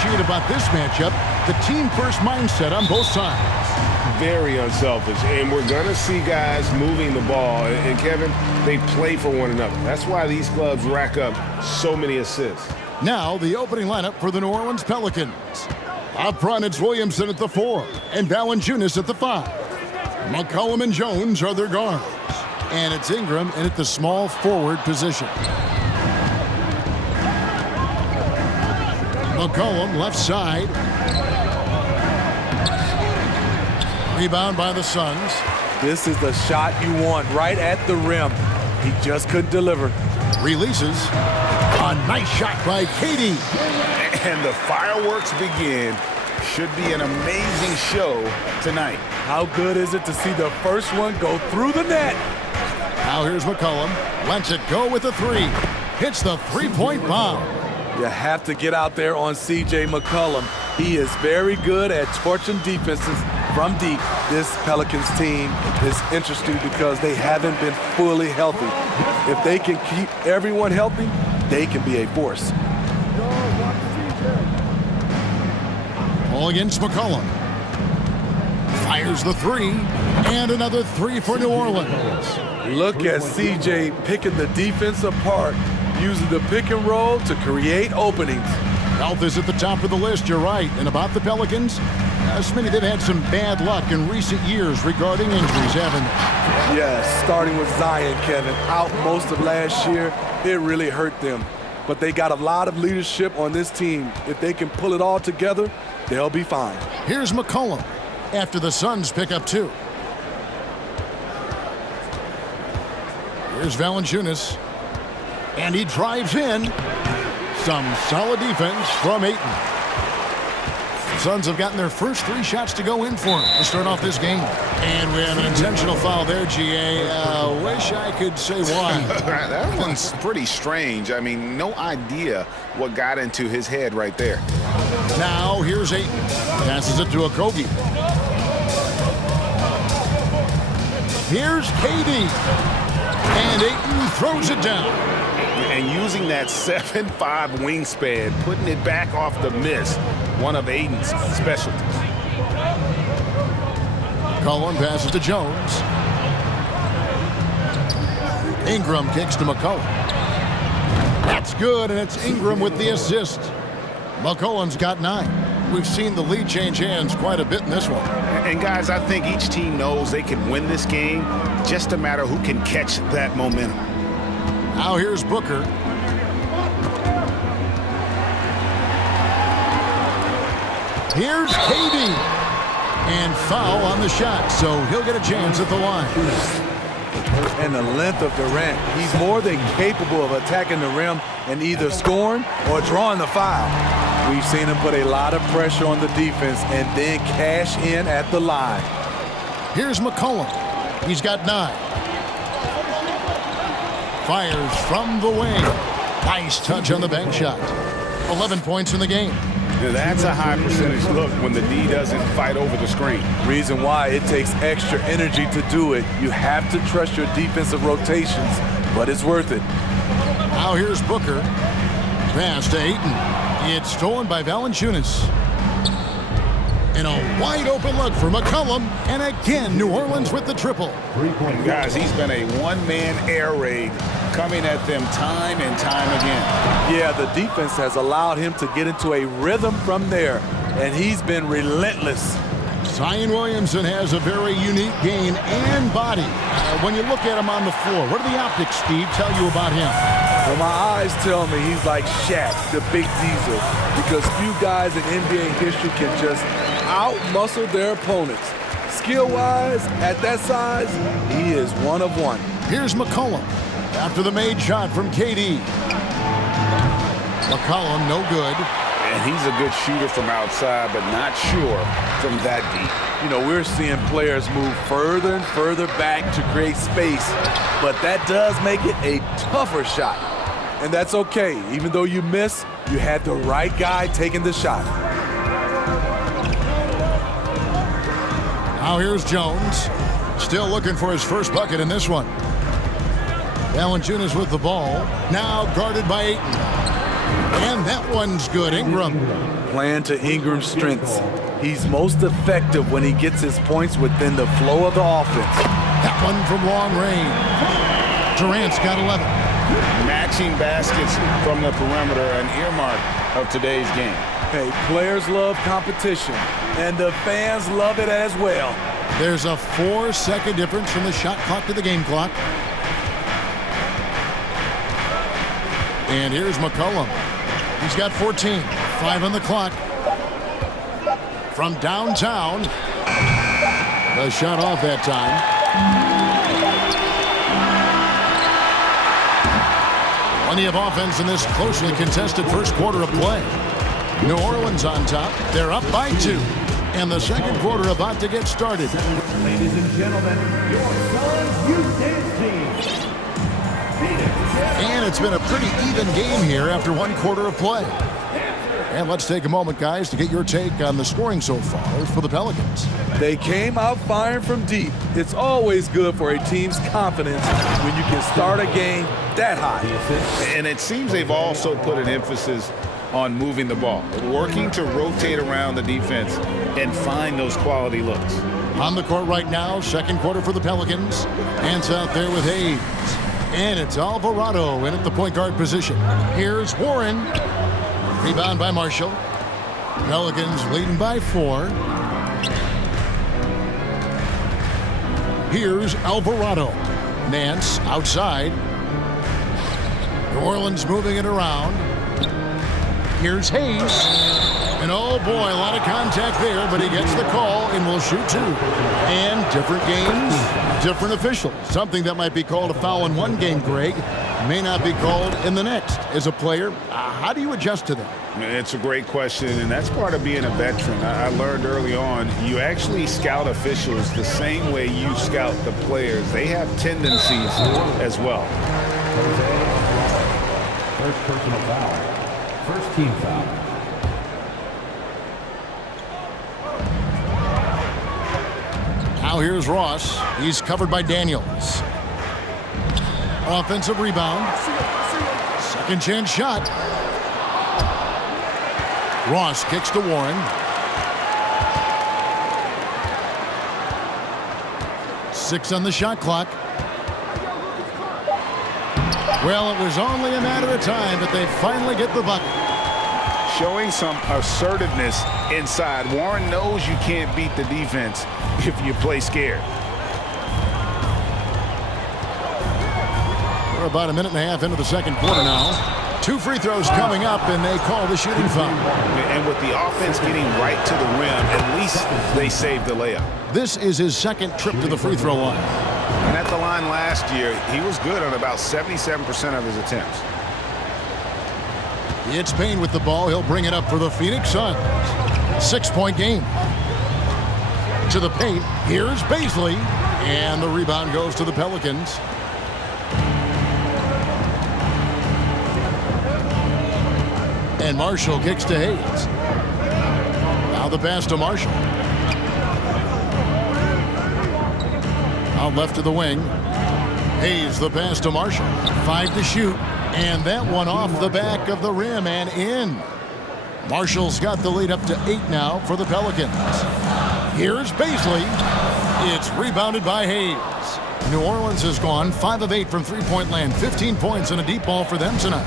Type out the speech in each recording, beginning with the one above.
appreciate about this matchup, the team-first mindset on both sides. Very unselfish, and we're going to see guys moving the ball. And Kevin, they play for one another. That's why these clubs rack up so many assists. Now, the opening lineup for the New Orleans Pelicans. Up front, it's Williamson at the 4 and Valanciunas at the 5. McCollum and Jones are their guards. And it's Ingram in at the small forward position. McCollum left side. Rebound by the Suns. This is the shot you want right at the rim. He just couldn't deliver. Releases. A nice shot by KD. And the fireworks begin. Should be an amazing show tonight. How good is it to see the first one go through the net? Now here's McCollum. Lets it go with a 3. Hits the three-point bomb. You have to get out there on C.J. McCollum. He is very good at torching defenses from deep. This Pelicans team is interesting because they haven't been fully healthy. If they can keep everyone healthy, they can be a force. All against McCollum. Fires the 3. And another 3 for New Orleans. Look at C.J. picking the defense apart, using the pick and roll to create openings. Health is at the top of the list, you're right. And about the Pelicans, Smitty, they've had some bad luck in recent years regarding injuries, haven't they? Yes, starting with Zion, Kevin, out most of last year, it really hurt them. But they got a lot of leadership on this team. If they can pull it all together, they'll be fine. Here's McCollum after the Suns pick up 2. Here's Valanciunas. And he drives in. Some solid defense from Ayton. The Suns have gotten their first 3 shots to go in for him to start off this game. And we have an intentional foul there, GA. Wish I could say why. That one's pretty strange. I mean, no idea what got into his head right there. Now here's Ayton. Passes it to Okogie. Here's KD. And Ayton throws it down. And using that 7'5" wingspan, putting it back off the miss, one of Ayton's specialties. McCollum passes to Jones. Ingram kicks to McCollum. That's good, and it's Ingram with the assist. McCollum's got 9. We've seen the lead change hands quite a bit in this one. And guys, I think each team knows they can win this game. Just a matter who can catch that momentum. Now here's Booker. Here's KD. And foul on the shot, so he'll get a chance at the line. And the length of Durant, he's more than capable of attacking the rim and either scoring or drawing the foul. We've seen him put a lot of pressure on the defense and then cash in at the line. Here's McCollum. He's got 9. Fires from the wing. Nice touch on the bank shot. 11 points in the game. Now that's a high percentage look when the D doesn't fight over the screen. Reason why it takes extra energy to do it. You have to trust your defensive rotations, but it's worth it. Now here's Booker. Pass to Ayton. It's stolen by Valanciunas. And a wide open look for McCollum. And again, New Orleans with the triple. And guys, he's been a one-man air raid coming at them time and time again. Yeah, the defense has allowed him to get into a rhythm from there. And he's been relentless. Zion Williamson has a very unique game and body. When you look at him on the floor, what do the optics, Steve, tell you about him? Well, my eyes tell me he's like Shaq, the big diesel, because few guys in NBA history can just out-muscle their opponents. Skill-wise, at that size, he is one of one. Here's McCollum after the made shot from KD. McCollum, no good. And he's a good shooter from outside, but not sure from that deep. You know, we're seeing players move further and further back to create space, but that does make it a tougher shot. And that's okay. Even though you miss, you had the right guy taking the shot. Now here's Jones. Still looking for his first bucket in this one. Valanciunas with the ball. Now guarded by Ayton. And that one's good. Ingram. Playing to Ingram's strengths. He's most effective when he gets his points within the flow of the offense. That one from long range. Durant's got 11. Matching baskets from the perimeter, an earmark of today's game. Hey, players love competition, and the fans love it as well. There's a 4-second difference from the shot clock to the game clock. And here's McCollum. He's got 14. 5 on the clock. From downtown. The shot off that time. Plenty of offense in this closely contested first quarter of play. New Orleans on top. They're up by 2. And the second quarter about to get started. Ladies and gentlemen, your Suns Youth Dance Team. And it's been a pretty even game here after one quarter of play. And let's take a moment, guys, to get your take on the scoring so far for the Pelicans. They came out firing from deep. It's always good for a team's confidence when you can start a game that high. And it seems they've also put an emphasis on moving the ball, working to rotate around the defense and find those quality looks. On the court right now, second quarter for the Pelicans. Hands out there with Hayes. And it's Alvarado in at the point guard position. Here's Warren. Rebound by Marshall. Pelicans leading by 4. Here's Alvarado. Nance outside. New Orleans moving it around. Here's Hayes. And oh boy, a lot of contact there, but he gets the call and will shoot 2. And different games, different officials. Something that might be called a foul in one game, Greg, may not be called in the next. As a player, how do you adjust to that? It's a great question, and that's part of being a veteran. I learned early on, you actually scout officials the same way you scout the players. They have tendencies as well. First personal foul. First team foul. Now here's Ross. He's covered by Daniels. Offensive rebound. Second chance shot. Ross kicks to Warren. 6 on the shot clock. Well, it was only a matter of time, but they finally get the bucket. Showing some assertiveness inside. Warren knows you can't beat the defense if you play scared. We're about a minute and a half into the second quarter now. 2 free throws coming up, and they call the shooting foul. And with the offense getting right to the rim, at least they saved the layup. This is his second trip to the free throw line. And at the line last year, he was good on about 77% of his attempts. It's Payne with the ball. He'll bring it up for the Phoenix Suns. 6-point game. To the paint. Here's Baisley. And the rebound goes to the Pelicans. And Marshall kicks to Hayes. Now the pass to Marshall. Out left to the wing. Hayes the pass to Marshall. 5 to shoot. And that one off the back of the rim and in. Marshall's got the lead up to 8 now for the Pelicans. Here's Baisley. It's rebounded by Hayes. New Orleans has gone 5 of 8 from three-point land. 15 points and a deep ball for them tonight.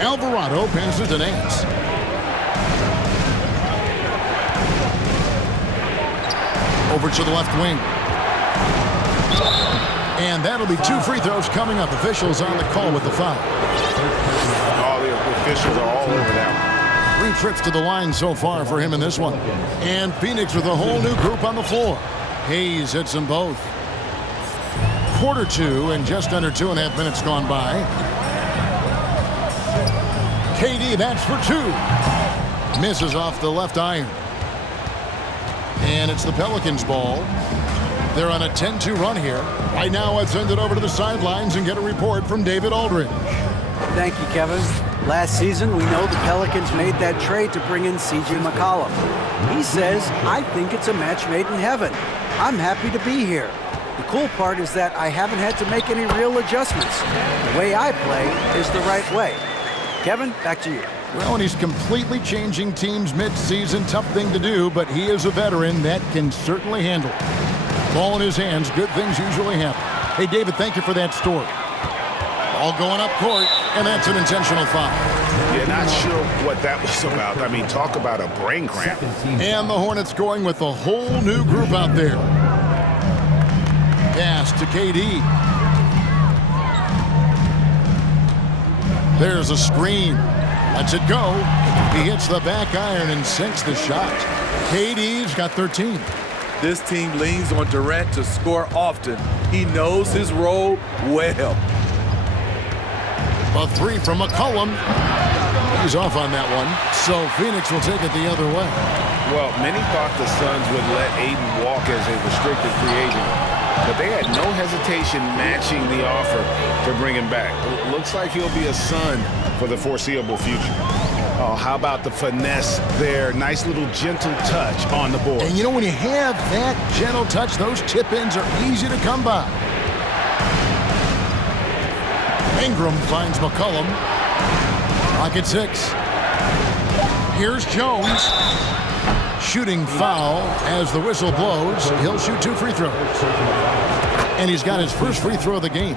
Alvarado passes to Nance. Over to the left wing. And that'll be 2 free throws coming up. Officials on the call with the foul. All the officials are all over that one. 3 trips to the line so far for him in this one. And Phoenix with a whole new group on the floor. Hayes hits them both. Quarter 2 and just under 2.5 minutes gone by. KD, that's for 2. Misses off the left iron. And it's the Pelicans' ball. They're on a 10-2 run here. Right now, let's send it over to the sidelines and get a report from David Aldridge. Thank you, Kevin. Last season, we know the Pelicans made that trade to bring in C.J. McCollum. He says, I think it's a match made in heaven. I'm happy to be here. The cool part is that I haven't had to make any real adjustments. The way I play is the right way. Kevin, back to you. Well, and he's completely changing teams mid-season. Tough thing to do, but he is a veteran that can certainly handle it. Ball in his hands, good things usually happen. Hey, David, thank you for that story. Ball going up court, and that's an intentional foul. Yeah, not sure what that was about. I mean, talk about a brain cramp. And the Hornets going with a whole new group out there. Pass to KD. There's a screen. Lets it go. He hits the back iron and sinks the shot. KD's got 13. This team leans on Durant to score often. He knows his role well. A three from McCollum. He's off on that one. So Phoenix will take it the other way. Well, many thought the Suns would let Aiden walk as a restricted free agent, but they had no hesitation matching the offer to bring him back. Looks like he'll be a Sun for the foreseeable future. Oh, how about the finesse there? Nice little gentle touch on the board. And you know, when you have that gentle touch, those tip-ins are easy to come by. Ingram finds McCollum. Rocket 6. Here's Jones. Shooting foul as the whistle blows. He'll shoot 2 free throws. And he's got his first free throw of the game.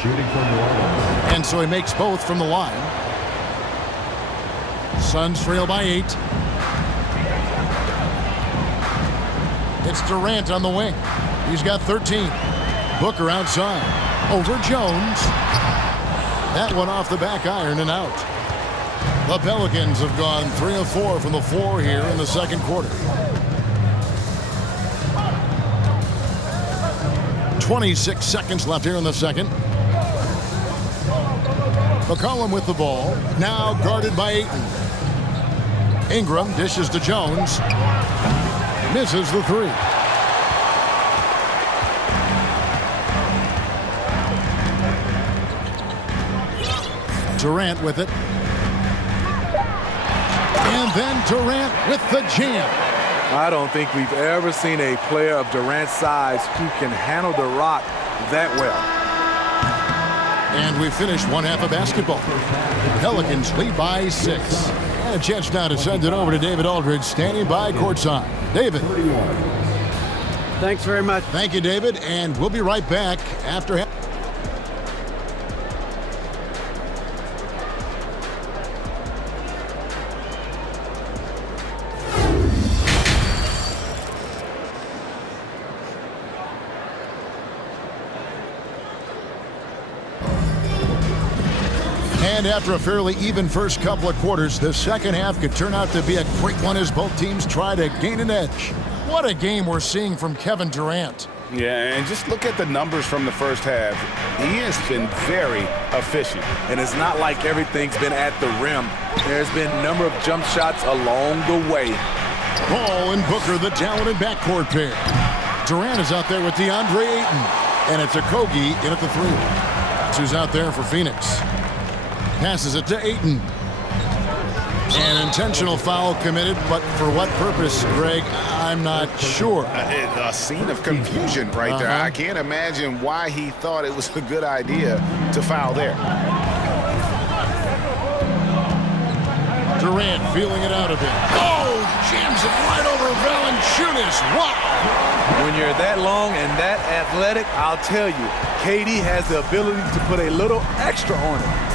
Shooting from the line. And so he makes both from the line. Suns trail by 8. It's Durant on the wing. He's got 13. Booker outside. Over Jones. That one off the back iron and out. The Pelicans have gone 3 of 4 from the floor here in the second quarter. 26 seconds left here in the second. McCollum with the ball. Now guarded by Ayton. Ingram dishes to Jones. Misses the 3. Durant with it. And then Durant with the jam. I don't think we've ever seen a player of Durant's size who can handle the rock that well. And we finished one half of basketball. Pelicans lead by 6. And a chance now to send it over to David Aldridge, standing by courtside. David. Thanks very much. Thank you, David. And we'll be right back after half. And after a fairly even first couple of quarters, the second half could turn out to be a great one as both teams try to gain an edge. What a game we're seeing from Kevin Durant. Yeah, and just look at the numbers from the first half. He has been very efficient. And it's not like everything's been at the rim. There's been a number of jump shots along the way. Ball and Booker, the talented backcourt pair. Durant is out there with DeAndre Ayton. And it's Okogie in at the 3. That's who's out there for Phoenix. Passes it to Ayton. An intentional foul committed, but for what purpose, Greg, I'm not sure. A scene of confusion right there. I can't imagine why he thought it was a good idea to foul there. Durant feeling it out a bit. Oh, jams it right over Valanciunas. Wow. When you're that long and that athletic, I'll tell you, KD has the ability to put a little extra on it.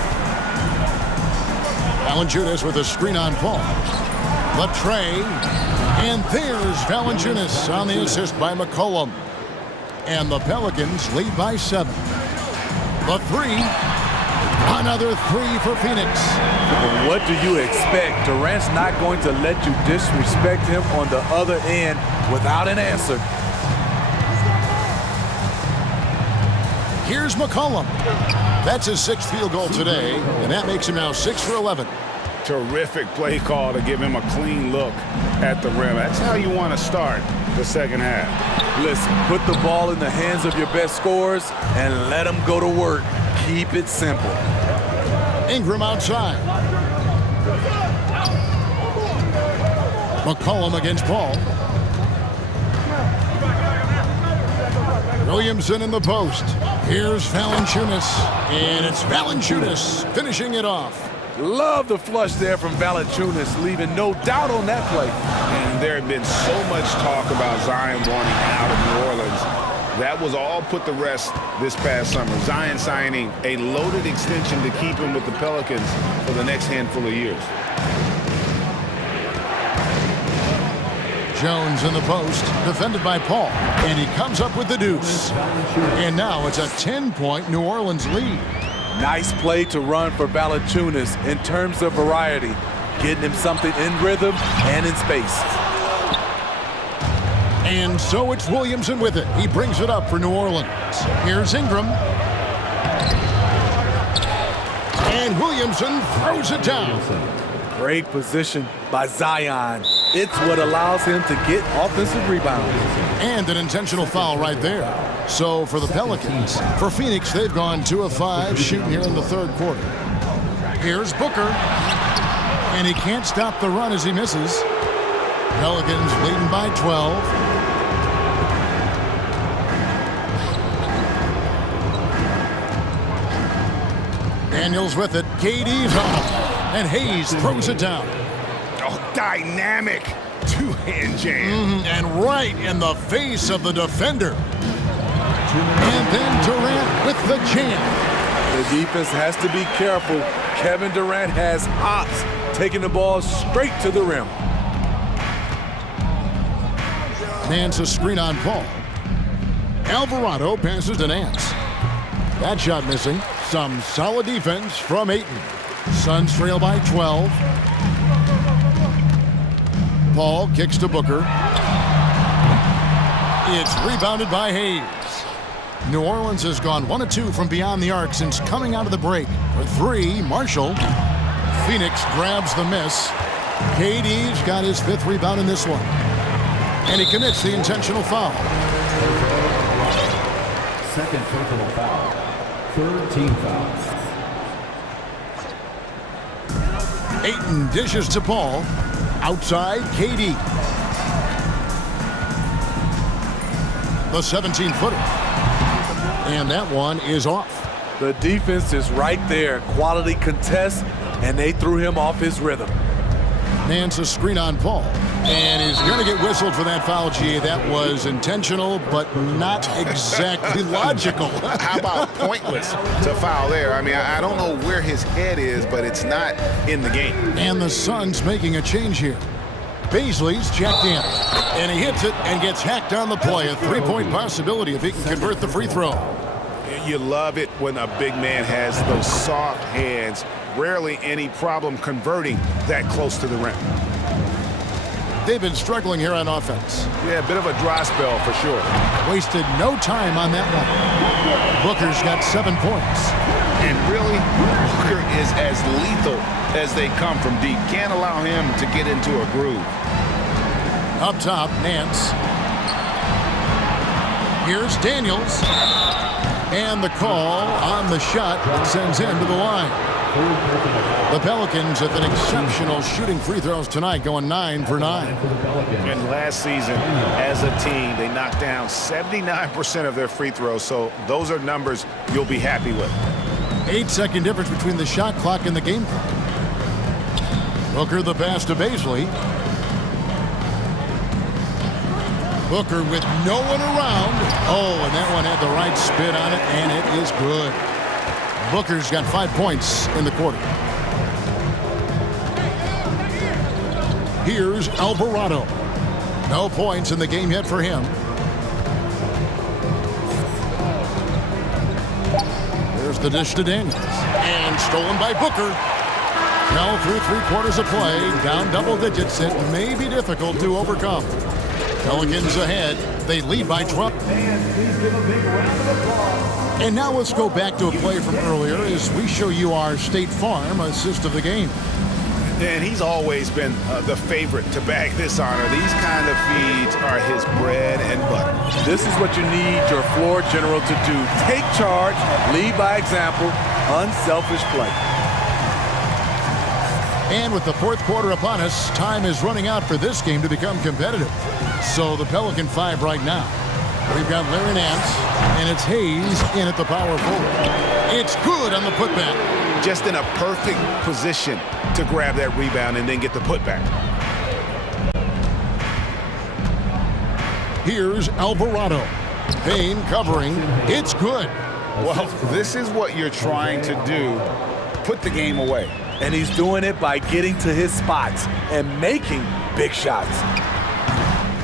Valanciunas with a screen on Paul. The tray. And there's Valanciunas on the assist by McCollum. And the Pelicans lead by 7. The 3. Another 3 for Phoenix. What do you expect? Durant's not going to let you disrespect him on the other end without an answer. Here's McCollum. That's his 6th field goal today, and that makes him now 6 for 11. Terrific play call to give him a clean look at the rim. That's how you want to start the second half. Listen, put the ball in the hands of your best scorers and let them go to work. Keep it simple. Ingram outside. McCollum against Paul. Williamson in the post. Here's Valanciunas, and it's Valanciunas finishing it off. Love the flush there from Valanciunas, leaving no doubt on that play. And there had been so much talk about Zion wanting out of New Orleans. That was all put to rest this past summer. Zion signing a loaded extension to keep him with the Pelicans for the next handful of years. Jones in the post, defended by Paul, and he comes up with the deuce. And now it's a 10-point New Orleans lead. Nice play to run for Valanciunas in terms of variety, getting him something in rhythm and in space. And so it's Williamson with it. He brings it up for New Orleans. Here's Ingram. And Williamson throws it down. Great position by Zion. It's what allows him to get offensive rebounds. And an intentional foul right there. So for the Pelicans, for Phoenix, they've gone 2 of 5 shooting here in the third quarter. Here's Booker. And he can't stop the run as he misses. Pelicans leading by 12. Daniels with it. KD's on him. And Hayes throws it down. Oh, dynamic two-hand jam. And right in the face of the defender. And then Durant with the jam. The defense has to be careful. Kevin Durant has hops, taking the ball straight to the rim. Nance a screen on Paul. Alvarado passes to Nance. That shot missing. Some solid defense from Ayton. Suns trail by 12. Paul kicks to Booker. It's rebounded by Hayes. New Orleans has gone 1 of 2 from beyond the arc since coming out of the break. For 3, Marshall. Phoenix grabs the miss. KD's got his 5th rebound in this one. And he commits the intentional foul. Second personal foul. Third team foul. Ayton dishes to Paul. Outside, KD. The 17-footer. And that one is off. The defense is right there. Quality contest, and they threw him off his rhythm. Nance a screen on Paul. And he's going to get whistled for that foul, G. That was intentional, but not exactly logical. How about pointless to foul there? I mean, I don't know where his head is, but it's not in the game. And the Suns making a change here. Baisley's checked in. And he hits it and gets hacked on the play. A 3-point possibility if he can convert the free throw. You love it when a big man has those soft hands. Rarely any problem converting that close to the rim. They've been struggling here on offense. Yeah, a bit of a dry spell for sure. Wasted no time on that one. Booker's got 7 points. And really, Booker is as lethal as they come from deep. Can't allow him to get into a groove. Up top, Nance. Here's Daniels. And the call on the shot that sends him to the line. The Pelicans have been exceptional shooting free throws tonight, going 9 for 9. And last season, as a team, they knocked down 79% of their free throws, so those are numbers you'll be happy with. 8-second difference between the shot clock and the game clock. Booker the pass to Baisley. Booker with no one around. Oh, and that one had the right spin on it, and it is good. Booker's got 5 points in the quarter. Here's Alvarado. No points in the game yet for him. There's the dish to Daniels. And stolen by Booker. Now through 3 quarters of play, down double digits. It may be difficult to overcome. Pelicans ahead. They lead by 12. And now let's go back to a play from earlier as we show you our State Farm assist of the game. And he's always been the favorite to bag this honor. These kind of feeds are his bread and butter. This is what you need your floor general to do. Take charge, lead by example, unselfish play. And with the 4th quarter upon us, time is running out for this game to become competitive. So the Pelican 5 right now. We've got Larry Nance, and it's Hayes in at the power forward. It's good on the putback. Just in a perfect position to grab that rebound and then get the putback. Here's Alvarado. Payne covering. It's good. Well, this is what you're trying to do. Put the game away. And he's doing it by getting to his spots and making big shots.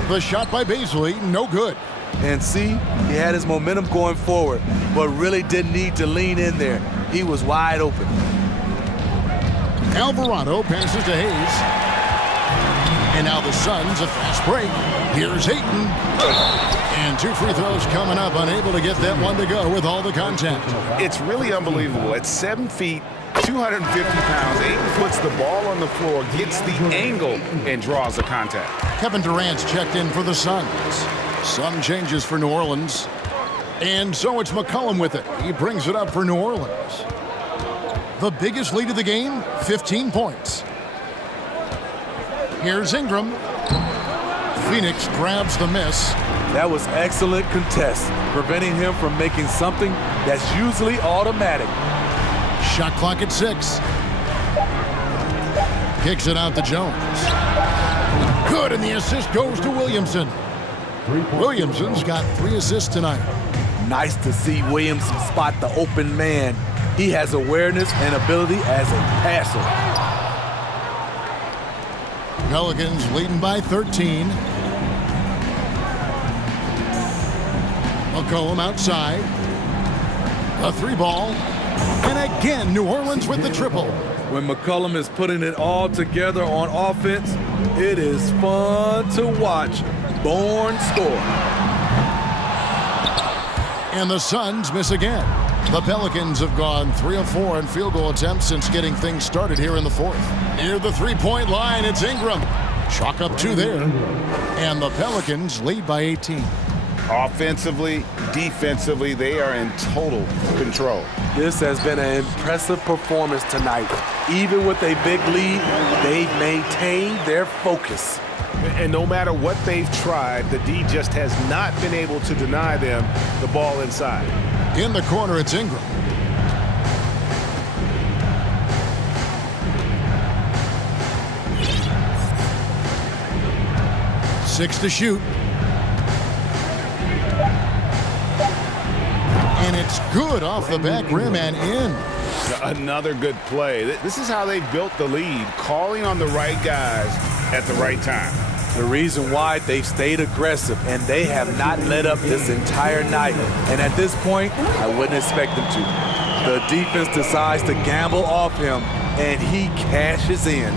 The shot by Baisley, no good. And see, he had his momentum going forward, but really didn't need to lean in there. He was wide open. Alvarado passes to Hayes. And now the Suns, a fast break. Here's Ayton. And 2 free throws coming up, unable to get that one to go with all the contact. It's really unbelievable. At 7 feet, 250 pounds, Ayton puts the ball on the floor, gets the angle, and draws the contact. Kevin Durant's checked in for the Suns. Some changes for New Orleans. And so it's McCollum with it. He brings it up for New Orleans. The biggest lead of the game, 15 points. Here's Ingram. Phoenix grabs the miss. That was excellent contest, preventing him from making something that's usually automatic. Shot clock at 6. Kicks it out to Jones. Good, and the assist goes to Williamson. Williamson's got 3 assists tonight. Nice to see Williamson spot the open man. He has awareness and ability as a passer. Pelicans leading by 13. McCollum outside. A 3-ball. And again, New Orleans with the triple. When McCollum is putting it all together on offense, it is fun to watch. Born score. And the Suns miss again. The Pelicans have gone 3 of 4 in field goal attempts since getting things started here in the 4th. Near the 3-point line, it's Ingram. Chalk up 2 there. And the Pelicans lead by 18. Offensively, defensively, they are in total control. This has been an impressive performance tonight. Even with a big lead, they've maintained their focus. And no matter what they've tried, the D just has not been able to deny them the ball inside. In the corner, it's Ingram. Six to shoot. And it's good off the back rim and in. Another good play. This is how they built the lead, calling on the right guys at the right time. The reason why they've stayed aggressive, and they have not let up this entire night. And at this point, I wouldn't expect them to. The defense decides to gamble off him, and he cashes in.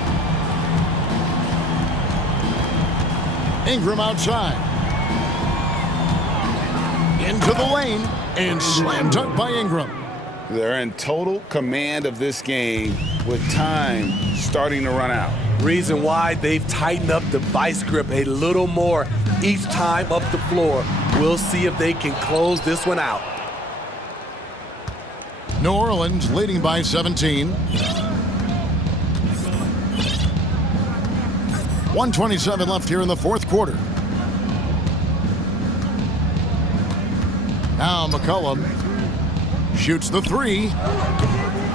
Ingram outside. Into the lane, and slam dunk by Ingram. They're in total command of this game with time starting to run out. Reason why they've tightened up the vice grip a little more each time up the floor. We'll see if they can close this one out. New Orleans leading by 17. 1:27 left here in the 4th quarter. Now McCollum shoots the 3.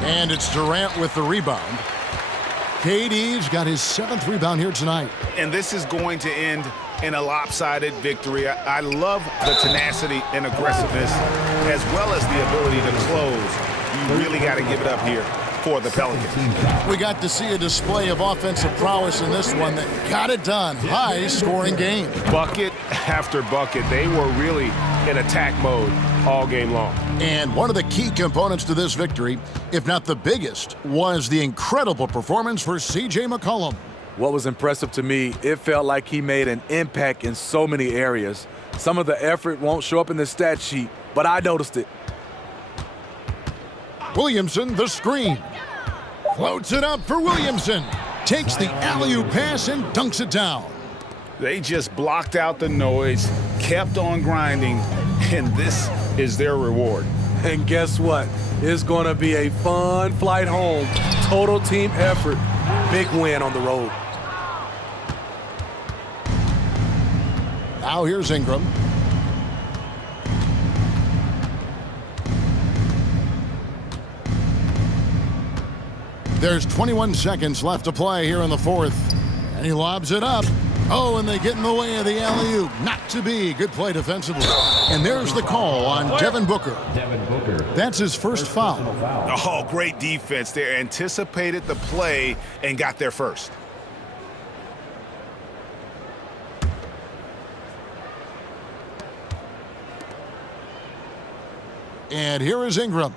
And it's Durant with the rebound. KD's got his 7th rebound here tonight. And this is going to end in a lopsided victory. I love the tenacity and aggressiveness as well as the ability to close. You really got to give it up here for the Pelicans. We got to see a display of offensive prowess in this one that got it done. High-scoring game. Bucket after bucket. They were really in attack mode all game long. And one of the key components to this victory, if not the biggest, was the incredible performance for C.J. McCollum. What was impressive to me, it felt like he made an impact in so many areas. Some of the effort won't show up in the stat sheet, but I noticed it. Williamson, the screen. Floats it up for Williamson. Takes the alley-oop pass and dunks it down. They just blocked out the noise, kept on grinding, and this is their reward. And guess what? It's going to be a fun flight home. Total team effort. Big win on the road. Now here's Ingram. There's 21 seconds left to play here in the fourth. And he lobs it up. Oh, and they get in the way of the alley-oop. Not to be. Good play defensively. And there's the call on Devin Booker. That's his first foul. Oh, great defense there. Anticipated the play and got there first. And here is Ingram.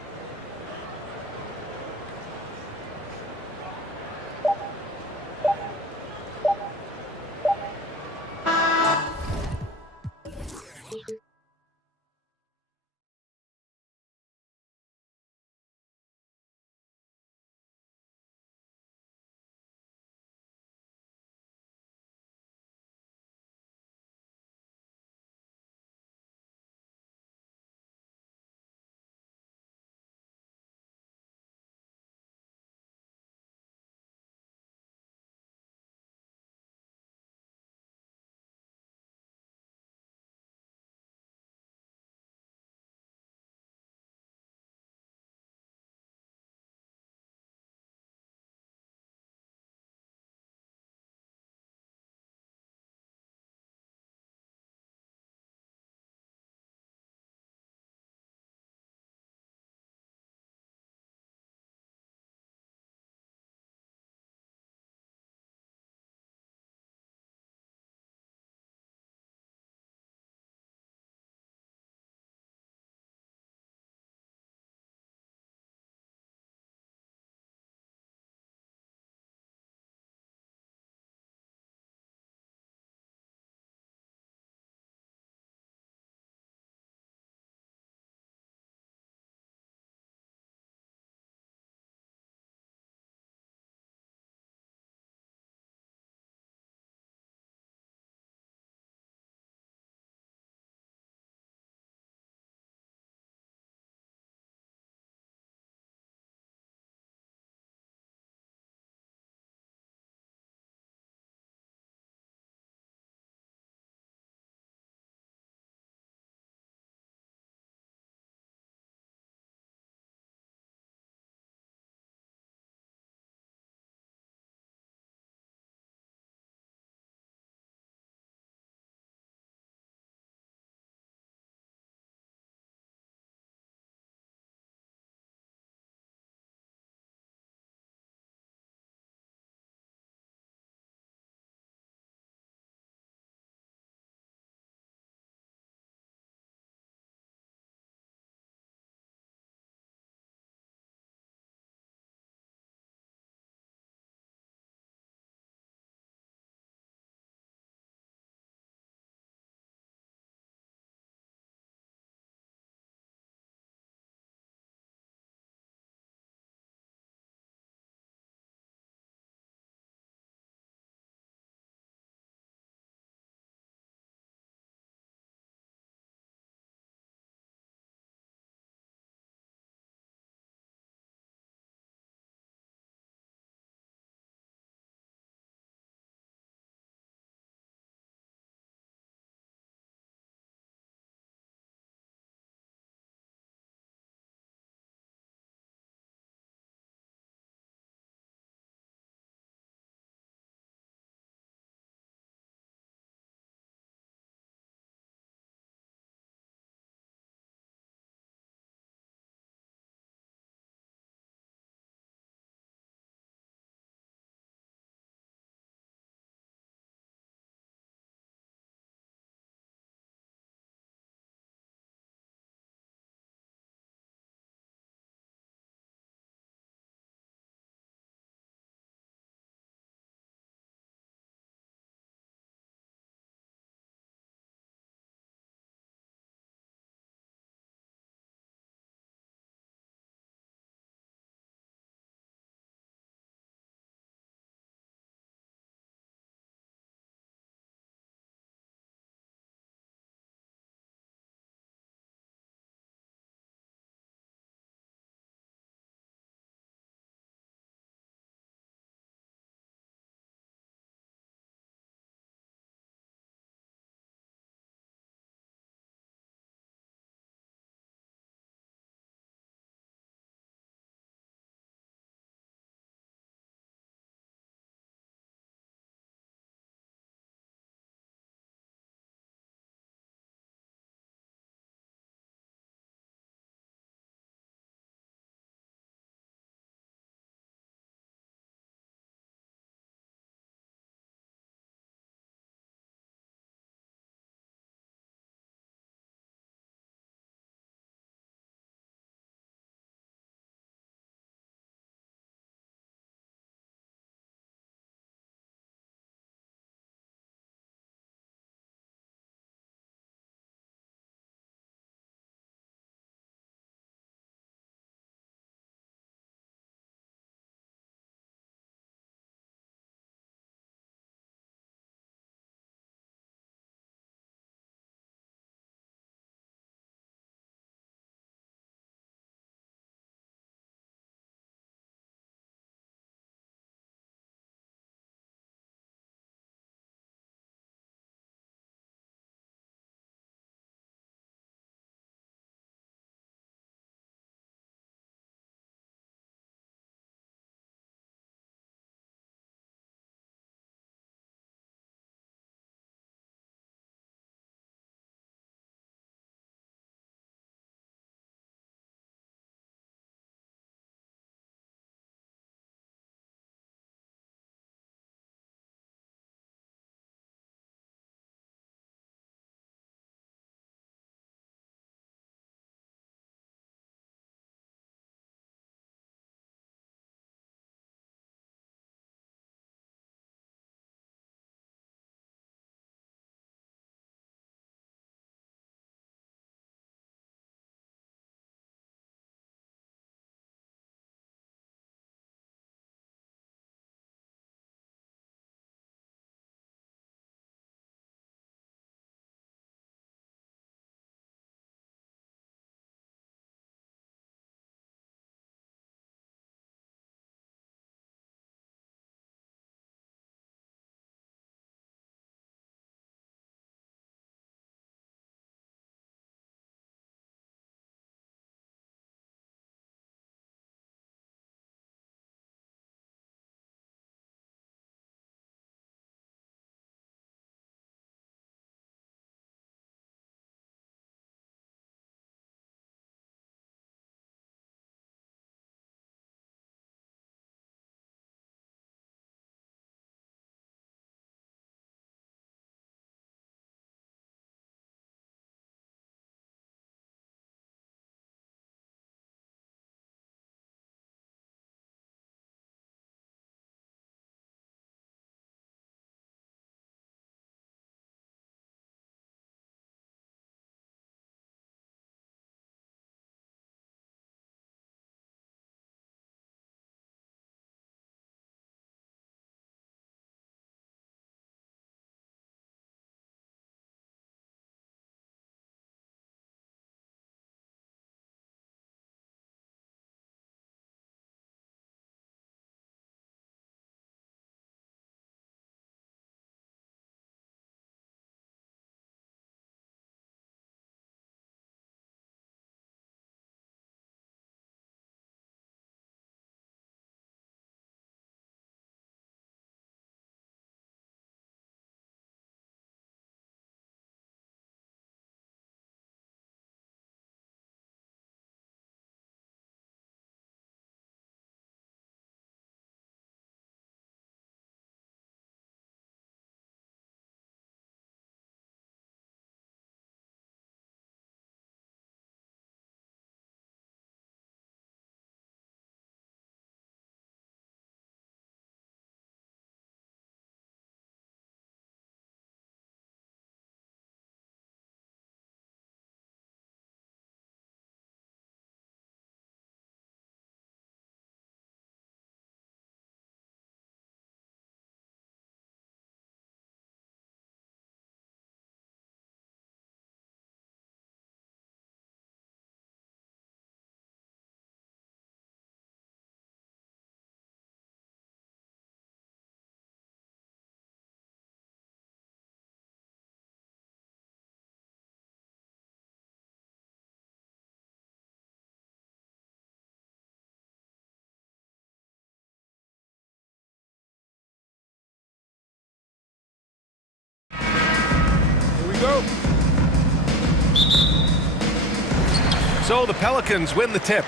So the Pelicans win the tip.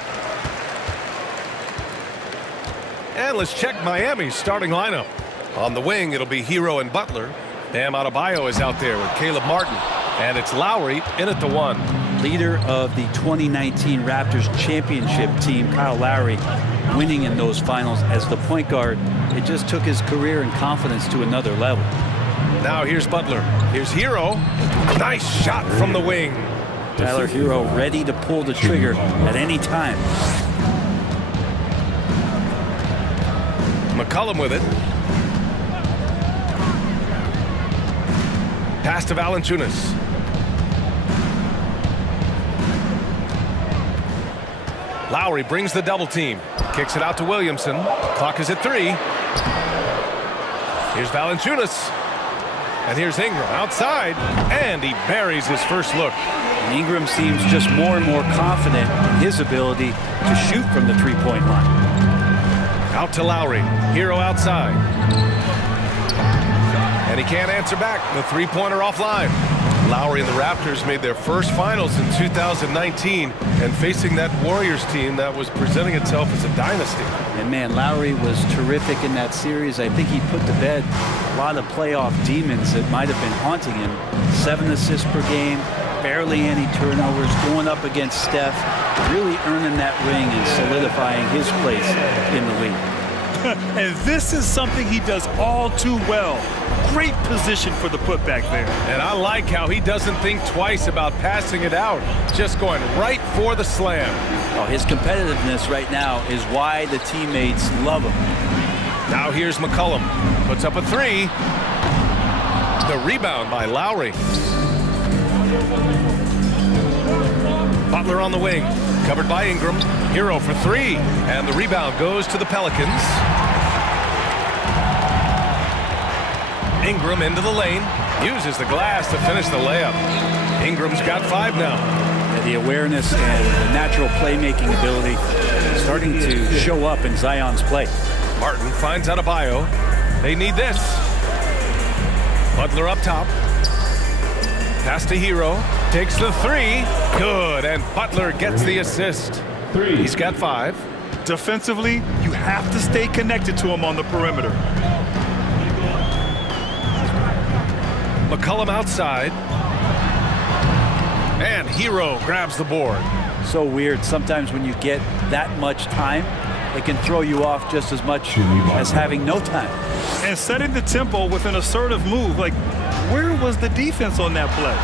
And let's check Miami's starting lineup. On the wing, it'll be Hero and Butler. Bam Adebayo is out there with Caleb Martin. And it's Lowry in at the 1. Leader of the 2019 Raptors championship team, Kyle Lowry, winning in those finals as the point guard. It just took his career and confidence to another level. Now here's Butler. Here's Hero. Nice shot from the wing. Tyler Hero ready to pull the trigger at any time. McCollum with it. Pass to Valanciunas. Lowry brings the double team. Kicks it out to Williamson. Clock is at 3. Here's Valanciunas. And here's Ingram outside. And he buries his first look. And Ingram seems just more and more confident in his ability to shoot from the three-point line. Out to Lowry. Hero outside. And he can't answer back. The three-pointer offline. Lowry and the Raptors made their first finals in 2019, and facing that Warriors team that was presenting itself as a dynasty. And man, Lowry was terrific in that series. I think he put to bed a lot of playoff demons that might have been haunting him. 7 assists per game, barely any turnovers, going up against Steph, really earning that ring and solidifying his place in the league. And this is something he does all too well. Great position for the putback there. And I like how he doesn't think twice about passing it out, just going right for the slam. Oh, his competitiveness right now is why the teammates love him. Now here's McCollum. Puts up a 3. The rebound by Lowry. Butler on the wing. Covered by Ingram. Hero for 3. And the rebound goes to the Pelicans. Ingram into the lane. Uses the glass to finish the layup. Ingram's got 5 now. Yeah, the awareness and the natural playmaking ability starting to show up in Zion's play. Martin finds Adebayo. They need this. Butler up top. Pass to Hero. Takes the 3. Good. And Butler gets the assist. 3. He's got 5. Defensively, you have to stay connected to him on the perimeter. McCollum outside. And Hero grabs the board. So weird. Sometimes when you get that much time, it can throw you off just as much as having no time. And setting the tempo with an assertive move. Like, where was the defense on that play?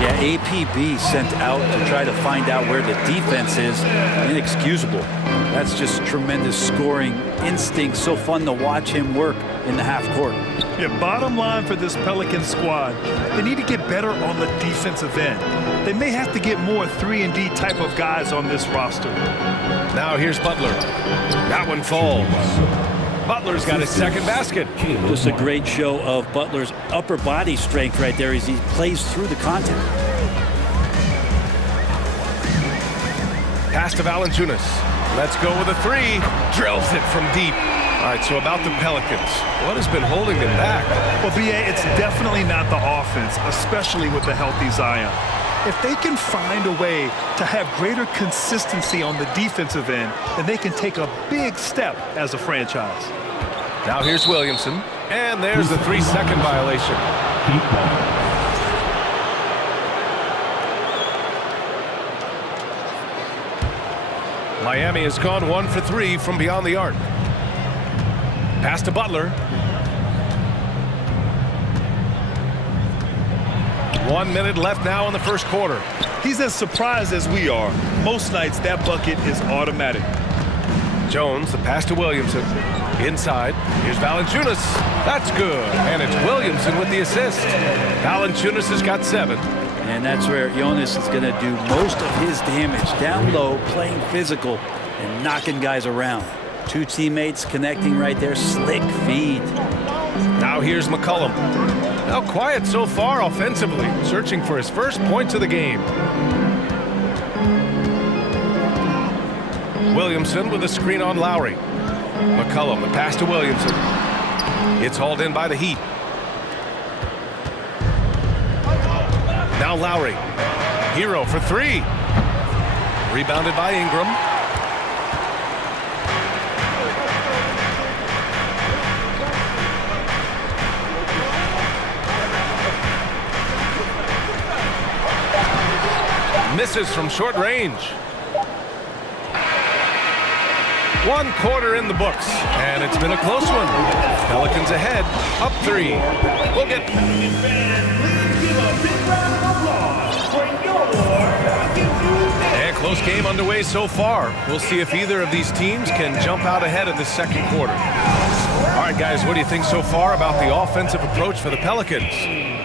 Yeah, APB sent out to try to find out where the defense is. Inexcusable. That's just tremendous scoring instinct. So fun to watch him work in the half court. Yeah, bottom line for this Pelican squad, they need to get better on the defensive end. They may have to get more 3-and-D type of guys on this roster. Now here's Butler. That one falls. Butler's got his second basket. Just a great show of Butler's upper body strength right there as he plays through the contact. Pass to Valanciunas. Let's go with a 3. Drills it from deep. All right, so about the Pelicans. What has been holding them back? Well, BA, it's definitely not the offense, especially with the healthy Zion. If they can find a way to have greater consistency on the defensive end, then they can take a big step as a franchise. Now here's Williamson. And there's the 3-second violation. Miami has gone 1 for 3 from beyond the arc. Pass to Butler. 1 minute left now in the first quarter. He's as surprised as we are. Most nights that bucket is automatic. Jones, the pass to Williamson. Inside. Here's Valanciunas. That's good. And it's Williamson with the assist. Valanciunas has got 7. And that's where Jonas is going to do most of his damage. Down low, playing physical, and knocking guys around. 2 teammates connecting right there. Slick feed. Now here's McCollum. Now quiet so far offensively. Searching for his first points of the game. Williamson with a screen on Lowry. McCollum, the pass to Williamson. It's hauled in by the Heat. Now Lowry. Hero for 3. Rebounded by Ingram. Misses from short range. 1 quarter in the books, and it's been a close one. Pelicans ahead, up 3. We'll get... And close game underway so far. We'll see if either of these teams can jump out ahead of the second quarter. All right, guys, what do you think so far about the offensive approach for the Pelicans?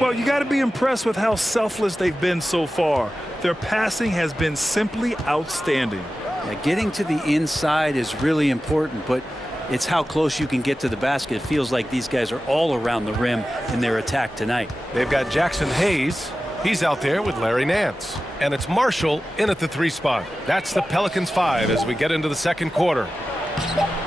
Well, you got to be impressed with how selfless they've been so far. Their passing has been simply outstanding. Yeah, getting to the inside is really important, but it's how close you can get to the basket. It feels like these guys are all around the rim in their attack tonight. They've got Jackson Hayes. He's out there with Larry Nance. And it's Marshall in at the 3 spot. That's the Pelicans 5 as we get into the second quarter.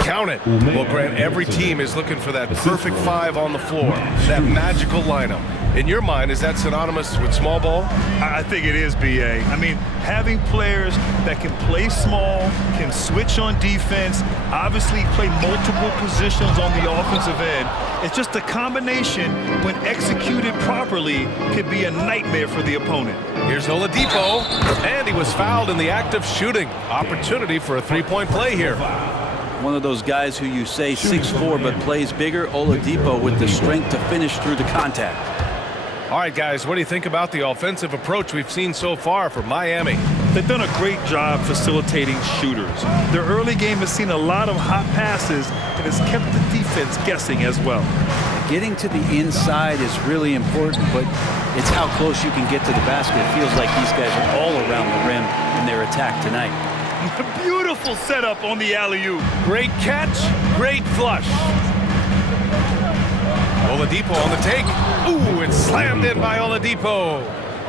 Count it. Well, Grant, every team is looking for that perfect 5 on the floor, that magical lineup. In your mind, is that synonymous with small ball? I think it is, B.A. I mean, having players that can play small, can switch on defense, obviously play multiple positions on the offensive end. It's just a combination, when executed properly, could be a nightmare for the opponent. Here's Oladipo, and he was fouled in the act of shooting. Opportunity for a 3-point play here. One of those guys who you say 6'4", but plays bigger, Oladipo with the strength to finish through the contact. All right, guys, what do you think about the offensive approach we've seen so far from Miami? They've done a great job facilitating shooters. Their early game has seen a lot of hot passes and has kept the defense guessing as well. Getting to the inside is really important, but it's how close you can get to the basket. It feels like these guys are all around the rim in their attack tonight. Beautiful setup on the alley-oop. Great catch, great flush. Oladipo on the take. Ooh, it's slammed in by Oladipo.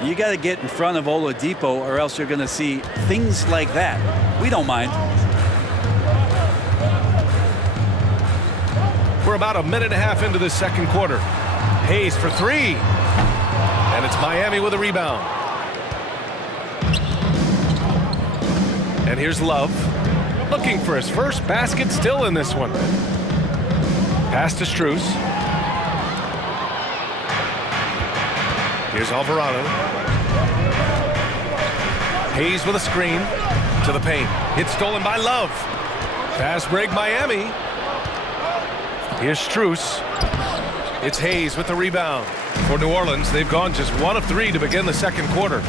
You got to get in front of Oladipo or else you're going to see things like that. We don't mind. We're about a minute and a half into the second quarter. Hayes for 3. And it's Miami with a rebound. And here's Love, looking for his first basket still in this one. Pass to Strus. Here's Alvarado. Hayes with a screen to the paint. It's stolen by Love. Fast break Miami. Here's Strus. It's Hayes with the rebound. For New Orleans, they've gone just 1 of 3 to begin the second quarter.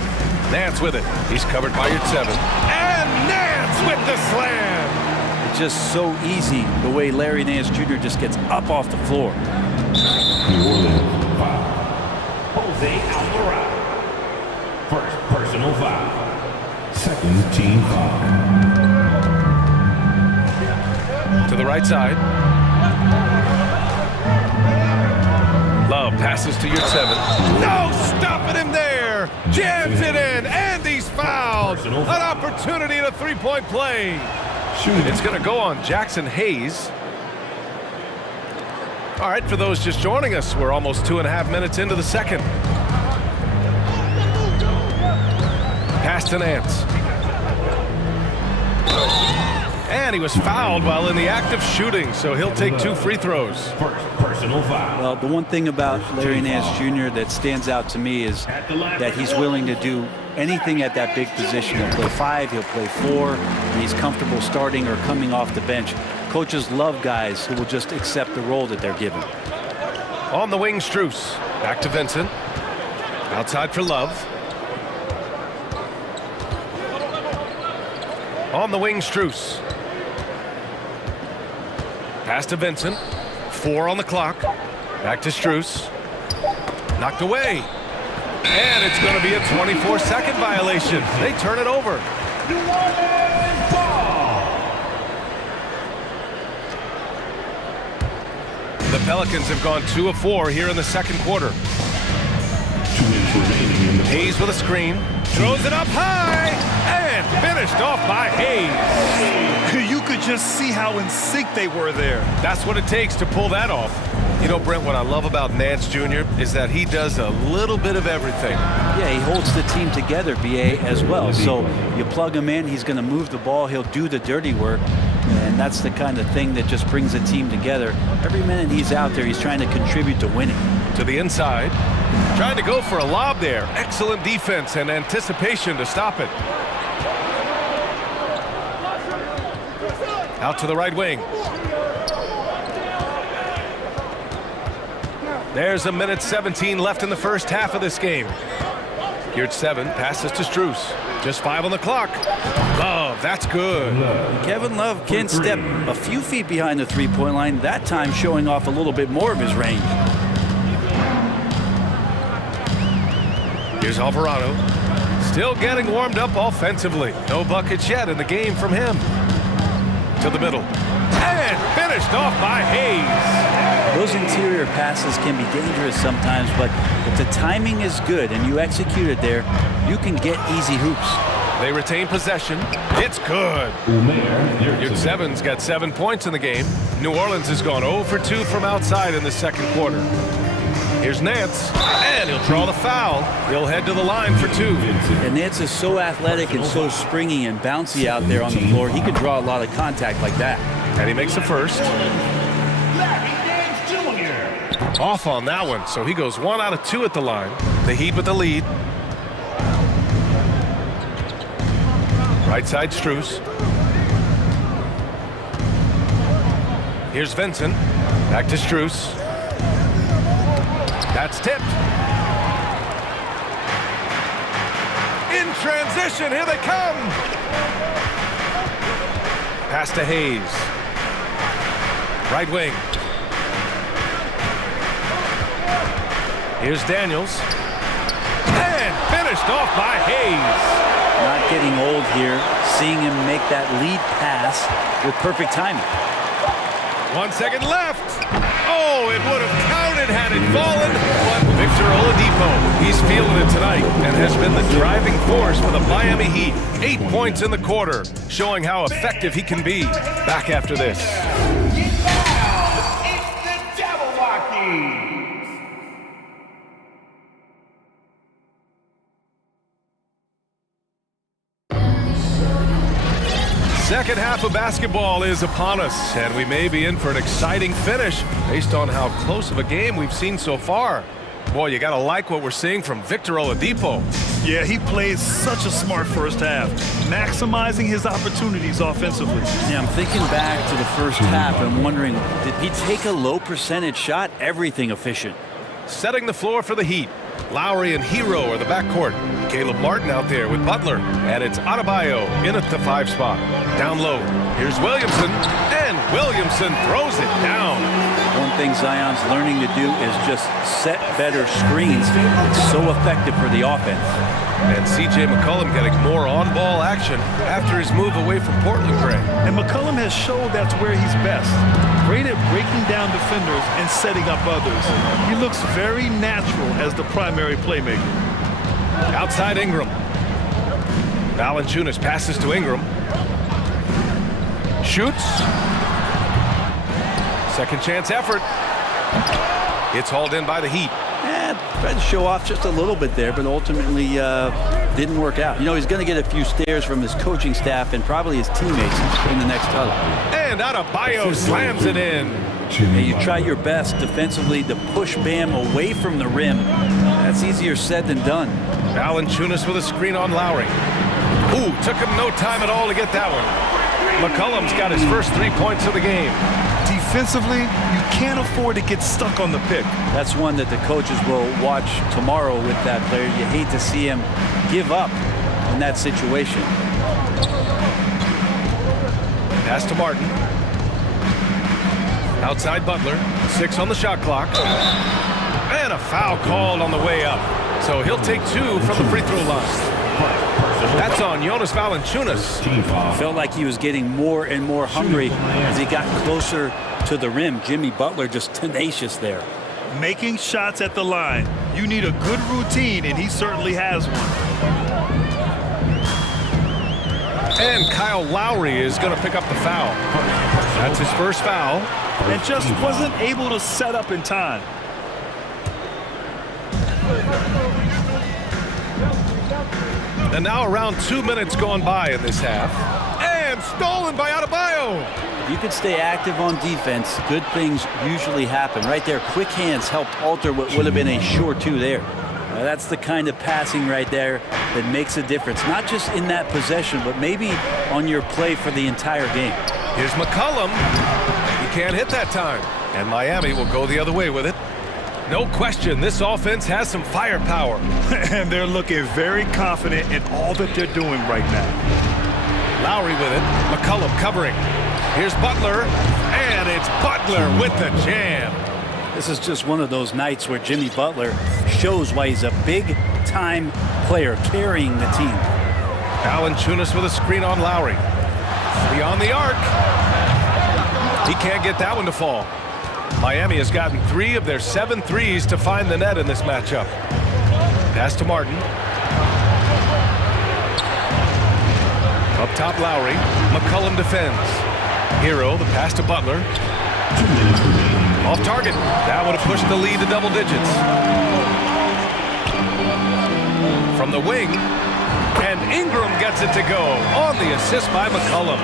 Nance with it. He's covered by Yurtseven. And Nance with the slam. It's just so easy the way Larry Nance Jr. just gets up off the floor. New Orleans foul. Jose Alvarado. First personal foul. Second team foul. To the right side. Love passes to Yurtseven. No stopping him there. Jams it in, and he's fouled. An opportunity and a 3-point play. It's going to go on Jackson Hayes. All right, for those just joining us, we're almost 2.5 minutes into the second. Pass to Nance. And he was fouled while in the act of shooting, so he'll take 2 free throws. First personal foul. Well, the one thing about Larry Nance Jr. that stands out to me is that he's willing to do anything at that big position. He'll play 5, he'll play 4, and he's comfortable starting or coming off the bench. Coaches love guys who will just accept the role that they're given. On the wing, Strus. Back to Vincent. Outside for Love. On the wing, Strus. Pass to Vincent. 4 on the clock. Back to Strus. Knocked away. And it's going to be a 24-second violation. They turn it over. The Pelicans have gone 2 of 4 here in the second quarter. Hayes with a screen. Throws it up high. And finished off by Hayes. You could just see how in sync they were there. That's what it takes to pull that off. You know, Brent, what I love about Nance Jr. is that he does a little bit of everything. Yeah, he holds the team together, BA, as well. So you plug him in, he's going to move the ball, he'll do the dirty work, and that's the kind of thing that just brings the team together. Every minute he's out there, he's trying to contribute to winning. To the inside, trying to go for a lob there. Excellent defense and anticipation to stop it. Out to the right wing. There's a minute 17 left in the first half of this game. Here at 7, passes to Strus. Just 5 on the clock. Love, that's good. Kevin Love can step a few feet behind the three-point line, that time showing off a little bit more of his range. Here's Alvarado. Still getting warmed up offensively. No buckets yet in the game from him. To the middle. And finished off by Hayes. Those interior passes can be dangerous sometimes, but if the timing is good and you execute it there, you can get easy hoops. They retain possession. It's good. Yurt 7's got 7 points in the game. New Orleans has gone 0 for 2 from outside in the second quarter. Here's Nance, and he'll draw the foul. He'll head to the line for 2. And Nance is so athletic and so springy and bouncy out there on the floor. He could draw a lot of contact like that. And he makes the first. Off on that one, so he goes 1 out of 2 at the line. The Heat with the lead. Right side, Strus. Here's Vincent. Back to Strus. That's tipped. In transition, here they come. Pass to Hayes. Right wing. Here's Daniels. And finished off by Hayes. Not getting old here, seeing him make that lead pass with perfect timing. 1 second left. Oh, it would have counted had it fallen, but Victor Oladipo, he's feeling it tonight and has been the driving force for the Miami Heat. 8 points in the quarter, showing how effective he can be. Back after this. Second half of basketball is upon us, and we may be in for an exciting finish based on how close of a game we've seen so far. Boy, you gotta like what we're seeing from Victor Oladipo. Yeah, he plays such a smart first half, maximizing his opportunities offensively. Yeah, I'm thinking back to the first half and wondering, did he take a low percentage shot? Everything efficient. Setting the floor for the Heat. Lowry and Hero are the backcourt. Caleb Martin out there with Butler. And it's Adebayo in at the 5 spot. Down low. Here's Williamson. And Williamson throws it down. One thing Zion's learning to do is just set better screens. It's so effective for the offense. And C.J. McCollum getting more on-ball action after his move away from Portland, Gray. And McCollum has showed that's where he's best. Great at breaking down defenders and setting up others. He looks very natural as the primary playmaker. Outside Ingram. Valanciunas passes to Ingram. Shoots. Second chance effort. It's hauled in by the Heat. Tried to show off just a little bit there, but ultimately didn't work out. You know, he's going to get a few stares from his coaching staff and probably his teammates in the next huddle. And Adebayo slams it in. And you try your best defensively to push Bam away from the rim. That's easier said than done. Valanciunas with a screen on Lowry. Ooh, took him no time at all to get that one. McCollum's got his first 3 points of the game. Defensively, you can't afford to get stuck on the pick. That's one that the coaches will watch tomorrow with that player. You hate to see him give up in that situation. Pass to Martin. Outside Butler. 6 on the shot clock. And a foul called on the way up. So he'll take 2 from the free throw line. That's on Jonas Valanciunas. Felt like he was getting more and more hungry as he got closer to the rim. Jimmy Butler just tenacious there. Making shots at the line. You need a good routine, and he certainly has one. And Kyle Lowry is going to pick up the foul. That's his first foul. and just wasn't able to set up in time. And now around 2 minutes gone by in this half. And stolen by Adebayo. You can stay active on defense, good things usually happen. Right there, quick hands helped alter what would have been a sure two there. That's the kind of passing right there that makes a difference, not just in that possession, but maybe on your play for the entire game. Here's McCollum. He can't hit that time. And Miami will go the other way with it. No question, this offense has some firepower. And they're looking very confident in all that they're doing right now. Lowry with it. McCollum covering. Here's Butler. And it's Butler with the jam. This is just one of those nights where Jimmy Butler shows why he's a big-time player carrying the team. Valanciunas with a screen on Lowry. Beyond the arc. He can't get that one to fall. Miami has gotten 3 of their 7 threes to find the net in this matchup. Pass to Martin. Up top, Lowry. McCollum defends. Hero, the pass to Butler. Off target. That would have pushed the lead to double digits. From the wing. And Ingram gets it to go on the assist by McCollum.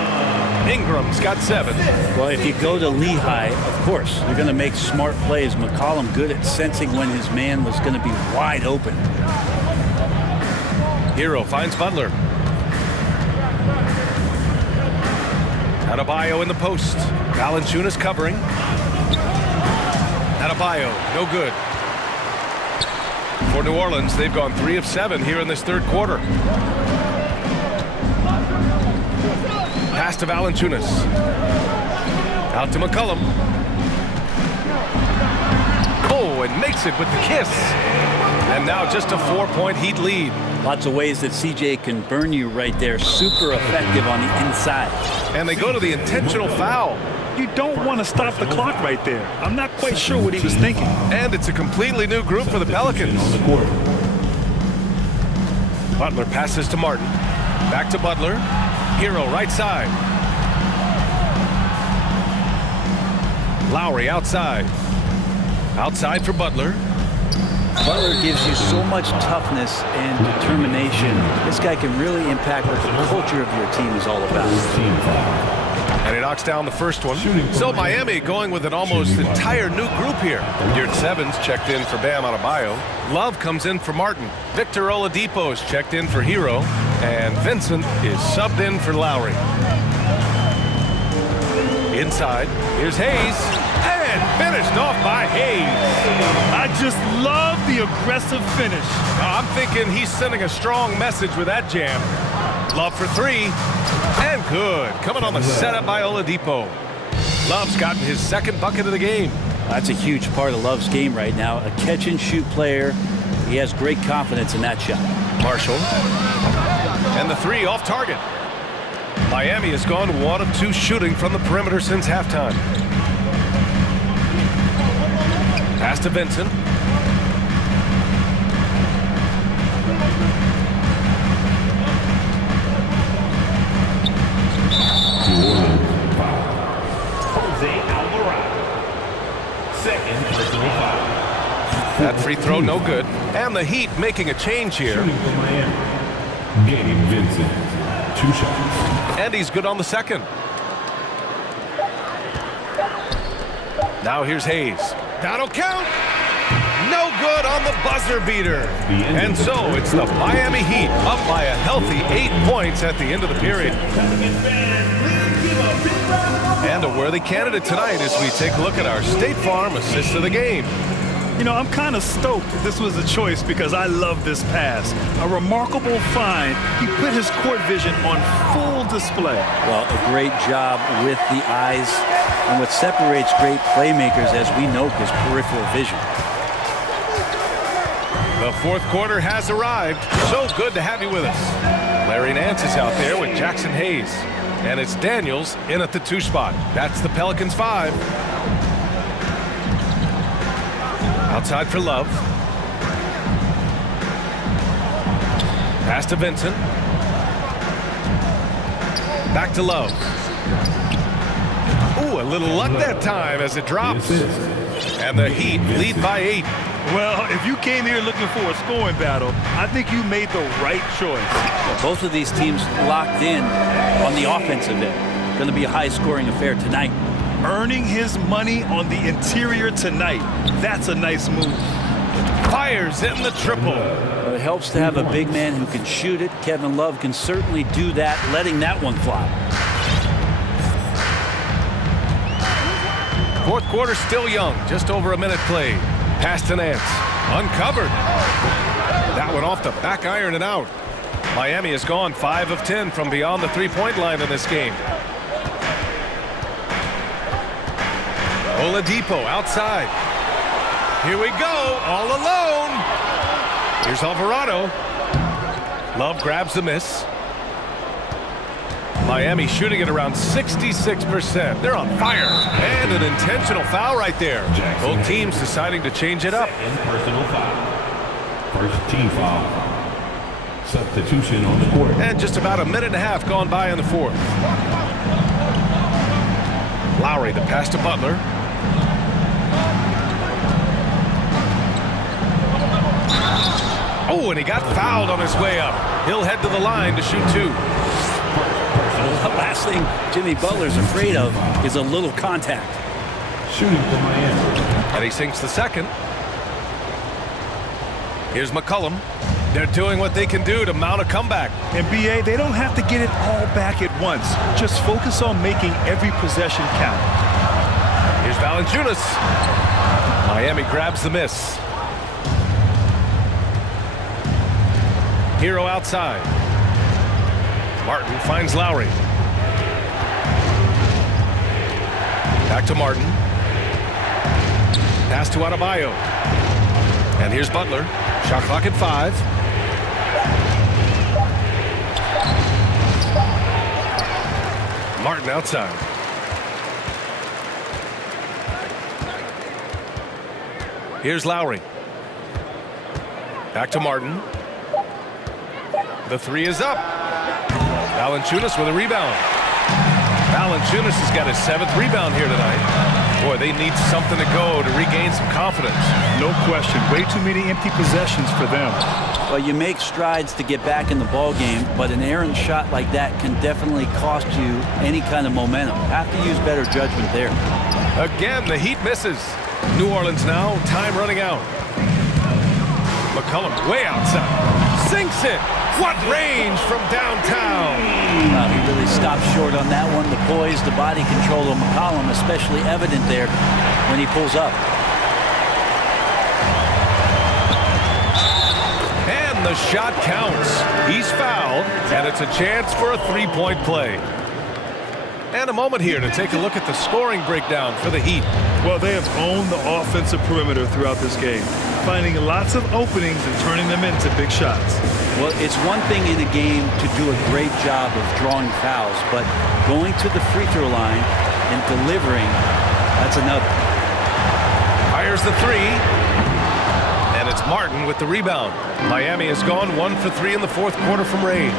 Ingram's got 7. Well, if you go to Lehigh, of course, you're going to make smart plays. McCollum good at sensing when his man was going to be wide open. Hero finds Butler. Adebayo in the post. Valanciunas covering. Adebayo, no good. For New Orleans, they've gone 3 of 7 here in this third quarter. Pass to Valanciunas. Out to McCollum. Oh, and makes it with the kiss. And now just a 4-point Heat lead. Lots of ways that CJ can burn you right there. Super effective on the inside. And they go to the intentional foul. You don't want to stop the clock right there. I'm not quite sure what he was thinking. And it's a completely new group for the Pelicans. Butler passes to Martin. Back to Butler. Hero right side. Lowry outside. Outside for Butler. Butler gives you so much toughness and determination. This guy can really impact what the culture of your team is all about. And he knocks down the first one. So Miami going with an almost entire new group here. Yurt Sevens checked in for Bam Adebayo. Love comes in for Martin. Victor Oladipo's checked in for Hero. And Vincent is subbed in for Lowry. Inside, here's Hayes. And finished off by Hayes. I just love the aggressive finish. I'm thinking he's sending a strong message with that jam. Love for 3. And good. Coming on the setup by Oladipo. Love's gotten his 2nd bucket of the game. That's a huge part of Love's game right now. A catch-and-shoot player. He has great confidence in that shot. Marshall. And the 3 off target. Miami has gone 1 of 2 shooting from the perimeter since halftime. Pass to Vincent. That free throw no good. And the Heat making a change here. Gabe Vincent, 2 shots. And he's good on the 2nd. Now here's Hayes. That'll count. No good on the buzzer beater. And so it's the Miami Heat up by a healthy 8 points at the end of the period. And a worthy candidate tonight as we take a look at our State Farm assist of the game. You know, I'm kind of stoked that this was a choice because I love this pass. A remarkable find. He put his court vision on full display. Well, a great job with the eyes. And what separates great playmakers, as we know, is peripheral vision. The 4th quarter has arrived. So good to have you with us. Larry Nance is out there with Jackson Hayes. And it's Daniels in at the 2 spot. That's the Pelicans 5. Outside for Love. Pass to Vincent. Back to Love. Ooh, a little luck that time as it drops. And the Heat lead by 8. Well, if you came here looking for a scoring battle, I think you made the right choice. Both of these teams locked in on the offensive end. Going to be a high-scoring affair tonight. Earning his money on the interior tonight. That's a nice move. Fires in the triple. Well, it helps to have a big man who can shoot it. Kevin Love can certainly do that, letting that one fly. Fourth quarter still young, just over a minute played. Pass to Nance, uncovered. That one off the back iron and out. Miami has gone 5 of 10 from beyond the three-point line in this game. Oladipo outside. Here we go, all alone. Here's Alvarado. Love grabs the miss. Miami shooting at around 66%. They're on fire. And an intentional foul right there. Both teams deciding to change it up. And personal foul. First team foul. Substitution on the court. And just about a minute and a half gone by in the fourth. Lowry, the pass to Butler. Oh, and he got fouled on his way up. He'll head to the line to shoot 2. The last thing Jimmy Butler's afraid of is a little contact. Shooting for Miami. And he sinks the second. Here's McCollum. They're doing what they can do to mount a comeback. And BA, they don't have to get it all back at once. Just focus on making every possession count. Here's Valanciunas. Miami grabs the miss. Hero outside. Martin finds Lowry. Back to Martin. Pass to Adebayo. And here's Butler. Shot clock at 5. Martin outside. Here's Lowry. Back to Martin. The 3 is up. Valanciunas with a rebound. Valanciunas has got his 7th rebound here tonight. Boy, they need something to go to regain some confidence. No question. Way too many empty possessions for them. Well, you make strides to get back in the ball game, but an errant shot like that can definitely cost you any kind of momentum. Have to use better judgment there. Again, the Heat misses. New Orleans now, time running out. McCollum way outside. Sinks it. What range from downtown. He really stopped short on that one. The poise, the body control of McCollum, especially evident there when he pulls up. And the shot counts. He's fouled, and it's a chance for a three-point play. And a moment here to take a look at the scoring breakdown for the Heat. Well, they have owned the offensive perimeter throughout this game, finding lots of openings and turning them into big shots. Well, it's one thing in a game to do a great job of drawing fouls, but going to the free throw line and delivering, that's another. Fires the 3. And it's Martin with the rebound. Miami has gone 1 for 3 in the fourth quarter from range.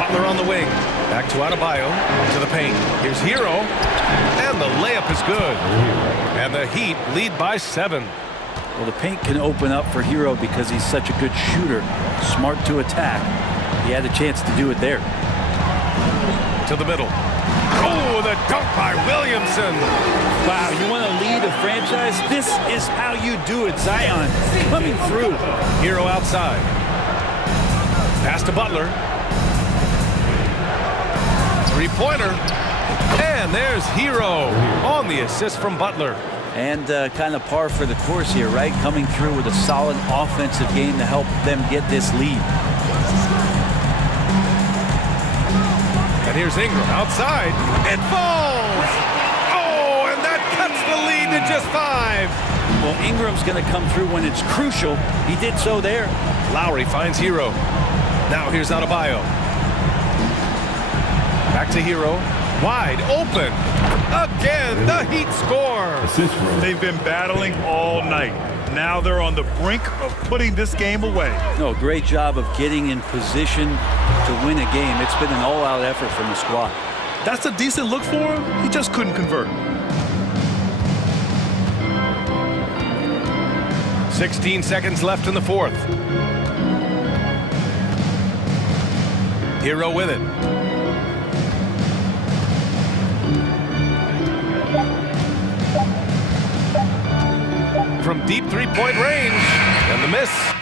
Butler on the wing. Back to Adebayo. To the paint. Here's Hero. And the layup is good. And the Heat lead by 7. Well, the paint can open up for Hero because he's such a good shooter. Smart to attack. He had a chance to do it there. To the middle. Oh, the dunk by Williamson. Wow, you want to lead a franchise? This is how you do it. Zion coming through. Hero outside. Pass to Butler. Three-pointer. And there's Hero on the assist from Butler. And kind of par for the course here, right? Coming through with a solid offensive game to help them get this lead. And here's Ingram outside. It falls! Oh, and that cuts the lead to just 5. Well, Ingram's going to come through when it's crucial. He did so there. Lowry finds Hero. Now here's Adebayo. Back to Hero. Wide open. Again, the Heat score. They've been battling all night. Now they're on the brink of putting this game away. No, great job of getting in position to win a game. It's been an all-out effort from the squad. That's a decent look for him. He just couldn't convert. 16 seconds left in the fourth. Hero with it. From deep three-point range, and the miss.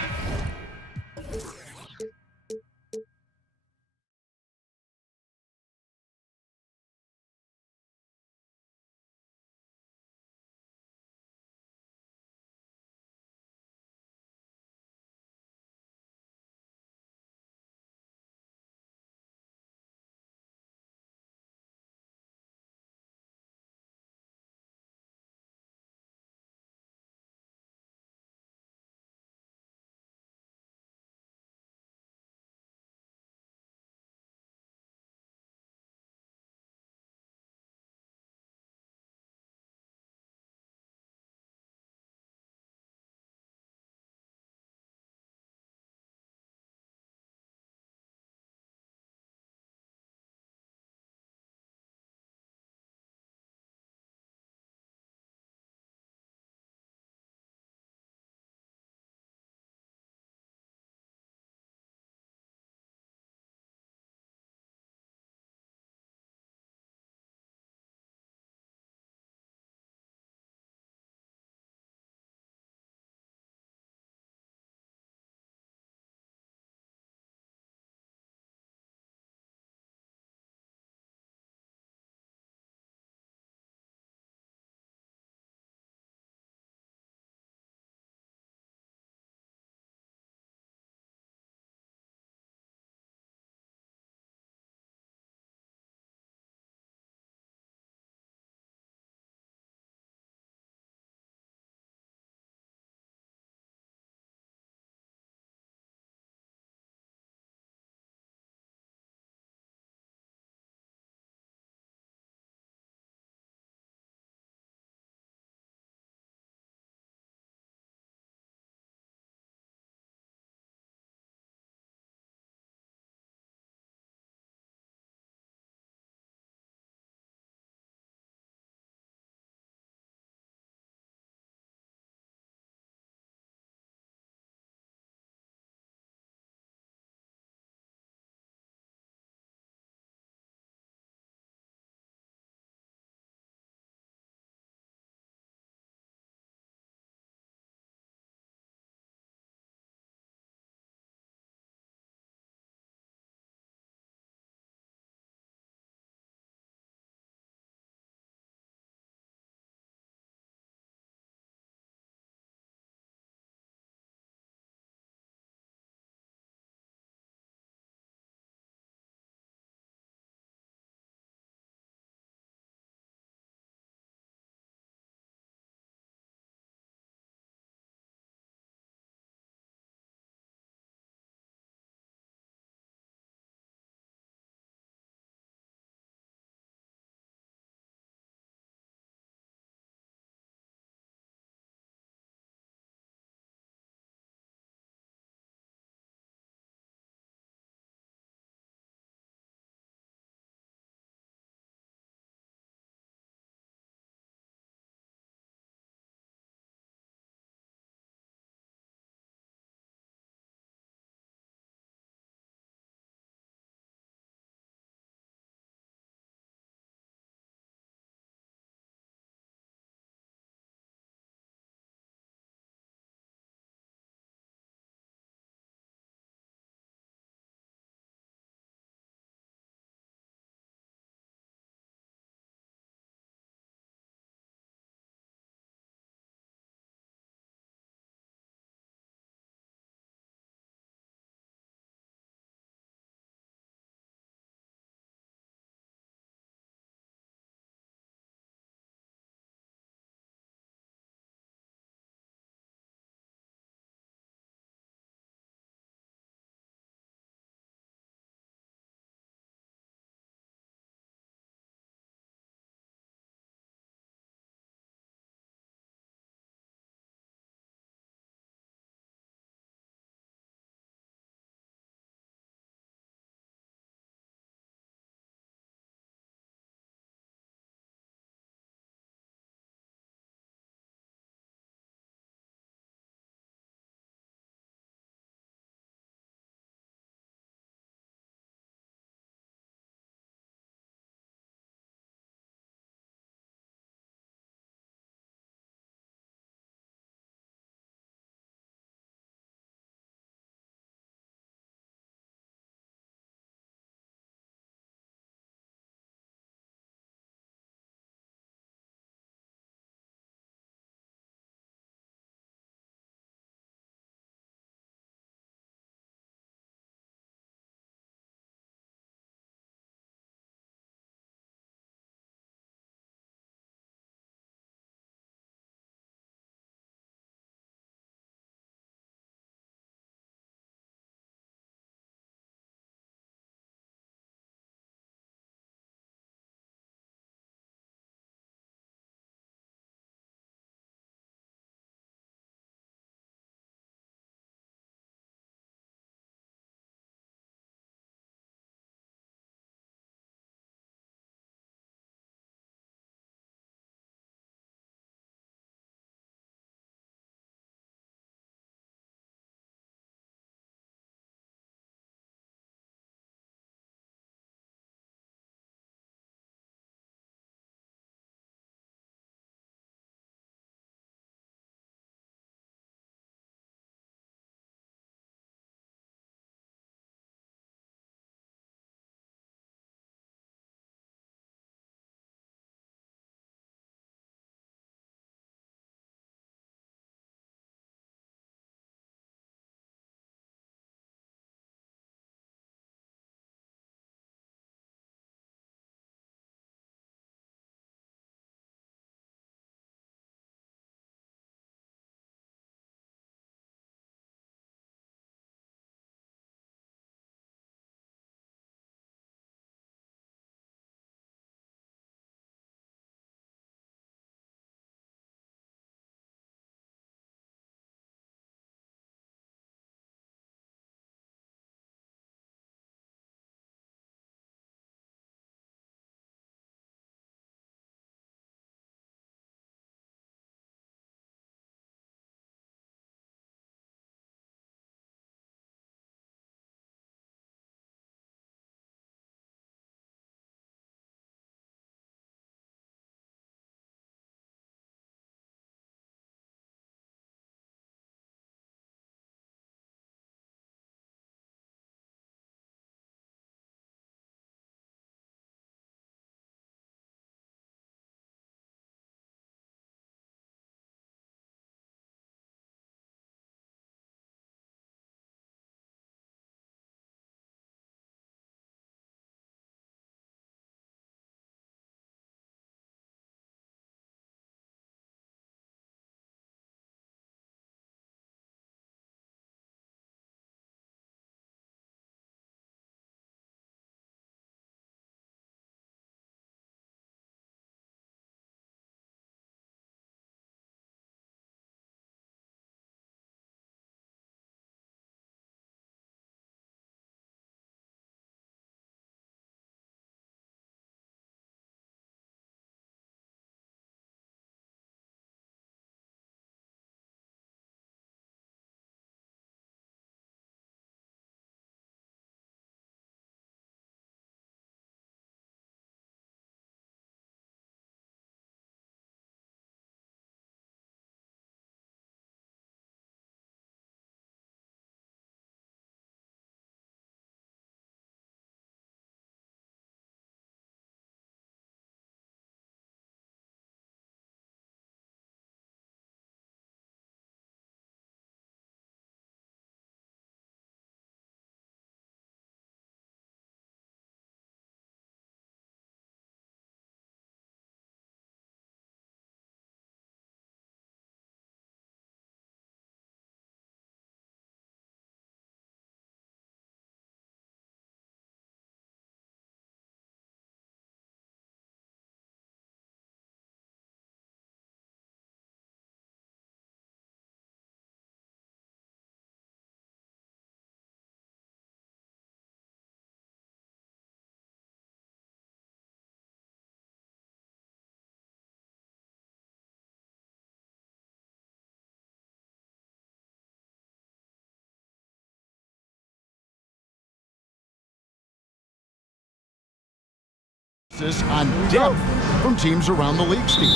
On depth from teams around the league, Steve.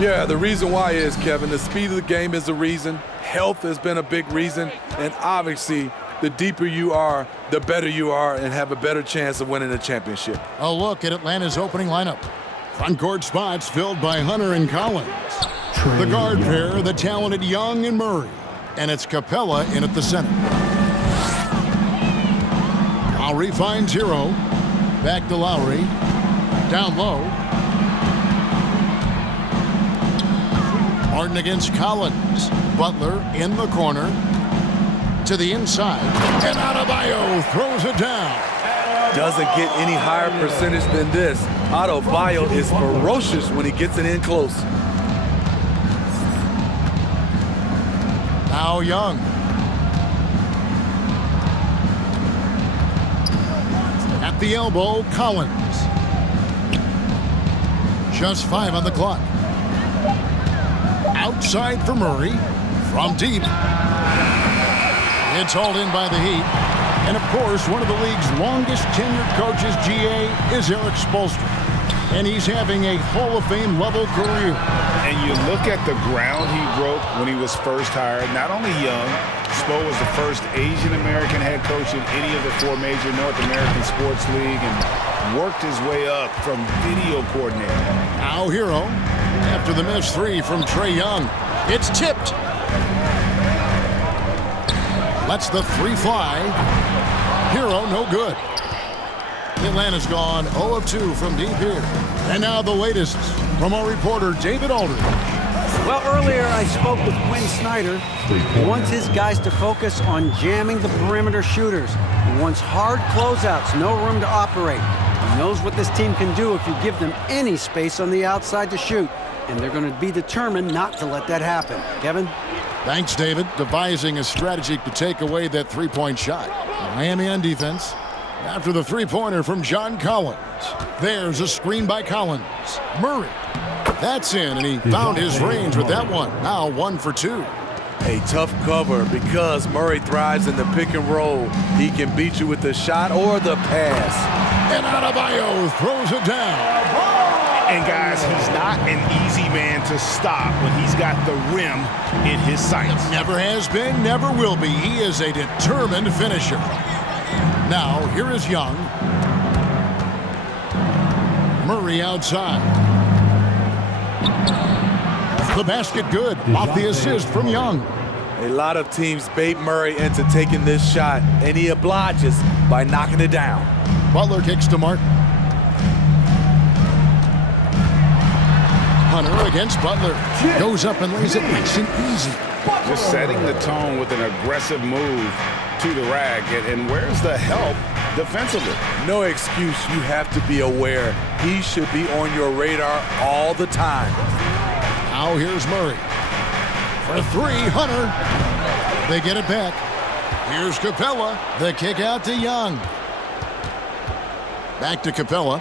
Yeah, the reason why is, Kevin, the speed of the game is a reason. Health has been a big reason. And obviously, the deeper you are, the better you are and have a better chance of winning the championship. A look at Atlanta's opening lineup. Front court spots filled by Hunter and Collins. The guard pair, the talented Young and Murray. And it's Capella in at the center. Lowry finds Hero. Back to Lowry. Down low. Martin against Collins. Butler in the corner. To the inside. And Adebayo throws it down. Doesn't get any higher percentage than this. Adebayo is ferocious when he gets it in close. Now Young. At the elbow, Collins. Just 5 on the clock. Outside for Murray. From deep. It's hauled in by the Heat. And of course, one of the league's longest tenured coaches, GA, is Eric Spoelstra. And he's having a Hall of Fame level career. And you look at the ground he broke when he was first hired. Not only young, Spo was the first Asian American head coach in any of the 4 major North American sports league and worked his way up from video coordinator. Now Hero, after the missed 3 from Trae Young. It's tipped. Lets the 3 fly. Hero, no good. Atlanta's gone 0 of 2 from deep here. And now the latest from our reporter, David Aldridge. Well, earlier I spoke with Quinn Snyder. He wants his guys to focus on jamming the perimeter shooters. He wants hard closeouts, no room to operate. He knows what this team can do if you give them any space on the outside to shoot. And they're going to be determined not to let that happen. Kevin? Thanks, David. Devising a strategy to take away that 3-point shot. Miami on defense. After the 3-pointer from John Collins. There's a screen by Collins. Murray. That's in, and he found his range with that one. Now 1 for 2. A tough cover because Murray thrives in the pick and roll. He can beat you with the shot or the pass. And Adebayo throws it down. And guys, he's not an easy man to stop when he's got the rim in his sights. Never has been, never will be. He is a determined finisher. Now, here is Young. Murray outside. The basket good. Off the assist from Young. A lot of teams bait Murray into taking this shot, and he obliges by knocking it down. Butler kicks to Martin. Hunter against Butler. Goes up and lays it nice and easy. Just setting the tone with an aggressive move to the rack. And where's the help defensively? No excuse. You have to be aware. He should be on your radar all the time. Now here's Murray. For 3, Hunter. They get it back. Here's Capella. The kick out to Young. Back to Capella.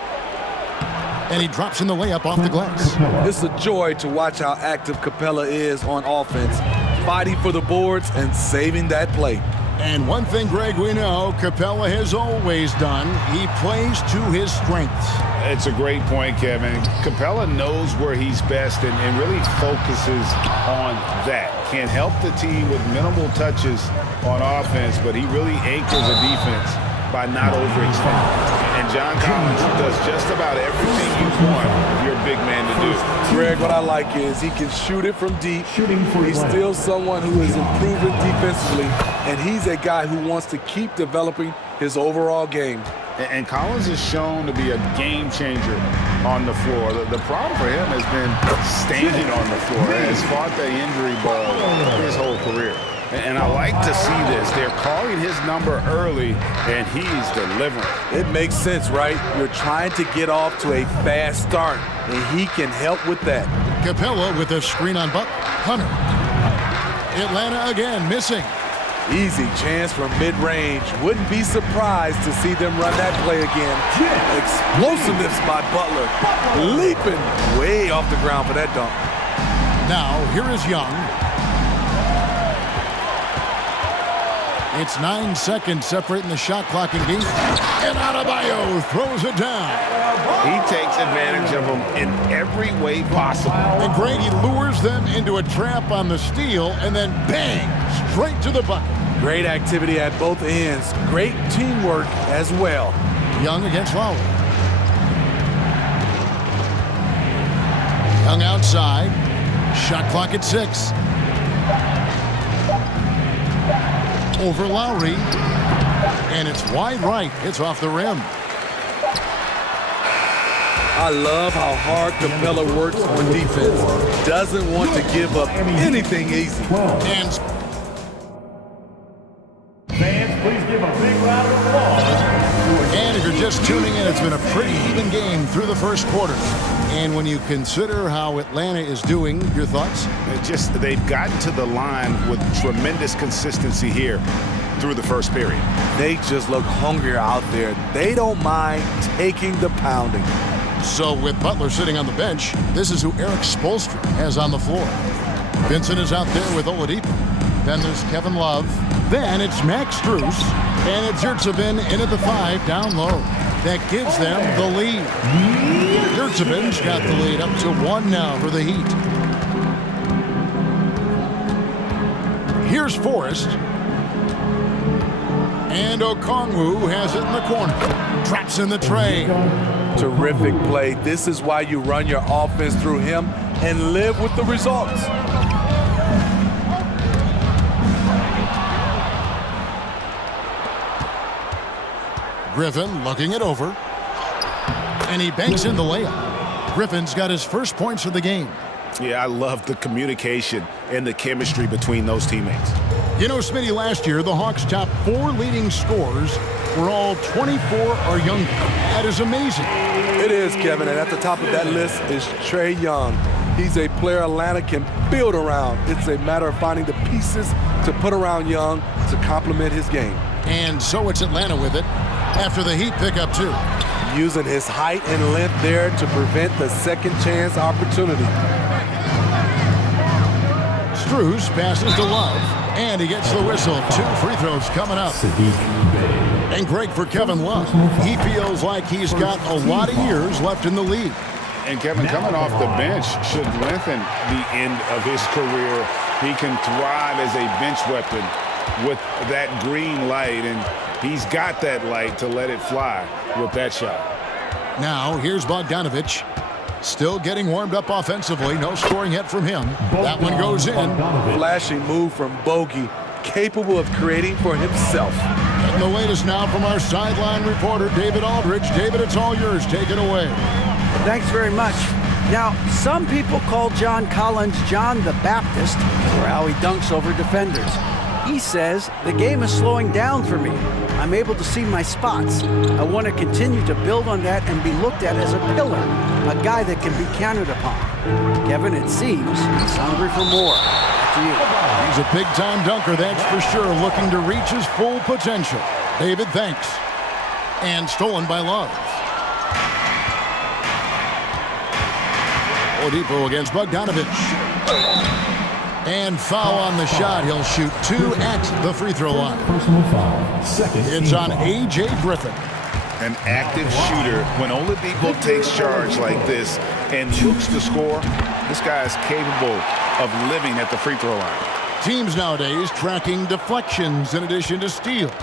And he drops in the layup off the glass. It's a joy to watch how active Capella is on offense, fighting for the boards and saving that play. And one thing, Greg, we know Capella has always done. He plays to his strengths. It's a great point, Kevin. Capella knows where he's best and really focuses on that. Can help the team with minimal touches on offense, but he really anchors a defense by not overextending. And John Collins does just about everything you want your big man to do. Greg, what I like is he can shoot it from deep. He's still someone who is improving defensively, and he's a guy who wants to keep developing his overall game. And Collins is shown to be a game changer on the floor. The problem for him has been staying on the floor. He has fought the injury bug his whole career. And I like to see this. They're calling his number early, and he's delivering. It makes sense, right? You're trying to get off to a fast start, and he can help with that. Capella with a screen on Butler. Hunter. Atlanta again missing. Easy chance from mid-range. Wouldn't be surprised to see them run that play again. Explosiveness by Butler. Leaping way off the ground for that dunk. Now, here is Young. It's 9 seconds separating the shot clock and game. And Adebayo throws it down. He takes advantage of them in every way possible. And Grady lures them into a trap on the steal, and then bang, straight to the bucket. Great activity at both ends. Great teamwork as well. Young against Lowry. Young outside. Shot clock at 6. Over Lowry. And it's wide right. It's off the rim. I love how hard Capella works on defense. Doesn't want to give up anything easy. And Fans, please give a big round of applause. And if you're just tuning in, it's been a pretty even game through the first quarter. And when you consider how Atlanta is doing, your thoughts? They've gotten to the line with tremendous consistency here through the first period. They just look hungrier out there. They don't mind taking the pounding. So with Butler sitting on the bench, this is who Eric Spoelstra has on the floor. Vincent is out there with Oladipo. Then there's Kevin Love. Then it's Max Strus. And it's Yurtsevin in at the 5 down low. That gives them the lead. Yurtsevin's got the lead up to 1 now for the Heat. Here's Forrest. And Okongwu has it in the corner. Traps in the tray. Terrific play. This is why you run your offense through him and live with the results. Griffin looking it over. And he banks in the layup. Griffin's got his first points of the game. Yeah, I love the communication and the chemistry between those teammates. You know, Smitty, last year, the Hawks' top 4 leading scorers were all 24 or younger. That is amazing. It is, Kevin, and at the top of that list is Trae Young. He's a player Atlanta can build around. It's a matter of finding the pieces to put around Young to complement his game. And so it's Atlanta with it after the Heat pick up 2. Using his height and length there to prevent the second chance opportunity. Strus passes to Love, and he gets the whistle. 2 free throws coming up. And great for Kevin Love. He feels like he's got a lot of years left in the league. And Kevin, coming off the bench should lengthen the end of his career. He can thrive as a bench weapon with that green light, and he's got that light to let it fly with that shot. Now, here's Bogdanovic. Still getting warmed up offensively. No scoring yet from him. That one goes in. Flashing move from Bogey, capable of creating for himself. And the latest now from our sideline reporter, David Aldridge. David, it's all yours. Take it away. Thanks very much. Now, some people call John Collins John the Baptist for how he dunks over defenders. He says, the game is slowing down for me. I'm able to see my spots. I want to continue to build on that and be looked at as a pillar, a guy that can be counted upon. Kevin, it seems he's hungry for more. Back to you. He's a big-time dunker, that's for sure, looking to reach his full potential. David, thanks. And stolen by Love. Oladipo against Bogdanovic. And foul on the shot. He'll shoot 2 at the free throw line. It's on A.J. Griffin. An active shooter. When Oladipo takes charge like this and looks to score, this guy is capable of living at the free throw line. Teams nowadays tracking deflections in addition to steals.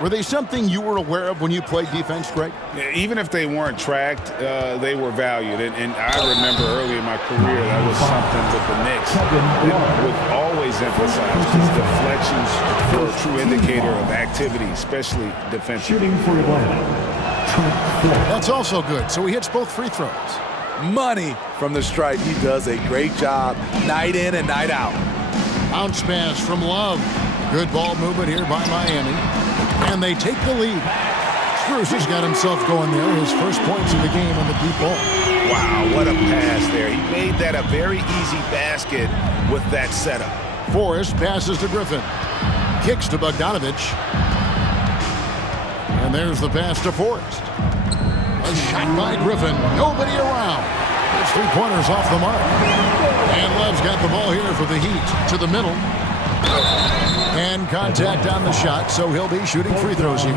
Were they something you were aware of when you played defense, Greg? Even if they weren't tracked, they were valued. And I remember early in my career, that was something with the Knicks that would always emphasize, because deflections were a true indicator of activity, especially defensive. Shooting for Atlanta. That's also good. So he hits both free throws. Money from the stripe. He does a great job night in and night out. Bounce pass from Love. Good ball movement here by Miami. And they take the lead. Strus has got himself going there. His first points of the game on the deep ball. Wow, what a pass there. He made that a very easy basket with that setup. Forrest passes to Griffin. Kicks to Bogdanovic. And there's the pass to Forrest. A shot by Griffin. Nobody around. His 3-pointers off the mark. And Love's got the ball here for the Heat. To the middle. And contact on the shot, so he'll be shooting free throws here.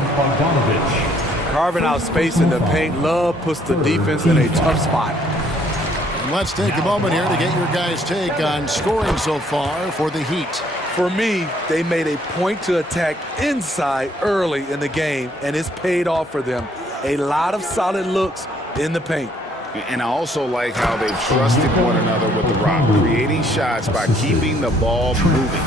carving out space in the paint. Love puts the defense in a tough spot. And let's take a moment here to get your guys' take on scoring so far for the Heat. For me, they made a point to attack inside early in the game, and it's paid off for them. A lot of solid looks in the paint. And I also like how they've trusted one another with the rock, creating shots by keeping the ball moving.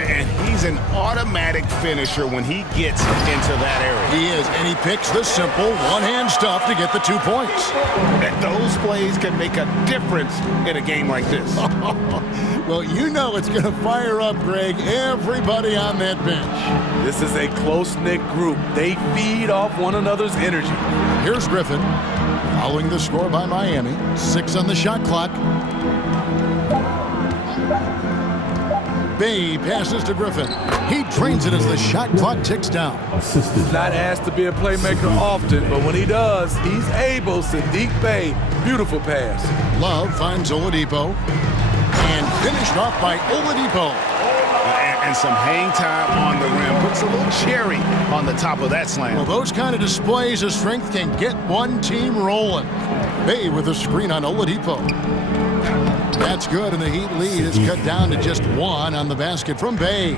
And he's an automatic finisher when he gets into that area. He is, and he picks the simple one-hand stuff to get the 2 points. And those plays can make a difference in a game like this. Well, you know it's going to fire up, Greg, everybody on that bench. This is a close-knit group. They feed off one another's energy. Here's Griffin, following the score by Miami. 6 on the shot clock. Bay passes to Griffin. He drains it as the shot clock ticks down. Not asked to be a playmaker often, but when he does, he's able. Sadiq Bey, beautiful pass. Love finds Oladipo. And finished off by Oladipo. And some hang time on the rim. Puts a little cherry on the top of that slam. Well, those kind of displays of strength can get one team rolling. Bay with a screen on Oladipo. That's good, and the Heat lead is cut down to just 1 on the basket from Bay.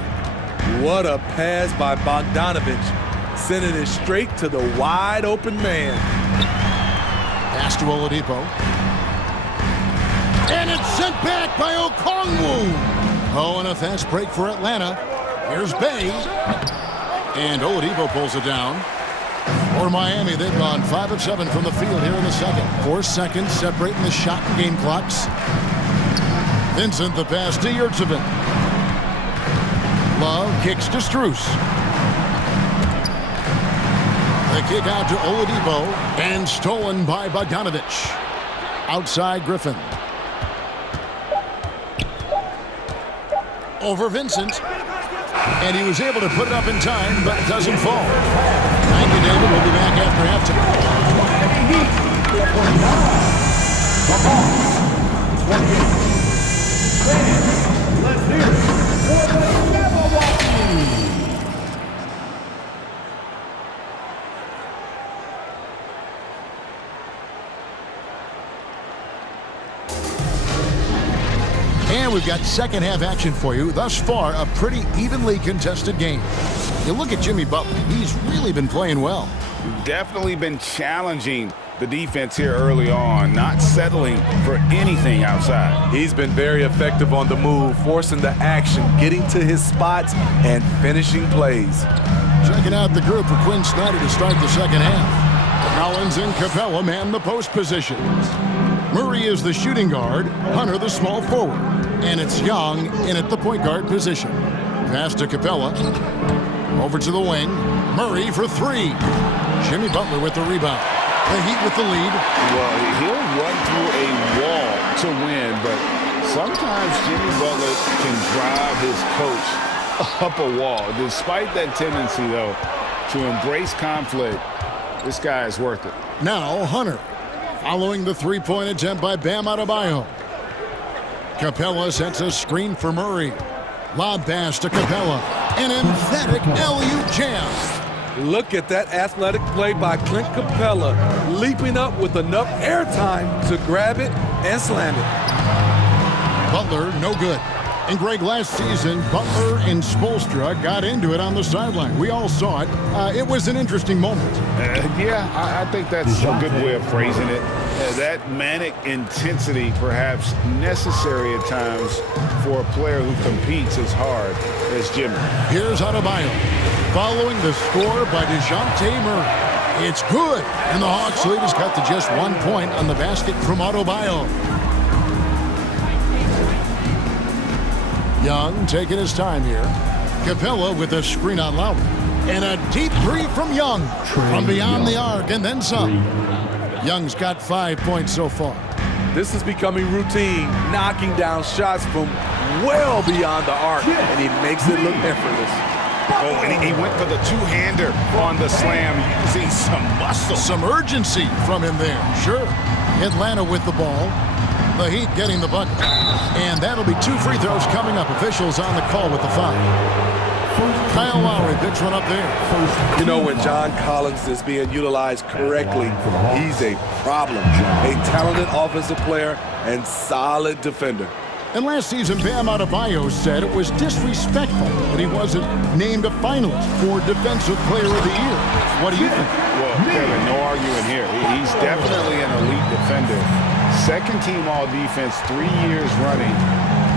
What a pass by Bogdanovich, sending it straight to the wide open man. Pass to Oladipo. And it's sent back by Okongwu. Oh, and a fast break for Atlanta. Here's Bay. And Oladipo pulls it down. For Miami, they've gone 5 of 7 from the field here in the second. 4 seconds separating the shot and game clocks. Vincent the pass to Yurtsevin. Love kicks to Strus. The kick out to Oladipo. And stolen by Bogdanovich. Outside Griffin. Over Vincent. And he was able to put it up in time, but it doesn't fall. Thank you, David. We'll be back after halftime. Let's hear it for the Milwaukee. And we've got second half action for you. Thus far, a pretty evenly contested game. You look at Jimmy Butler. He's really been playing well. Definitely been challenging the defense here early on, not settling for anything outside. He's been very effective on the move, forcing the action, getting to his spots, and finishing plays. Checking out the group for Quinn Snyder to start the second half. Collins and Capella man the post positions. Murray is the shooting guard, Hunter the small forward, and it's Young in at the point guard position. Pass to Capella. Over to the wing. Murray for 3. Jimmy Butler with the rebound. The Heat with the lead. Well, he'll run through a wall to win, but sometimes Jimmy Butler can drive his coach up a wall. Despite that tendency, though, to embrace conflict, this guy is worth it. Now Hunter, following the three-point attempt by Bam Adebayo. Capella sets a screen for Murray. Lob pass to Capella. An emphatic alley-oop jam. Look at that athletic play by Clint Capella, leaping up with enough airtime to grab it and slam it. Butler, no good. And Greg, last season, Butler and Spoelstra got into it on the sideline. We all saw it. It was an interesting moment. I think that's a good way of phrasing it. That manic intensity, perhaps necessary at times for a player who competes as hard as Jimmy. Here's Adebayo, following the score by DeJounte Murray. It's good, and the Hawks lead is cut to just 1 point on the basket from Adebayo. Young taking his time here. Capella with a screen on Lowry. And a deep 3 from Young. From beyond the arc and then some. Young's got 5 points so far. This is becoming routine, knocking down shots from well beyond the arc, and he makes it look effortless. Oh, and he went for the two-hander on the slam, using some muscle. Some urgency from him there, sure. Atlanta with the ball. The Heat getting the bucket. And that'll be 2 free throws coming up. Officials on the call with the foul. Kyle Lowry picks one up there. You know, when John Collins is being utilized correctly, he's a problem. A talented offensive player and solid defender. And last season, Bam Adebayo said it was disrespectful that he wasn't named a finalist for Defensive Player of the Year. What do you think? Well, Kevin, no arguing here. He's definitely an elite defender. Second team all-defense 3 years running.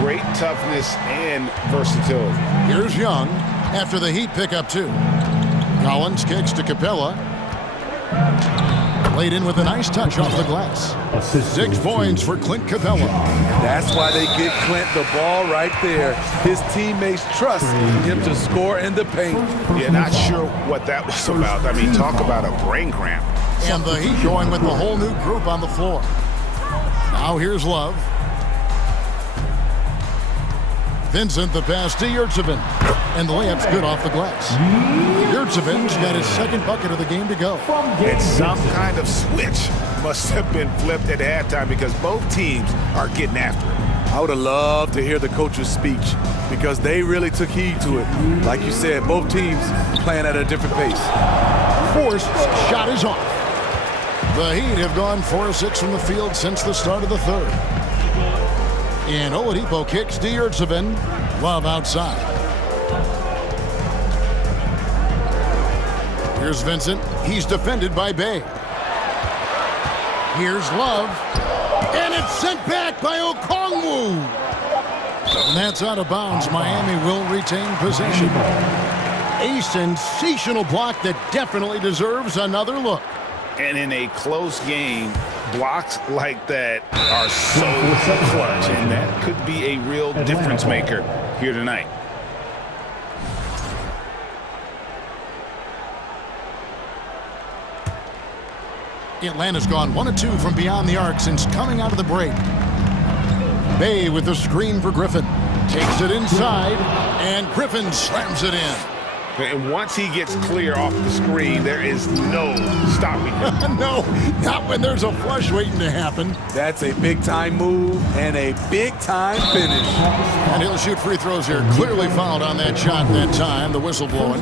Great toughness and versatility. Here's Young after the Heat pick up two. Collins kicks to Capella. Laid in with a nice touch off the glass. 6 points for Clint Capella. That's why they get Clint the ball right there. His teammates trust him to score in the paint. Yeah, not sure what that was about. I mean, talk about a brain cramp. And the Heat going with the whole new group on the floor. Now here's Love. Vincent the pass to Yurtsevin. And the layup's good off the glass. Yurtsevin's got his second bucket of the game to go. And some kind of switch must have been flipped at halftime because both teams are getting after it. I would have loved to hear the coach's speech because they really took heed to it. Like you said, both teams playing at a different pace. Forrest's shot is off. The Heat have gone 4 of 6 from the field since the start of the third. And Oladipo kicks to Yurtsevin. Love outside. Here's Vincent. He's defended by Bay. Here's Love. And it's sent back by Okongwu. And that's out of bounds. Miami will retain possession. A sensational block that definitely deserves another look. And in a close game, blocks like that are so clutch, and that could be a real difference maker here tonight. Atlanta's gone 1 of 2 from beyond the arc since coming out of the break. Bay with the screen for Griffin. Takes it inside, and Griffin slams it in. And once he gets clear off the screen, there is no stopping him. No, not when there's a flush waiting to happen. That's a big-time move and a big-time finish. And he'll shoot free throws here. Clearly fouled on that shot that time, the whistle blowing.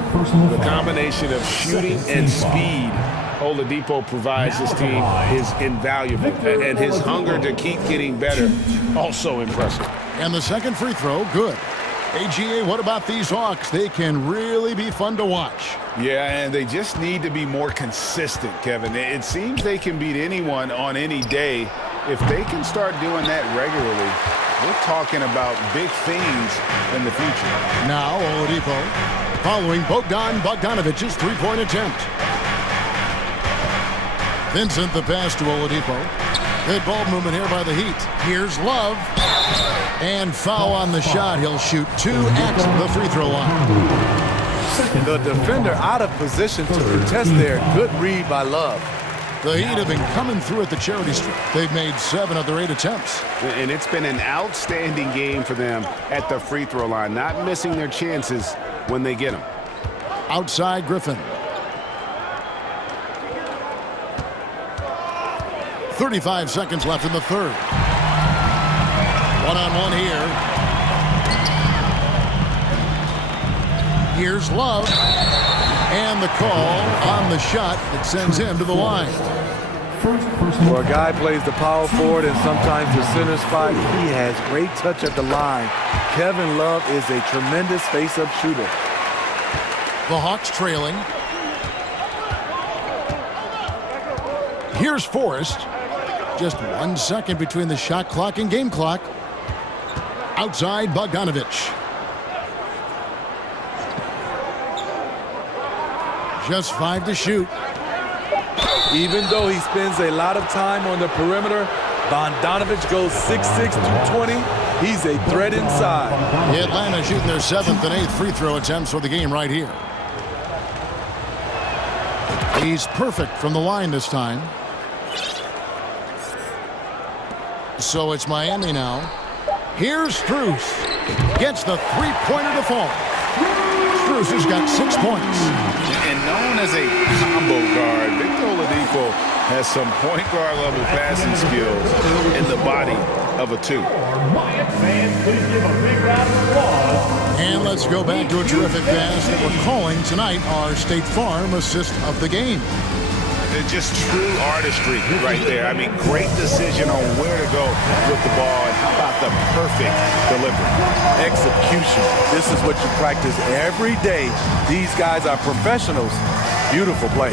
The combination of shooting and speed Oladipo provides his team is invaluable. And his hunger to keep getting better, also impressive. And the second free throw, good. AGA, what about these Hawks? They can really be fun to watch. Yeah, and they just need to be more consistent, Kevin. It seems they can beat anyone on any day. If they can start doing that regularly, we're talking about big things in the future. Now Oladipo following Bogdanovic's three-point attempt. Vincent the pass to Oladipo. Good ball movement here by the Heat. Here's Love. And foul on the shot. He'll shoot 2 at the free throw line. The defender out of position to contest there. Good read by Love. The Heat have been coming through at the charity stripe. They've made 7 of their 8 attempts. And it's been an outstanding game for them at the free throw line, not missing their chances when they get them. Outside Griffin. 35 seconds left in the third. One-on-one here. Here's Love. And the call on the shot that sends him to the line. Well, a guy plays the power forward and sometimes the center spot. He has great touch at the line. Kevin Love is a tremendous face-up shooter. The Hawks trailing. Here's Forrest. Just 1 second between the shot clock and game clock. Outside Bogdanovich. Just 5 to shoot. Even though he spends a lot of time on the perimeter, Bogdanovich goes 6'6", 220. He's a threat inside. Atlanta shooting their 7th and 8th free throw attempts for the game right here. He's perfect from the line this time. So it's Miami now. Here's Strus. Gets the three-pointer to fall. Strus has got 6 points. And known as a combo guard, Victor Oladipo has some point guard level passing skills in the body of a 2. Fans, please give a big round of applause And let's go back to a terrific pass that we're calling tonight our State Farm assist of the game. It's just true artistry right there. I mean, great decision on where to go with the ball, and how about the perfect delivery? Execution. This is what you practice every day. These guys are professionals. Beautiful play.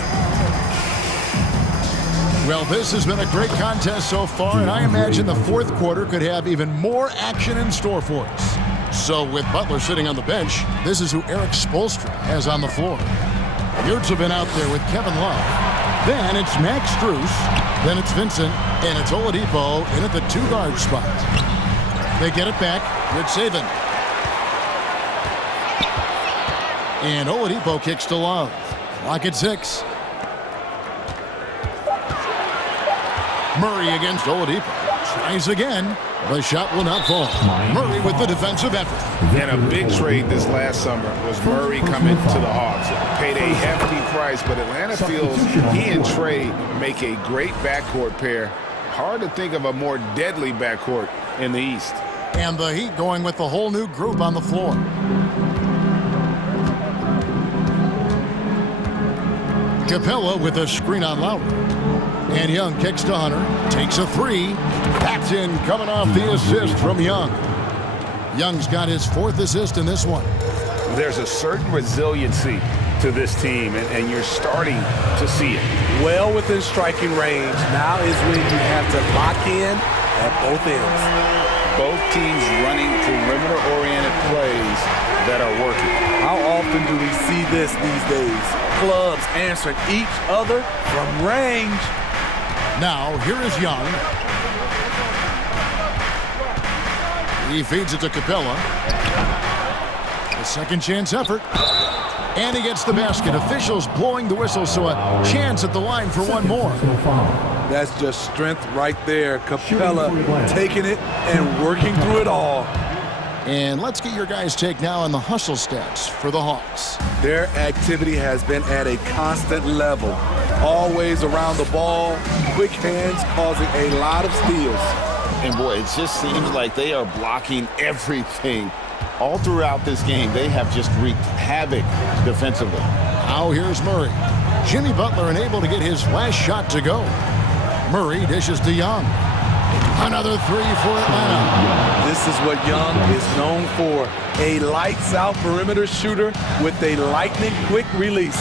Well, this has been a great contest so far, and I imagine the fourth quarter could have even more action in store for us. So with Butler sitting on the bench, this is who Eric Spoelstra has on the floor. Yurts have been out there with Kevin Love. Then it's Max Strus. Then it's Vincent. And it's Oladipo in at the two-guard spot. They get it back. Yurtseven. And Oladipo kicks to Love. Clock at 6. Murray against Oladipo. Tries again. The shot will not fall. Murray with the defensive effort. And a big trade this last summer was Murray coming to the Hawks. Paid a hefty price, but Atlanta feels he and Trey make a great backcourt pair. Hard to think of a more deadly backcourt in the East. And the Heat going with the whole new group on the floor. Capella with a screen on Lowry. And Young kicks to Hunter. Takes a three. That's in, coming off the assist from Young. Young's got his fourth assist in this one. There's a certain resiliency to this team, and you're starting to see it. Well within striking range. Now is when you have to lock in at both ends. Both teams running perimeter-oriented plays that are working. How often do we see this these days? Clubs answering each other from range. Now, here is Young. He feeds it to Capella. A second chance effort. And he gets the basket. Officials blowing the whistle, so a chance at the line for one more. That's just strength right there. Capella taking it and working through it all. And let's get your guys' take now on the hustle stats for the Hawks. Their activity has been at a constant level. Always around the ball, quick hands causing a lot of steals. And boy, it just seems like they are blocking everything. All throughout this game, they have just wreaked havoc defensively. Now here's Murray. Jimmy Butler unable to get his last shot to go. Murray dishes to Young. Another three for Atlanta. This is what Young is known for. A lights-out perimeter shooter with a lightning-quick release.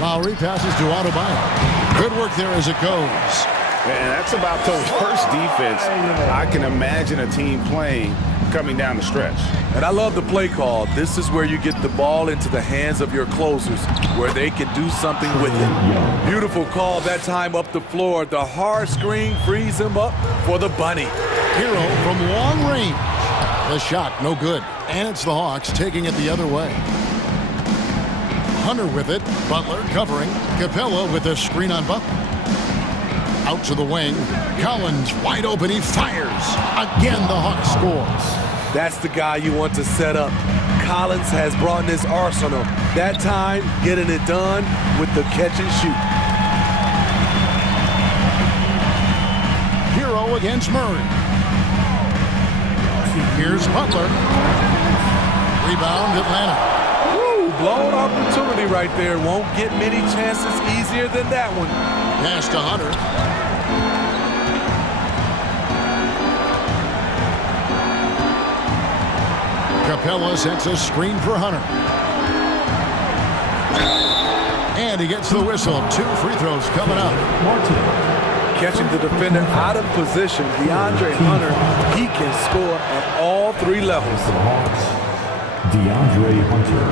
Lowry passes to Adebayo. Good work there as it goes. And that's about the worst defense I can imagine a team playing coming down the stretch. And I love the play call. This is where you get the ball into the hands of your closers, where they can do something with it. Beautiful call that time up the floor. The hard screen frees him up for the bunny. Hero from long range. The shot, no good. And it's the Hawks taking it the other way. Hunter with it. Butler covering. Capella with a screen on Butler. Out to the wing. Collins wide open. He fires. Again, the Hawks scores. That's the guy you want to set up. Collins has brought in his arsenal. That time, getting it done with the catch and shoot. Hero against Murray. Here's Butler. Rebound, Atlanta. Woo, blown opportunity right there. Won't get many chances easier than that one. Pass to Hunter. Capella sets a screen for Hunter. And he gets the whistle. 2 free throws coming up. Catching the defender out of position, DeAndre Hunter, he can score at all 3 levels. DeAndre Hunter.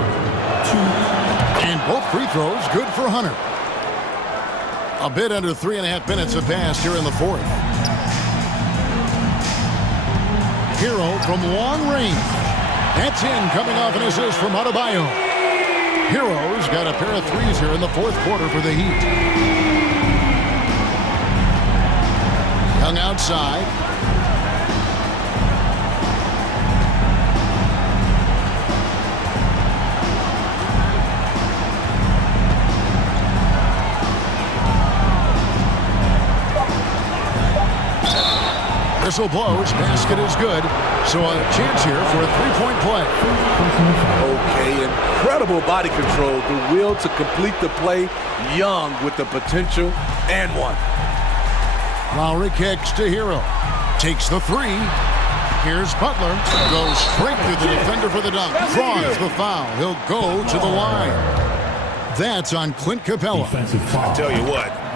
And both free throws good for Hunter. A bit under 3.5 minutes have passed here in the fourth. Hero from long range. That's in, coming off an assist from Adebayo. Hero's got a pair of threes here in the fourth quarter for the Heat. Young outside. whistle blows. Basket is good. So a chance here for a three-point play. Okay, incredible body control. The will to complete the play. Young with the potential and one. Lowry kicks to Hero. Takes the three. Here's Butler. Goes straight through the defender for the dunk. Draws the foul. He'll go to the line. That's on Clint Capella. I tell you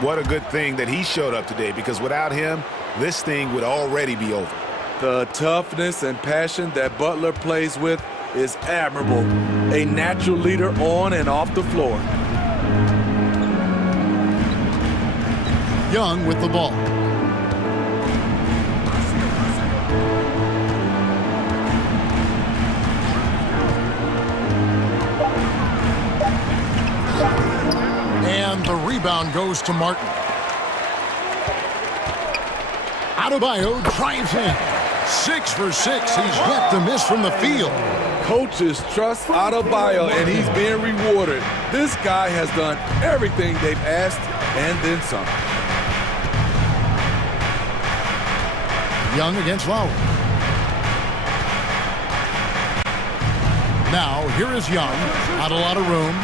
what a good thing that he showed up today, because without him, this thing would already be over. The toughness and passion that Butler plays with is admirable. A natural leader on and off the floor. Young with the ball. And the rebound goes to Martin. Adebayo drives in. 6 for 6. He's yet to miss from the field. Coaches trust Adebayo, and he's being rewarded. This guy has done everything they've asked and then some. Young against Lowry. Now, here is Young. Not a lot of room.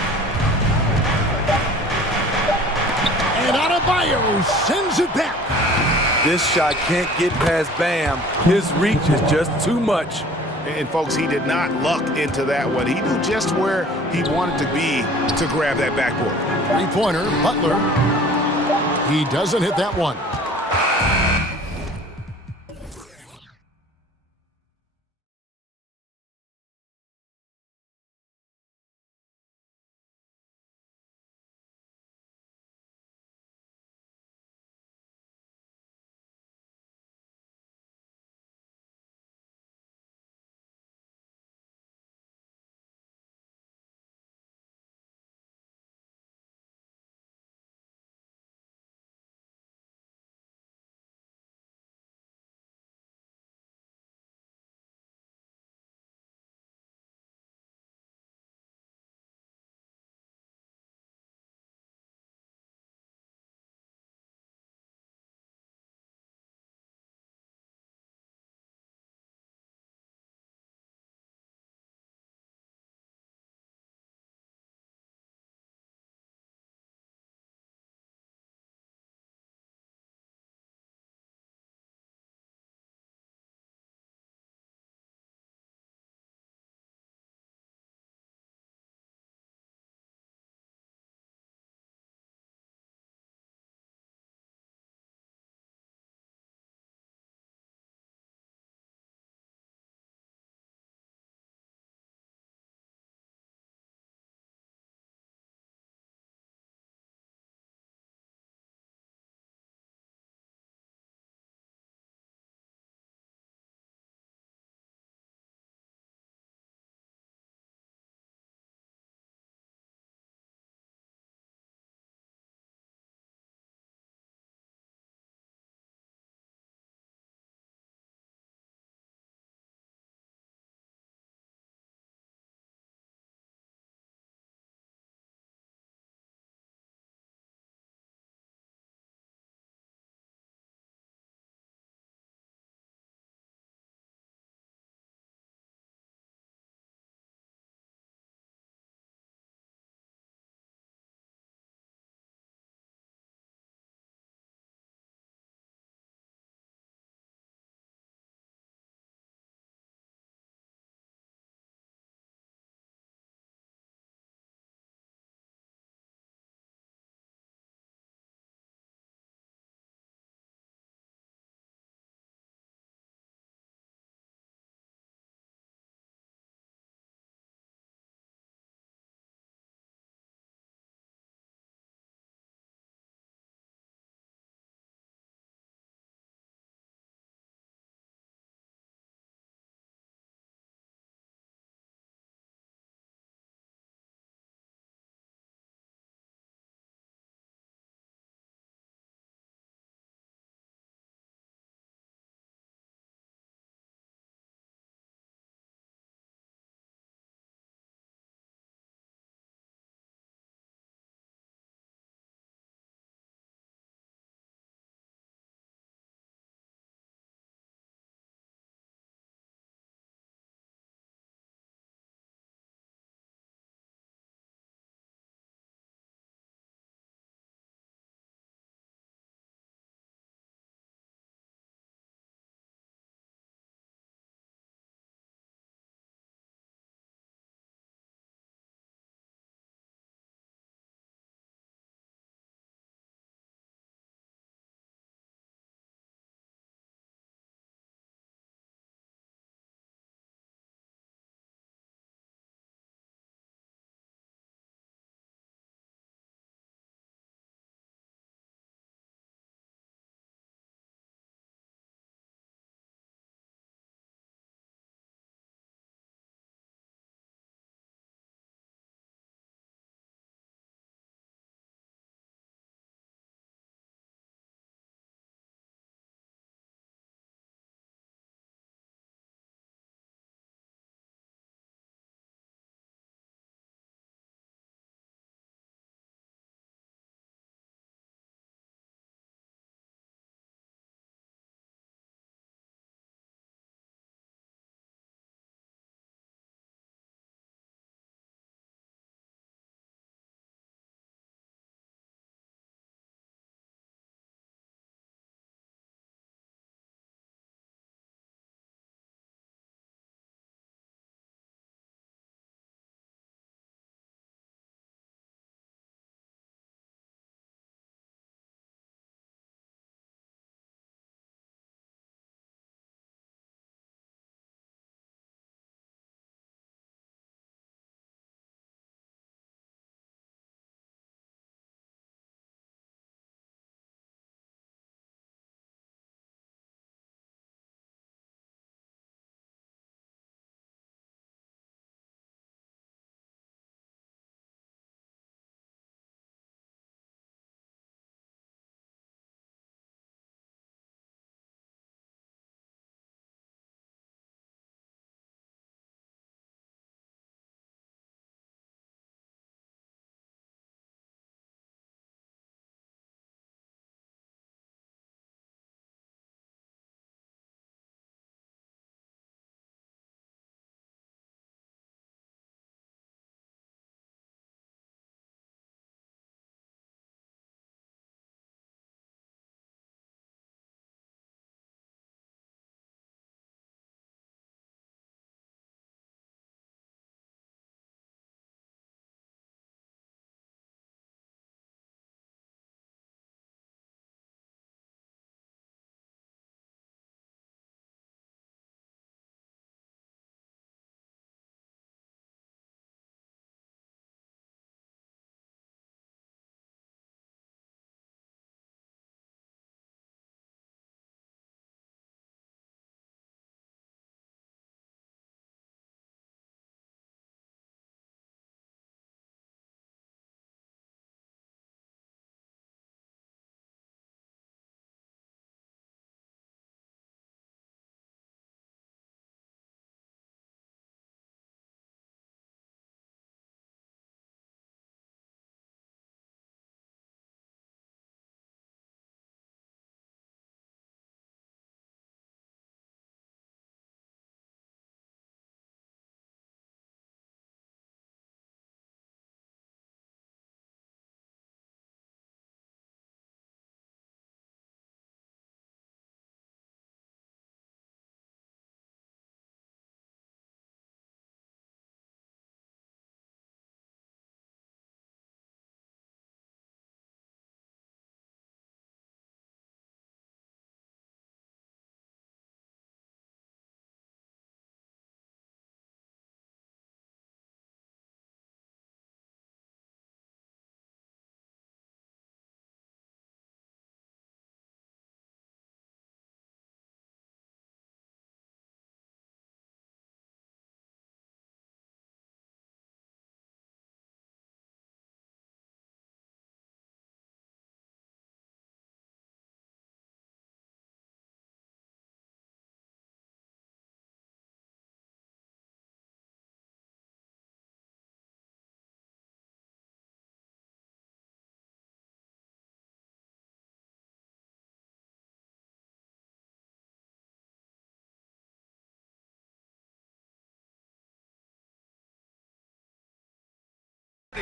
And Adebayo sends it back. This shot can't get past Bam. His reach is just too much. And folks, he did not luck into that one. He knew just where he wanted to be to grab that backboard. Three-pointer, Butler. He doesn't hit that one.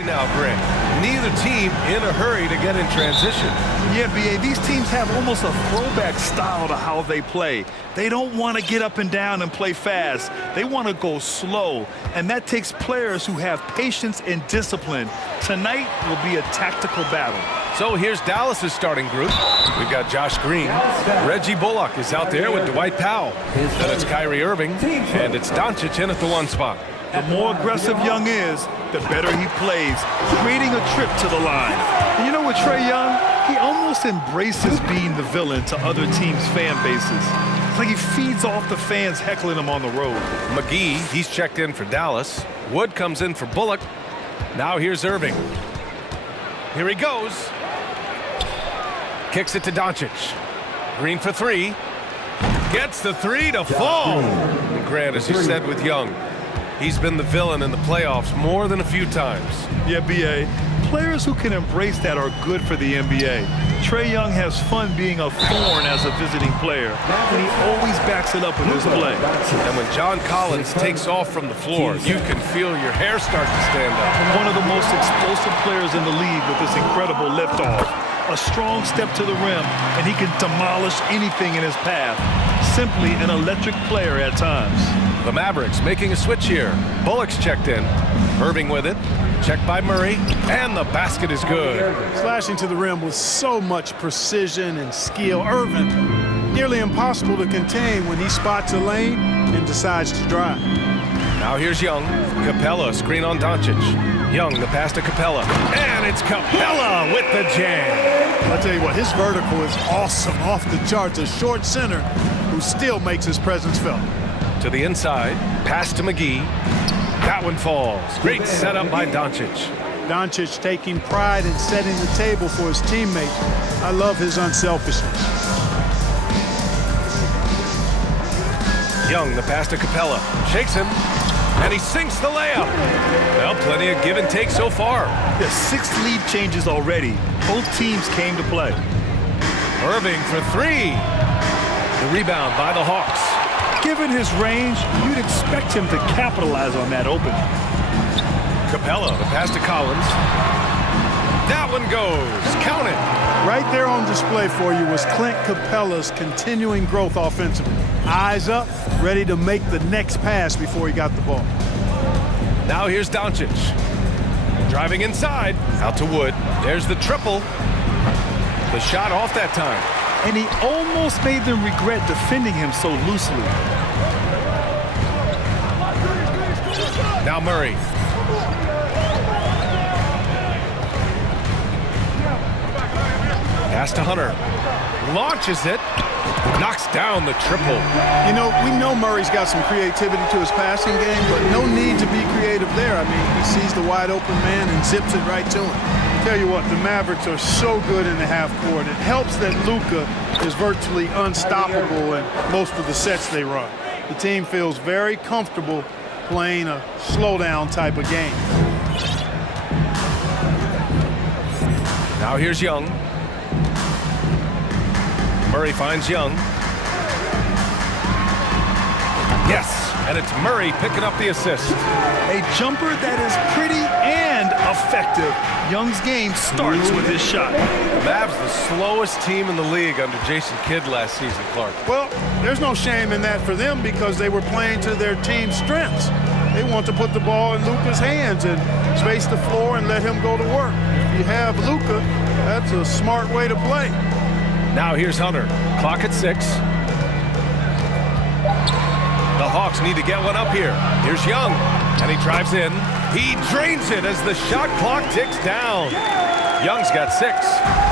Now, Grant, neither team in a hurry to get in transition. Yeah, B.A., these teams have almost a throwback style to how they play. They don't want to get up and down and play fast. They want to go slow, and that takes players who have patience and discipline. Tonight will be a tactical battle. So here's Dallas's starting group. We've got Josh Green. Reggie Bullock is out there with Dwight Powell. Then it's Kyrie Irving, and it's Doncic in at the 1 spot. The more aggressive Young is, the better he plays, creating a trip to the line. And you know what, Trae Young? He almost embraces being the villain to other teams' fan bases. It's like he feeds off the fans heckling him on the road. McGee, he's checked in for Dallas. Wood comes in for Bullock. Now here's Irving. Here he goes. Kicks it to Doncic. Green for 3. Gets the 3 to fall. And Grant, as you said with Young, he's been the villain in the playoffs more than a few times. Yeah, B.A., players who can embrace that are good for the NBA. Trae Young has fun being a thorn as a visiting player, and he always backs it up with his play. And when John Collins takes off from the floor, you can feel your hair start to stand up. One of the most explosive players in the league with this incredible liftoff. A strong step to the rim, and he can demolish anything in his path. Simply an electric player at times. The Mavericks making a switch here. Bullock's checked in. Irving with it. Checked by Murray. And the basket is good. Slashing to the rim with so much precision and skill. Irving, nearly impossible to contain when he spots a lane and decides to drive. Now here's Young. Capella screen on Doncic. Young, the pass to Capella. And it's Capella with the jam. I'll tell you what, his vertical is awesome, off the charts. A short center who still makes his presence felt. To the inside, pass to McGee. That one falls. Great setup by Doncic. Doncic taking pride in setting the table for his teammates. I love his unselfishness. Young, the pass to Capella. Shakes him, and he sinks the layup. Well, plenty of give and take so far. The 6 lead changes already. Both teams came to play. Irving for 3. The rebound by the Hawks. Given his range, you'd expect him to capitalize on that opening. Capella, the pass to Collins. That one goes. Count it. Right there on display for you was Clint Capella's continuing growth offensively. Eyes up, ready to make the next pass before he got the ball. Now here's Doncic. Driving inside. Out to Wood. There's the triple. The shot off that time. And he almost made them regret defending him so loosely. Now Murray. Pass to Hunter. Launches it. Knocks down the triple. You know, we know Murray's got some creativity to his passing game, but no need to be creative there. I mean, he sees the wide open man and zips it right to him. Tell you what, the Mavericks are so good in the half court. It helps that Luka is virtually unstoppable in most of the sets they run. The team feels very comfortable playing a slowdown type of game. Now here's Young. Murray finds Young. Yes, and it's Murray picking up the assist. A jumper that is pretty and effective. Young's game starts with his shot. The Mavs the slowest team in the league under Jason Kidd last season, Clark. Well, there's no shame in that for them because they were playing to their team's strengths. They want to put the ball in Luka's hands and space the floor and let him go to work. If you have Luka, that's a smart way to play. Now here's Hunter. Clock at 6. The Hawks need to get one up here. Here's Young, and he drives in. He drains it as the shot clock ticks down. Young's got 6.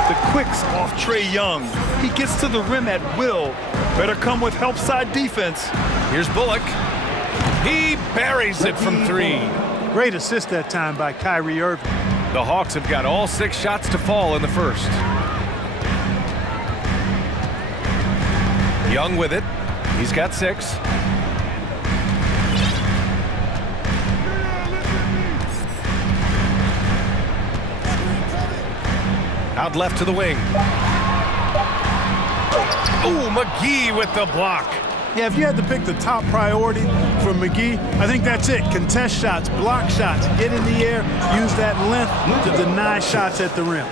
The quicks off Trae Young. He gets to the rim at will. Better come with help side defense. Here's Bullock. He buries it from 3. Great assist that time by Kyrie Irving. The Hawks have got all 6 shots to fall in the first. Young with it. He's got 6. Out left to the wing. Ooh, McGee with the block. Yeah, if you had to pick the top priority for McGee, I think that's it. Contest shots, block shots, get in the air, use that length to deny shots at the rim.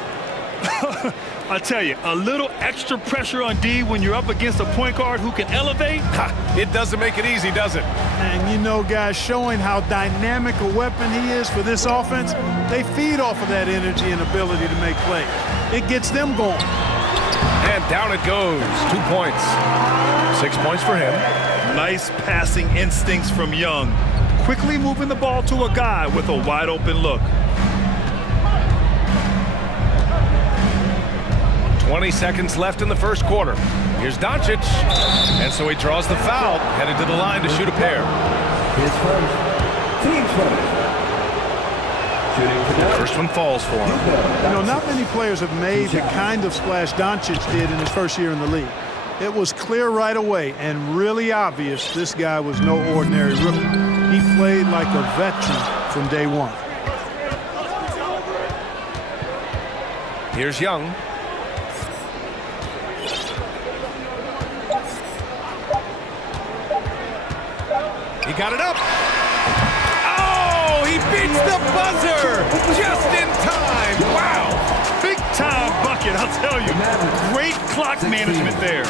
I tell you, a little extra pressure on D when you're up against a point guard who can elevate. It doesn't make it easy, does it? And you know, guys, showing how dynamic a weapon he is for this offense, they feed off of that energy and ability to make plays. It gets them going. And down it goes. 2 points. 6 points for him. Nice passing instincts from Young. Quickly moving the ball to a guy with a wide open look. 20 seconds left in the first quarter. Here's Doncic. And so he draws the foul, headed to the line to shoot a pair. His first. Team's first. First one falls for him. You know, not many players have made the kind of splash Doncic did in his first year in the league. It was clear right away and really obvious this guy was no ordinary rookie. He played like a veteran from day one. Here's Young. He got it up. Oh, he beats the buzzer just in time. Wow. Big time bucket, I'll tell you. Great clock management there.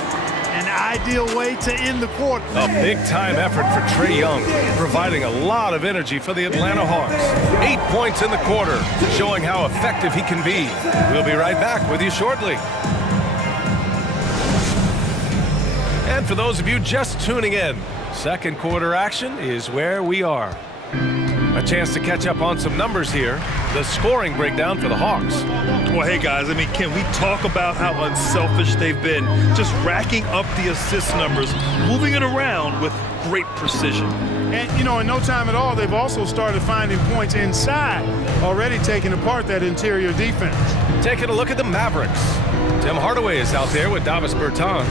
An ideal way to end the quarter. A big-time effort for Trae Young, providing a lot of energy for the Atlanta Hawks. 8 points in the quarter, showing how effective he can be. We'll be right back with you shortly. And for those of you just tuning in, second quarter action is where we are. A chance to catch up on some numbers here. The scoring breakdown for the Hawks. Well, hey, guys, I mean, can we talk about how unselfish they've been? Just racking up the assist numbers, moving it around with great precision. And, you know, in no time at all, they've also started finding points inside, already taking apart that interior defense. Taking a look at the Mavericks. Tim Hardaway is out there with Davis Bertans.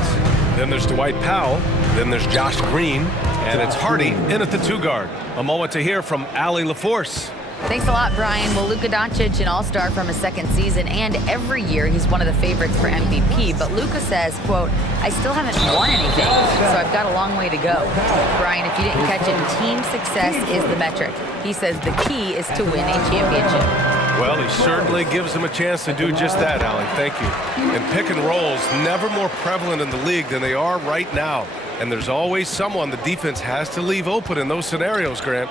Then there's Dwight Powell. Then there's Josh Green. And it's Hardy in at the 2 guard. A moment to hear from Allie LaForce. Thanks a lot, Brian. Well, Luka Doncic, an all-star from his second season, and every year he's one of the favorites for MVP. But Luka says, quote, I still haven't won anything, so I've got a long way to go. Brian, if you didn't catch it, team success is the metric. He says the key is to win a championship. Well, he certainly gives them a chance to do just that, Allie. Thank you. And pick and rolls, never more prevalent in the league than they are right now. And there's always someone the defense has to leave open in those scenarios, Grant.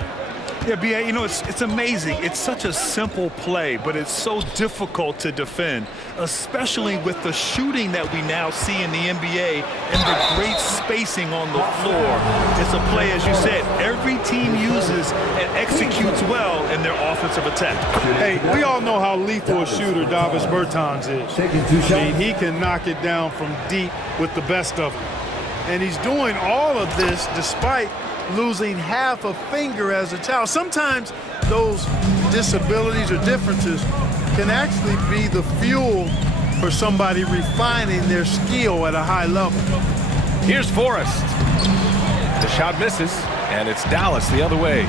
Yeah, B.A., you know, it's amazing. It's such a simple play, but it's so difficult to defend, especially with the shooting that we now see in the NBA and the great spacing on the floor. It's a play, as you said, every team uses and executes well in their offensive attack. Hey, we all know how lethal a shooter Davis Bertans is. I mean, he can knock it down from deep with the best of them. And he's doing all of this despite losing half a finger as a child. Sometimes those disabilities or differences can actually be the fuel for somebody refining their skill at a high level. Here's Forrest. The shot misses, and it's Dallas the other way.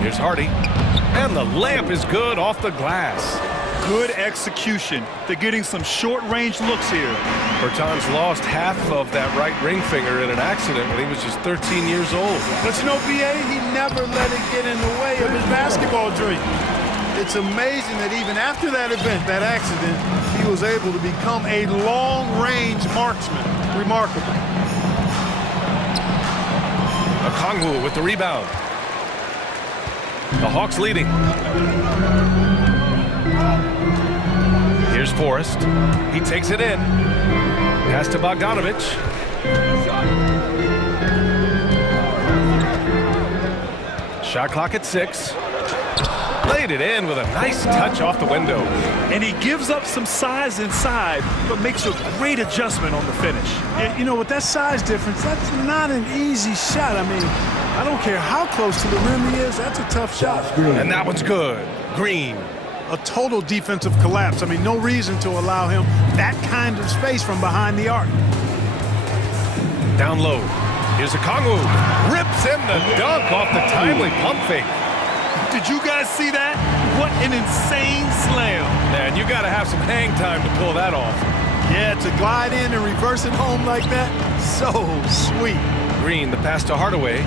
Here's Hardy. And the layup is good off the glass. Good execution. They're getting some short-range looks here. Bertans lost half of that right ring finger in an accident when he was just 13 years old. But you know, B.A., he never let it get in the way of his basketball dream. It's amazing that even after that event, that accident, he was able to become a long-range marksman. Remarkable. Okongwu with the rebound. The Hawks leading. Here's Forrest. He takes it in. Pass to Bogdanovic. Shot clock at 6. Laid it in with a nice touch off the window. And he gives up some size inside, but makes a great adjustment on the finish. And, you know, with that size difference, that's not an easy shot. I mean, I don't care how close to the rim he is, that's a tough shot. And that one's good. Green. A total defensive collapse. I mean, no reason to allow him that kind of space from behind the arc. Down low. Here's Okongwu. Rips in the dunk off the timely pump fake. Did you guys see that? What an insane slam. Man, you got to have some hang time to pull that off. Yeah, to glide in and reverse it home like that, so sweet. Green, the pass to Hardaway.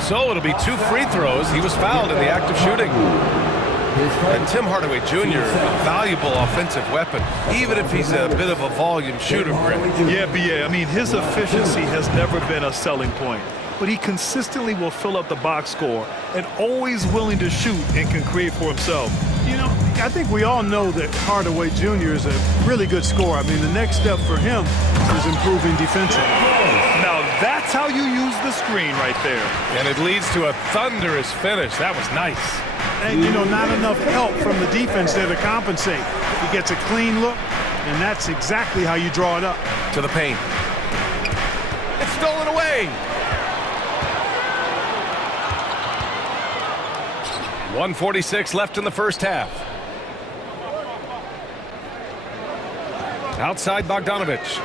So it'll be 2 free throws. He was fouled in the act of shooting. And Tim Hardaway Jr., a valuable offensive weapon, even if he's a bit of a volume shooter, Brent. Yeah, B.A., I mean, his efficiency has never been a selling point, but he consistently will fill up the box score and always willing to shoot and can create for himself. You know, I think we all know that Hardaway Jr. is a really good scorer. I mean, the next step for him is improving defensively. Now, that's how you use the screen right there. And it leads to a thunderous finish. That was nice. And, you know, not enough help from the defense there to compensate. He gets a clean look, and that's exactly how you draw it up. To the paint. It's stolen away. 1:46 left in the first half. Outside Bogdanovich.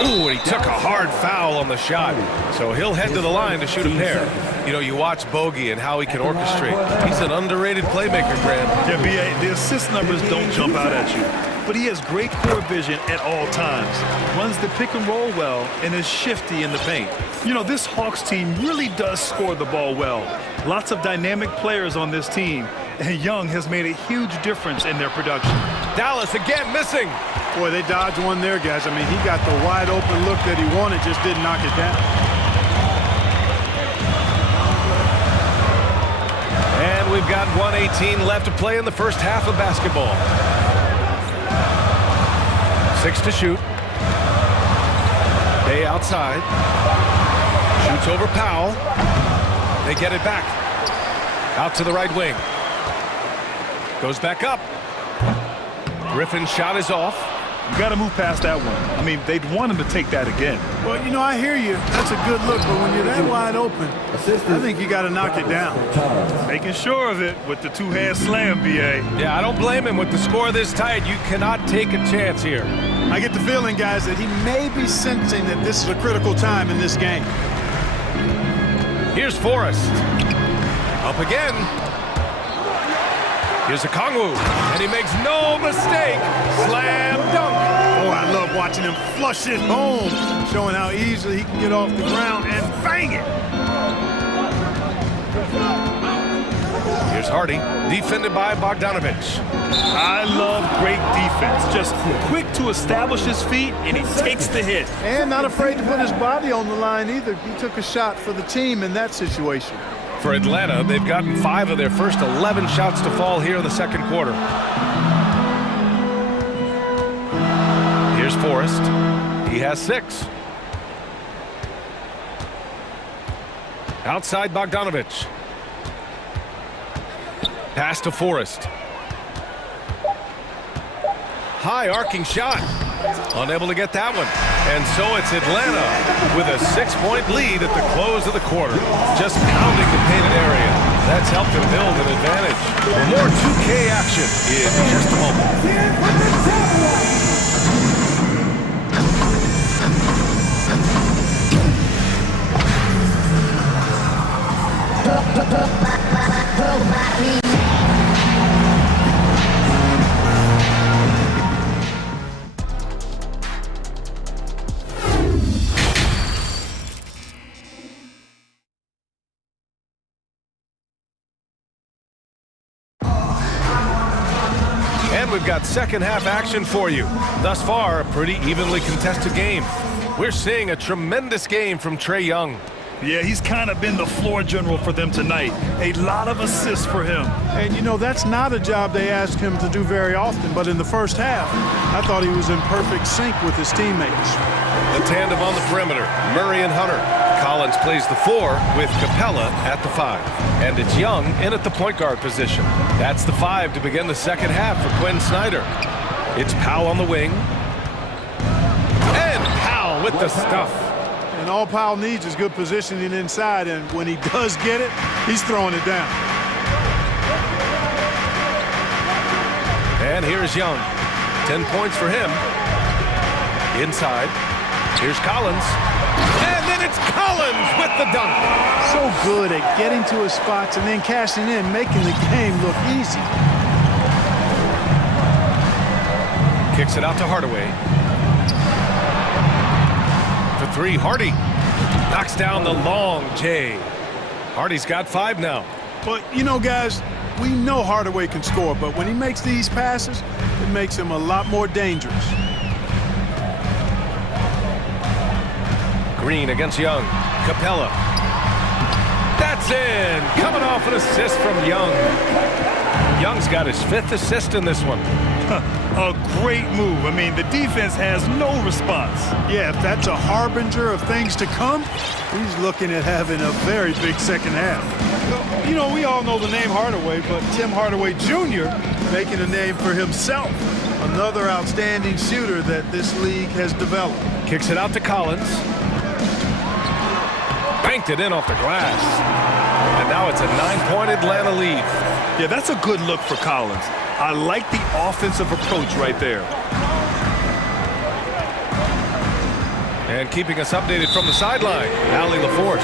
Ooh, and he took a hard foul on the shot. So he'll head to the line to shoot a pair. You know, you watch Bogey and how he can orchestrate. He's an underrated playmaker, Graham. Yeah, B.A., the assist numbers don't jump out at you, but he has great core vision at all times, runs the pick and roll well, and is shifty in the paint. You know, this Hawks team really does score the ball well. Lots of dynamic players on this team, and Young has made a huge difference in their production. Dallas again missing. Boy, they dodged one there, guys. I mean, he got the wide open look that he wanted, just didn't knock it down. And we've got 1:18 left to play in the first half of basketball. 6 to shoot. Day outside. Shoots over Powell. They get it back. Out to the right wing. Goes back up. Griffin's shot is off. You got to move past that one. I mean, they'd want him to take that again. Well, you know, I hear you. That's a good look, but when you're that wide open, I think you got to knock it down. Making sure of it with the two-hand slam, B.A. Yeah, I don't blame him. With the score this tight, you cannot take a chance here. I get the feeling, guys, that he may be sensing that this is a critical time in this game. Here's Forrest. Up again. Here's a Kongwu, and he makes no mistake. Slam dunk. Oh, I love watching him flush it home, showing how easily he can get off the ground and bang it. Here's Hardy, defended by Bogdanovich. I love great defense. Just quick to establish his feet, and he takes the hit. And not afraid to put his body on the line either. He took a shot for the team in that situation. For Atlanta, they've gotten 5 of their first 11 shots to fall here in the second quarter. Here's Forrest. He has 6. Outside Bogdanovich. Pass to Forrest. High arcing shot. Unable to get that one. And so it's Atlanta with a 6-point lead at the close of the quarter. Just pounding the painted area. That's helped them build an advantage. More 2K action in just a moment. And we've got second half action for you. Thus far, a pretty evenly contested game. We're seeing a tremendous game from Trae Young. Yeah, he's kind of been the floor general for them tonight. A lot of assists for him. And, you know, that's not a job they ask him to do very often, but in the first half, I thought he was in perfect sync with his teammates. The tandem on the perimeter, Murray and Hunter. Collins plays the 4 with Capella at the 5. And it's Young in at the point guard position. That's the 5 to begin the second half for Quinn Snyder. It's Powell on the wing. And Powell with the stuff. And all Powell needs is good positioning inside, and when he does get it, he's throwing it down. And here's Young. 10 points for him. Inside. Here's Collins. And then it's Collins with the dunk. So good at getting to his spots and then cashing in, making the game look easy. Kicks it out to Hardaway. For three, Hardy. Knocks down the long J. Hardy's got 5 now. But, you know, guys, we know Hardaway can score, but when he makes these passes, it makes him a lot more dangerous. Green against Young. Capella. That's in. Coming off an assist from Young. Young's got his 5th assist in this one. A great move. I mean, the defense has no response. Yeah, if that's a harbinger of things to come, he's looking at having a very big second half. You know, we all know the name Hardaway, but Tim Hardaway Jr. making a name for himself. Another outstanding shooter that this league has developed. Kicks it out to Collins. Banked it in off the glass. And now it's a 9-point Atlanta lead. Yeah, that's a good look for Collins. I like the offensive approach right there. And keeping us updated from the sideline, Allie LaForce.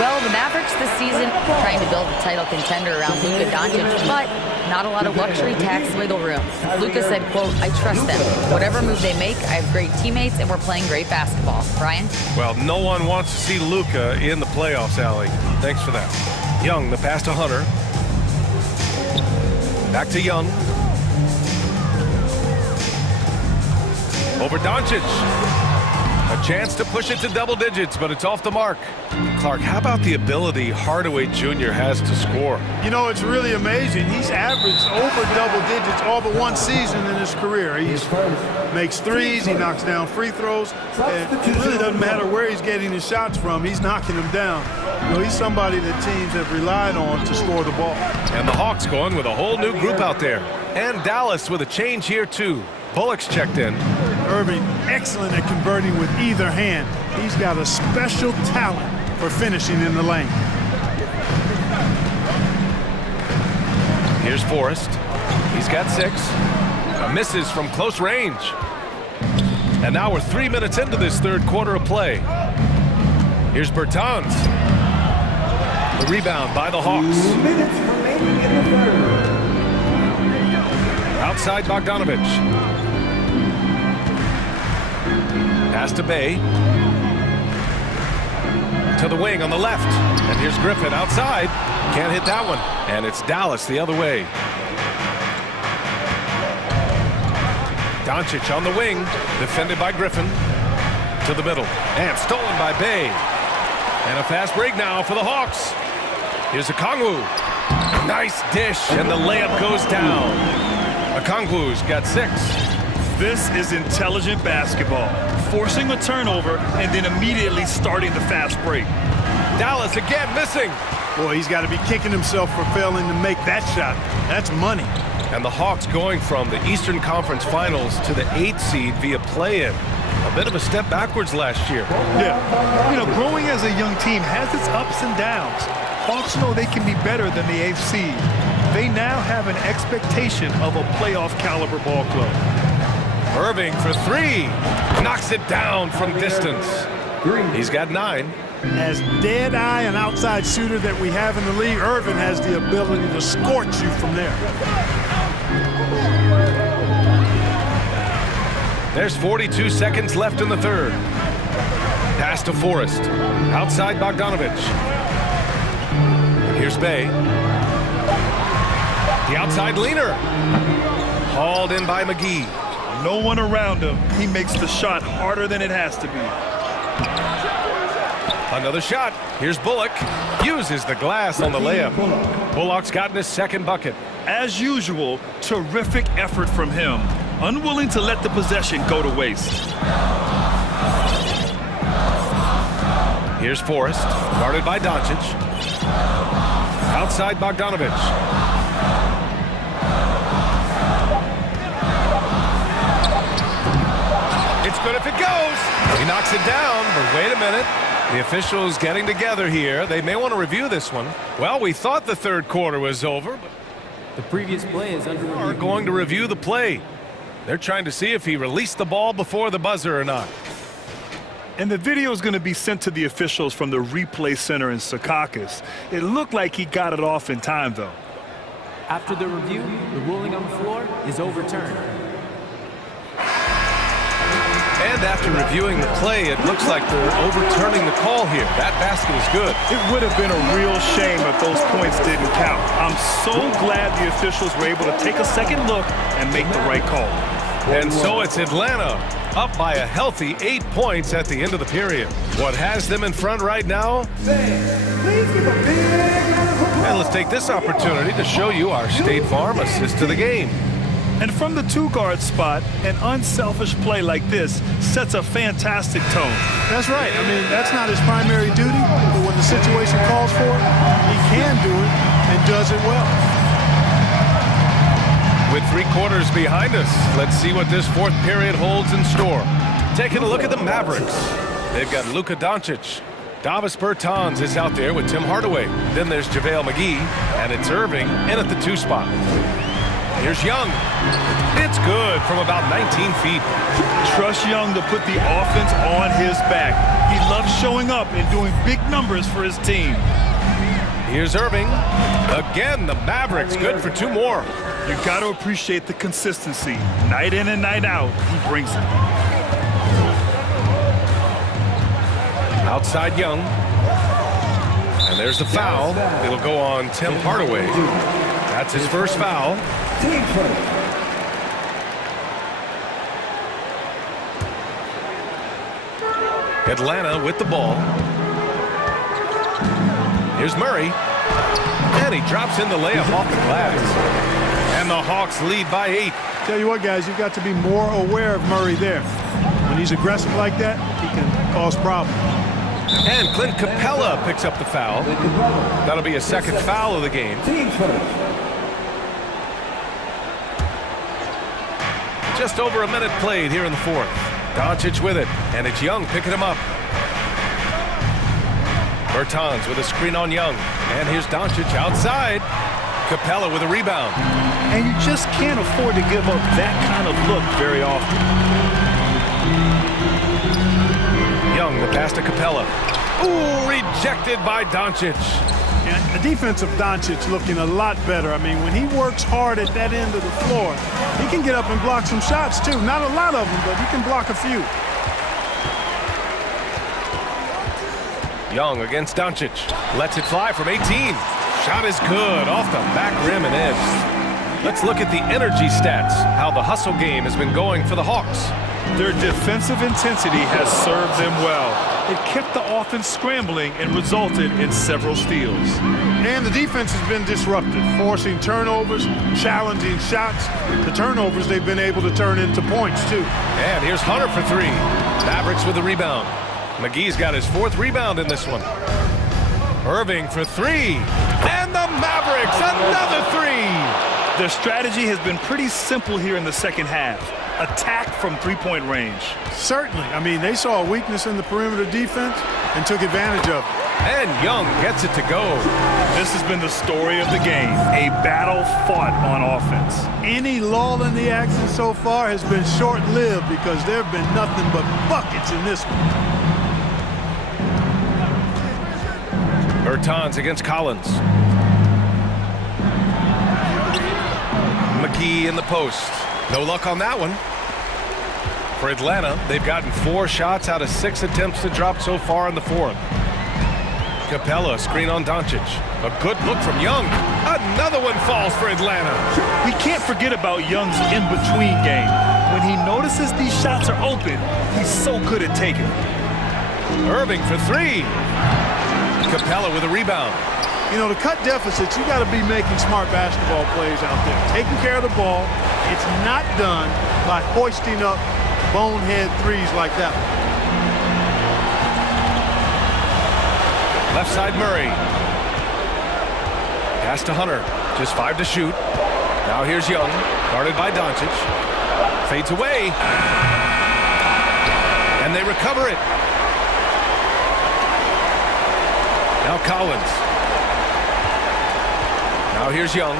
Well, the Mavericks this season trying to build a title contender around Luka Doncic, but not a lot of luxury tax wiggle room. Luka said, quote, I trust them. Whatever move they make, I have great teammates and we're playing great basketball. Brian? Well, no one wants to see Luka in the playoffs, Allie. Thanks for that. Young, the pass to Hunter. Back to Young. Over Doncic. A chance to push it to double digits, but it's off the mark. Clark, how about the ability Hardaway Jr. has to score? You know, it's really amazing. He's averaged over double digits all but one season in his career. He makes threes, he knocks down free throws, and it really doesn't matter where he's getting his shots from. He's knocking them down. You know, he's somebody that teams have relied on to score the ball. And the Hawks going with a whole new group out there. And Dallas with a change here, too. Bullock's checked in. Irving, excellent at converting with either hand. He's got a special talent for finishing in the lane. Here's Forrest. He's got 6. Misses from close range. And now we're 3 minutes into this third quarter of play. Here's Bertans. The rebound by the Hawks. 2 minutes remaining in the third. Outside Bogdanovich. Pass to Bay. To the wing on the left. And here's Griffin outside. Can't hit that one. And it's Dallas the other way. Doncic on the wing. Defended by Griffin. To the middle. And stolen by Bay. And a fast break now for the Hawks. Here's Okongwu. Nice dish. And the layup goes down. Okongwu's got 6. This is intelligent basketball. Forcing a turnover and then immediately starting the fast break. Dallas again missing. Boy, he's got to be kicking himself for failing to make that shot. That's money. And the Hawks going from the Eastern Conference Finals to the 8th seed via play-in. A bit of a step backwards last year. Yeah, you know, growing as a young team has its ups and downs. Hawks know they can be better than the 8th seed. They now have an expectation of a playoff caliber ball club. Irving for 3. Knocks it down from distance. He's got 9. As dead-eye and outside shooter that we have in the league, Irving has the ability to scorch you from there. There's 42 seconds left in the third. Pass to Forrest. Outside Bogdanovich. Here's Bay. The outside leaner. Hauled in by McGee. No one around him. He makes the shot harder than it has to be. Another shot. Here's Bullock. Uses the glass on the layup. Bullock's gotten his second bucket. As usual, terrific effort from him. Unwilling to let the possession go to waste. Here's Forrest. Guarded by Doncic. Outside Bogdanovich. It's good if it goes. He knocks it down, but wait a minute. The officials getting together here. They may want to review this one. Well, we thought the third quarter was over, but the previous play is under review. Are going to review the play. They're trying to see if he released the ball before the buzzer or not. And the video is going to be sent to the officials from the replay center in Secaucus. It looked like he got it off in time, though. After the review, the ruling on the floor is overturned. And after reviewing the play, it looks like they're overturning the call here. That basket is good. It would have been a real shame if those points didn't count. I'm so glad the officials were able to take a second look and make the right call. And so it's Atlanta up by a healthy 8 points at the end of the period. What has them in front right now? And let's take this opportunity to show you our State Farm assist to the game. And from the two-guard spot, an unselfish play like this sets a fantastic tone. That's right. I mean, that's not his primary duty, but when the situation calls for it, he can do it and does it well. With 3 quarters behind us, let's see what this fourth period holds in store. Taking a look at the Mavericks. They've got Luka Doncic. Davis Bertans is out there with Tim Hardaway. Then there's JaVale McGee, and it's Irving in at the 2 spot. Here's Young. It's good from about 19 feet. Trust Young to put the offense on his back. He loves showing up and doing big numbers for his team. Here's Irving. Again, the Mavericks good for 2 more. You got to appreciate the consistency. Night in and night out, he brings it. Outside Young. And there's the foul. It'll go on Tim Hardaway. That's his first foul. Atlanta with the ball. Here's Murray. And he drops in the layup off the glass. And the Hawks lead by 8. Tell you what, guys, you've got to be more aware of Murray there. When he's aggressive like that, he can cause problems. And Clint Capella picks up the foul. That'll be a second foul of the game. Just over a minute played here in the fourth. Doncic with it, and it's Young picking him up. Bertans with a screen on Young. And here's Doncic outside. Capella with a rebound. And you just can't afford to give up that kind of look very often. Young, the pass to Capella. Ooh, rejected by Doncic. Yeah, the defense of Doncic looking a lot better. I mean, when he works hard at that end of the floor, he can get up and block some shots, too. Not a lot of them, but he can block a few. Young against Doncic. Lets it fly from 18. Shot is good off the back rim and in. Let's look at the energy stats, how the hustle game has been going for the Hawks. Their defensive intensity has served them well. It kept the offense scrambling and resulted in several steals. And the defense has been disruptive, forcing turnovers, challenging shots. The turnovers they've been able to turn into points, too. And here's Hunter for 3. Mavericks with the rebound. McGee's got his 4th rebound in this one. Irving for 3. And the Mavericks, another 3. Their strategy has been pretty simple here in the second half. Attack from 3-point range. Certainly. I mean, they saw a weakness in the perimeter defense and took advantage of it. And Young gets it to go. This has been the story of the game, a battle fought on offense. Any lull in the action so far has been short-lived because there have been nothing but buckets in this one. Bertans against Collins. McGee in the post. No luck on that one. For Atlanta, they've gotten 4 shots out of 6 attempts to drop so far in the fourth. Capella, screen on Doncic. A good look from Young. Another one falls for Atlanta. We can't forget about Young's in-between game. When he notices these shots are open, he's so good at taking them. Irving for 3. Capella with a rebound. You know, to cut deficits, you got to be making smart basketball plays out there. Taking care of the ball. It's not done by hoisting up bonehead threes like that one. Left side Murray. Pass to Hunter. Just 5 to shoot. Now here's Young. Guarded by Doncic. Fades away. And they recover it. Now Collins. Now here's Young.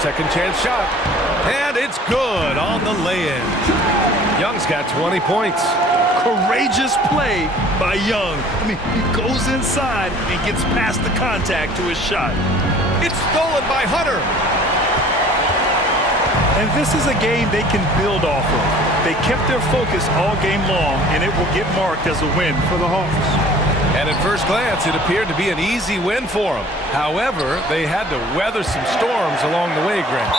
Second chance shot. And it's good on the lay-in. Young's got 20 points. Courageous play by Young. I mean, he goes inside and gets past the contact to his shot. It's stolen by Hunter. And this is a game they can build off of. They kept their focus all game long, and it will get marked as a win for the Hawks. And at first glance, it appeared to be an easy win for them. However, they had to weather some storms along the way, Grant.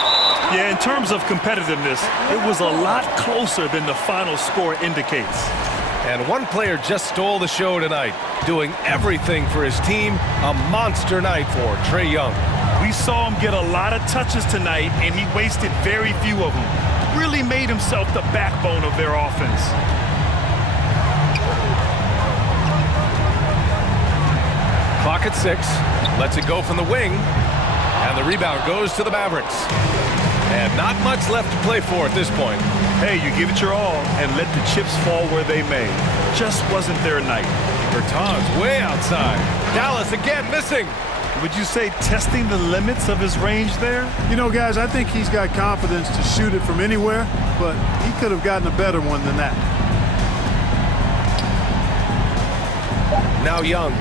Yeah, in terms of competitiveness, it was a lot closer than the final score indicates. And one player just stole the show tonight, doing everything for his team. A monster night for Trae Young. We saw him get a lot of touches tonight, and he wasted very few of them. Really made himself the backbone of their offense. Clock at 6. Lets it go from the wing. And the rebound goes to the Mavericks. And not much left to play for at this point. Hey, you give it your all and let the chips fall where they may. Just wasn't their night. Bertans way outside. Dallas again missing. Would you say testing the limits of his range there? You know, guys, I think he's got confidence to shoot it from anywhere, but he could have gotten a better one than that. Now Young.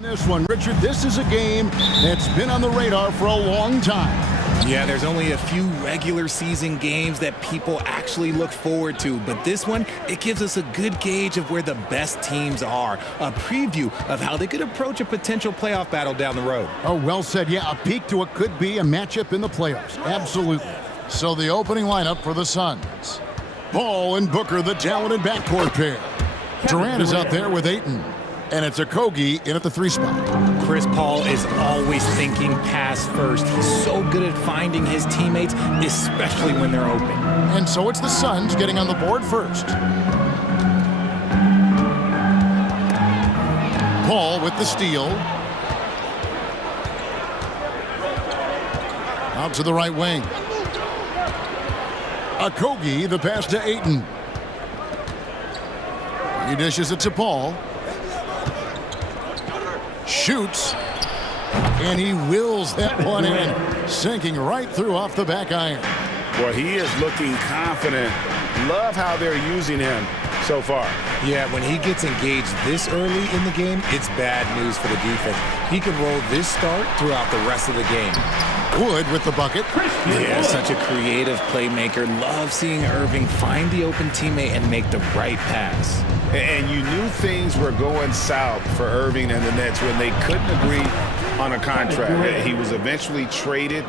This one, Richard, this is a game that's been on the radar for a long time. Yeah, there's only a few regular season games that people actually look forward to, but this one, it gives us a good gauge of where the best teams are, a preview of how they could approach a potential playoff battle down the road. Oh, well said. Yeah, a peek to what could be a matchup in the playoffs. Absolutely. So the opening lineup for the Suns. Ball and Booker, the talented backcourt pair. Durant is out there with Ayton. And it's Okogie in at the 3 spot. Chris Paul is always thinking pass first. He's so good at finding his teammates, especially when they're open. And so it's the Suns getting on the board first. Paul with the steal. Out to the right wing. Okogie, the pass to Ayton. He dishes it to Paul. Shoots, and he wills that one in, sinking right through off the back iron. Well, he is looking confident. Love how they're using him so far. Yeah, when he gets engaged this early in the game, it's bad news for the defense. He could roll this start throughout the rest of the game. Wood with the bucket. Yeah, such a creative playmaker. Love seeing Irving find the open teammate and make the right pass. And you knew things were going south for Irving and the Nets when they couldn't agree on a contract. He was eventually traded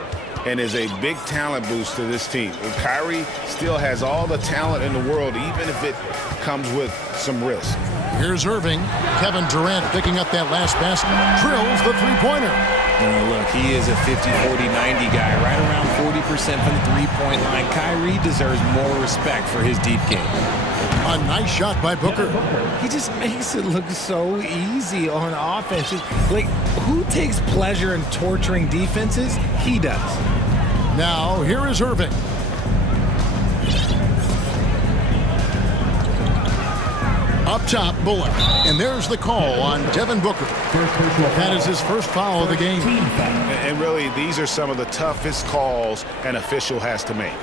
and is a big talent boost to this team. And Kyrie still has all the talent in the world, even if it comes with some risk. Here's Irving. Kevin Durant picking up that last basket. Drills the three-pointer. Look, he is a 50-40-90 guy, right around 40% from the three-point line. Kyrie deserves more respect for his deep game. A nice shot by Booker. He just makes it look so easy on offense. Like, who takes pleasure in torturing defenses? He does. Now, here is Irving. Up top, Bullock. And there's the call on Devin Booker. That is his first foul of the game. And really, these are some of the toughest calls an official has to make.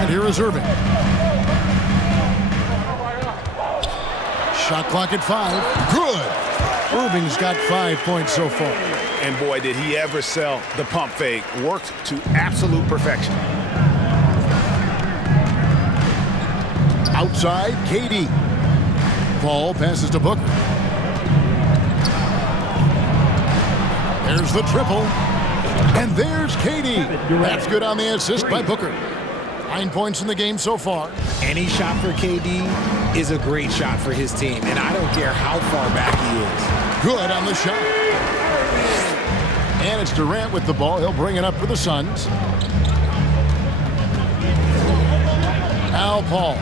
And here is Irving. Shot clock at 5. Good. Irving's got 5 points so far. And boy, did he ever sell the pump fake. Worked to absolute perfection. Outside, KD. Ball passes to Booker. There's the triple. And there's KD. That's good on the assist by Booker. 9 points in the game so far. Any shot for KD is a great shot for his team, and I don't care how far back he is. Good on the shot. And it's Durant with the ball. He'll bring it up for the Suns. Al Paul.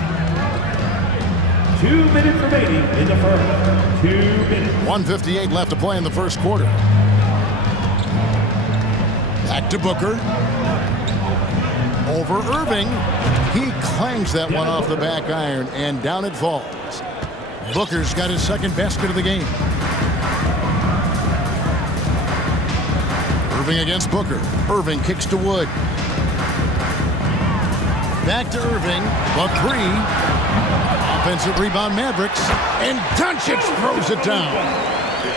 2 minutes remaining in the first. 2 minutes. 1:58 left to play in the first quarter. Back to Booker. Over Irving. He clangs that one off the back iron, and down it falls. Booker's got his second basket of the game. Irving against Booker. Irving kicks to Wood. Back to Irving. The three. Offensive rebound, Mavericks. And Doncic throws it down.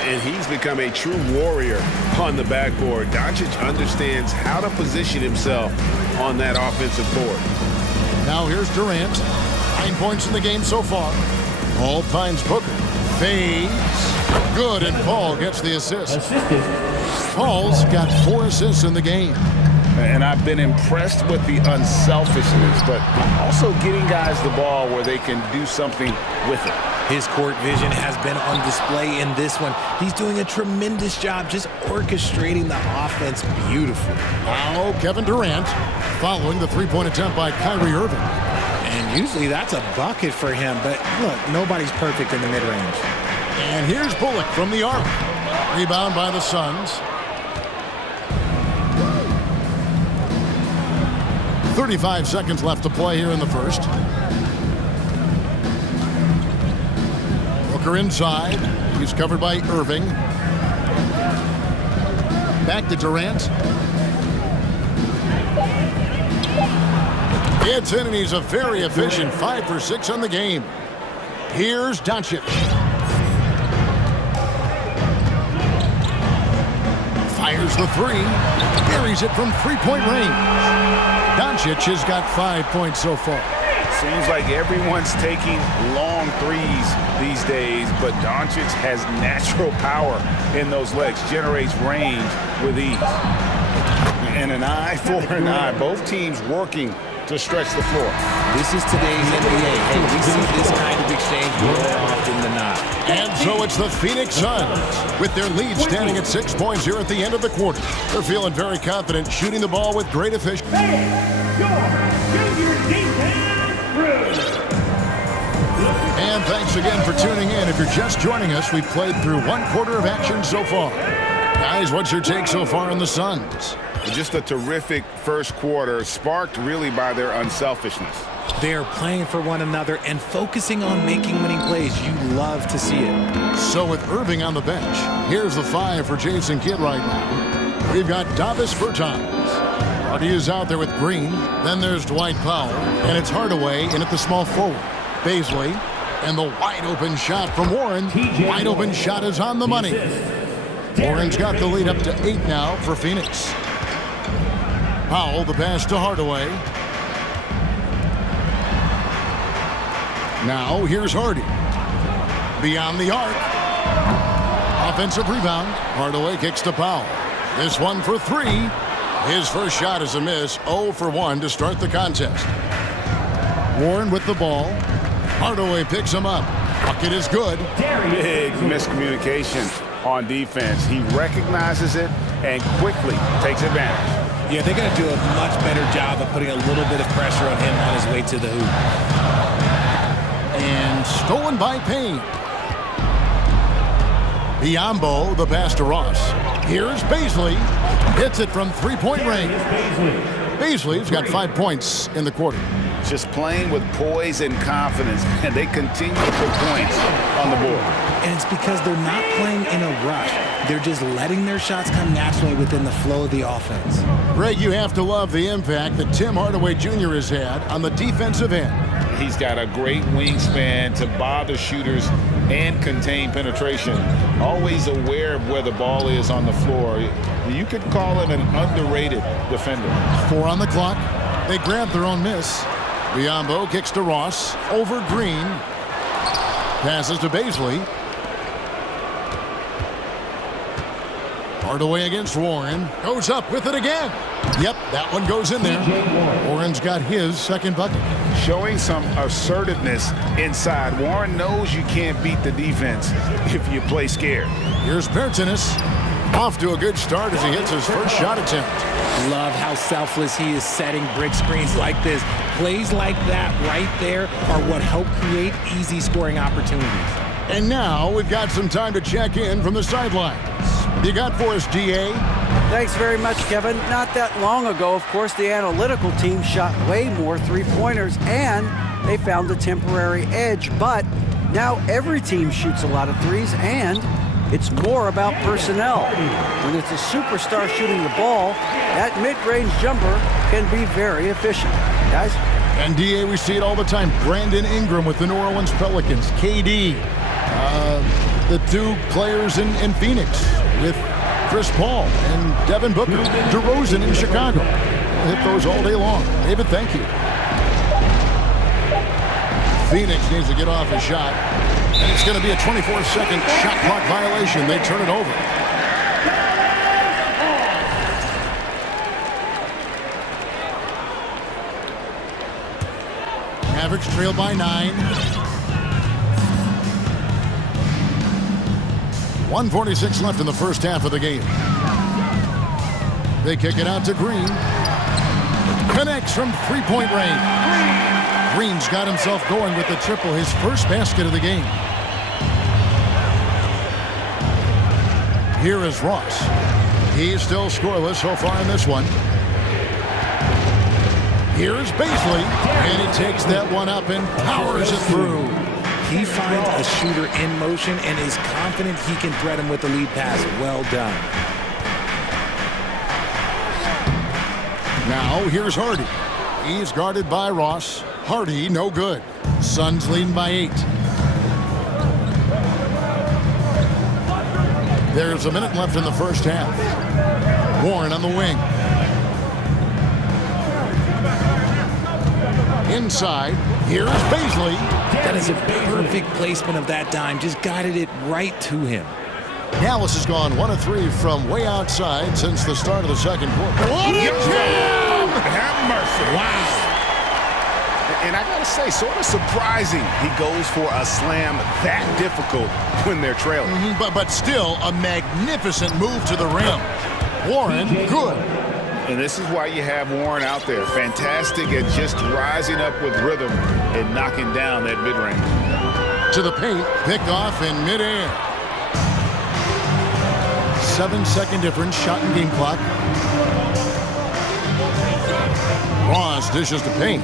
And he's become a true warrior on the backboard. Doncic understands how to position himself on that offensive board. Now here's Durant. 9 points in the game so far. Paul finds Booker. Fades. Good, and Paul gets the assist. Paul's got 4 assists in the game. And I've been impressed with the unselfishness, but also getting guys the ball where they can do something with it. His court vision has been on display in this one. He's doing a tremendous job just orchestrating the offense beautifully. Now Kevin Durant following the three-point attempt by Kyrie Irving. And usually that's a bucket for him, but look, nobody's perfect in the mid-range. And here's Bullock from the arc. Rebound by the Suns. 35 seconds left to play here in the first. Booker inside. He's covered by Irving. Back to Durant. It's in, and he's a very efficient 5 for 6 on the game. Here's Doncic. Fires the three. Buries it from three-point range. Doncic has got 5 points so far. Seems like everyone's taking long threes these days, but Doncic has natural power in those legs, generates range with ease. And an eye for an eye. Both teams working to stretch the floor. This is today's NBA. Hey, we see this kind of exchange more often than not. And so it's the Phoenix Suns with their lead standing at 6 points here at the end of the quarter. They're feeling very confident, shooting the ball with great efficiency. And thanks again for tuning in. If you're just joining us, we've played through 1 quarter of action so far. Guys, what's your take so far on the Suns? Just a terrific first quarter, sparked really by their unselfishness. They're playing for one another and focusing on making winning plays. You love to see it. So with Irving on the bench, here's the 5 for Jason Kidd right now. We've got Davis Bertans. Hardy is out there with Green. Then there's Dwight Powell. And it's Hardaway in at the small forward. Baisley. And the wide open shot from Warren. Wide open shot is on the money. Warren's got the lead up to 8 now for Phoenix. Powell, the pass to Hardaway. Now here's Hardy. Beyond the arc. Offensive rebound. Hardaway kicks to Powell. This one for 3. His first shot is a miss. 0 for 1 to start the contest. Warren with the ball. Hardaway picks him up. Bucket is good. Big miscommunication on defense. He recognizes it and quickly takes advantage. Yeah, they're going to do a much better job of putting a little bit of pressure on him on his way to the hoop. And stolen by Payne. Biombo, the pass to Ross. Here's Baisley. Hits it from three-point range. Baisley's got 5 points in the quarter. Just playing with poise and confidence, and they continue to put points on the board. And it's because they're not playing in a rush. They're just letting their shots come naturally within the flow of the offense. Greg, you have to love the impact that Tim Hardaway Jr. has had on the defensive end. He's got a great wingspan to bother shooters and contain penetration. Always aware of where the ball is on the floor. You could call him an underrated defender. 4 on the clock. They grab their own miss. Biombo kicks to Ross. Over Green. Passes to Baisley. Hardaway against Warren. Goes up with it again. Yep, that one goes in there. Warren's got his second bucket. Showing some assertiveness inside. Warren knows you can't beat the defense if you play scared. Here's Bertans. Off to a good start as he hits his first shot attempt. Love how selfless he is setting brick screens like this. Plays like that right there are what help create easy scoring opportunities. And now we've got some time to check in from the sidelines. You got for us, DA? Thanks very much, Kevin. Not that long ago, of course, the analytical team shot way more three-pointers, and they found a temporary edge. But now every team shoots a lot of threes, and it's more about personnel. When it's a superstar shooting the ball, that mid-range jumper can be very efficient. Guys? And DA, we see it all the time. Brandon Ingram with the New Orleans Pelicans. KD. The 2 players in Phoenix with Chris Paul and Devin Booker. DeRozan in Chicago. We'll hit those all day long. David, thank you. Phoenix needs to get off a shot. And it's going to be a 24-second shot clock violation. They turn it over. Mavericks trail by 9. 1:46 left in the first half of the game. They kick it out to Green. Connects from three-point range. Green's got himself going with the triple, his first basket of the game. Here is Ross. He's still scoreless so far in this one. Here's Baisley, and he takes that one up and powers it through. He finds a shooter in motion and is confident he can thread him with the lead pass. Well done. Now here's Hardy. He's guarded by Ross. Hardy, no good. Suns leading by 8. There's a minute left in the first half. Warren on the wing. Inside, here's Baisley. That is a perfect placement of that dime. Just guided it right to him. Dallas has gone 1 of 3 from way outside since the start of the second quarter. What a jam! Have mercy. Wow. And I gotta say, sort of surprising he goes for a slam that difficult when they're trailing. But still a magnificent move to the rim. Warren, good. And this is why you have Warren out there. Fantastic at just rising up with rhythm and knocking down that mid-range. To the paint, picked off in midair. 7-second difference, shot and game clock. Ross dishes to Payne.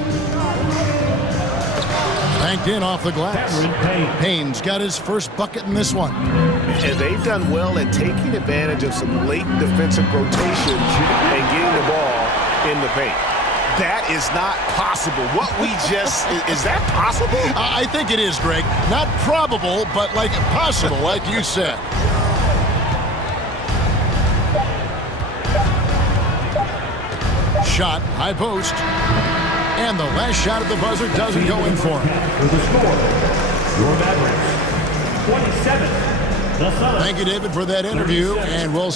Banked in off the glass. Payne's got his first bucket in this one. And they've done well at taking advantage of some late defensive rotation and getting the ball in the paint. That is not possible. What we just, is that possible? I think it is, Greg. Not probable, but like possible, like you said. Shot, high post. And the last shot at the buzzer doesn't go in for him. For the score, your Mavericks, 27. The Suns. Thank you, David, for that interview, and we'll...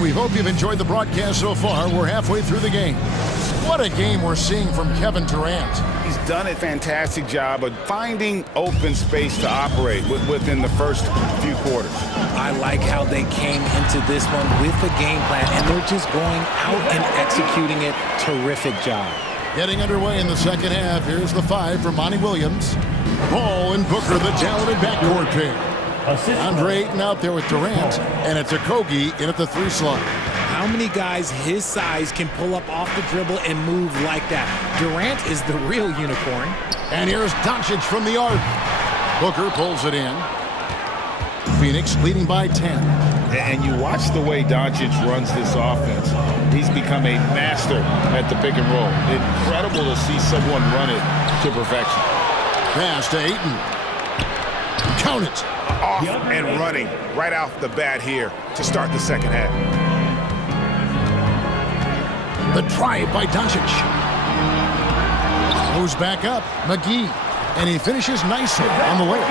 We hope you've enjoyed the broadcast so far. We're halfway through the game. What a game we're seeing from Kevin Durant. He's done a fantastic job of finding open space to operate within the first few quarters. I like how they came into this one with a game plan, and they're just going out and executing it. Terrific job. Getting underway in the second half. Here's the 5 from Monty Williams. Ball and Booker, the talented backcourt pair. Andre Ayton out there with Durant, and it's Okogie in at the 3 slot. How many guys his size can pull up off the dribble and move like that? Durant is the real unicorn. And here's Doncic from the arc. Booker pulls it in. Phoenix leading by 10. And you watch the way Doncic runs this offense. He's become a master at the pick and roll. Incredible to see someone run it to perfection. Pass to Ayton. Count it. Off and running right off the bat here to start the second half. The drive by Doncic. Moves back up. McGee. And he finishes nicely on the layup.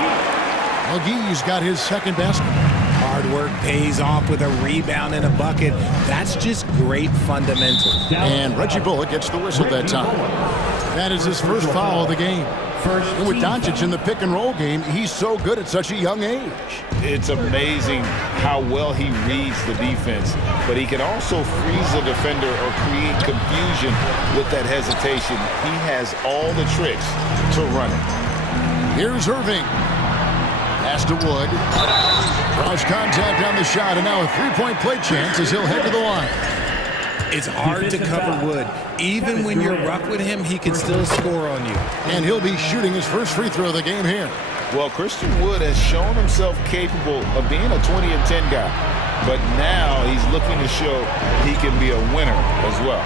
McGee's got his second basket. Hard work pays off with a rebound and a bucket. That's just great fundamentals. And Reggie Bullock gets the whistle that time. That is his first foul of the game. And with Doncic in the pick and roll game, he's so good at such a young age. It's amazing how well he reads the defense, but he can also freeze a defender or create confusion with that hesitation. He has all the tricks to run it. Here's Irving. Pass to Wood. Draws contact on the shot, and now a three-point play chance as he'll head to the line. It's hard to cover Wood. Even when you're rough with him, he can still score on you. And he'll be shooting his first free throw of the game here. Well, Christian Wood has shown himself capable of being a 20 and 10 guy. But now he's looking to show he can be a winner as well.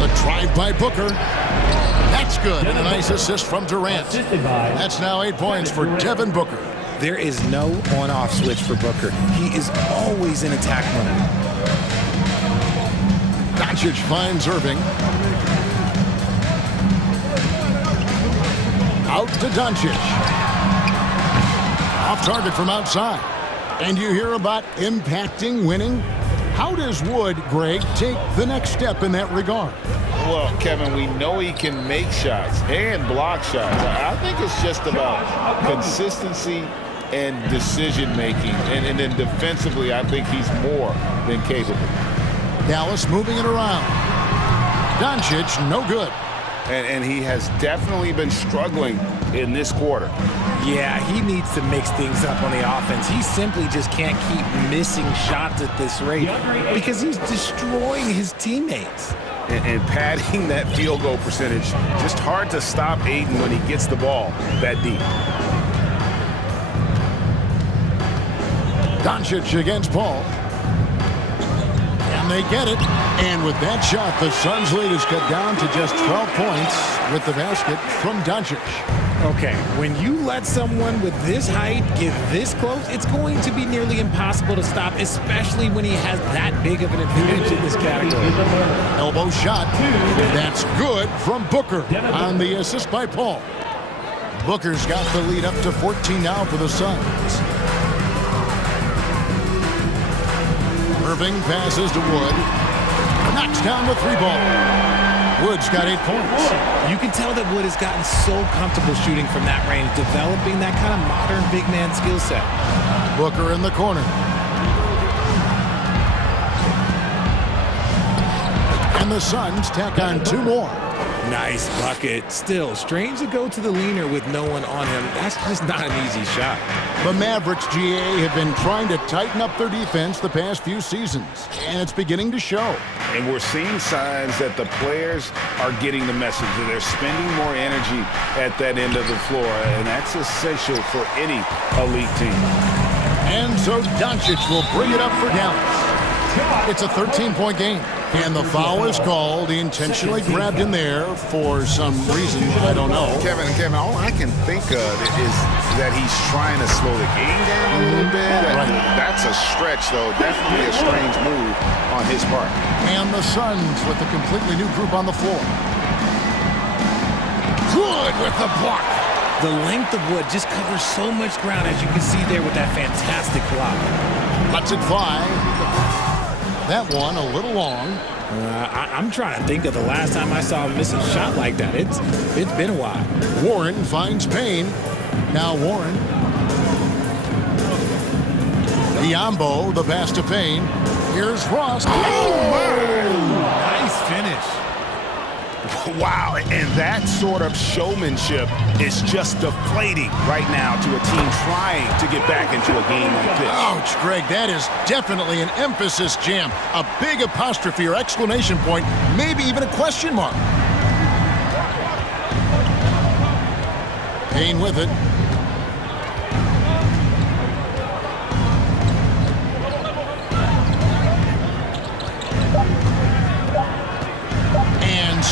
The drive by Booker. That's good. And a nice assist from Durant. That's now 8 points for Devin Booker. There is no on-off switch for Booker. He is always in attack mode. Doncic finds Irving. Out to Doncic. Off target from outside. And you hear about impacting, winning. How does Wood, Greg, take the next step in that regard? Well, Kevin, we know he can make shots and block shots. I think it's just about consistency and decision-making. And then defensively, I think he's more than capable. Dallas moving it around. Doncic, no good. And he has definitely been struggling in this quarter. Yeah, he needs to mix things up on the offense. He simply just can't keep missing shots at this rate because he's destroying his teammates. And padding that field goal percentage, just hard to stop Aiden when he gets the ball that deep. Doncic against Paul. And they get it. And with that shot, the Suns' lead is cut down to just 12 points with the basket from Doncic. Okay, when you let someone with this height get this close, it's going to be nearly impossible to stop, especially when he has that big of an advantage in this category. Elbow shot. That's good from Booker on the assist by Paul. Booker's got the lead up to 14 now for the Suns. Irving passes to Wood. Knocks down the three ball. Wood's got 8 points. You can tell that Wood has gotten so comfortable shooting from that range, developing that kind of modern big man skill set. Booker in the corner. And the Suns tack on 2 more. Nice bucket. Still, strange to go to the leaner with no one on him. That's just not an easy shot. The Mavericks, GA, have been trying to tighten up their defense the past few seasons, and it's beginning to show. And we're seeing signs that the players are getting the message that they're spending more energy at that end of the floor, and that's essential for any elite team. And so Doncic will bring it up for Dallas. It's a 13-point game. And the foul is called. He intentionally grabbed in there for some reason I don't know. Kevin, all I can think of is that he's trying to slow the game down a little bit. Right. That's a stretch, though. Definitely a strange move on his part. And the Suns with a completely new group on the floor. Good with the block. The length of Wood just covers so much ground, as you can see there with that fantastic block. Lets it fly. That one a little long. I'm trying to think of the last time I saw him miss a shot like that. It's been a while. Warren finds Payne. Now Warren. Diambo, the pass to Payne. Here's Ross. Oh, my! Nice finish. Wow, and that sort of showmanship is just deflating right now to a team trying to get back into a game like this. Ouch, Greg, that is definitely an emphasis jam. A big apostrophe or exclamation point, maybe even a question mark. Payne with it.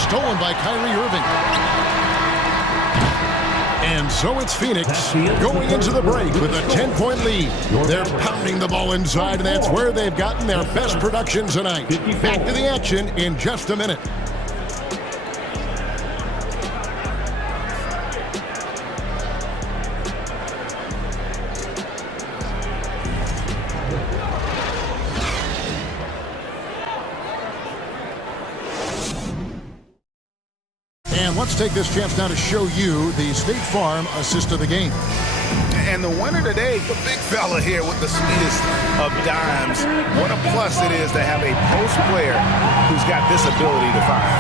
Stolen by Kyrie Irving. And so it's Phoenix going into the break with a 10-point lead. They're pounding the ball inside, and that's where they've gotten their best production tonight. Back to the action in just a minute. Let's take this chance now to show you the State Farm assist of the game. And the winner today, the big fella here with the sweetest of dimes. What a plus it is to have a post player who's got this ability to fire.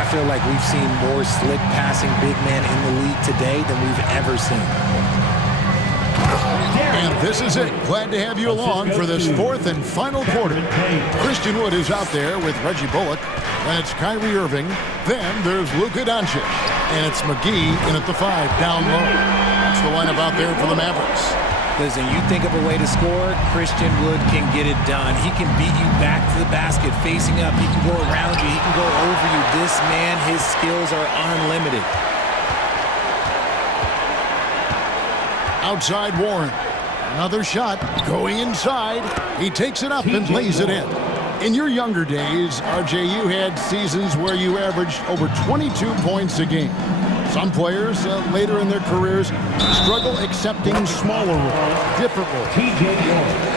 I feel like we've seen more slick passing big men in the league today than we've ever seen. And this is it. Glad to have you along for this 4th and final quarter. Christian Wood is out there with Reggie Bullock. And it's Kyrie Irving. Then there's Luka Doncic. And it's McGee in at the 5 down low. That's the lineup out there for the Mavericks. Listen, you think of a way to score, Christian Wood can get it done. He can beat you back to the basket facing up. He can go around you. He can go over you. This man, his skills are unlimited. Outside Warren. Another shot going inside. He takes it up and lays it in. In your younger days, RJ, you had seasons where you averaged over 22 points a game. Some players later in their careers struggle accepting smaller roles, different roles.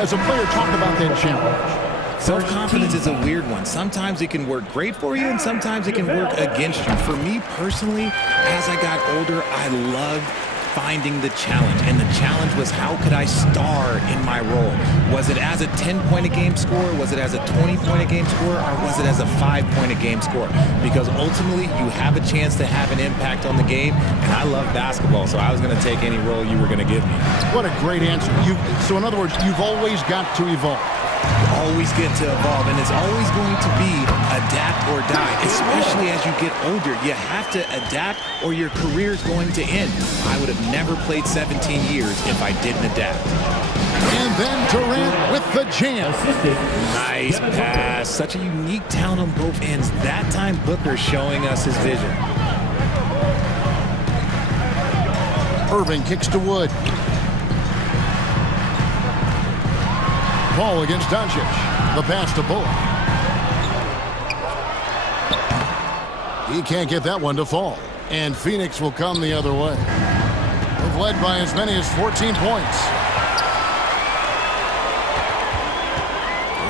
As a player, talk about that challenge. Self-confidence is a weird one. Sometimes it can work great for you, and sometimes it can work against you. For me personally, as I got older, I loved finding the challenge, and the challenge was how could I star in my role? Was it as a 10-point-a-game scorer? Was it as a 20-point-a-game scorer? Or was it as a 5-point-a-game scorer? Because ultimately, you have a chance to have an impact on the game, and I love basketball, so I was going to take any role you were going to give me. What a great answer. So in other words, you've always got to evolve. You always get to evolve, and it's always going to be adapt or die, especially as you get older. You have to adapt or your career is going to end. I would have never played 17 years if I didn't adapt. And then Durant with the jam. Nice pass. Such a unique talent on both ends. That time, Booker showing us his vision. Irving kicks to Wood. Ball against Doncic. The pass to Bullock. He can't get that one to fall. And Phoenix will come the other way. They've led by as many as 14 points.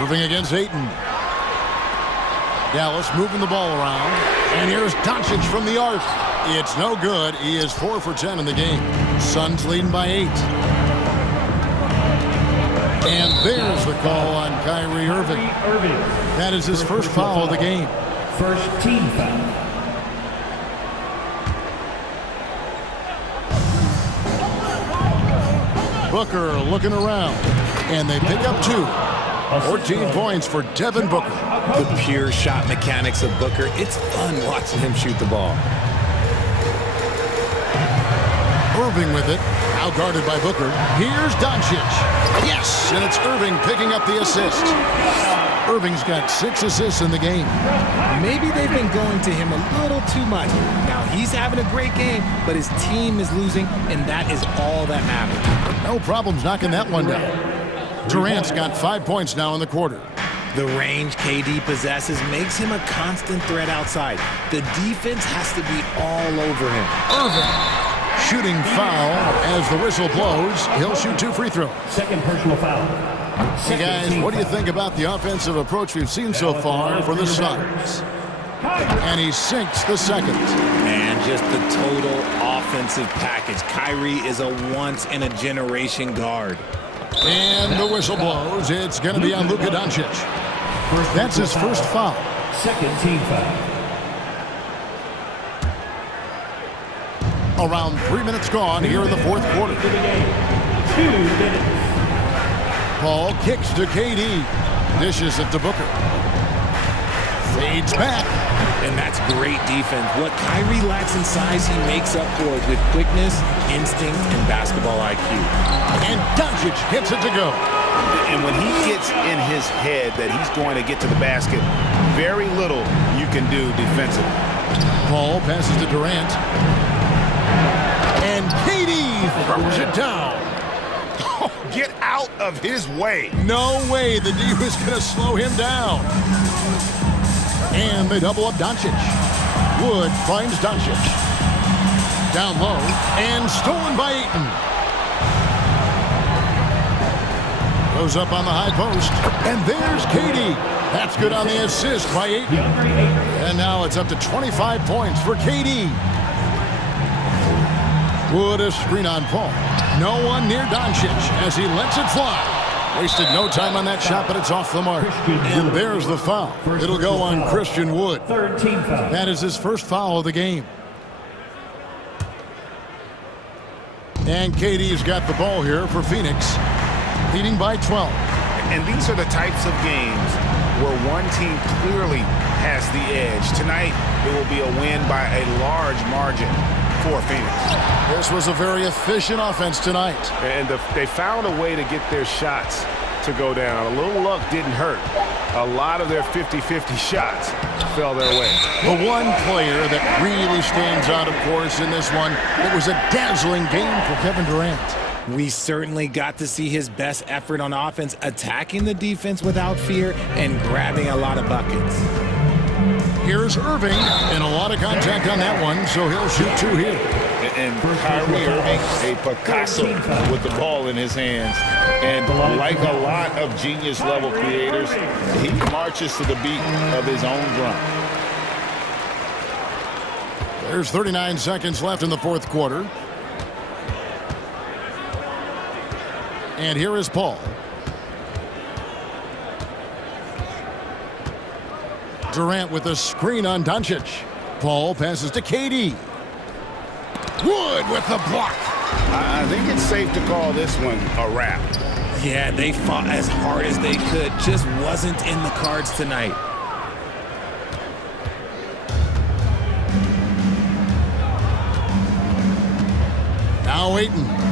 Irving against Ayton. Dallas moving the ball around. And here's Doncic from the arc. It's no good. He is 4 for 10 in the game. Suns leading by 8. And there's the call on Kyrie Irving. That is his first foul of the game. First team foul. Booker looking around. And they pick up 2. 14 points for Devin Booker. The pure shot mechanics of Booker. It's fun watching him shoot the ball. Irving with it. Now guarded by Booker. Here's Doncic. Yes, and it's Irving picking up the assist. Irving's got 6 assists in the game. Maybe they've been going to him a little too much. Now he's having a great game, but his team is losing, and that is all that matters. No problems knocking that one down. Durant's got 5 points now in the quarter. The range KD possesses makes him a constant threat outside. The defense has to be all over him. Irving. Shooting foul as the whistle blows. He'll shoot 2 free throws. Second personal foul. Hey guys, what do you think about the offensive approach we've seen so far for the Suns? And he sinks the second. And just the total offensive package. Kyrie is a once-in-a-generation guard. And the whistle blows. It's going to be on Luka Doncic. That's his first foul. Second team foul. Around 3 minutes gone here in the fourth quarter. 2 minutes. Paul kicks to KD. Dishes it to Booker. Fades back. And that's great defense. What Kyrie lacks in size, he makes up for it with quickness, instinct, and basketball IQ. And Doncic gets it to go. And when he gets in his head that he's going to get to the basket, very little you can do defensively. Paul passes to Durant. And KD throws it down. Oh, get out of his way. No way the D was going to slow him down. And they double up Doncic. Wood finds Doncic. Down low. And stolen by Ayton. Goes up on the high post. And there's KD. That's good on the assist by Ayton. And now it's up to 25 points for KD. Wood a screen on Paul. No one near Doncic as he lets it fly. Wasted no time on that shot, but it's off the mark. And there's the foul. It'll go on Christian Wood. Third team foul. That is his first foul of the game. And KD's got the ball here for Phoenix, leading by 12. And these are the types of games where one team clearly has the edge. Tonight, it will be a win by a large margin for Phoenix. This was a very efficient offense tonight. And they found a way to get their shots to go down. A little luck didn't hurt. A lot of their 50-50 shots fell their way. The one player that really stands out, of course, in this one, it was a dazzling game for Kevin Durant. We certainly got to see his best effort on offense, attacking the defense without fear and grabbing a lot of buckets. Here's Irving, and a lot of contact on that one, so he'll shoot 2 here. And Kyrie Irving, a Picasso with the ball in his hands. And like a lot of genius-level creators, he marches to the beat of his own drum. There's 39 seconds left in the fourth quarter. And here is Paul. Durant with a screen on Doncic. Paul passes to KD. Wood with the block. I think it's safe to call this one a wrap. Yeah, they fought as hard as they could. Just wasn't in the cards tonight. Now Ayton.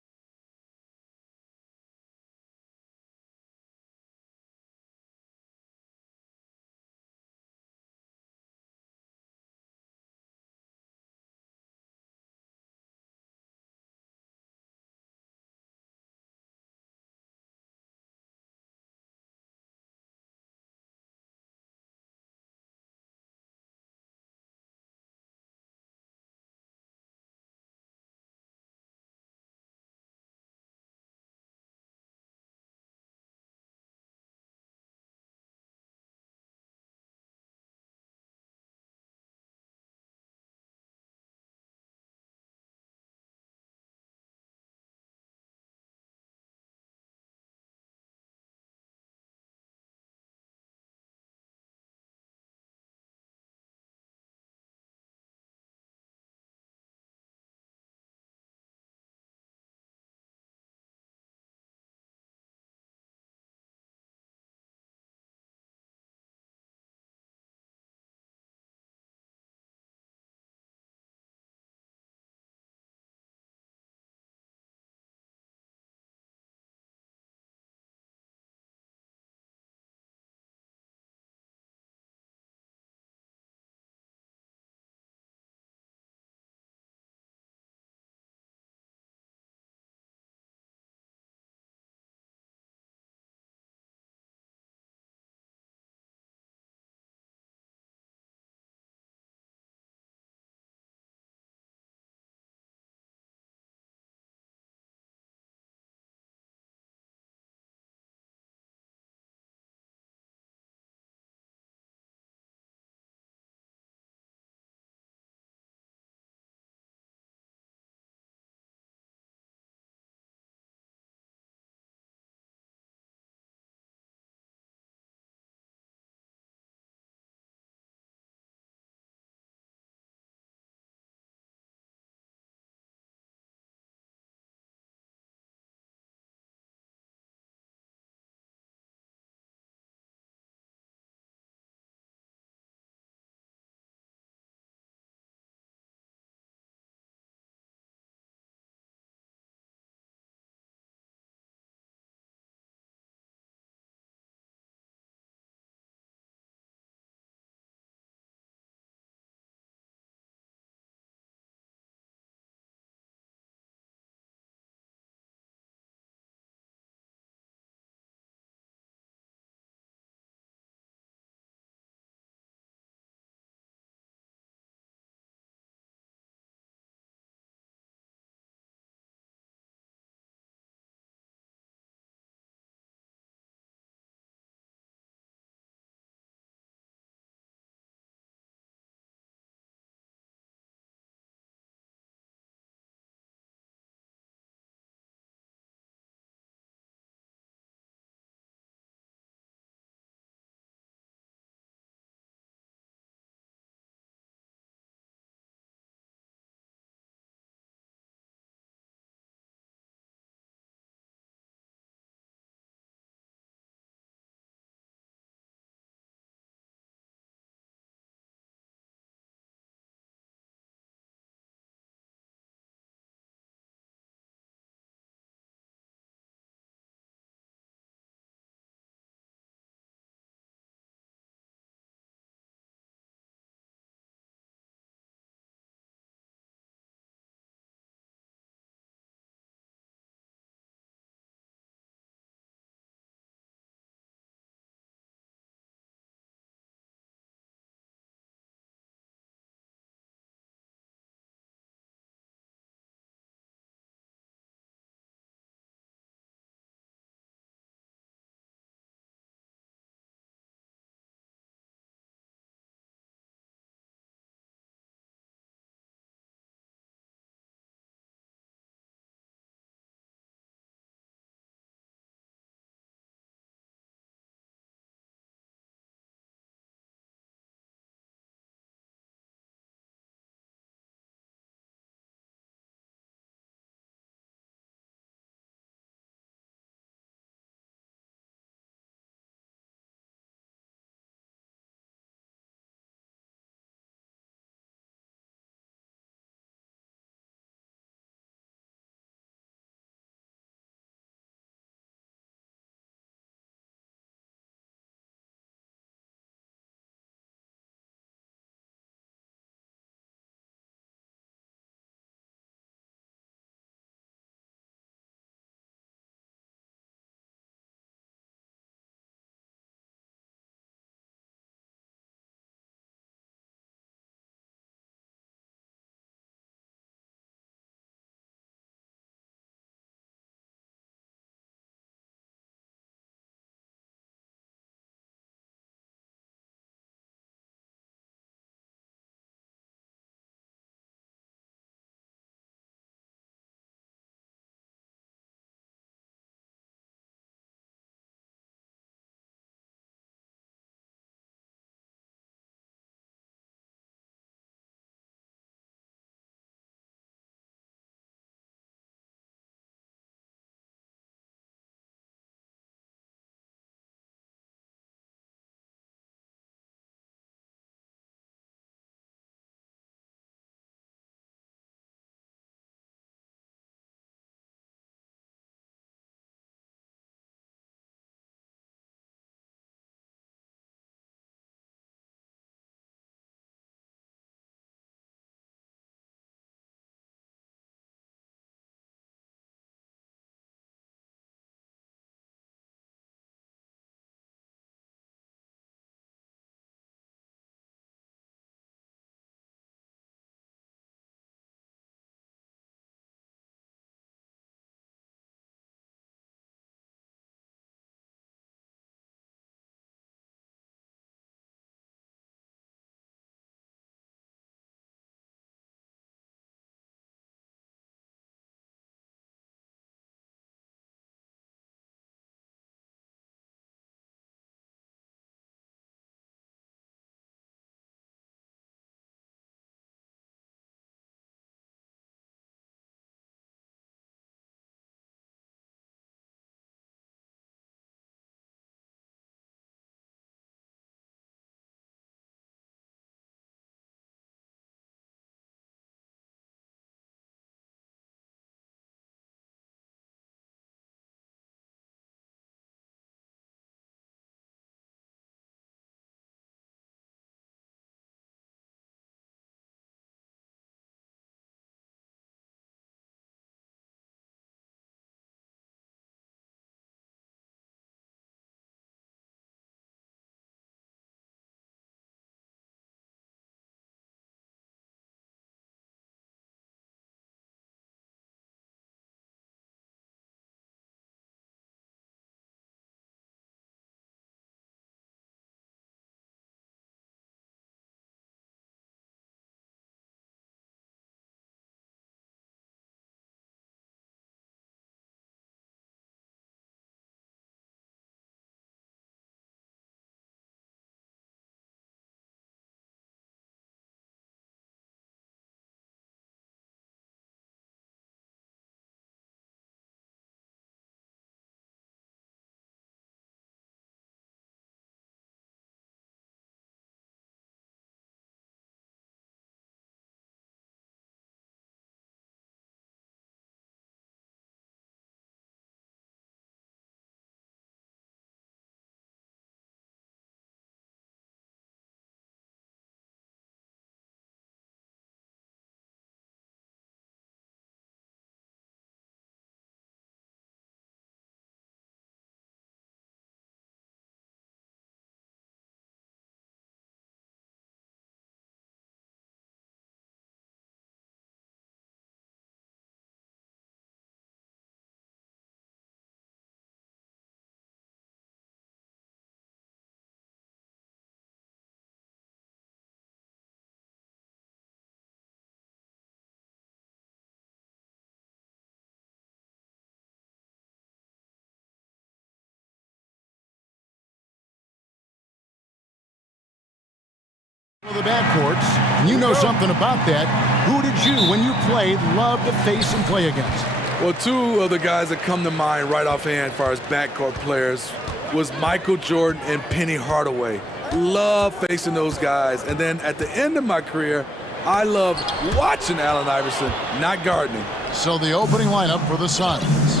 The backcourts, and you know something about that. Who did you, when you played, love to face and play against? Well, two of the guys that come to mind right offhand as far as backcourt players was Michael Jordan and Penny Hardaway. Love facing those guys. And then at the end of my career, I love watching Allen Iverson, not gardening. So the opening lineup for the Suns.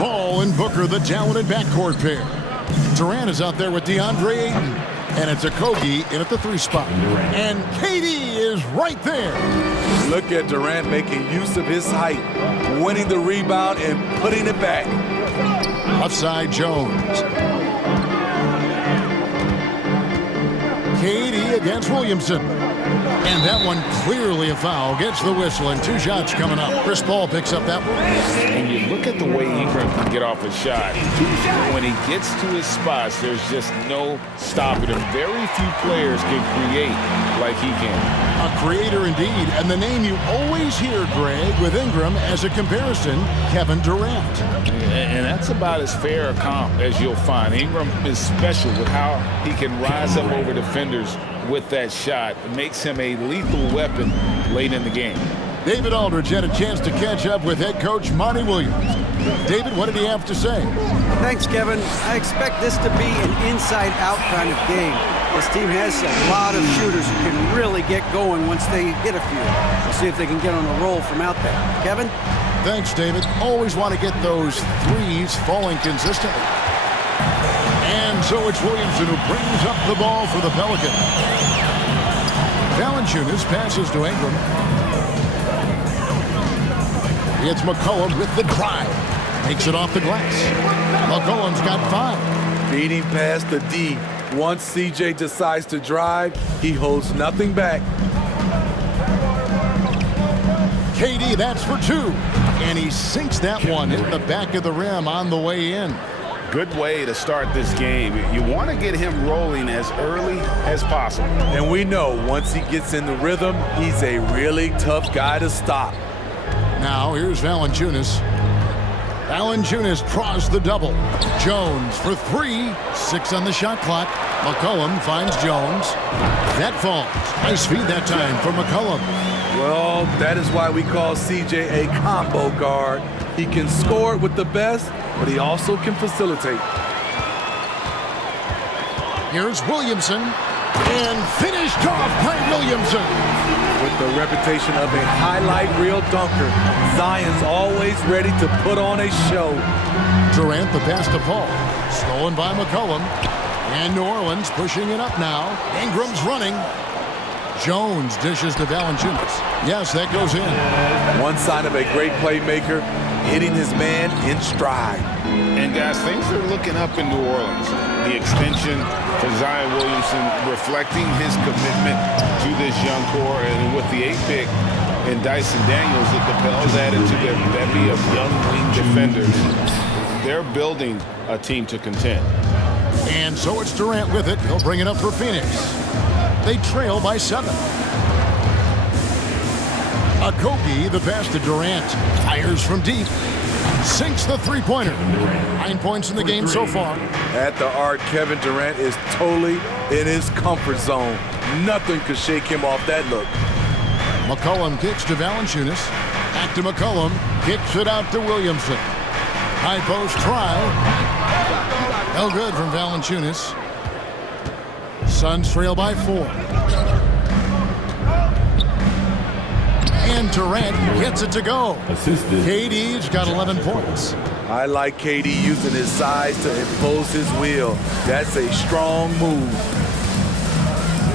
Ball and Booker, the talented backcourt pair. Durant is out there with DeAndre Ayton. And it's a Kogi in at the 3 spot. And KD is right there. Look at Durant making use of his height, winning the rebound and putting it back. Left side, Jones. KD against Williamson. And that one clearly a foul. Gets the whistle and 2 shots coming up. Chris Paul picks up that one. And you look at the way Ingram can get off a shot. When he gets to his spots, there's just no stopping him. Very few players can create like he can. A creator indeed. And the name you always hear, Greg, with Ingram as a comparison, Kevin Durant. And that's about as fair a comp as you'll find. Ingram is special with how he can rise up over defenders with that shot. It makes him a lethal weapon late in the game. David Aldridge had a chance to catch up with head coach Monty Williams. David, what did he have to say? Thanks, Kevin. I expect this to be an inside-out kind of game. This team has a lot of shooters who can really get going once they hit a few. We'll see if they can get on a roll from out there. Kevin? Thanks, David. Always want to get those threes falling consistently. And so it's Williamson who brings up the ball for the Pelicans. Valanciunas passes to Ingram. It's McCollum with the drive. Takes it off the glass. McCollum's got 5. Beating past the D. Once CJ decides to drive, he holds nothing back. KD, that's for 2. And he sinks that one in the back of the rim on the way in. Good way to start this game. You want to get him rolling as early as possible. And we know once he gets in the rhythm, he's a really tough guy to stop. Now here's Valanciunas. Valanciunas draws the double. Jones for 3. 6 on the shot clock. McCollum finds Jones. That falls. Nice feed that time for McCollum. Well, that is why we call CJ a combo guard. He can score with the best, but he also can facilitate. Here's Williamson. And finished off by Williamson. With the reputation of a highlight reel dunker, Zion's always ready to put on a show. Durant the pass to Paul. Stolen by McCollum. And New Orleans pushing it up now. Ingram's running. Jones dishes to Valanciunas. Yes, that goes in. One sign of a great playmaker, hitting his man in stride. And guys, things are looking up in New Orleans. The extension for Zion Williamson reflecting his commitment to this young core, and with the 8th pick and Dyson Daniels that the Pels added to their bevy of young wing defenders, they're building a team to contend. And so it's Durant with it. He'll bring it up for Phoenix. They trail by 7. Akogi, the pass to Durant. Fires from deep. Sinks the 3-pointer. 9 points in the game so far. At the arc, Kevin Durant is totally in his comfort zone. Nothing could shake him off that look. McCollum kicks to Valanciunas. Back to McCollum. Kicks it out to Williamson. High post try. No good from Valanciunas. Suns trail by 4. And Durant gets it to go. KD's got 11 points. I like KD using his size to impose his will. That's a strong move.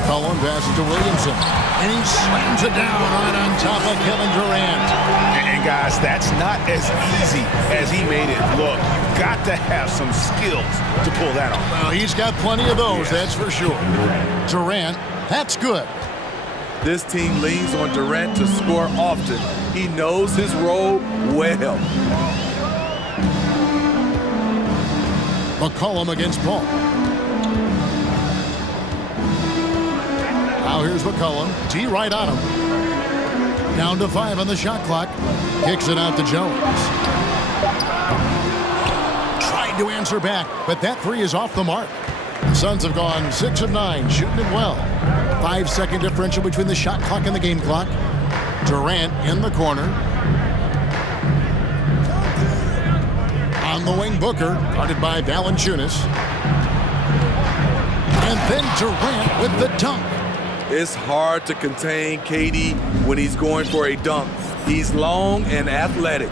Cullen passes to Williamson. And he slams it down right on top of Kevin Durant. And guys, that's not as easy as he made it look. You've got to have some skills to pull that off. Well, he's got plenty of those, that's for sure. Durant, that's good. This team leans on Durant to score often. He knows his role well. McCollum against Paul. Now here's McCollum. T right on him. Down to 5 on the shot clock. Kicks it out to Jones. Tried to answer back, but that 3 is off the mark. The Suns have gone 6 of 9, shooting it well. 5-second differential between the shot clock and the game clock. Durant in the corner. On the wing, Booker, guarded by Valanciunas. And then Durant with the dunk. It's hard to contain KD when he's going for a dunk. He's long and athletic.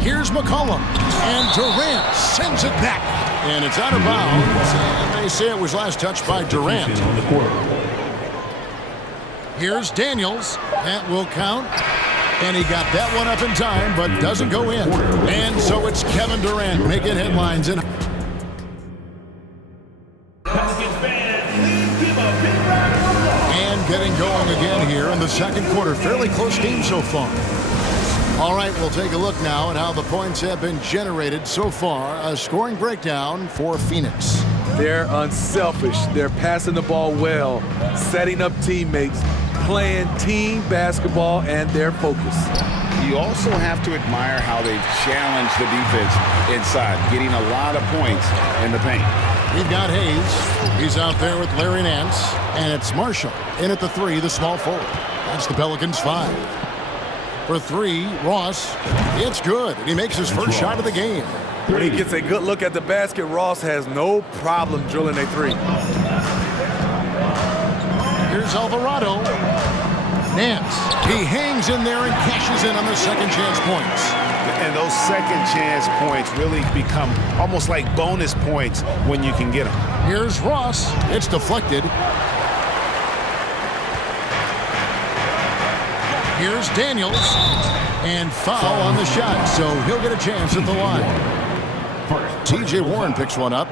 Here's McCollum, and Durant sends it back. And it's out of bounds, and they say it was last touched by Durant. Here's Daniels. That will count. And he got that one up in time, but doesn't go in. And so it's Kevin Durant making headlines. And getting going again here in the second quarter. Fairly close game so far. All right, we'll take a look now at how the points have been generated so far. A scoring breakdown for Phoenix. They're unselfish. They're passing the ball well, setting up teammates, playing team basketball, and their focus. You also have to admire how they've challenged the defense inside, getting a lot of points in the paint. We've got Hayes. He's out there with Larry Nance. And it's Marshall in at the 3, the small forward. That's the Pelicans' 5. For 3, Ross. It's good. And he makes his first shot of the game. When he gets a good look at the basket, Ross has no problem drilling a 3. Here's Alvarado. Nance. He hangs in there and cashes in on the second chance points. And those second chance points really become almost like bonus points when you can get them. Here's Ross. It's deflected. Here's Daniels. And foul on the shot, so he'll get a chance at the line. T.J. Warren picks one up.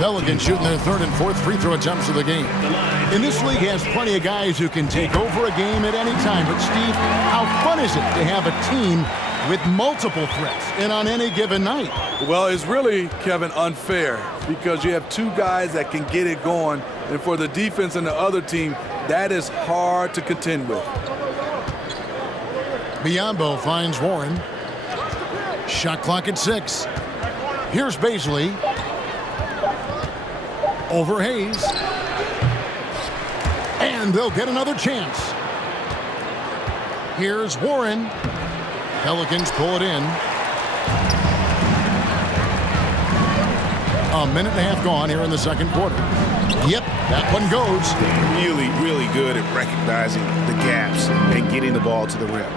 Pelicans shooting their 3rd and 4th free throw attempts of the game. And this league has plenty of guys who can take over a game at any time. But, Steve, how fun is it to have a team with multiple threats and on any given night? Well, it's really, Kevin, unfair because you have 2 guys that can get it going. And for the defense and the other team, that is hard to contend with. Biyombo finds Warren. Shot clock at 6. Here's Baisley. Over Hayes. And they'll get another chance. Here's Warren. Pelicans pull it in. A minute and a half gone here in the second quarter. Yep, that one goes. Really, really good at recognizing the gaps and getting the ball to the rim.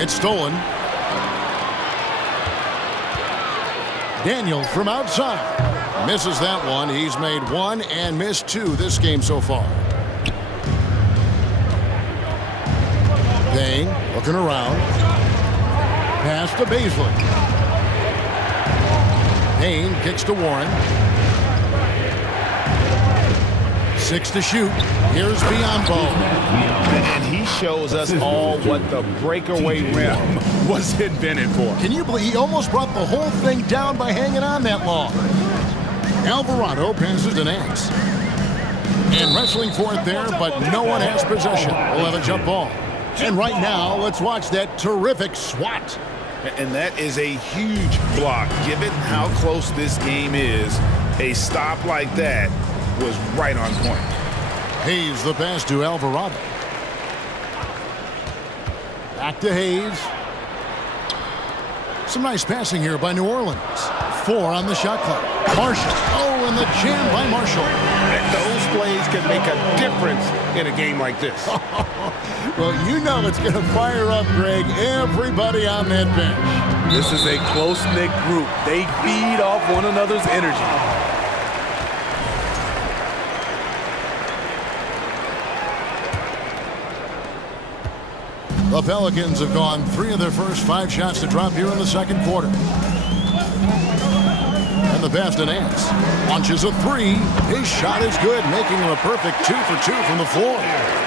It's stolen. Daniel from outside. Misses that one. He's made 1 and missed 2 this game so far. Payne looking around. Pass to Baisley. Payne kicks to Warren. 6 to shoot. Here's Biyombo. And he shows us all what the breakaway rim was invented for. Can you believe he almost brought the whole thing down by hanging on that long? Alvarado passes to Nance. And wrestling for it there, but no one has possession. We'll have a jump ball. And right now, let's watch that terrific swat. And that is a huge block. Given how close this game is, a stop like that was right on point. Hayes the pass to Alvarado. Back to Hayes. Some nice passing here by New Orleans. 4 on the shot clock. Marshall. Oh, and the jam by Marshall. And those plays can make a difference in a game like this. Well, you know it's going to fire up, Greg, everybody on that bench. This is a close-knit group. They feed off one another's energy. The Pelicans have gone 3 of their first 5 shots to drop here in the second quarter. And the pass to Nance. Launches a 3. His shot is good, making him a perfect 2 for 2 from the floor.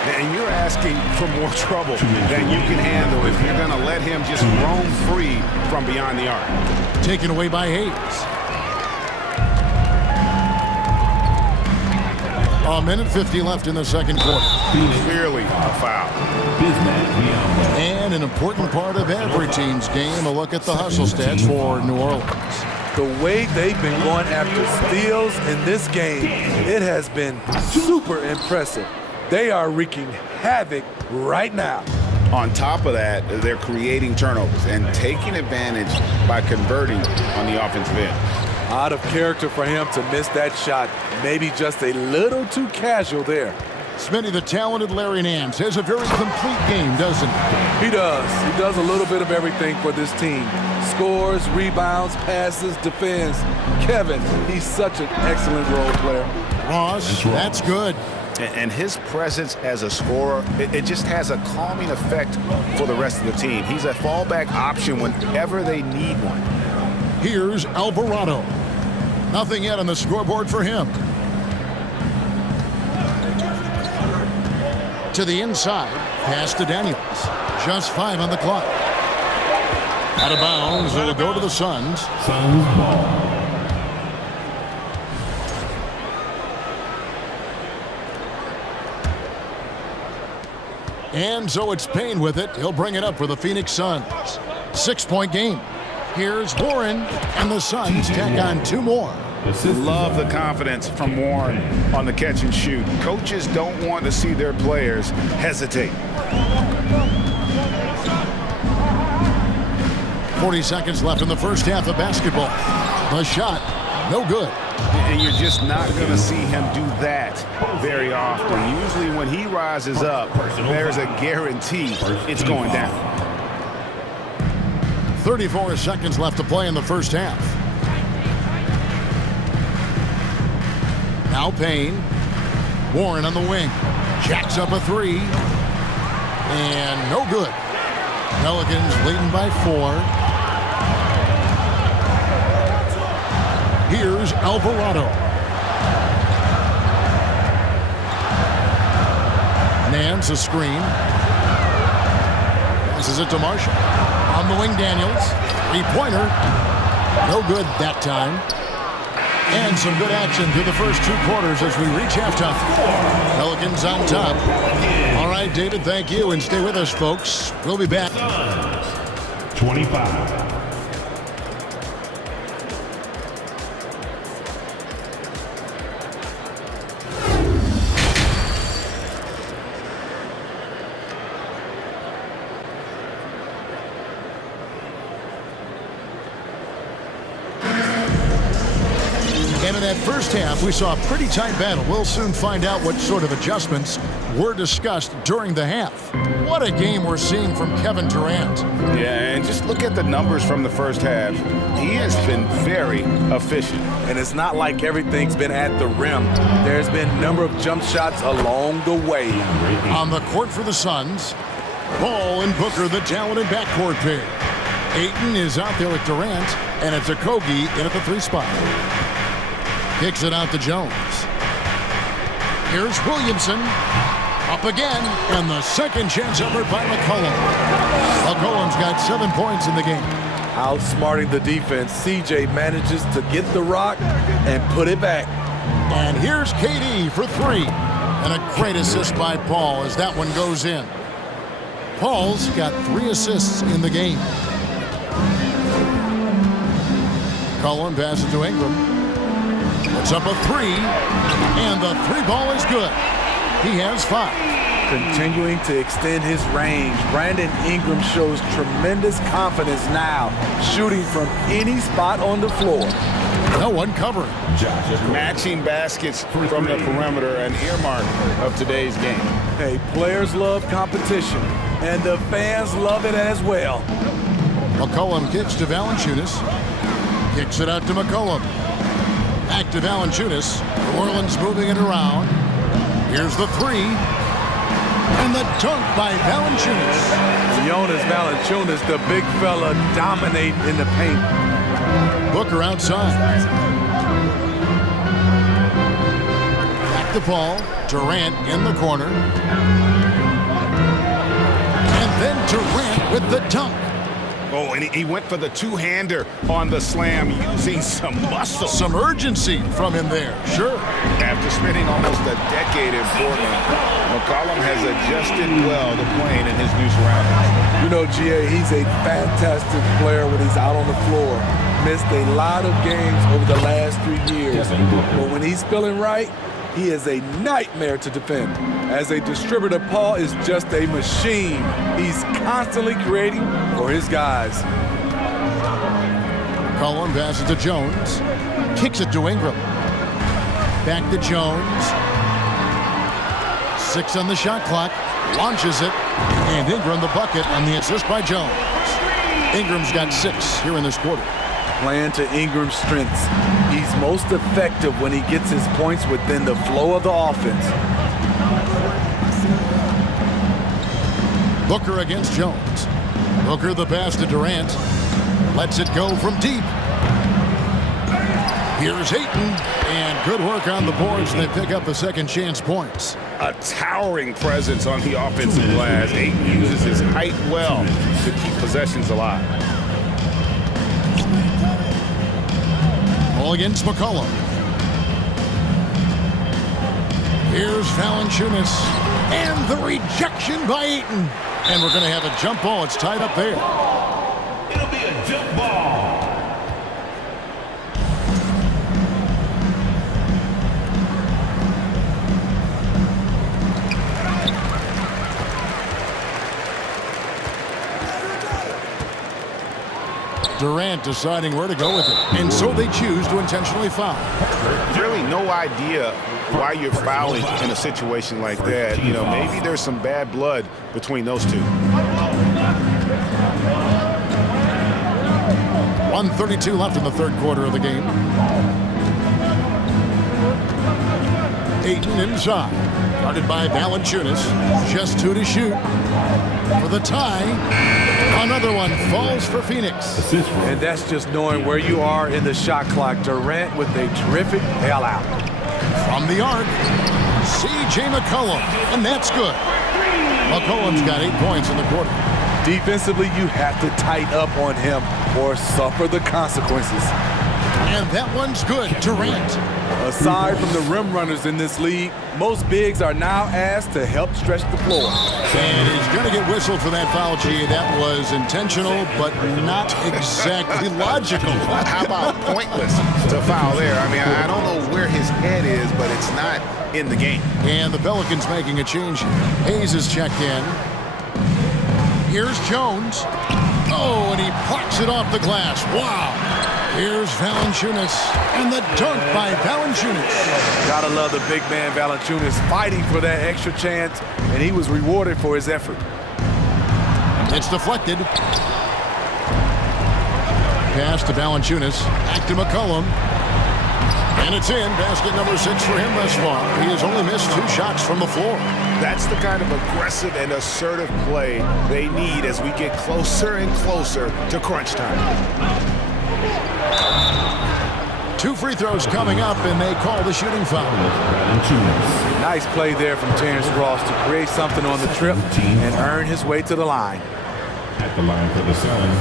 And you're asking for more trouble than you can handle if you're going to let him just roam free from beyond the arc. Taken away by Hayes. 1:50 left in the second quarter. Clearly a foul. And an important part of every team's game, a look at the hustle stats for New Orleans. The way they've been going after steals in this game, it has been super impressive. They are wreaking havoc right now. On top of that, they're creating turnovers and taking advantage by converting on the offensive end. Out of character for him to miss that shot. Maybe just a little too casual there. Smitty, the talented Larry Nance, has a very complete game, doesn't he? He does. He does a little bit of everything for this team. Scores, rebounds, passes, defends. Kevin, he's such an excellent role player. Ross, that's good. And his presence as a scorer, it just has a calming effect for the rest of the team. He's a fallback option whenever they need one. Here's Alvarado. Nothing yet on the scoreboard for him. To the inside, pass to Daniels. Just 5 on the clock. Out of bounds, it'll go to the Suns. Suns ball. And so it's Payne with it. He'll bring it up for the Phoenix Suns. 6-point game. Here's Warren, and the Suns tack on 2 more. Love the confidence from Warren on the catch and shoot. Coaches don't want to see their players hesitate. 40 seconds left in the first half of basketball. The shot, no good. And you're just not going to see him do that very often. Usually when he rises up, there's a guarantee it's going down. 34 seconds left to play in the first half. Now Payne. Warren on the wing. Jacks up a 3. And no good. Pelicans leading by 4. Here's Alvarado. Nance a screen. Passes it to Marshall. On the wing, Daniels. 3-pointer. No good that time. And some good action through the first 2 quarters as we reach halftime. Pelicans on top. All right, David, thank you. And stay with us, folks. We'll be back. 25. And in that first half, we saw a pretty tight battle. We'll soon find out what sort of adjustments were discussed during the half. What a game we're seeing from Kevin Durant. Yeah, and just look at the numbers from the first half. He has been very efficient. And it's not like everything's been at the rim. There's been a number of jump shots along the way. On the court for the Suns, Ball and Booker, the talented backcourt pair. Ayton is out there with Durant, and it's Okogie in at the 3 spot. Kicks it out to Jones. Here's Williamson. Up again, and the second chance effort by McCollum. McCollum's got 7 points in the game. Outsmarting the defense, CJ manages to get the rock and put it back. And here's KD for 3. And a great assist by Paul as that one goes in. Paul's got 3 assists in the game. McCollum passes to Ingram. Puts up a 3, and the 3 ball is good. He has 5. Continuing to extend his range, Brandon Ingram shows tremendous confidence now, shooting from any spot on the floor. No one covering. Matching baskets from the perimeter, an earmark of today's game. Hey, players love competition, and the fans love it as well. McCollum kicks to Valanciunas. Kicks it out to McCollum. Back to Valanciunas. New Orleans moving it around. Here's the 3. And the dunk by Valanciunas. Jonas Valanciunas, the big fella, dominate in the paint. Booker outside. Back to Paul. Durant in the corner. And then Durant with the dunk. Oh, and he went for the two-hander on the slam using some muscle. Some urgency from him there, sure. After spending almost a decade in Portland, McCollum has adjusted well to playing in his new surroundings. You know, GA, he's a fantastic player when he's out on the floor. Missed a lot of games over the last 3 years. But when he's feeling right, he is a nightmare to defend. As a distributor, Paul is just a machine. He's constantly creating for his guys. McCollum passes to Jones. Kicks it to Ingram. Back to Jones. 6 on the shot clock. Launches it. And Ingram the bucket on the assist by Jones. Ingram's got 6 here in this quarter. Playing to Ingram's strengths. He's most effective when he gets his points within the flow of the offense. Booker against Jones. Booker the pass to Durant. Lets it go from deep. Here's Ayton. And good work on the boards. They pick up the second chance points. A towering presence on the offensive glass. Ayton uses his height well to keep possessions alive. Ball against McCollum. Here's Valanciunas. And the rejection by Ayton. And we're going to have a jump ball. It's tied up there. It'll be a jump ball. Durant deciding where to go with it. And so they choose to intentionally foul. Really no idea why you're fouling in a situation like that. You know, maybe there's some bad blood between those two. 1:32 left in the third quarter of the game. Ayton inside. Guarded by Valanciunas. Just 2 to shoot. For the tie. Another one falls for Phoenix. And that's just knowing where you are in the shot clock. Durant with a terrific bailout. From the arc, C.J. McCollum, and that's good. McCollum's got 8 points in the quarter. Defensively, you have to tighten up on him or suffer the consequences. And that one's good. Durant. Aside from the rim runners in this league, most bigs are now asked to help stretch the floor. And he's going to get whistled for that foul, G. That was intentional, but not exactly logical. How about pointless to foul there? I mean, I don't know where his head is, but it's not in the game. And the Pelicans making a change here. Hayes is checked in. Here's Jones. Oh, and he plucks it off the glass. Wow. Here's Valanciunas, and the dunk by Valanciunas. Gotta love the big man Valanciunas fighting for that extra chance, and he was rewarded for his effort. It's deflected. Pass to Valanciunas, back to McCollum. And it's in. Basket number 6 for him thus far. He has only missed 2 shots from the floor. That's the kind of aggressive and assertive play they need as we get closer and closer to crunch time. 2 free throws coming up, and they call the shooting foul. Nice play there from Terrence Ross to create something on the trip and earn his way to the line. At the line for the Suns,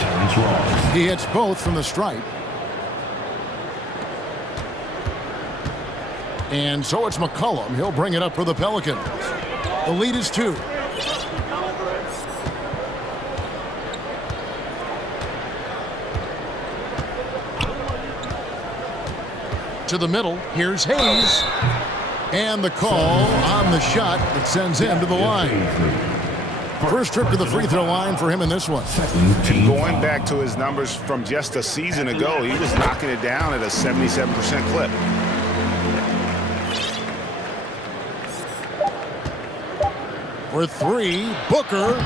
Terrence Ross. He hits both from the stripe. And so it's McCollum. He'll bring it up for the Pelicans. The lead is 2. To the middle, here's Hayes. And the call on the shot that sends him to the line. First trip to the free throw line for him in this one. And going back to his numbers from just a season ago, he was knocking it down at a 77% clip. For 3, Booker.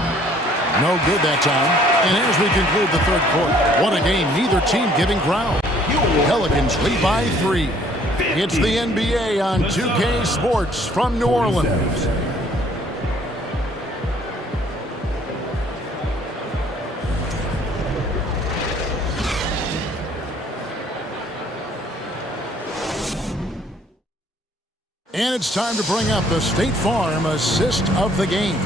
No good that time. And as we conclude the third quarter, what a game. Neither team giving ground. Pelicans lead by 3. It's the NBA on 2K Sports from New Orleans. And it's time to bring up the State Farm assist of the game.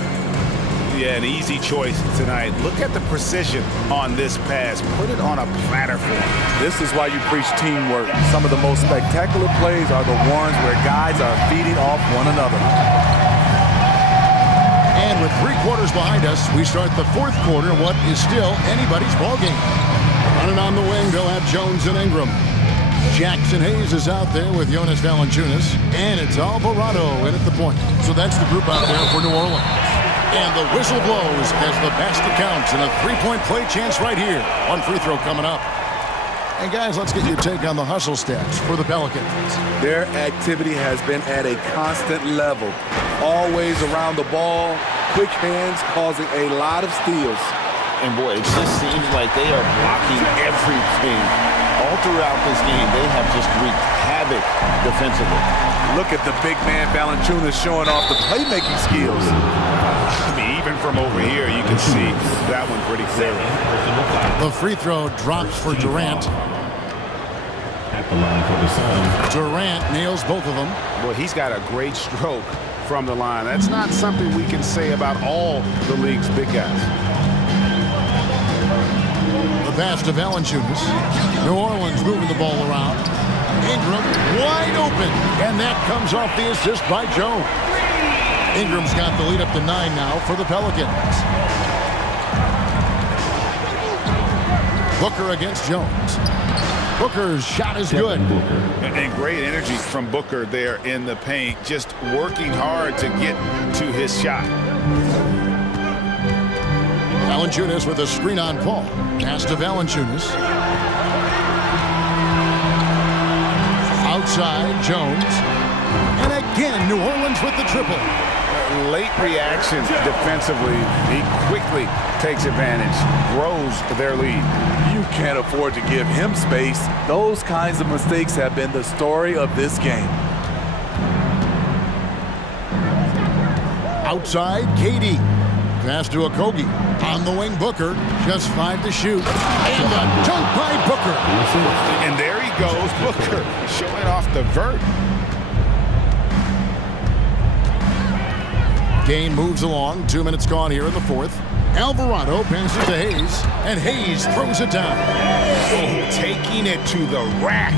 Yeah, an easy choice tonight. Look at the precision on this pass. Put it on a platter for him. This is why you preach teamwork. Some of the most spectacular plays are the ones where guys are feeding off one another. And with 3 quarters behind us, we start the 4th quarter, what is still anybody's ballgame. Running on the wing, they'll have Jones and Ingram. Jackson Hayes is out there with Jonas Valanciunas, and it's Alvarado in at the point. So that's the group out there for New Orleans. And the whistle blows as the basket counts, and a 3-point play chance right here. One free throw coming up. And guys, let's get your take on the hustle stats for the Pelicans. Their activity has been at a constant level. Always around the ball, quick hands causing a lot of steals. And boy, it just seems like they are blocking everything. All throughout this game, they have just wreaked havoc defensively. Look at the big man Valanciunas showing off the playmaking skills. I mean, even from over here, you can see that one pretty clearly. The free throw drops for Durant. At the line for the Suns. Durant nails both of them. Well, he's got a great stroke from the line. That's not something we can say about all the league's big guys. The pass to Valanciunas. New Orleans moving the ball around. Ingram wide open, and that comes off the assist by Jones. Ingram's got the lead up to 9 now for the Pelicans. Booker against Jones. Booker's shot is good. And great energy from Booker there in the paint, just working hard to get to his shot. Valanciunas with a screen on Paul. Pass to Valanciunas. Outside, Jones. And again, New Orleans with the triple. Late reaction defensively. He quickly takes advantage, grows their lead. You can't afford to give him space. Those kinds of mistakes have been the story of this game. Outside, KD. Pass to Okogie. On the wing, Booker. Just 5 to shoot. And the dunk by Booker. And there he goes, Booker, showing off the vert. Game moves along. 2 minutes gone here in the 4th. Alvarado passes to Hayes, and Hayes throws it down. Oh, taking it to the rack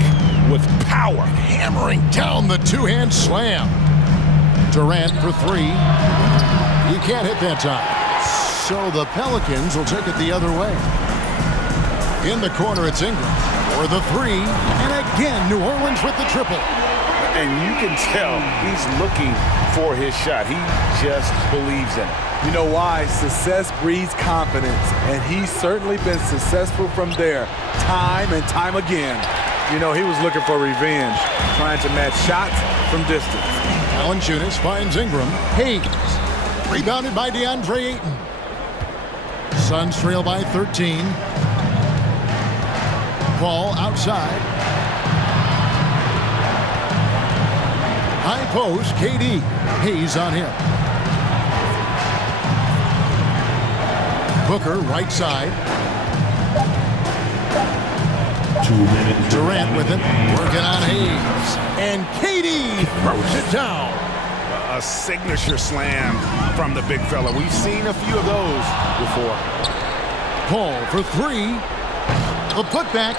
with power. Hammering down the 2-hand slam. Durant for 3. He can't hit that time. So the Pelicans will take it the other way. In the corner, it's Ingram for the 3. And again, New Orleans with the triple. And you can tell he's looking for his shot. He just believes in it. You know why? Success breeds confidence, and he's certainly been successful from there, time and time again. You know, he was looking for revenge, trying to match shots from distance. Valanciunas finds Ingram. Hayes. Rebounded by DeAndre Ayton. Suns trail by 13. Ball outside. High post, KD. Hayes on him. Booker, right side. 2 minutes. Durant with it, working on Hayes. And KD throws it down. A signature slam from the big fella. We've seen a few of those before. Paul for 3. The putback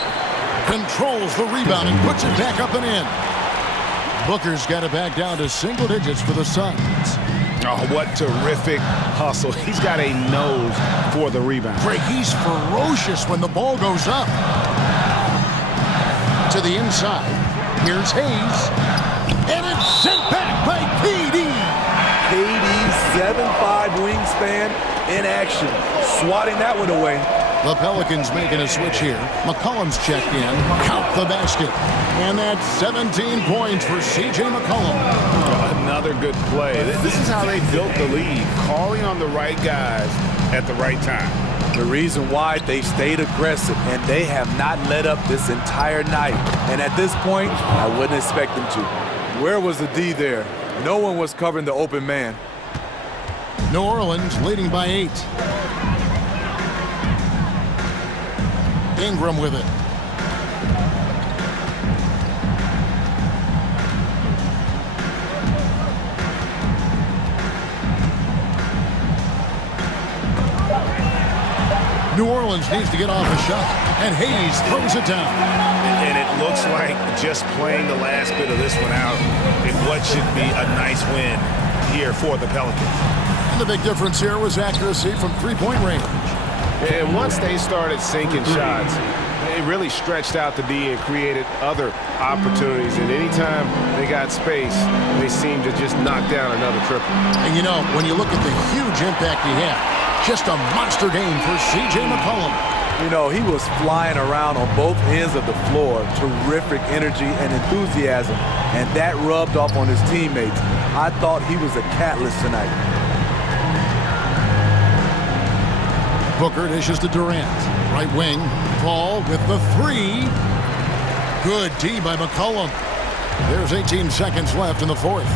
controls the rebound and puts it back up and in. Booker's got it back down to single digits for the Suns. Oh, what terrific hustle. He's got a nose for the rebound. Greg, he's ferocious when the ball goes up. To the inside. Here's Hayes. And it's sent back by KD. KD's 7'5" wingspan in action. Swatting that one away. The Pelicans making a switch here. McCollum's checked in. Count the basket. And that's 17 points for C.J. McCollum. Another good play. This is how they built the lead. Calling on the right guys at the right time. The reason why they stayed aggressive, and they have not let up this entire night. And at this point, I wouldn't expect them to. Where was the D there? No one was covering the open man. New Orleans leading by 8. Ingram with it. Orleans needs to get off a shot, and Hayes throws it down. And it looks like just playing the last bit of this one out in what should be a nice win here for the Pelicans. And the big difference here was accuracy from three-point range. And once they started sinking shots, they really stretched out the D and created other opportunities. And anytime they got space, they seemed to just knock down another triple. And you know, when you look at the huge impact he had, just a monster game for C.J. McCollum. You know, he was flying around on both ends of the floor. Terrific energy and enthusiasm. And that rubbed off on his teammates. I thought he was a catalyst tonight. Booker dishes to Durant. Right wing, Paul with the three. Good D by McCollum. There's 18 seconds left in the fourth.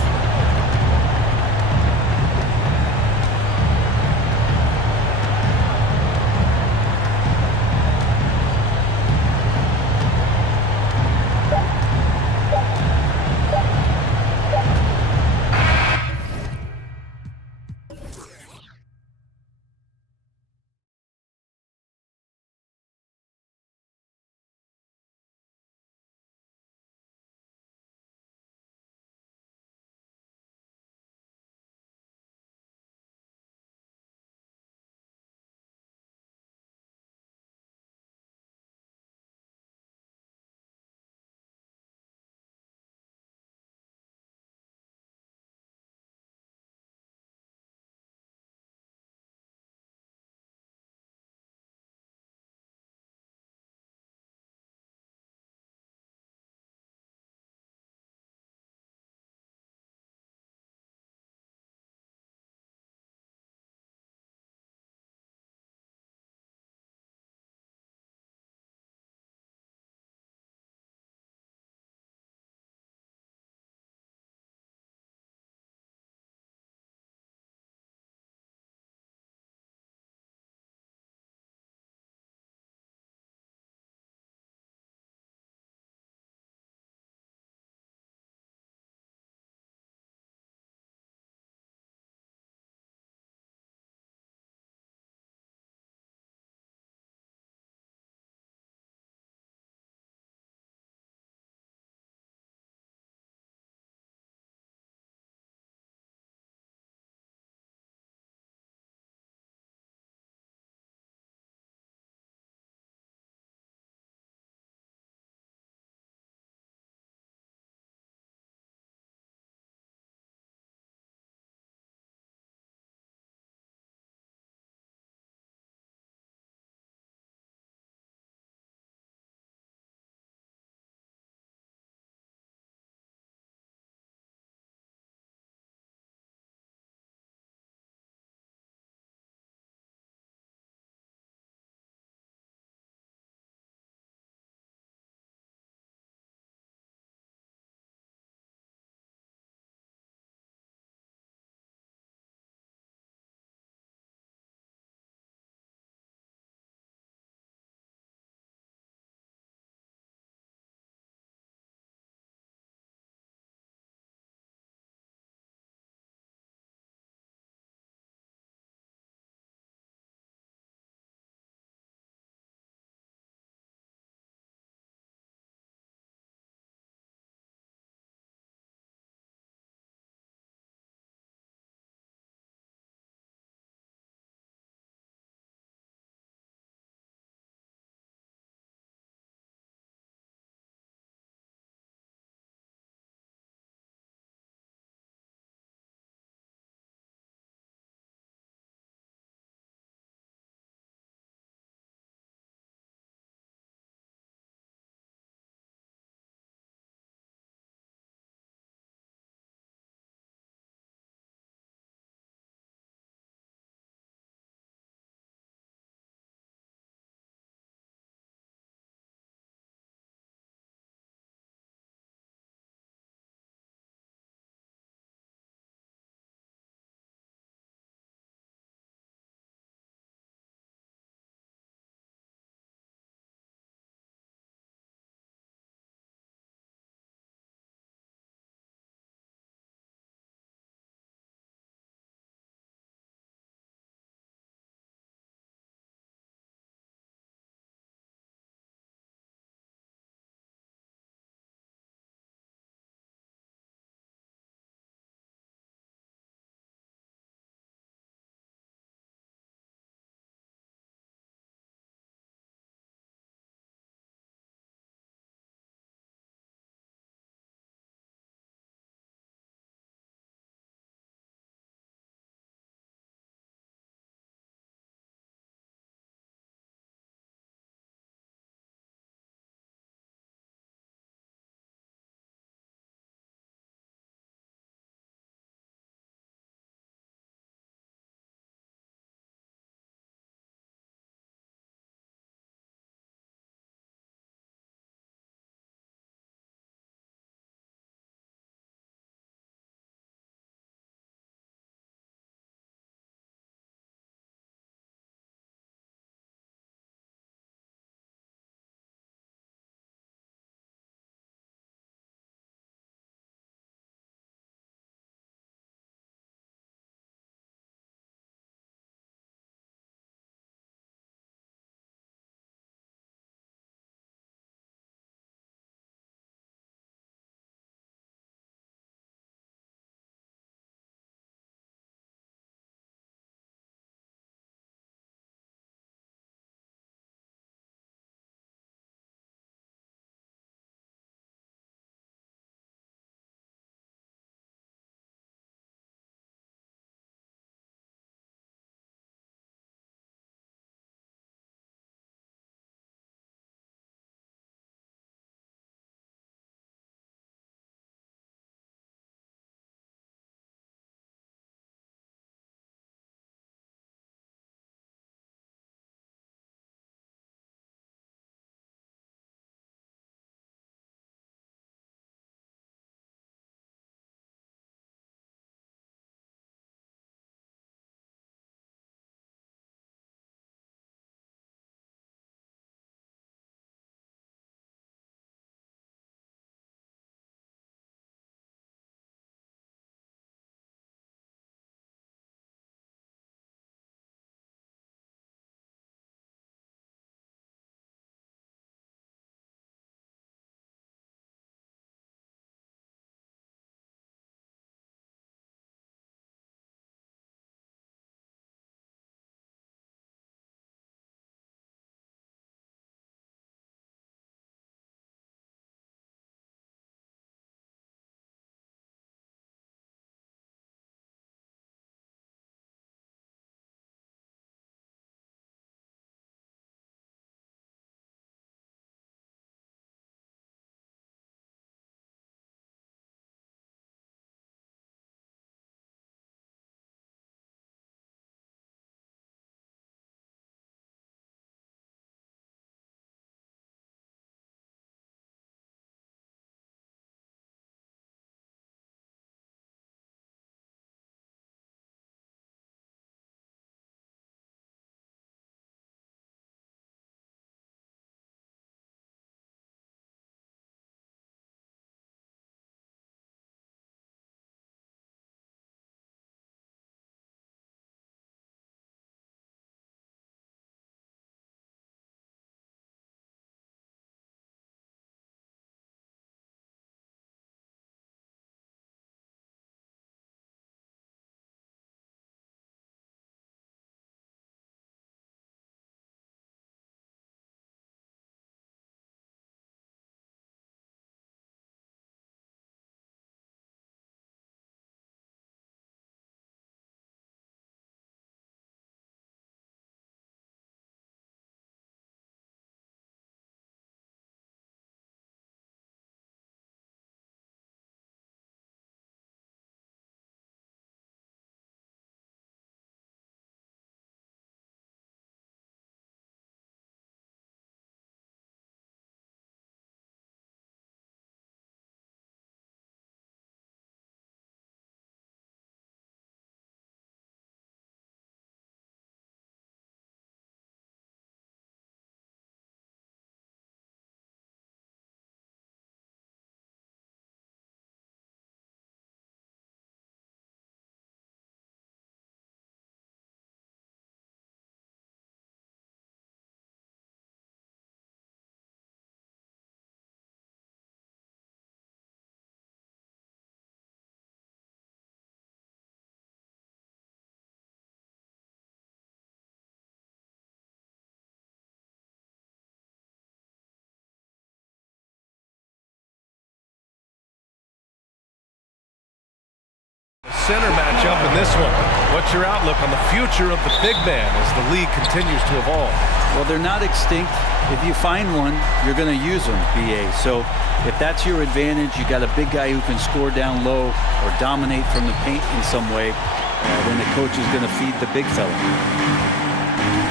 center matchup in this one. What's your outlook on the future of the big man as the league continues to evolve? Well, they're not extinct. If you find one, you're going to use them, BA. So if that's your advantage, you got a big guy who can score down low or dominate from the paint in some way, then the coach is going to feed the big fella.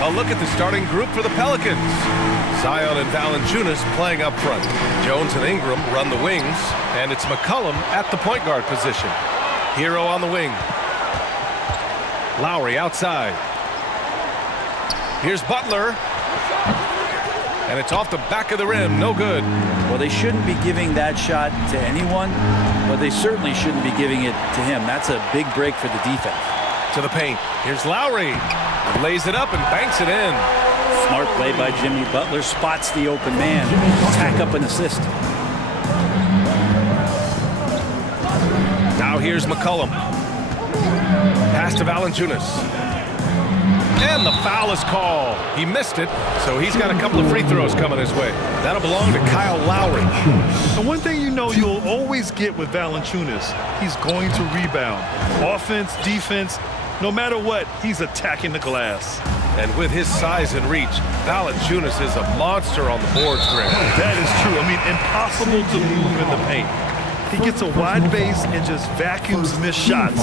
A look at the starting group for the Pelicans. Zion and Valanciunas playing up front. Jones and Ingram run the wings, and it's McCollum at the point guard position. Hero on the wing. Lowry outside. Here's Butler. And it's off the back of the rim, no good. Well, they shouldn't be giving that shot to anyone, but they certainly shouldn't be giving it to him. That's a big break for the defense. To the paint. Here's Lowry. Lays it up and banks it in. Smart play by Jimmy Butler. Spots the open man. Tack up an assist. Now here's McCollum. Pass to Valanciunas. And the foul is called. He missed it, so he's got a couple of free throws coming his way. That'll belong to Kyle Lowry. And one thing you know you'll always get with Valanciunas, he's going to rebound. Offense, defense, no matter what, he's attacking the glass. And with his size and reach, Valanciunas is a monster on the boards, Grant. That is true. I mean, impossible to move in the paint. He gets a wide base and just vacuums missed shots.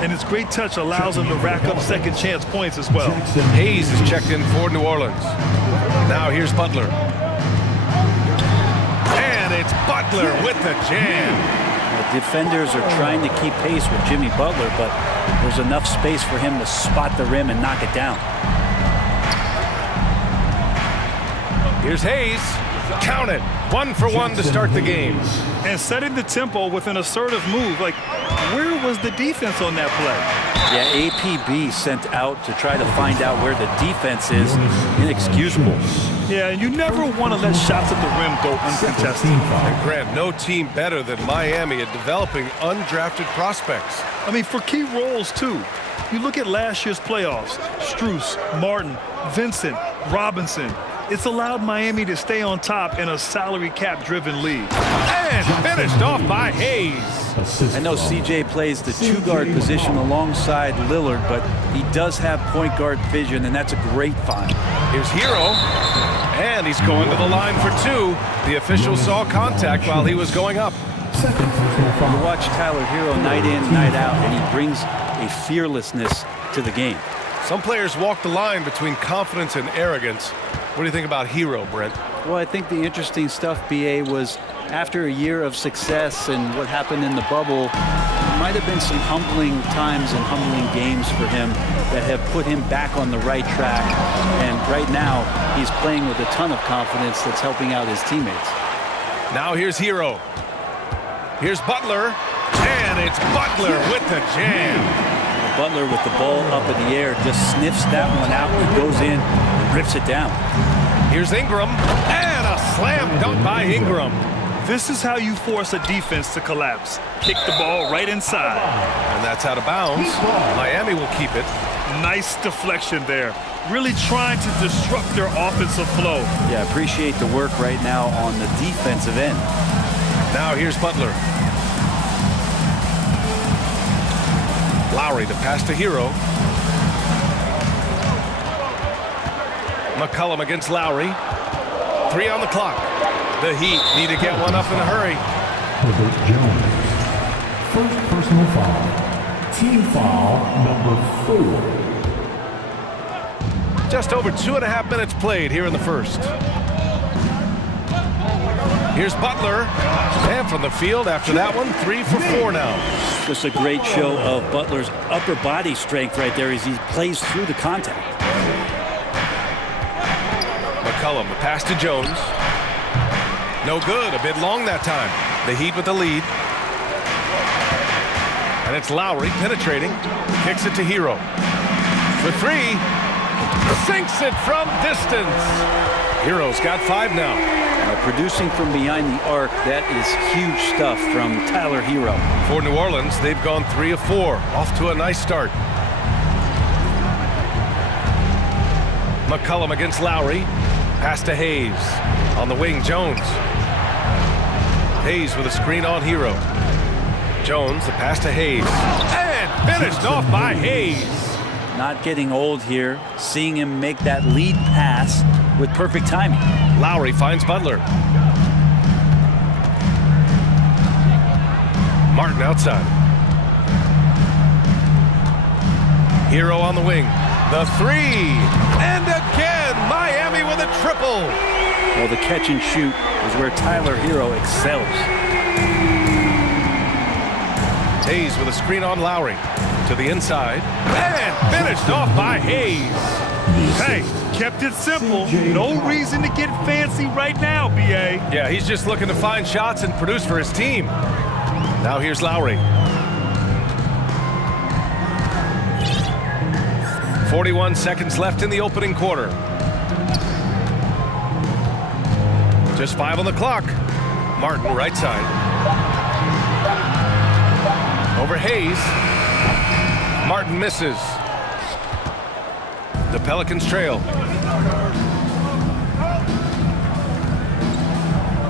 And his great touch allows him to rack up second chance points as well. Hayes is checked in for New Orleans. Now here's Butler. And it's Butler with the jam. The defenders are trying to keep pace with Jimmy Butler, but there's enough space for him to spot the rim and knock it down. Here's Hayes. Count it. 1 for 1 to start the game. And setting the tempo with an assertive move. Like, where was the defense on that play? Yeah, APB sent out to try to find out where the defense is. Inexcusable. Yeah, and you never want to let shots at the rim go uncontested. And Grant, no team better than Miami at developing undrafted prospects. I mean, for key roles, too. You look at last year's playoffs. Strus, Martin, Vincent, Robinson. It's allowed Miami to stay on top in a salary cap-driven league. And finished off by Hayes. I know CJ plays the two-guard position alongside Lillard, but he does have point guard vision, and that's a great find. Here's Hero, and he's going to the line for 2. The official saw contact while he was going up. You watch Tyler Hero night in, night out, and he brings a fearlessness to the game. Some players walk the line between confidence and arrogance. What do you think about Hero, Brent? Well, I think the interesting stuff, BA, was after a year of success and what happened in the bubble, there might have been some humbling times and humbling games for him that have put him back on the right track. And right now, he's playing with a ton of confidence that's helping out his teammates. Now here's Hero. Here's Butler, and it's Butler with the jam. Butler with the ball up in the air just sniffs that one out and goes in and rips it down. Here's Ingram, and a slam dunk by Ingram. This is how you force a defense to collapse. Kick the ball right inside. And that's out of bounds. Miami will keep it. Nice deflection there. Really trying to disrupt their offensive flow. Yeah, appreciate the work right now on the defensive end. Now here's Butler. Lowry to pass to Hero. McCollum against Lowry. 3 on the clock. The Heat need to get one up in a hurry. Jones. First personal foul. Team foul number 4. Just over 2.5 minutes played here in the first. Here's Butler. And from the field after that one, 3 for 4 now. Just a great show of Butler's upper body strength right there as he plays through the contact. McCollum, the pass to Jones. No good, a bit long that time. The Heat with the lead. And it's Lowry penetrating. Kicks it to Hero. For 3. Sinks it from distance. Hero's got 5 now. Producing from behind the arc, that is huge stuff from Tyler Hero. For New Orleans, they've gone 3 of 4. Off to a nice start. McCollum against Lowry. Pass to Hayes. On the wing, Jones. Hayes with a screen on Hero. Jones, the pass to Hayes. And finished off by Hayes. Not getting old here, seeing him make that lead pass with perfect timing. Lowry finds Butler. Martin outside. Hero on the wing. The three. And again, Miami with a triple. Well, the catch and shoot is where Tyler Hero excels. Hayes with a screen on Lowry. To the inside. And finished off by Hayes. Hey, kept it simple. No reason to get fancy right now, B.A. Yeah, he's just looking to find shots and produce for his team. Now here's Lowry. 41 seconds left in the opening quarter. Just 5 on the clock. Martin right side. Over Hayes. Martin misses. The Pelicans trail.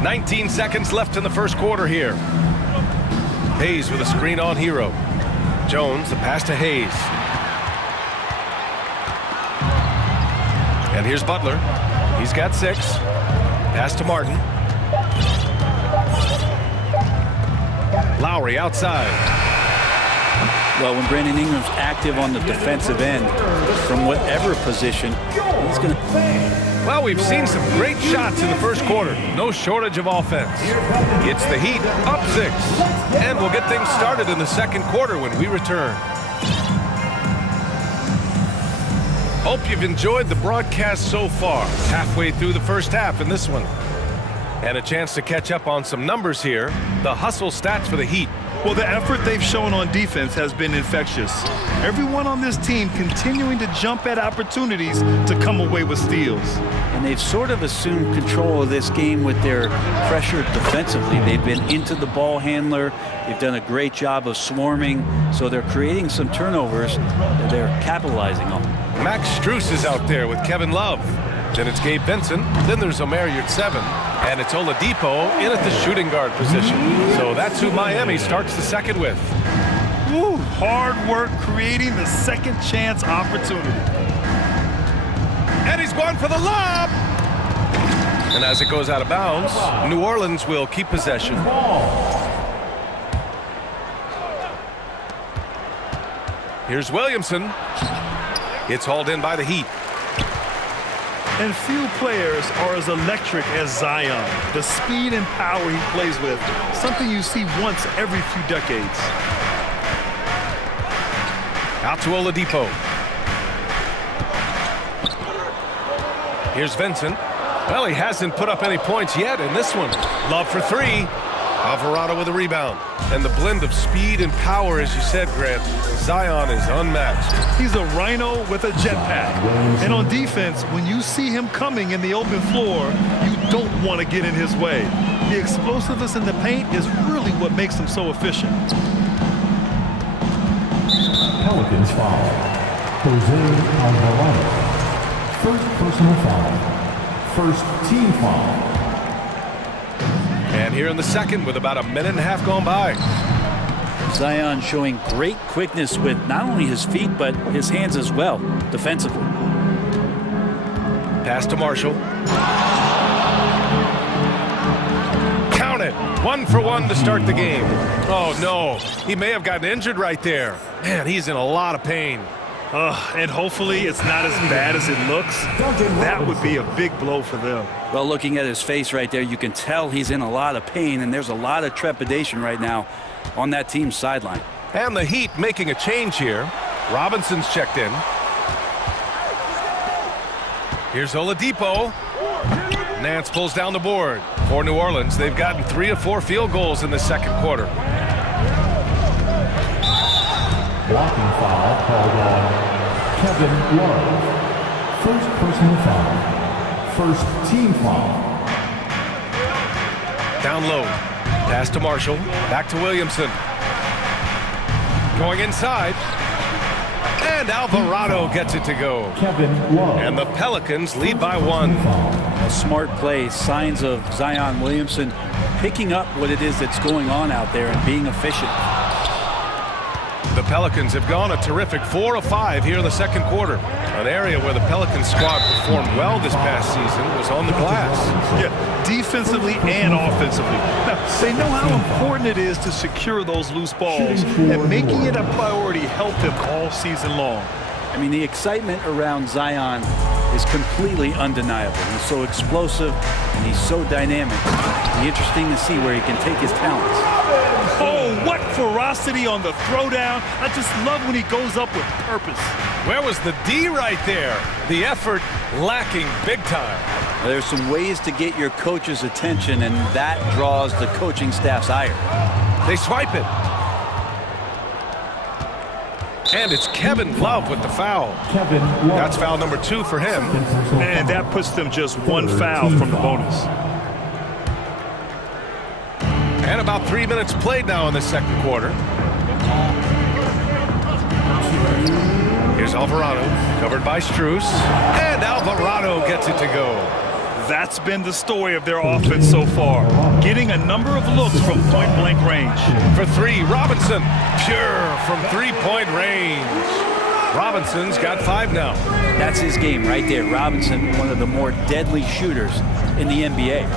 19 seconds left in the first quarter here. Hayes with a screen on Hero. Jones, the pass to Hayes. And here's Butler. He's got 6. Pass to Martin. Lowry outside. Well, when Brandon Ingram's active on the defensive end, from whatever position, he's going to... Well, we've seen some great shots in the first quarter. No shortage of offense. It's the Heat, up 6. And we'll get things started in the second quarter when we return. Hope you've enjoyed the broadcast so far. Halfway through the first half in this one. And a chance to catch up on some numbers here. The hustle stats for the Heat. Well, the effort they've shown on defense has been infectious. Everyone on this team continuing to jump at opportunities to come away with steals. And they've sort of assumed control of this game with their pressure defensively. They've been into the ball handler. They've done a great job of swarming. So they're creating some turnovers that they're capitalizing on. Max Strus is out there with Kevin Love. Then it's Gabe Vincent. Then there's Omer Yurtseven. And it's Oladipo in at the shooting guard position. So that's who Miami starts the second with. Woo, hard work creating the second chance opportunity. And he's going for the lob. And as it goes out of bounds, New Orleans will keep possession. Here's Williamson. It's hauled in by the Heat. And few players are as electric as Zion. The speed and power he plays with, something you see once every few decades. Out to Oladipo. Here's Vincent. Well, he hasn't put up any points yet in this one. Love for 3. Alvarado with a rebound. And the blend of speed and power, as you said, Grant, Zion is unmatched. He's a rhino with a jetpack. And on defense, when you see him coming in the open floor, you don't want to get in his way. The explosiveness in the paint is really what makes him so efficient. Pelicans foul. Jose Alvarado. First personal foul. First team foul. And here in the second with about a minute and a half gone by. Zion showing great quickness with not only his feet, but his hands as well, defensively. Pass to Marshall. Count it. 1 for 1 to start the game. Oh, no. He may have gotten injured right there. Man, he's in a lot of pain. And hopefully it's not as bad as it looks. That would be a big blow for them. Well, looking at his face right there, you can tell he's in a lot of pain, and there's a lot of trepidation right now on that team's sideline. And the Heat making a change here. Robinson's checked in. Here's Oladipo. Nance pulls down the board. For New Orleans, they've gotten 3 of 4 field goals in the second quarter. Blocking foul called on Kevin Love. First personal foul. First team foul. Down low. Pass to Marshall. Back to Williamson. Going inside. And Alvarado gets it to go. Kevin Love. And the Pelicans lead by 1. A smart play. Signs of Zion Williamson picking up what it is that's going on out there and being efficient. Pelicans have gone a terrific 4 of 5 here in the second quarter. An area where the Pelicans squad performed well this past season was on the glass. Yeah, defensively and offensively. Now, they know how important it is to secure those loose balls, and making it a priority helped them all season long. I mean, the excitement around Zion is completely undeniable. He's so explosive and he's so dynamic. It'll be interesting to see where he can take his talents. Oh, what ferocity on the throwdown. I just love when he goes up with purpose. Where was the D right there? The effort lacking big time. There's some ways to get your coach's attention, and that draws the coaching staff's ire. They swipe it. And it's Kevin Love with the foul. That's foul number 2 for him. And that puts them just 1 foul from the bonus. And about 3 minutes played now in the second quarter. Here's Alvarado, covered by Strus. And Alvarado gets it to go. That's been the story of their offense so far, getting a number of looks from point-blank range. For 3, Robinson, pure from three-point range. Robinson's got 5 now. That's his game right there. Robinson, one of the more deadly shooters in the NBA.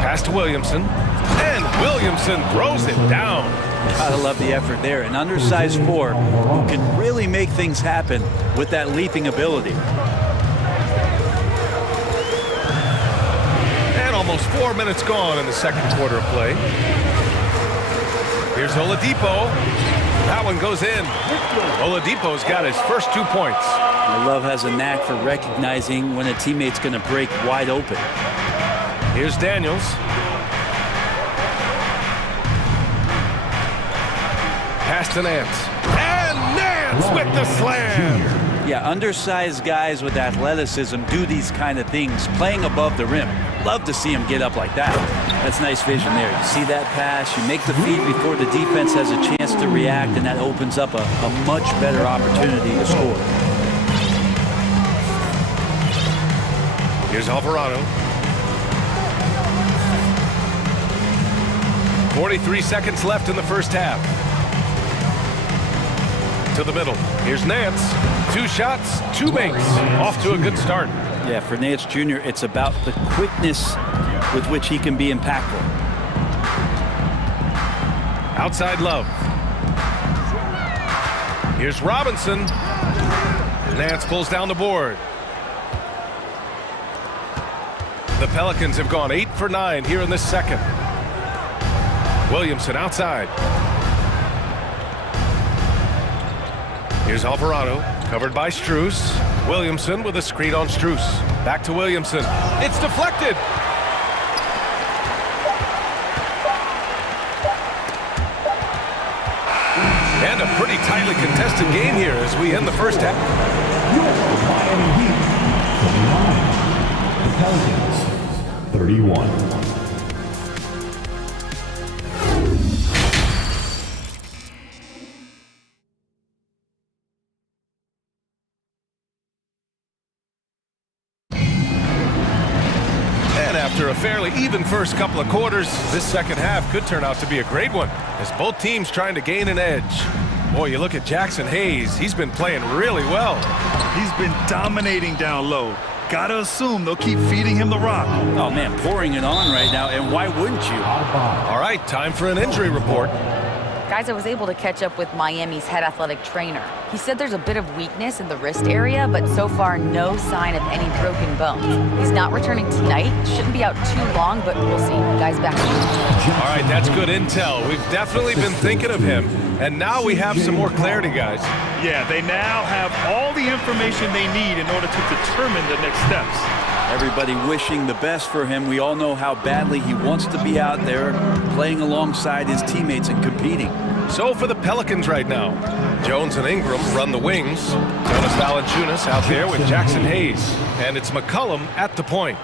Pass to Williamson, and Williamson throws it down. Gotta love the effort there. An undersized 4 who can really make things happen with that leaping ability. Almost 4 minutes gone in the second quarter of play. Here's Oladipo. That one goes in. Oladipo's got his first 2 points. Love has a knack for recognizing when a teammate's going to break wide open. Here's Daniels. Pass to Nance. And Nance with the slam. Yeah, undersized guys with athleticism do these kind of things, playing above the rim. Love to see him get up like that. That's nice vision there. You see that pass, you make the feed before the defense has a chance to react, and that opens up a much better opportunity to score. Here's Alvarado. 43 seconds left in the first half. To the middle. Here's Nance. 2 shots, 2 makes. Off to a good start. Yeah, for Nance Jr., it's about the quickness with which he can be impactful. Outside Love. Here's Robinson. Nance pulls down the board. The Pelicans have gone 8 for 9 here in this second. Williamson outside. Here's Alvarado, covered by Strus. Williamson with a screen on Strus. Back to Williamson. It's deflected. And a pretty tightly contested game here as we end the first half. Miami Heat, the Pelicans, 31. After a fairly even first couple of quarters, this second half could turn out to be a great one as both teams trying to gain an edge. Boy, you look at Jackson Hayes. He's been playing really well. He's been dominating down low. Gotta assume they'll keep feeding him the rock. Oh, man, pouring it on right now, and why wouldn't you? All right, time for an injury report. Guys, I was able to catch up with Miami's head athletic trainer. He said there's a bit of weakness in the wrist area, but so far no sign of any broken bones. He's not returning tonight. Shouldn't be out too long, but we'll see. Guys, back to you. All right, that's good intel. We've definitely been thinking of him, and now we have some more clarity, guys. Yeah, they now have all the information they need in order to determine the next steps. Everybody wishing the best for him. We all know how badly he wants to be out there playing alongside his teammates and competing. So for the Pelicans right now, Jones and Ingram run the wings. Jonas Valanciunas out there with Jackson Hayes. And it's McCollum at the point.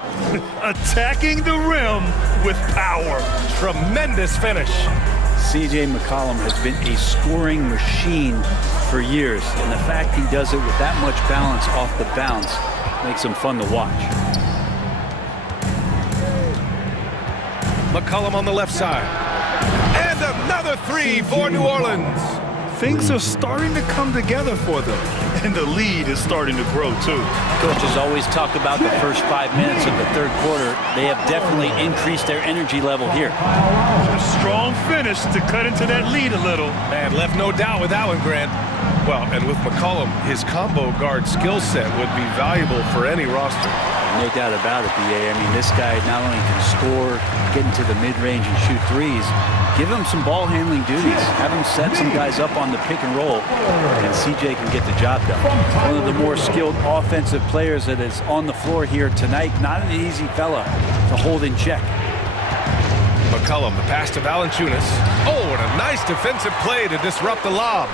Attacking the rim with power. Tremendous finish. C.J. McCollum has been a scoring machine for years. And the fact he does it with that much balance off the bounce makes him fun to watch. McCollum on the left side. And another 3 for New Orleans. Things are starting to come together for them, and the lead is starting to grow, too. Coaches always talk about the first 5 minutes of the third quarter. They have definitely increased their energy level here. A strong finish to cut into that lead a little. Man, left no doubt with that one, Grant. Well, and with McCollum, his combo guard skill set would be valuable for any roster. No doubt about it, BA. I mean, this guy not only can score, get into the mid-range and shoot threes, give him some ball handling duties. Have him set some guys up on the pick and roll, and CJ can get the job done. One of the more skilled offensive players that is on the floor here tonight. Not an easy fella to hold in check. McCollum, the pass to Valanciunas. Oh, and a nice defensive play to disrupt the lob.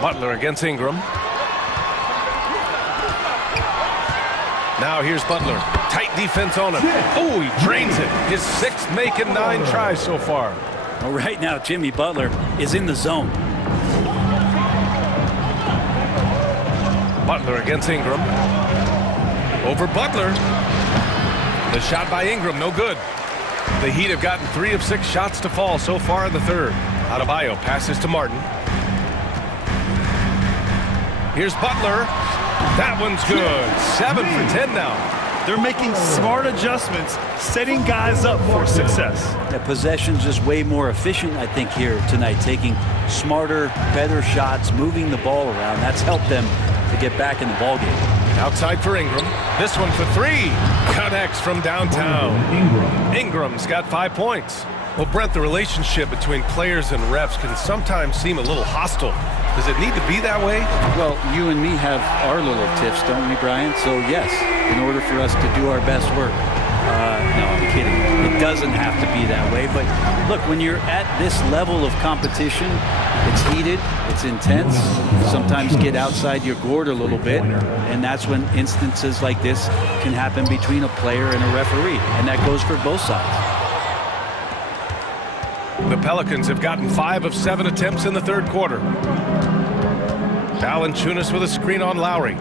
Butler against Ingram. Now here's Butler. Tight defense on him. Oh, he drains it. His sixth making 9 tries so far. Well, right now, Jimmy Butler is in the zone. Butler against Ingram. Over Butler. The shot by Ingram, no good. The Heat have gotten 3 of 6 shots to fall so far in the third. Adebayo passes to Martin. Here's Butler. That one's good. 7 for 10 now. They're making smart adjustments, setting guys up for success. The possession's just way more efficient, I think, here tonight. Taking smarter, better shots, moving the ball around. That's helped them to get back in the ballgame. Outside for Ingram. This one for 3. Connects from downtown. Ingram's got 5 points. Well, Brent, the relationship between players and refs can sometimes seem a little hostile. Does it need to be that way? Well, you and me have our little tiffs, don't we, Brian? So, yes, in order for us to do our best work. No, I'm kidding. It doesn't have to be that way. But, look, when you're at this level of competition, it's heated, it's intense. Sometimes get outside your gourd a little bit. And that's when instances like this can happen between a player and a referee. And that goes for both sides. The Pelicans have gotten 5 of 7 attempts in the third quarter. Valanciunas with a screen on Lowry.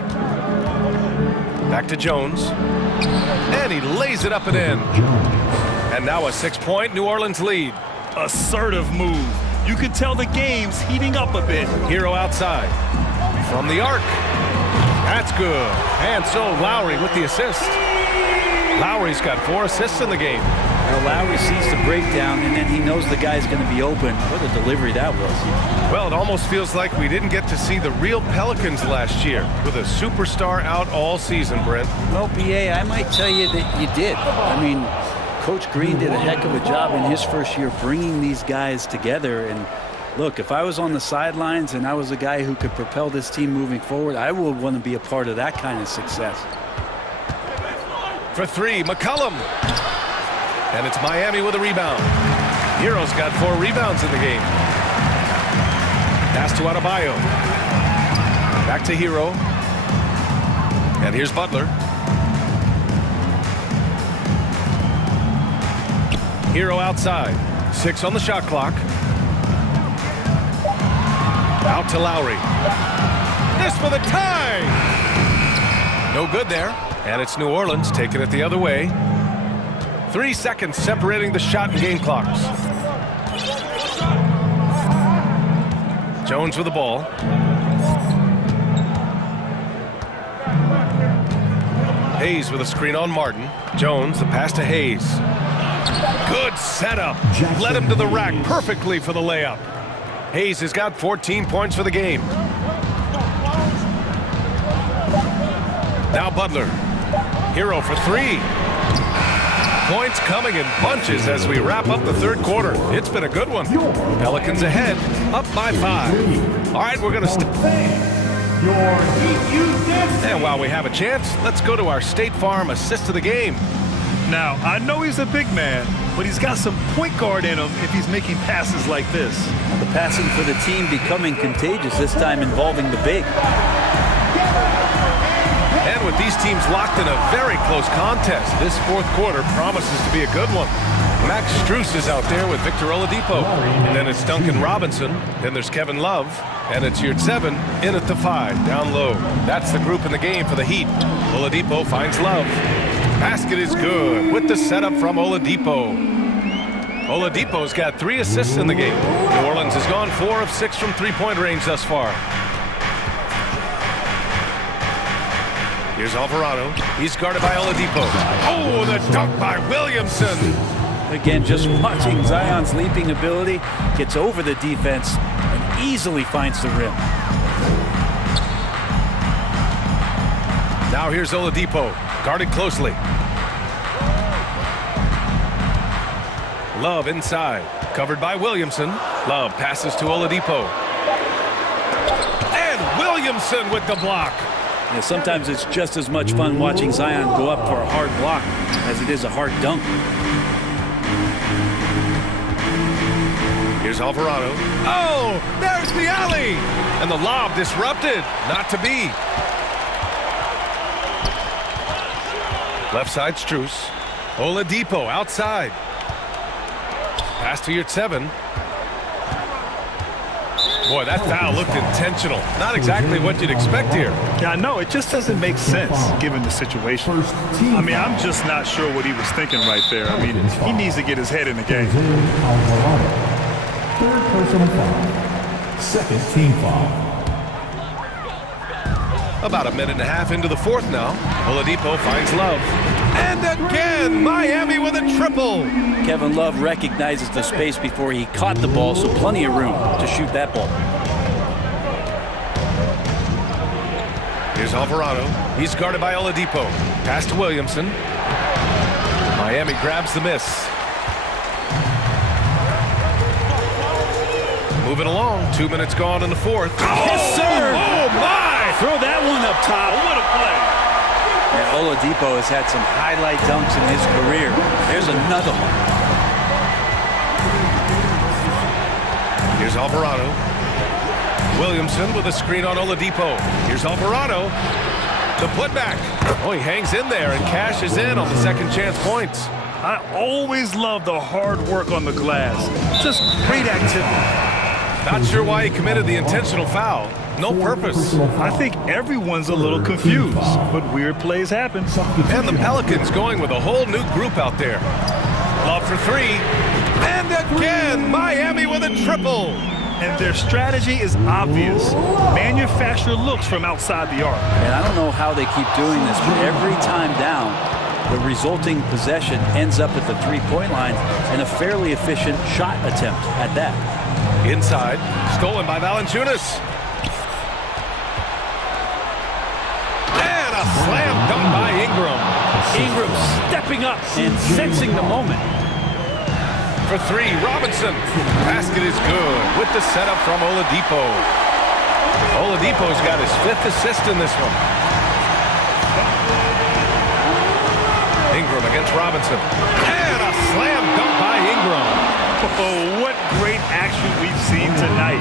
Back to Jones. And he lays it up and in. And now a 6-point New Orleans lead. Assertive move. You can tell the game's heating up a bit. Hero outside. From the arc. That's good. And so Lowry with the assist. Lowry's got 4 assists in the game. Now Lowry sees the breakdown, and then he knows the guy's going to be open. What a delivery that was. Well, it almost feels like we didn't get to see the real Pelicans last year with a superstar out all season, Brent. Well, BA, I might tell you that you did. I mean, Coach Green did a heck of a job in his first year bringing these guys together. And look, if I was on the sidelines and I was a guy who could propel this team moving forward, I would want to be a part of that kind of success. For 3, McCollum. And it's Miami with a rebound. Hero's got 4 rebounds in the game. Pass to Adebayo. Back to Hero. And here's Butler. Hero outside. 6 on the shot clock. Out to Lowry. This for the tie. No good there. And it's New Orleans taking it the other way. 3 seconds separating the shot and game clocks. Jones with the ball. Hayes with a screen on Martin. Jones, the pass to Hayes. Good setup. Led him to the rack perfectly for the layup. Hayes has got 14 points for the game. Now Butler. Hero for 3. Points coming in bunches as we wrap up the third quarter. It's been a good one. Pelicans ahead, up by 5. All right, we're going to and while we have a chance, let's go to our State Farm assist of the game. Now, I know he's a big man, but he's got some point guard in him if he's making passes like this. The passing for the team becoming contagious, this time involving the big. And with these teams locked in a very close contest, this fourth quarter promises to be a good one. Max Strus is out there with Victor Oladipo. And then it's Duncan Robinson. Then there's Kevin Love. And it's Yurtseven in at the 5, down low. That's the group in the game for the Heat. Oladipo finds Love. Basket is good with the setup from Oladipo. Oladipo's got 3 assists in the game. New Orleans has gone 4 of 6 from three-point range thus far. Here's Alvarado. He's guarded by Oladipo. Oh, the dunk by Williamson. Again, just watching Zion's leaping ability, gets over the defense and easily finds the rim. Now here's Oladipo, guarded closely. Love inside, covered by Williamson. Love passes to Oladipo. And Williamson with the block. Yeah, sometimes it's just as much fun watching Zion go up for a hard block as it is a hard dunk. Here's Alvarado. Oh, there's the alley. And the lob disrupted. Not to be. Left side, Strus. Oladipo outside. Pass to your 7. Boy, that foul looked intentional. Not exactly what you'd expect here. Yeah, I know. It just doesn't make sense given the situation. I mean, I'm just not sure what he was thinking right there. I mean, he needs to get his head in the game. Third personal foul. Second team foul. About a minute and a half into the fourth now. Oladipo finds Love. And again, Miami with a triple. Kevin Love recognizes the space before he caught the ball, so plenty of room to shoot that ball. Here's Alvarado. He's guarded by Oladipo. Pass to Williamson. Miami grabs the miss. Moving along. 2 minutes gone in the fourth. Yes, sir! Oh, my! Throw that one up top. What a play! Yeah, Oladipo has had some highlight dunks in his career. There's another one. Here's Alvarado. Williamson with a screen on Oladipo. Here's Alvarado. The putback. Oh, he hangs in there and cashes in on the second chance points. I always love the hard work on the glass. Just great activity. Not sure why he committed the intentional foul. No purpose. I think everyone's a little confused, but weird plays happen. And the Pelicans going with a whole new group out there. Love for 3. And again, Miami with a triple. And their strategy is obvious. Manufacture looks from outside the arc. And I don't know how they keep doing this, but every time down, the resulting possession ends up at the three-point line and a fairly efficient shot attempt at that. Inside, stolen by Valanciunas. And a slam dunk by Ingram. Ingram stepping up and sensing the moment. For 3, Robinson. Basket is good with the setup from Oladipo. Oladipo's got his 5th assist in this one. Ingram against Robinson. And a slam dunk by Ingram. Oh, what great action we've seen tonight.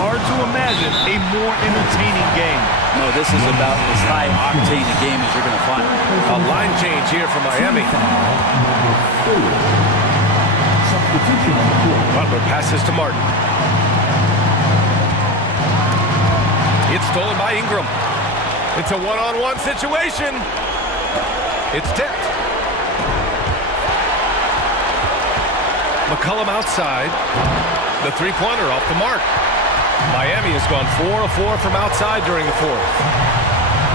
Hard to imagine a more entertaining game. No, this is about as high-octane a game as you're going to find. A line change here for Miami. Butler passes to Martin. It's stolen by Ingram. It's a one-on-one situation. It's tipped. McCollum outside. The three-pointer off the mark. Miami has gone 4 of 4 from outside during the fourth.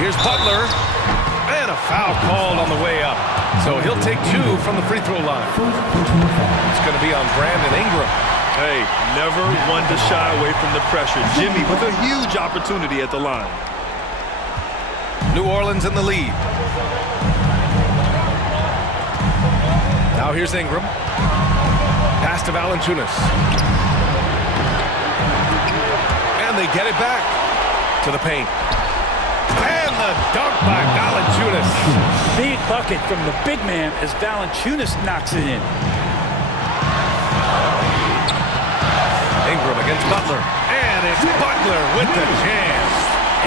Here's Butler. And a foul called on the way up. So he'll take 2 from the free throw line. It's going to be on Brandon Ingram. Hey, never one to shy away from the pressure. Jimmy with a huge opportunity at the line. New Orleans in the lead. Now here's Ingram. Pass to Valanciunas. And they get it back to the paint. And the dunk by Valanciunas. Big bucket from the big man as Valanciunas knocks it in. Ingram against Butler. And it's Butler with the jam.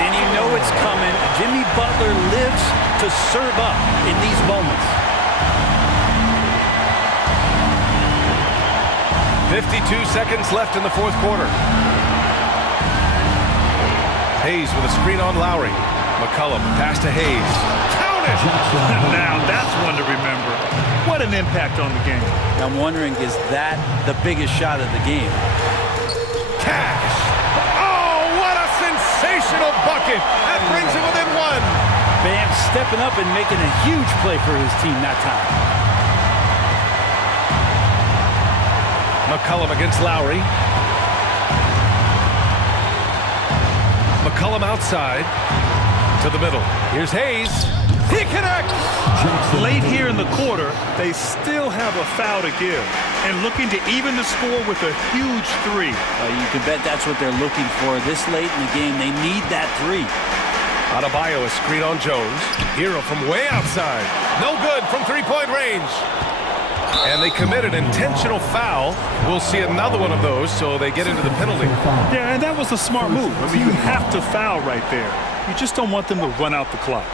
And you know it's coming. Jimmy Butler lives to serve up in these moments. 52 seconds left in the fourth quarter. Hayes with a screen on Lowry. McCollum pass to Hayes. Count it! Now that's one to remember. What an impact on the game. I'm wondering, is that the biggest shot of the game? Cash! Oh, what a sensational bucket! That brings it within one. Bam stepping up and making a huge play for his team that time. McCollum against Lowry. McCollum outside to the middle. Here's Hayes. He connects! Late here in the quarter, they still have a foul to give and looking to even the score with a huge three. You can bet that's what they're looking for this late in the game. They need that three. Adebayo, a screen on Jones. Hero from way outside. No good from three-point range. And they commit an intentional foul. We'll see another one of those, so they get into the penalty. Yeah, and that was a smart move. I mean, you have to foul right there. You just don't want them to run out the clock.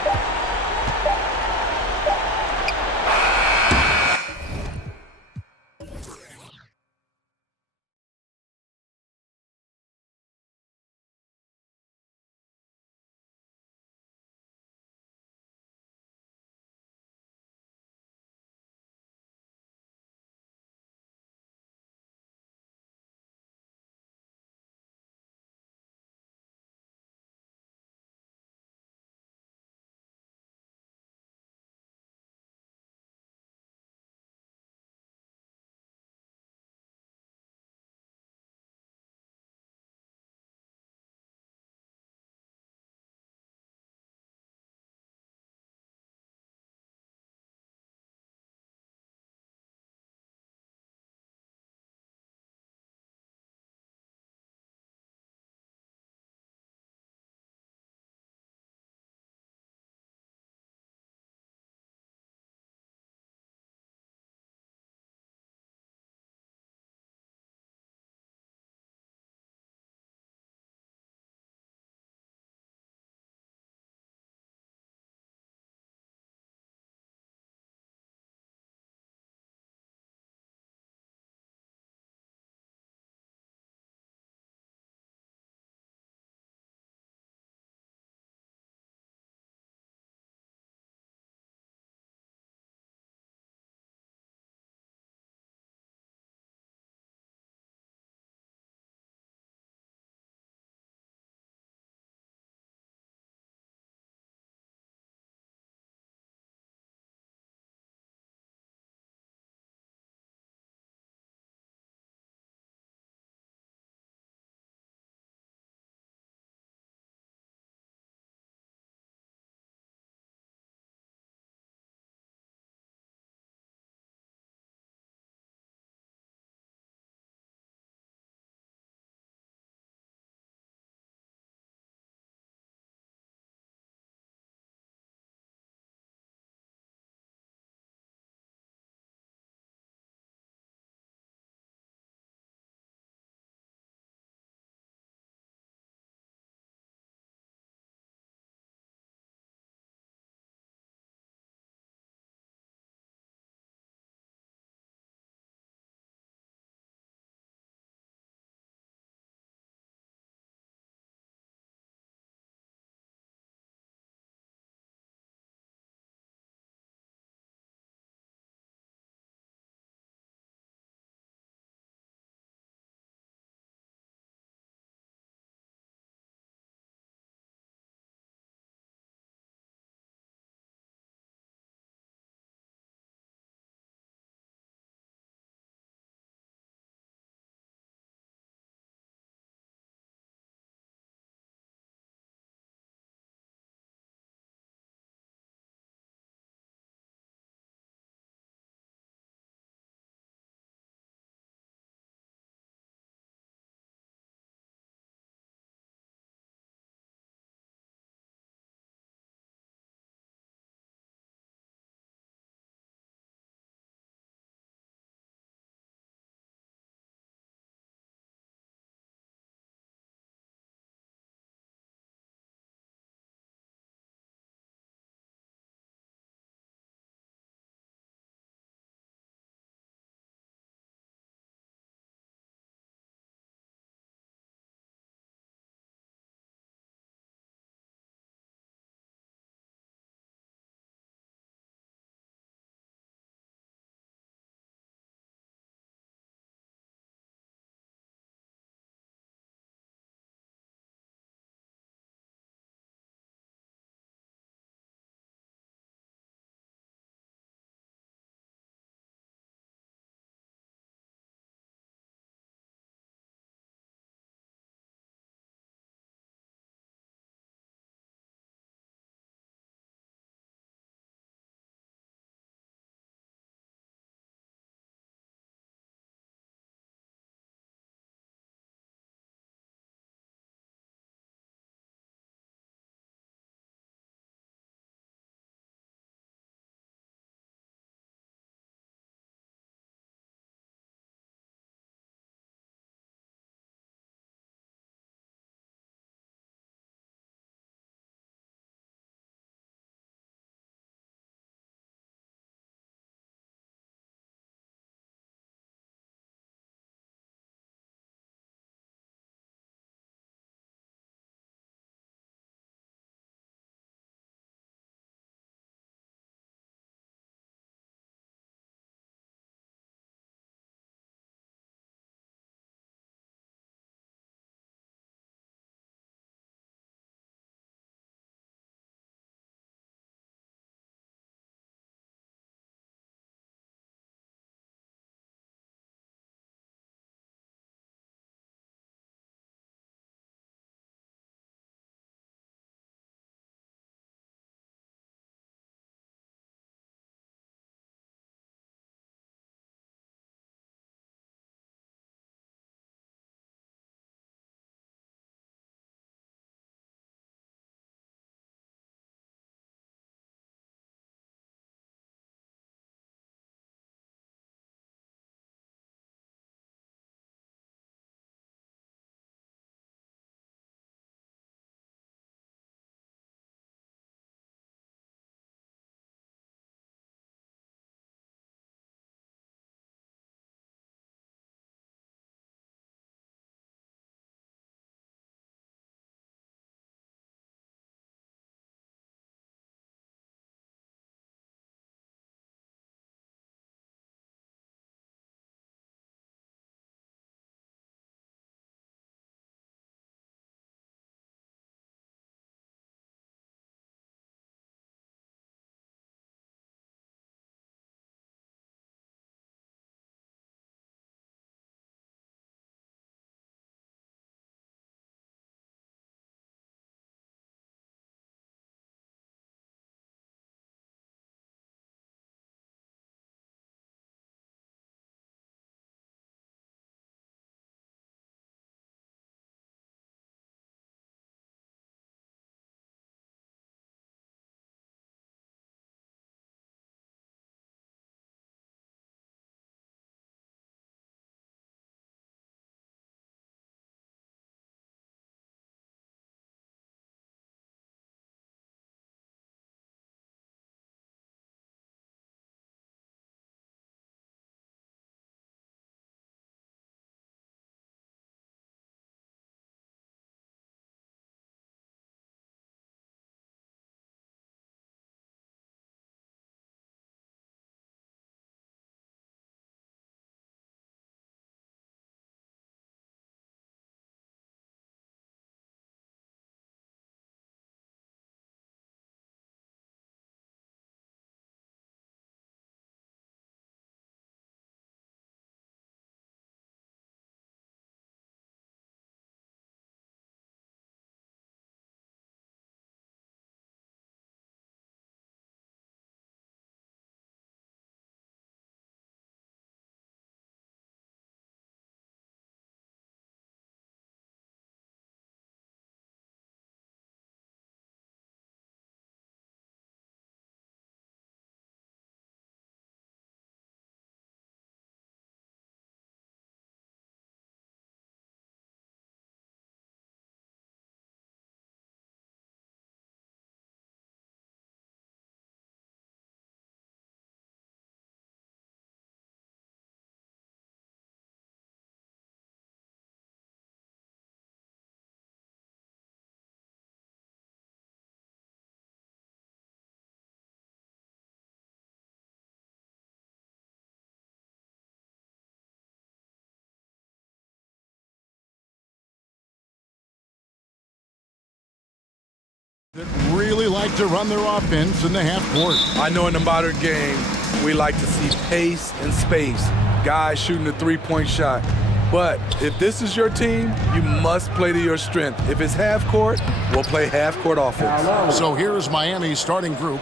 that really like to run their offense in the half court. I know in the modern game, we like to see pace and space, guys shooting the three-point shot. But if this is your team, you must play to your strength. If it's half court, we'll play half court offense. So here's Miami's starting group.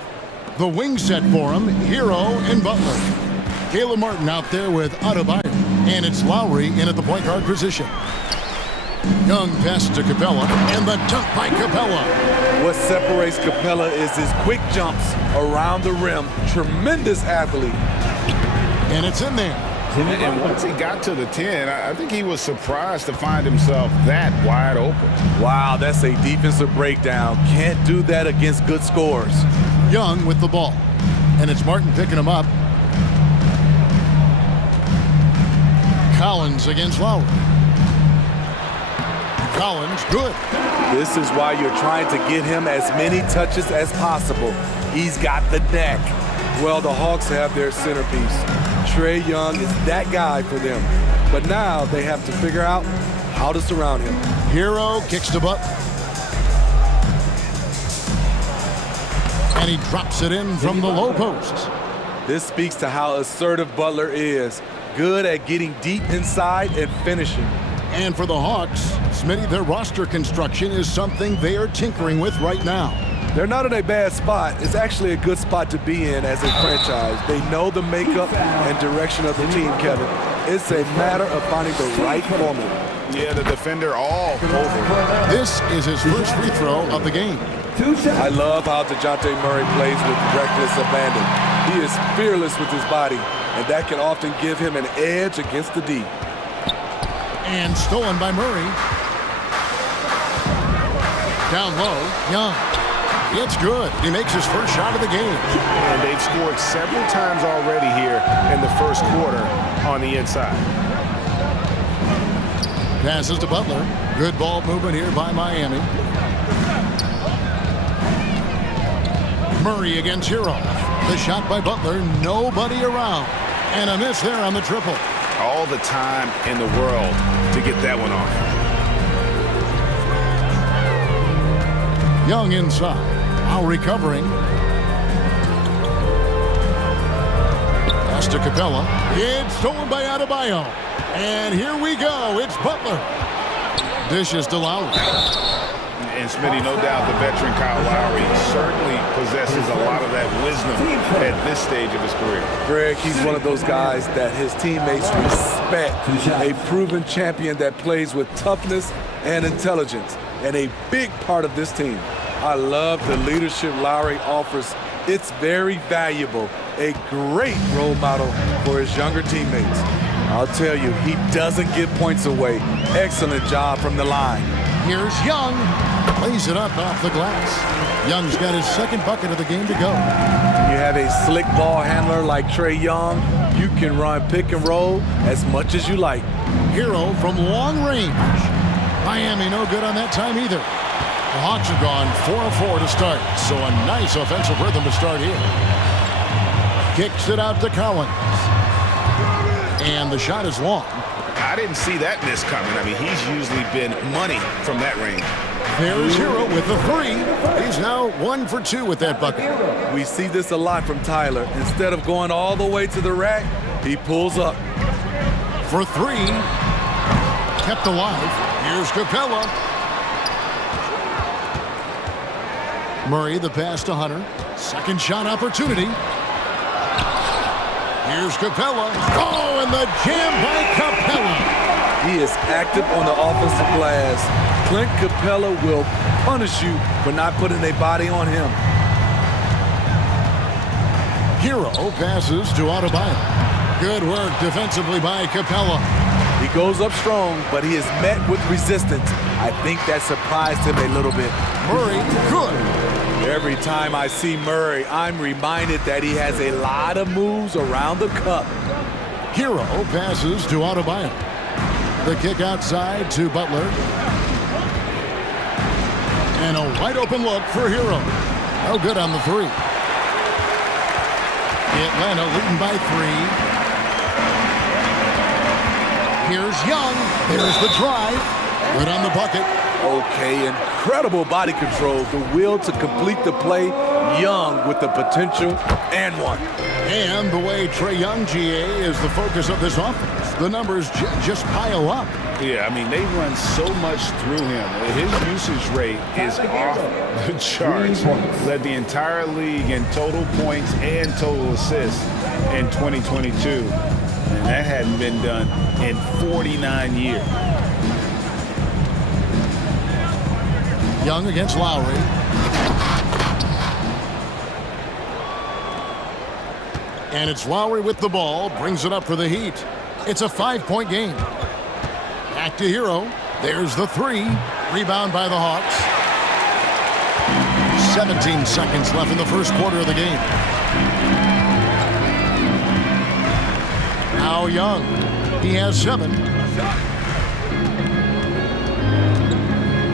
The wing set for him, Hero and Butler. Caleb Martin out there with Adebayo, and it's Lowry in at the point guard position. Young passes to Capella, and the dunk by Capella. What separates Capella is his quick jumps around the rim. Tremendous athlete. And it's in there. And once he got to the 10, I think he was surprised to find himself that wide open. Wow, that's a defensive breakdown. Can't do that against good scores. Young with the ball, and it's Martin picking him up. Collins against Lowry. Collins, good. This is why you're trying to get him as many touches as possible. He's got the neck. Well, the Hawks have their centerpiece. Trae Young is that guy for them. But now they have to figure out how to surround him. Hero kicks the butt. And he drops it in from the low post. This speaks to how assertive Butler is. Good at getting deep inside and finishing. And for the Hawks, Smitty, their roster construction is something they are tinkering with right now. They're not in a bad spot. It's actually a good spot to be in as a franchise. They know the makeup and direction of the team, Kevin. It's a matter of finding the right formula. Yeah, the defender all over. This is his first free throw of the game. I love how DeJounte Murray plays with reckless abandon. He is fearless with his body, and that can often give him an edge against the D. And stolen by Murray. Down low, Young. It's good. He makes his first shot of the game. And they've scored several times already here in the first quarter on the inside. Passes to Butler. Good ball movement here by Miami. Murray against Hero. The shot by Butler, nobody around. And a miss there on the triple. All the time in the world to get that one off. Young inside. Now recovering. Pass to Capella. It's stolen by Adebayo. And here we go. It's Butler. Dishes to Lowry. And Smitty, no doubt the veteran Kyle Lowry certainly possesses a lot of that wisdom at this stage of his career. Greg, he's one of those guys that his teammates respect. A proven champion that plays with toughness and intelligence. And a big part of this team. I love the leadership Lowry offers. It's very valuable. A great role model for his younger teammates. I'll tell you, he doesn't give points away. Excellent job from the line. Here's Young. Plays it up off the glass. Young's got his second bucket of the game to go. When you have a slick ball handler like Trae Young, you can run pick and roll as much as you like. Hero from long range. Miami no good on that time either. The Hawks have gone 4 of 4 to start, so a nice offensive rhythm to start here. Kicks it out to Collins. And the shot is long. I didn't see that miss coming. I mean, he's usually been money from that range. There's Hero with the three. He's now 1 for 2 with that bucket. We see this a lot from Tyler. Instead of going all the way to the rack, he pulls up. For 3. Kept alive. Here's Capella. Murray, the pass to Hunter. Second shot opportunity. Here's Capella. Oh, and the jam by Capella. He is active on the offensive glass. Clint Capella will punish you for not putting a body on him. Hero passes to Adebayo. Good work defensively by Capella. He goes up strong, but he is met with resistance. I think that surprised him a little bit. Murray, good. Every time I see Murray, I'm reminded that he has a lot of moves around the cup. Hero passes to Adebayo. The kick outside to Butler. And a wide open look for Hero. No good on the 3. Atlanta leading by 3. Here's Young. There's the drive. Good on the bucket. Okay, incredible body control, the will to complete the play. Young with the potential and one. And the way Trae Young, GA, is the focus of this offense. The numbers just pile up. Yeah, I mean, they run so much through him. His usage rate is off the charts. Led the entire league in total points and total assists in 2022. And that hadn't been done in 49 years. Young against Lowry. And it's Lowry with the ball, brings it up for the Heat. It's a 5-point game. Back to Hero. There's the three. Rebound by the Hawks. 17 seconds left in the first quarter of the game. Now Young. He has 7.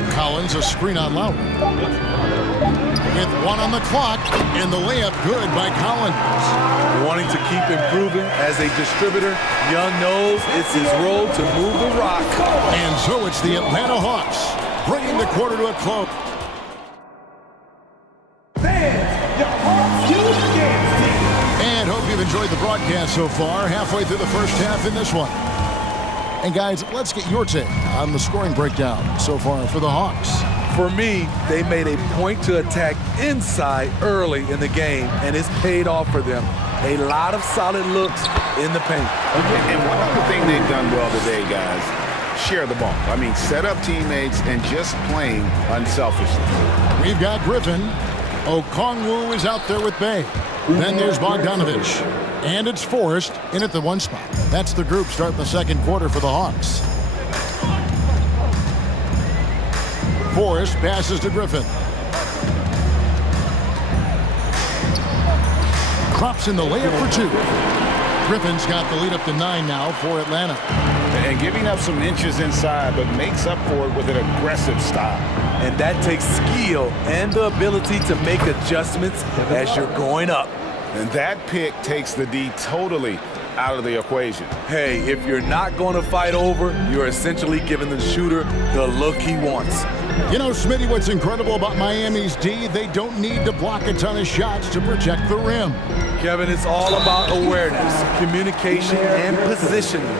Collins, a screen on Lowry. With 1 on the clock, and the layup good by Collins. Wanting to keep improving as a distributor, Young knows it's his role to move the rock. And so it's the Atlanta Hawks bringing the quarter to a close. And hope you've enjoyed the broadcast so far. Halfway through the first half in this one. And guys, let's get your take on the scoring breakdown so far for the Hawks. For me, they made a point to attack inside early in the game, and it's paid off for them. A lot of solid looks in the paint. And one other thing they've done well today, guys, share the ball. I mean, set up teammates and just playing unselfishly. We've got Griffin. Okongwu is out there with Bay. Then there's Bogdanovich. And it's Forrest in at the 1 spot. That's the group starting the second quarter for the Hawks. Forrest passes to Griffin. Drops in the layup for 2. Griffin's got the lead up to 9 now for Atlanta. And giving up some inches inside, but makes up for it with an aggressive style. And that takes skill and the ability to make adjustments as you're going up. And that pick takes the D totally out of the equation. Hey, if you're not going to fight over, you're essentially giving the shooter the look he wants. You know, Smitty, what's incredible about Miami's D, they don't need to block a ton of shots to protect the rim. Kevin, it's all about awareness, communication, and positioning.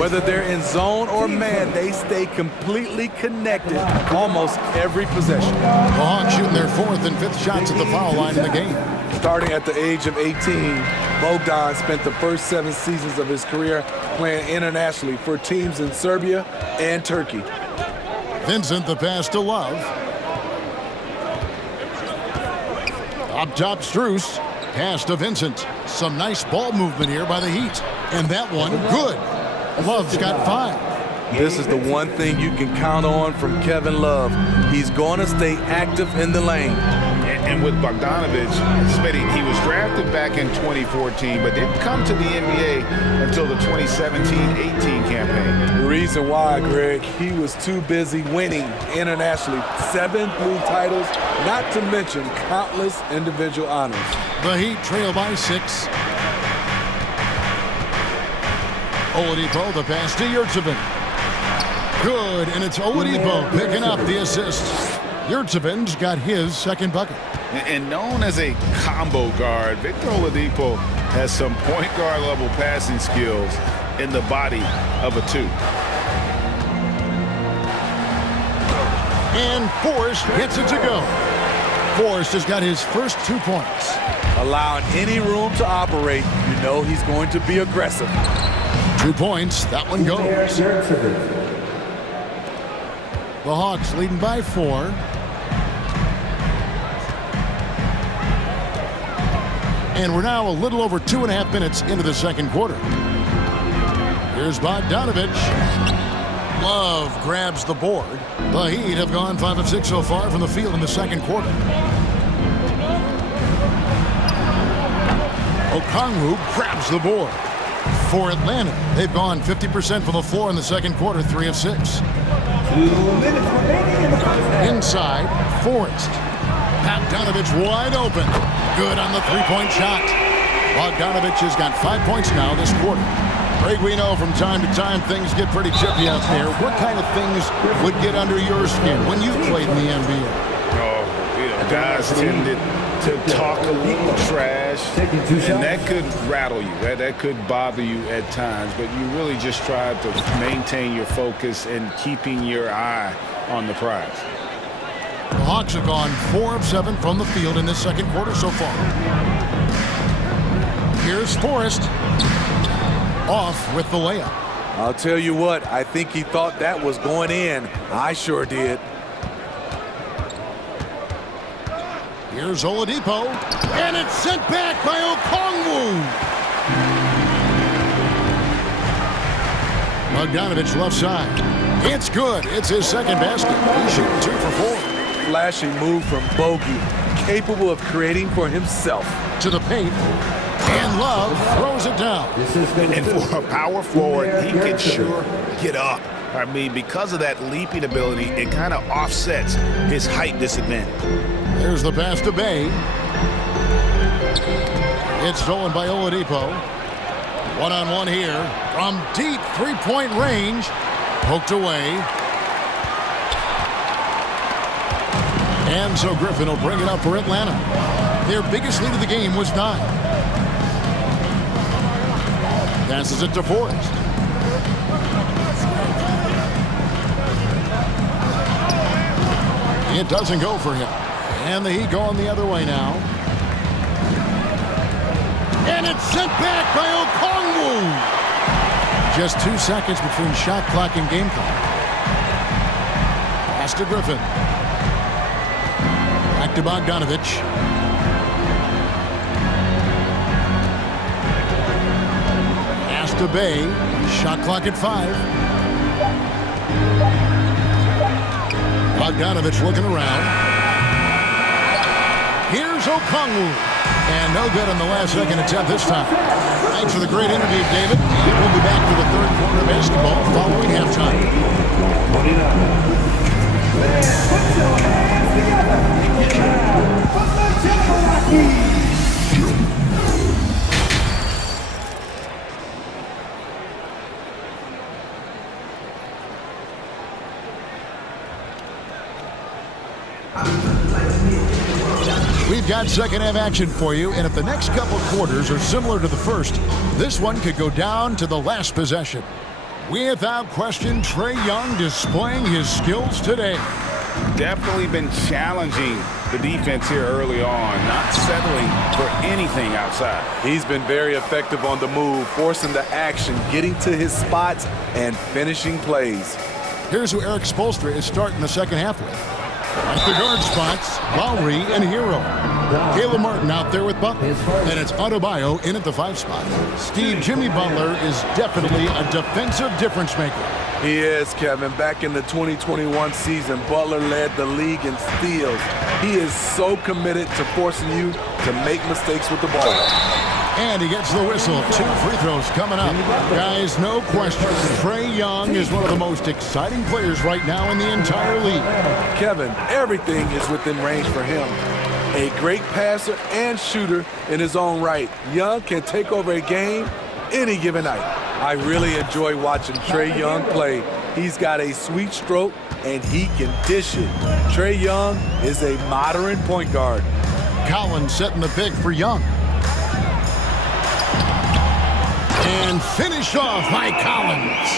Whether they're in zone or man, they stay completely connected almost every possession. The Hawks shooting their 4th and 5th shots at the foul line in the game. Starting at the age of 18, Bogdan spent the first 7 seasons of his career playing internationally for teams in Serbia and Turkey. Vincent, the pass to Love. Up top, Strus. Pass to Vincent. Some nice ball movement here by the Heat. And that one, good. Love's got 5. This is the one thing you can count on from Kevin Love. He's going to stay active in the lane. And with Bogdanovich, Smitty, he was drafted back in 2014, but didn't come to the NBA until the 2017-18 campaign. The reason why, Greg, he was too busy winning internationally. 7 league titles, not to mention countless individual honors. The Heat trail by 6. Oladipo, the pass to Yurtsevin. Good, and it's Oladipo picking up the assist. Yurtsevin's got his 2nd bucket. And known as a combo guard, Victor Oladipo has some point guard level passing skills in the body of a 2. And Forrest gets it to go. Forrest has got his first 2 points. Allowing any room to operate, you know he's going to be aggressive. 2 points, that one goes. The Hawks leading by 4. And we're now a little over 2.5 minutes into the second quarter. Here's Bogdanovich. Love grabs the board. The Heat have gone 5 of 6 so far from the field in the second quarter. Okongwu grabs the board. For Atlanta, they've gone 50% from the floor in the second quarter, 3 of 6. 2 minutes remaining in the first half. Inside, Forrest. Bogdanovich wide open. Good on the 3-point shot. Bogdanovich has got 5 points now this quarter. Greg, we know from time to time things get pretty chippy out there. What kind of things would get under your skin when you played in the NBA? Guys tended to talk a little trash, and that could rattle you. That could bother you at times, but you really just try to maintain your focus and keeping your eye on the prize. The Hawks have gone 4 of 7 from the field in this second quarter so far. Here's Forrest off with the layup. I'll tell you what, I think he thought that was going in. I sure did. Here's Oladipo, and it's sent back by Okongwu. Bogdanovich left side. It's good. It's his second basket. He's shooting 2 for 4. Flashing move from Bogey, capable of creating for himself. To the paint, and Love throws it down. And for a power forward, he can sure get up. I mean, because of that leaping ability, it kind of offsets his height disadvantage. There's the pass to Bay. It's stolen by Oladipo. One-on-one here from deep three-point range. Poked away. And so Griffin will bring it up for Atlanta. Their biggest lead of the game was 9. Passes it to Forrest. It doesn't go for him. And the Heat going the other way now. And it's sent back by Okongwu. Just 2 seconds between shot clock and game clock. Pass to Griffin. Back to Bogdanovich. Pass to Bay. Shot clock at 5. Bogdanovich looking around. Here's Okongwu. And no good on the last second attempt this time. Thanks for the great interview, David. And we'll be back for the third quarter of basketball following halftime. We've got second half action for you, and if the next couple quarters are similar to the first, this one could go down to the last possession. Without question, Trae Young displaying his skills today. Definitely been challenging the defense here early on, not settling for anything outside. He's been very effective on the move, forcing the action, getting to his spots, and finishing plays. Here's who Eric Spoelstra is starting the second half with. At the guard spots, Lowry and Hero. Caleb Martin out there with Butler. And it's Adebayo in at the 5 spot. Steve Jimmy Butler is definitely a defensive difference maker. He is, Kevin. Back in the 2021 season, Butler led the league in steals. He is so committed to forcing you to make mistakes with the ball. And he gets the whistle. 2 free throws coming up. Guys, no question, Trae Young is one of the most exciting players right now in the entire league. Kevin, everything is within range for him. A great passer and shooter in his own right. Young can take over a game any given night. I really enjoy watching Trae Young play. He's got a sweet stroke, and he can dish it. Trae Young is a modern point guard. Collins setting the pick for Young. And finished off by Collins.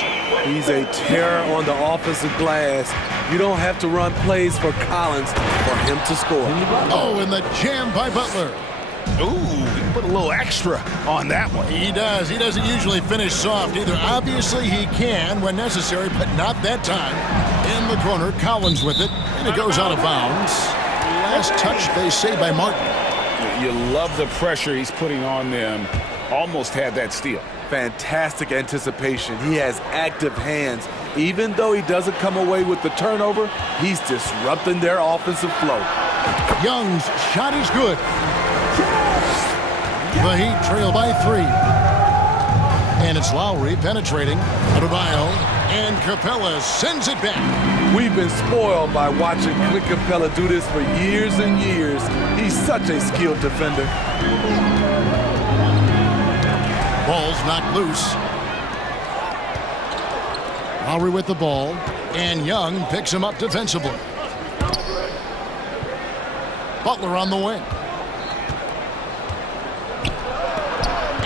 He's a terror on the offensive glass. You don't have to run plays for Collins for him to score. Oh, and the jam by Butler. Ooh, he put a little extra on that one. He does. He doesn't usually finish soft either. Obviously, he can when necessary, but not that time. In the corner, Collins with it, and it goes out of bounds. Last touch, they say, by Martin. You love the pressure he's putting on them. Almost had that steal. Fantastic anticipation. He has active hands. Even though he doesn't come away with the turnover, he's disrupting their offensive flow. Young's shot is good. The Heat trail by 3. And it's Lowry penetrating. Adebayo, and Capella sends it back. We've been spoiled by watching Clint Capella do this for years and years. He's such a skilled defender. Ball's knocked loose. Lowry with the ball, and Young picks him up defensively. Butler on the wing.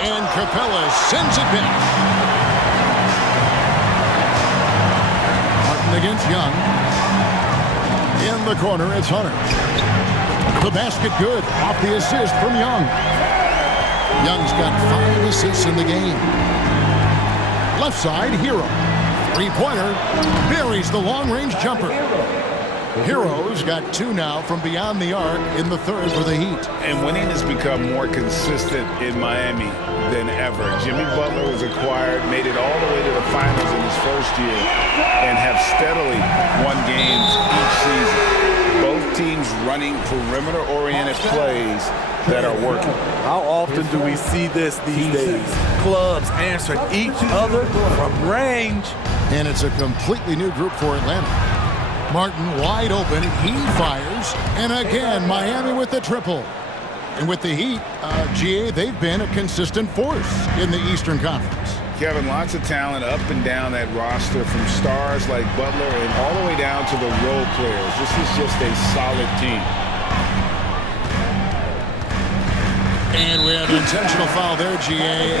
And Capella sends it back. Martin against Young. In the corner, it's Hunter. The basket good off the assist from Young. Young's got 5 assists in the game. Left side, Hero. Three-pointer, buries the long-range jumper. Hero's got 2 now from beyond the arc in the third for the Heat. And winning has become more consistent in Miami than ever. Jimmy Butler was acquired, made it all the way to the finals in his first year, and have steadily won games each season. Both teams running perimeter-oriented plays that are working. How often do we see this these days? Clubs answering each other from range. And it's a completely new group for Atlanta. Martin wide open, he fires, and again Miami with the triple. And with the Heat, GA, they've been a consistent force in the Eastern Conference. Kevin, lots of talent up and down that roster, from stars like Butler and all the way down to the role players. This is just a solid team. And we have an intentional foul there, GA.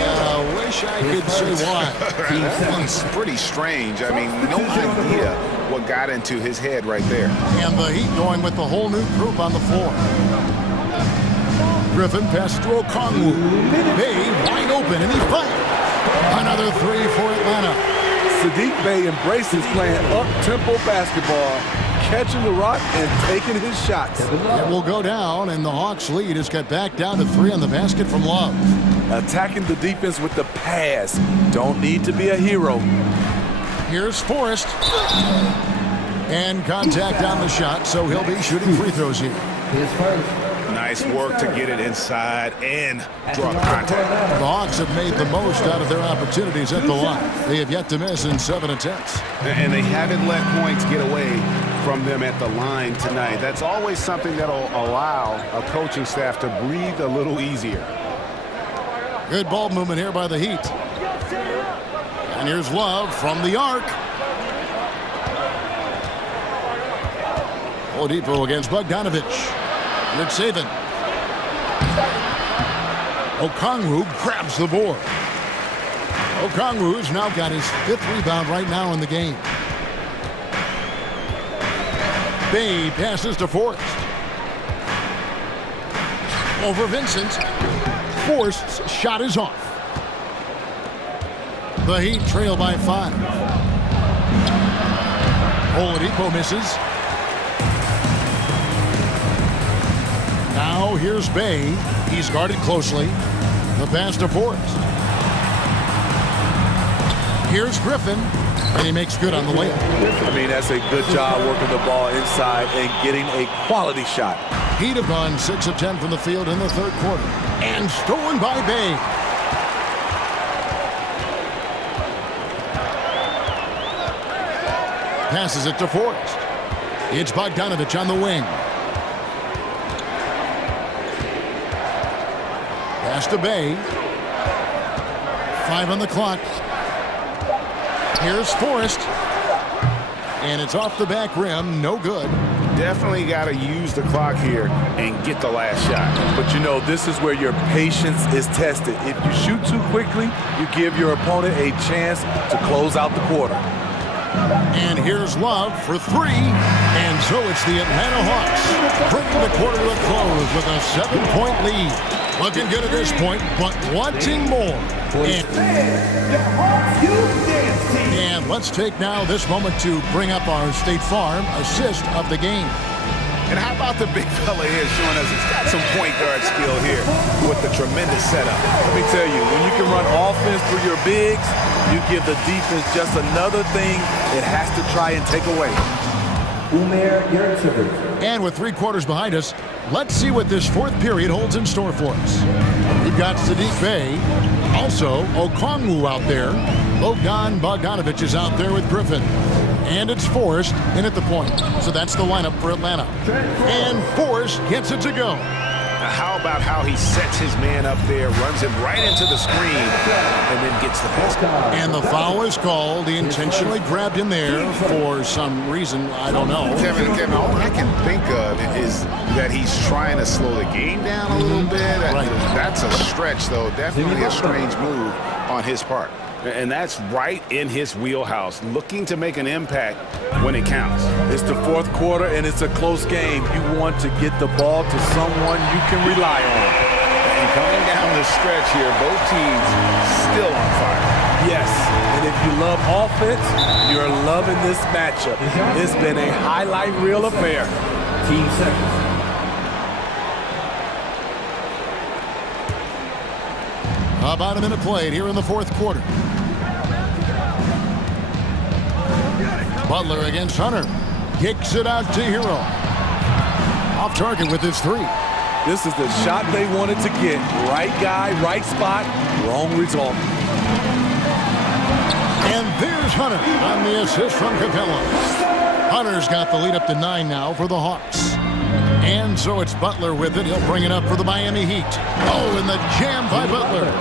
Wish I could say why. That one's pretty strange. I mean, no idea what got into his head right there. And the Heat going with the whole new group on the floor. Griffin passes to Okongwu. Bay wide open, and he fires. Another 3 for Atlanta. Saddiq Bey embraces playing up-tempo basketball, catching the rock and taking his shots. It will go down, and the Hawks' lead is cut back down to 3 on the basket from Love. Attacking the defense with the pass. Don't need to be a hero. Here's Forrest. And contact on the shot, so he'll be shooting free throws here. Nice work to get it inside and draw the contact. The Hawks have made the most out of their opportunities at the line. They have yet to miss in 7 attempts. And they haven't let points get away from them at the line tonight. That's always something that'll allow a coaching staff to breathe a little easier. Good ball movement here by the Heat. And here's Love from the arc. Oladipo against Bogdanovich. Rich Saban. Okongwu grabs the board. Okongwu's now got his 5th rebound right now in the game. Bay passes to Forrest. Over Vincent. Forrest's shot is off. The Heat trail by 5. Oladipo misses. Now here's Bay. He's guarded closely. The pass to Forrest. Here's Griffin, and he makes good on the layup. I mean, that's a good job working the ball inside and getting a quality shot. He'd have gone 6 of 10 from the field in the third quarter. And stolen by Bay. Passes it to Forrest. It's Bogdanovich on the wing. Pass to Bay. 5 on the clock. Here's Forrest. And it's off the back rim. No good. Definitely got to use the clock here and get the last shot. But you know, this is where your patience is tested. If you shoot too quickly, you give your opponent a chance to close out the quarter. And here's Love for 3. And so it's the Atlanta Hawks bringing the quarter to a close with a 7-point lead. Looking good at this point, but wanting more. And let's take now this moment to bring up our State Farm assist of the game. And how about the big fella here showing us he's got some point guard skill here with the tremendous setup. Let me tell you, when you can run offense through your bigs, you give the defense just another thing it has to try and take away. And with 3 quarters behind us, let's see what this 4th period holds in store for us. We've got Saddiq Bey, also Okongwu out there. Bogdanovich is out there with Griffin. And it's Forrest in at the point. So that's the lineup for Atlanta. And Forrest gets it to go. How about how he sets his man up there, runs him right into the screen, and then gets the basket. And the foul is called. He intentionally grabbed him there for some reason. I don't know. Kevin, all I can think of is that he's trying to slow the game down a little bit. Right. That's a stretch, though. Definitely a strange move on his part. And that's right in his wheelhouse, looking to make an impact when it counts. It's the fourth quarter, and it's a close game. You want to get the ball to someone you can rely on. And coming down the stretch here, both teams still on fire. Yes, and if you love offense, you're loving this matchup. It's been a highlight reel affair. Team seconds. About a minute played here in the fourth quarter. Butler against Hunter. Kicks it out to Hero. Off target with his three. This is the shot they wanted to get. Right guy, right spot, wrong result. And there's Hunter on the assist from Capella. Hunter's got the lead up to 9 now for the Hawks. And so it's Butler with it. He'll bring it up for the Miami Heat. Oh, and the jam by Butler.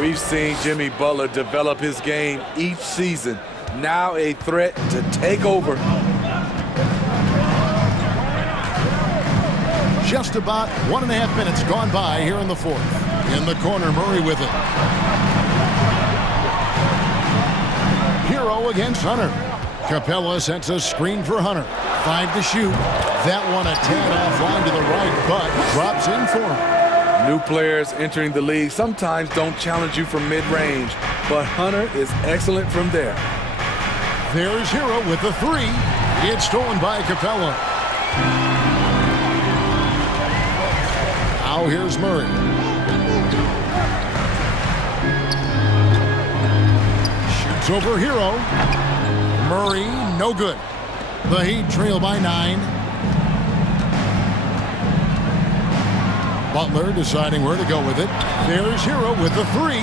We've seen Jimmy Butler develop his game each season. Now a threat to take over. Just about 1.5 minutes gone by here in the fourth. In the corner, Murray with it. Hero against Hunter. Capella sets a screen for Hunter. 5 to shoot. That one a tad offline to the right, but drops in for him. New players entering the league sometimes don't challenge you from mid-range, but Hunter is excellent from there. There's Hero with the three. It's stolen by Capella. Now here's Murray. Shoots over Hero. Murray, no good. The Heat trail by 9. Butler deciding where to go with it. There's Hero with the three.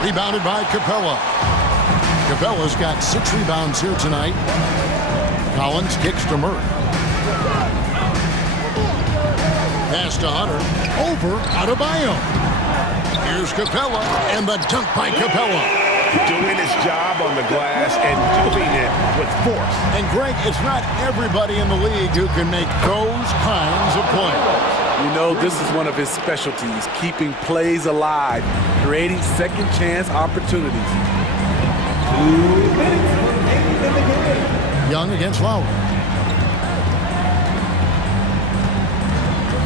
Rebounded by Capella. Capella's got 6 rebounds here tonight. Collins kicks to Murray. Pass to Hunter. Over Adebayo. Here's Capella, and the dunk by Capella. Doing his job on the glass and doing it with force. And Greg, it's not everybody in the league who can make those kinds of plays. You know, this is one of his specialties, keeping plays alive, creating second chance opportunities. Young against Lowry.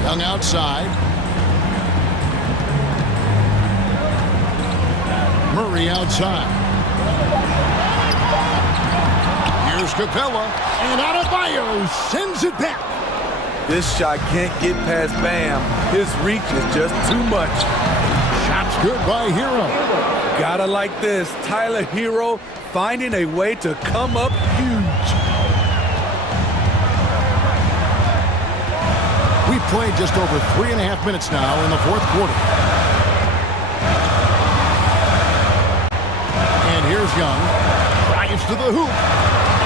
Young outside. Murray outside. Here's Capella, and Adebayo sends it back. This shot can't get past Bam. His reach is just too much. Shot's good by Hero. Gotta like this. Tyler Hero finding a way to come up huge. We've played just over 3.5 minutes now in the fourth quarter. And here's Young. Drives to the hoop.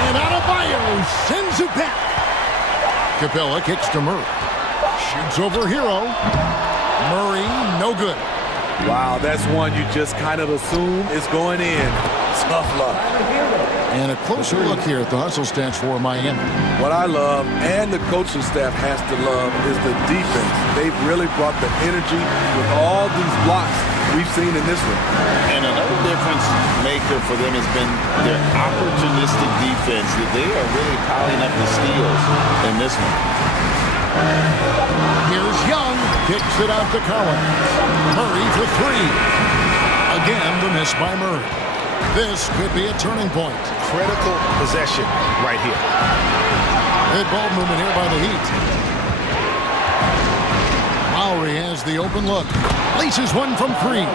And Adebayo sends it back. Capella kicks to Murray. Shoots over Hero. Murray, no good. Wow, that's one you just kind of assume is going in. Tough luck. And a closer look here at the hustle stats for Miami. What I love, and the coaching staff has to love, is the defense. They've really brought the energy with all these blocks we've seen in this one. And another difference maker for them has been their opportunistic defense. They are really piling up the steals in this one. Here's Young. Kicks it out to Collins. Murray for three. Again, the miss by Murray. This could be a turning point. Critical possession right here. Good ball movement here by the Heat. Lowry has the open look. Laces one from 3.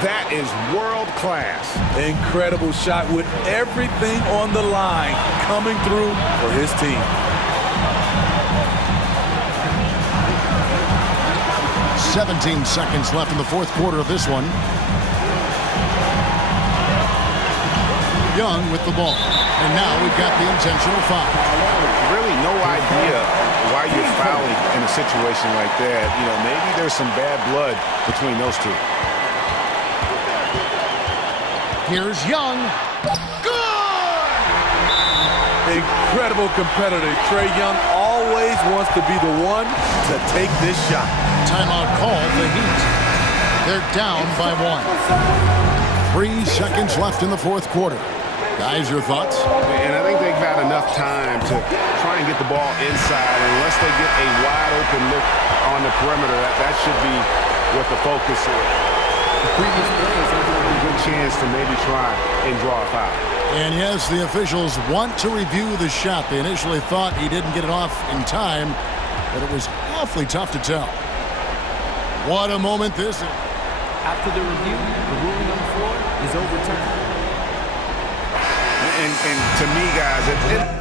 That is world class. Incredible shot with everything on the line coming through for his team. 17 seconds left in the fourth quarter of this one. Young with the ball. And now we've got the intentional foul. Really no idea why you're fouling in a situation like that. You know, maybe there's some bad blood between those two. Here's Young. Incredible competitor. Trae Young always wants to be the one to take this shot. Timeout called the Heat. They're down by 1. 3 seconds left in the fourth quarter. Guys, your thoughts? And I think they've had enough time to try and get the ball inside. Unless they get a wide open look on the perimeter, that should be what the focus is. The previous play is a good chance to maybe try and draw a foul. And yes, the officials want to review the shot. They initially thought he didn't get it off in time, but it was awfully tough to tell. What a moment this is. After the review, the ruling on the floor is overturned. And to me, guys,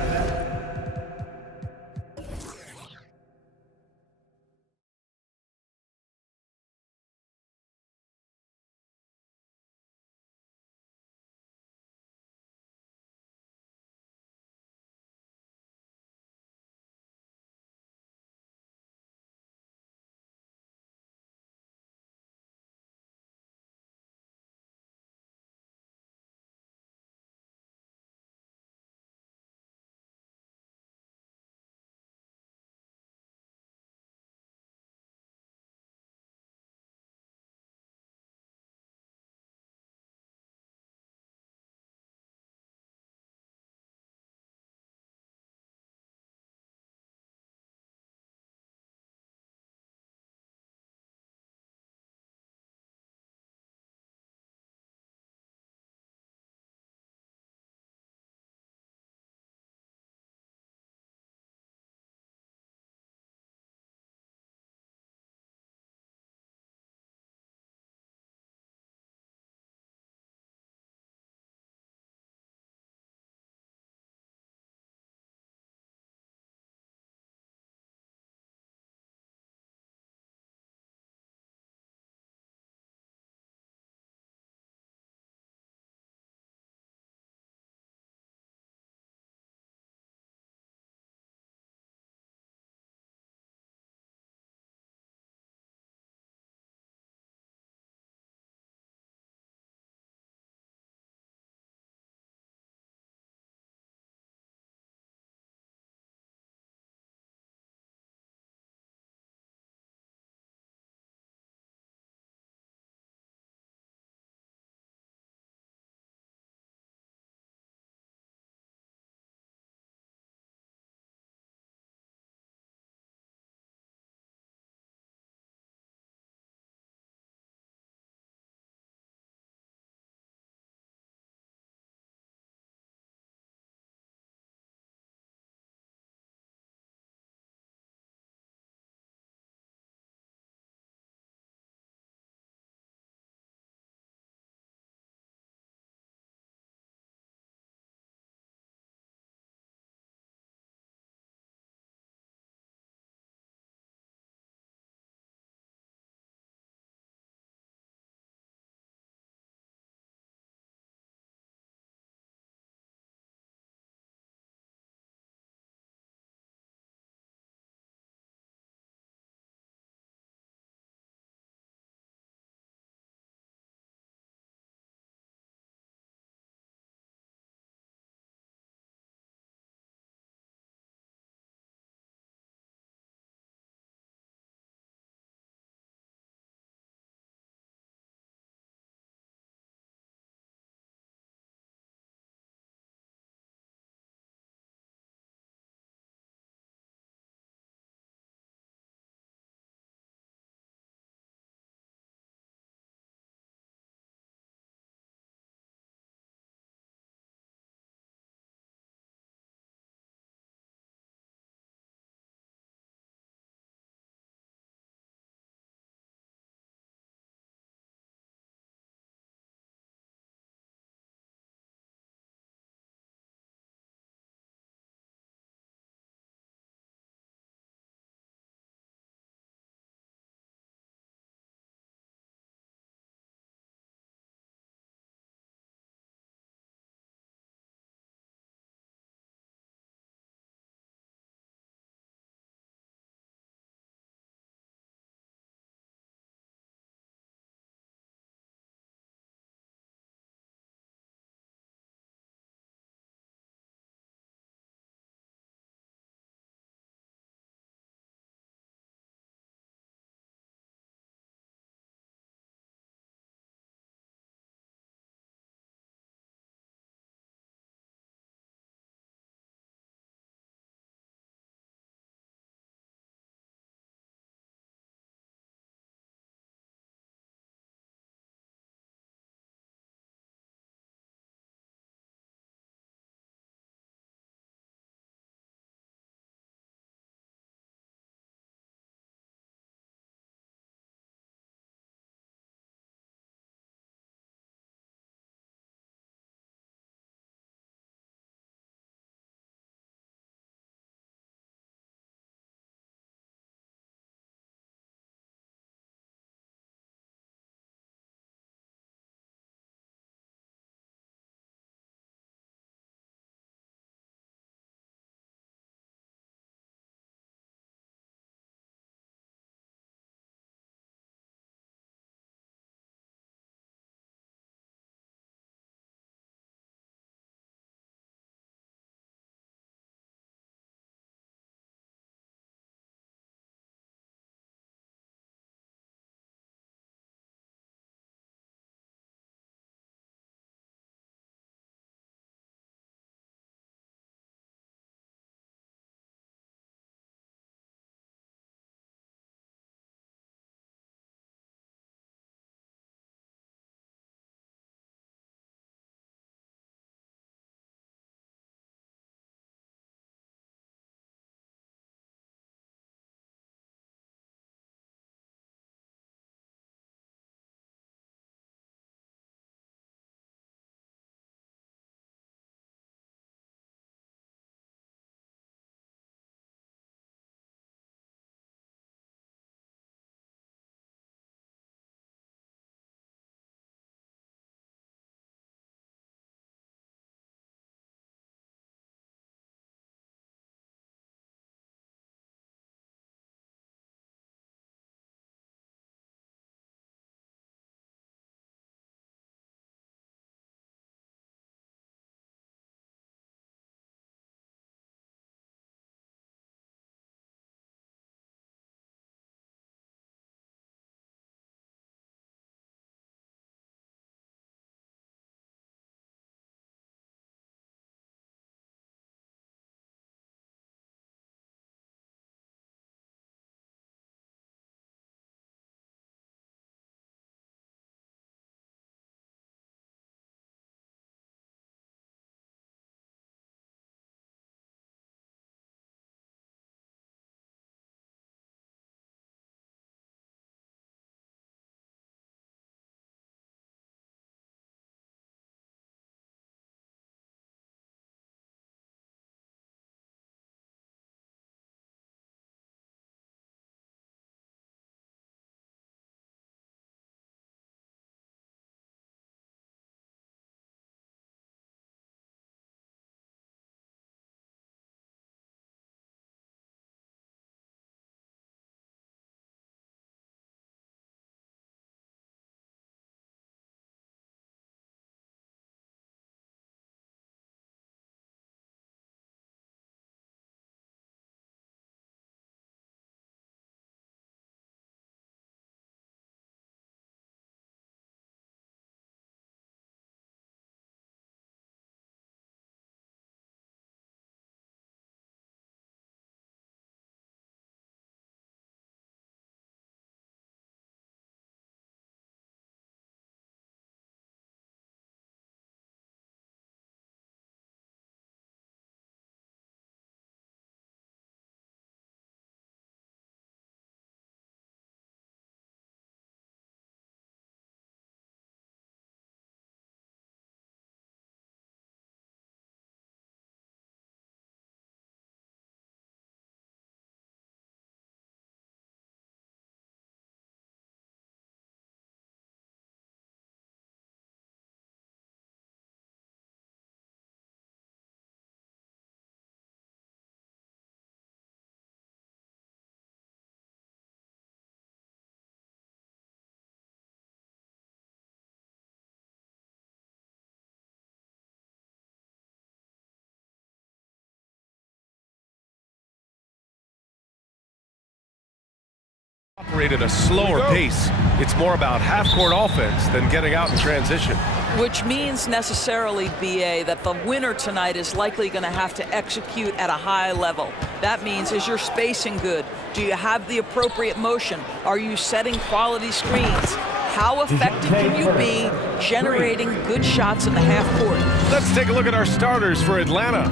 Operate at a slower pace. It's more about half-court offense than getting out in transition. Which means necessarily, BA, that the winner tonight is likely going to have to execute at a high level. That means, is your spacing good? Do you have the appropriate motion? Are you setting quality screens? How effective can you be generating good shots in the half court? Let's take a look at our starters for Atlanta.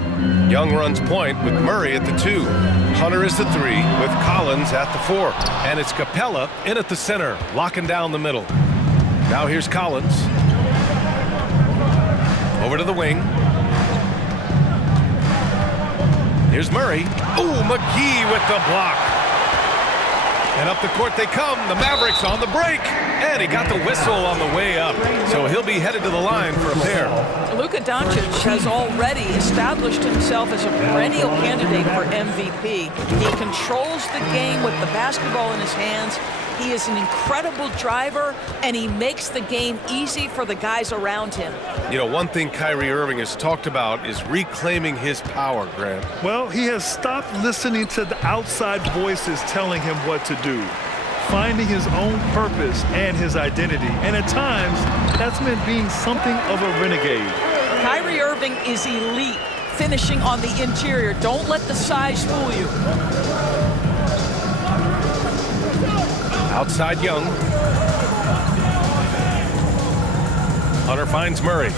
Young runs point with Murray at the 2. Hunter is the 3 with Collins at the 4. And it's Capella in at the center, locking down the middle. Now here's Collins. Over to the wing. Here's Murray. Ooh, McGee with the block. And up the court they come. The Mavericks on the break. And he got the whistle on the way up. So he'll be headed to the line for a pair. Luka Doncic has already established himself as a perennial candidate for MVP. He controls the game with the basketball in his hands. He is an incredible driver, and he makes the game easy for the guys around him. You know, one thing Kyrie Irving has talked about is reclaiming his power, Grant. Well, he has stopped listening to the outside voices telling him what to do, finding his own purpose and his identity. And at times, that's meant being something of a renegade. Kyrie Irving is elite, finishing on the interior. Don't let the size fool you. Outside Young. Hunter finds Murray.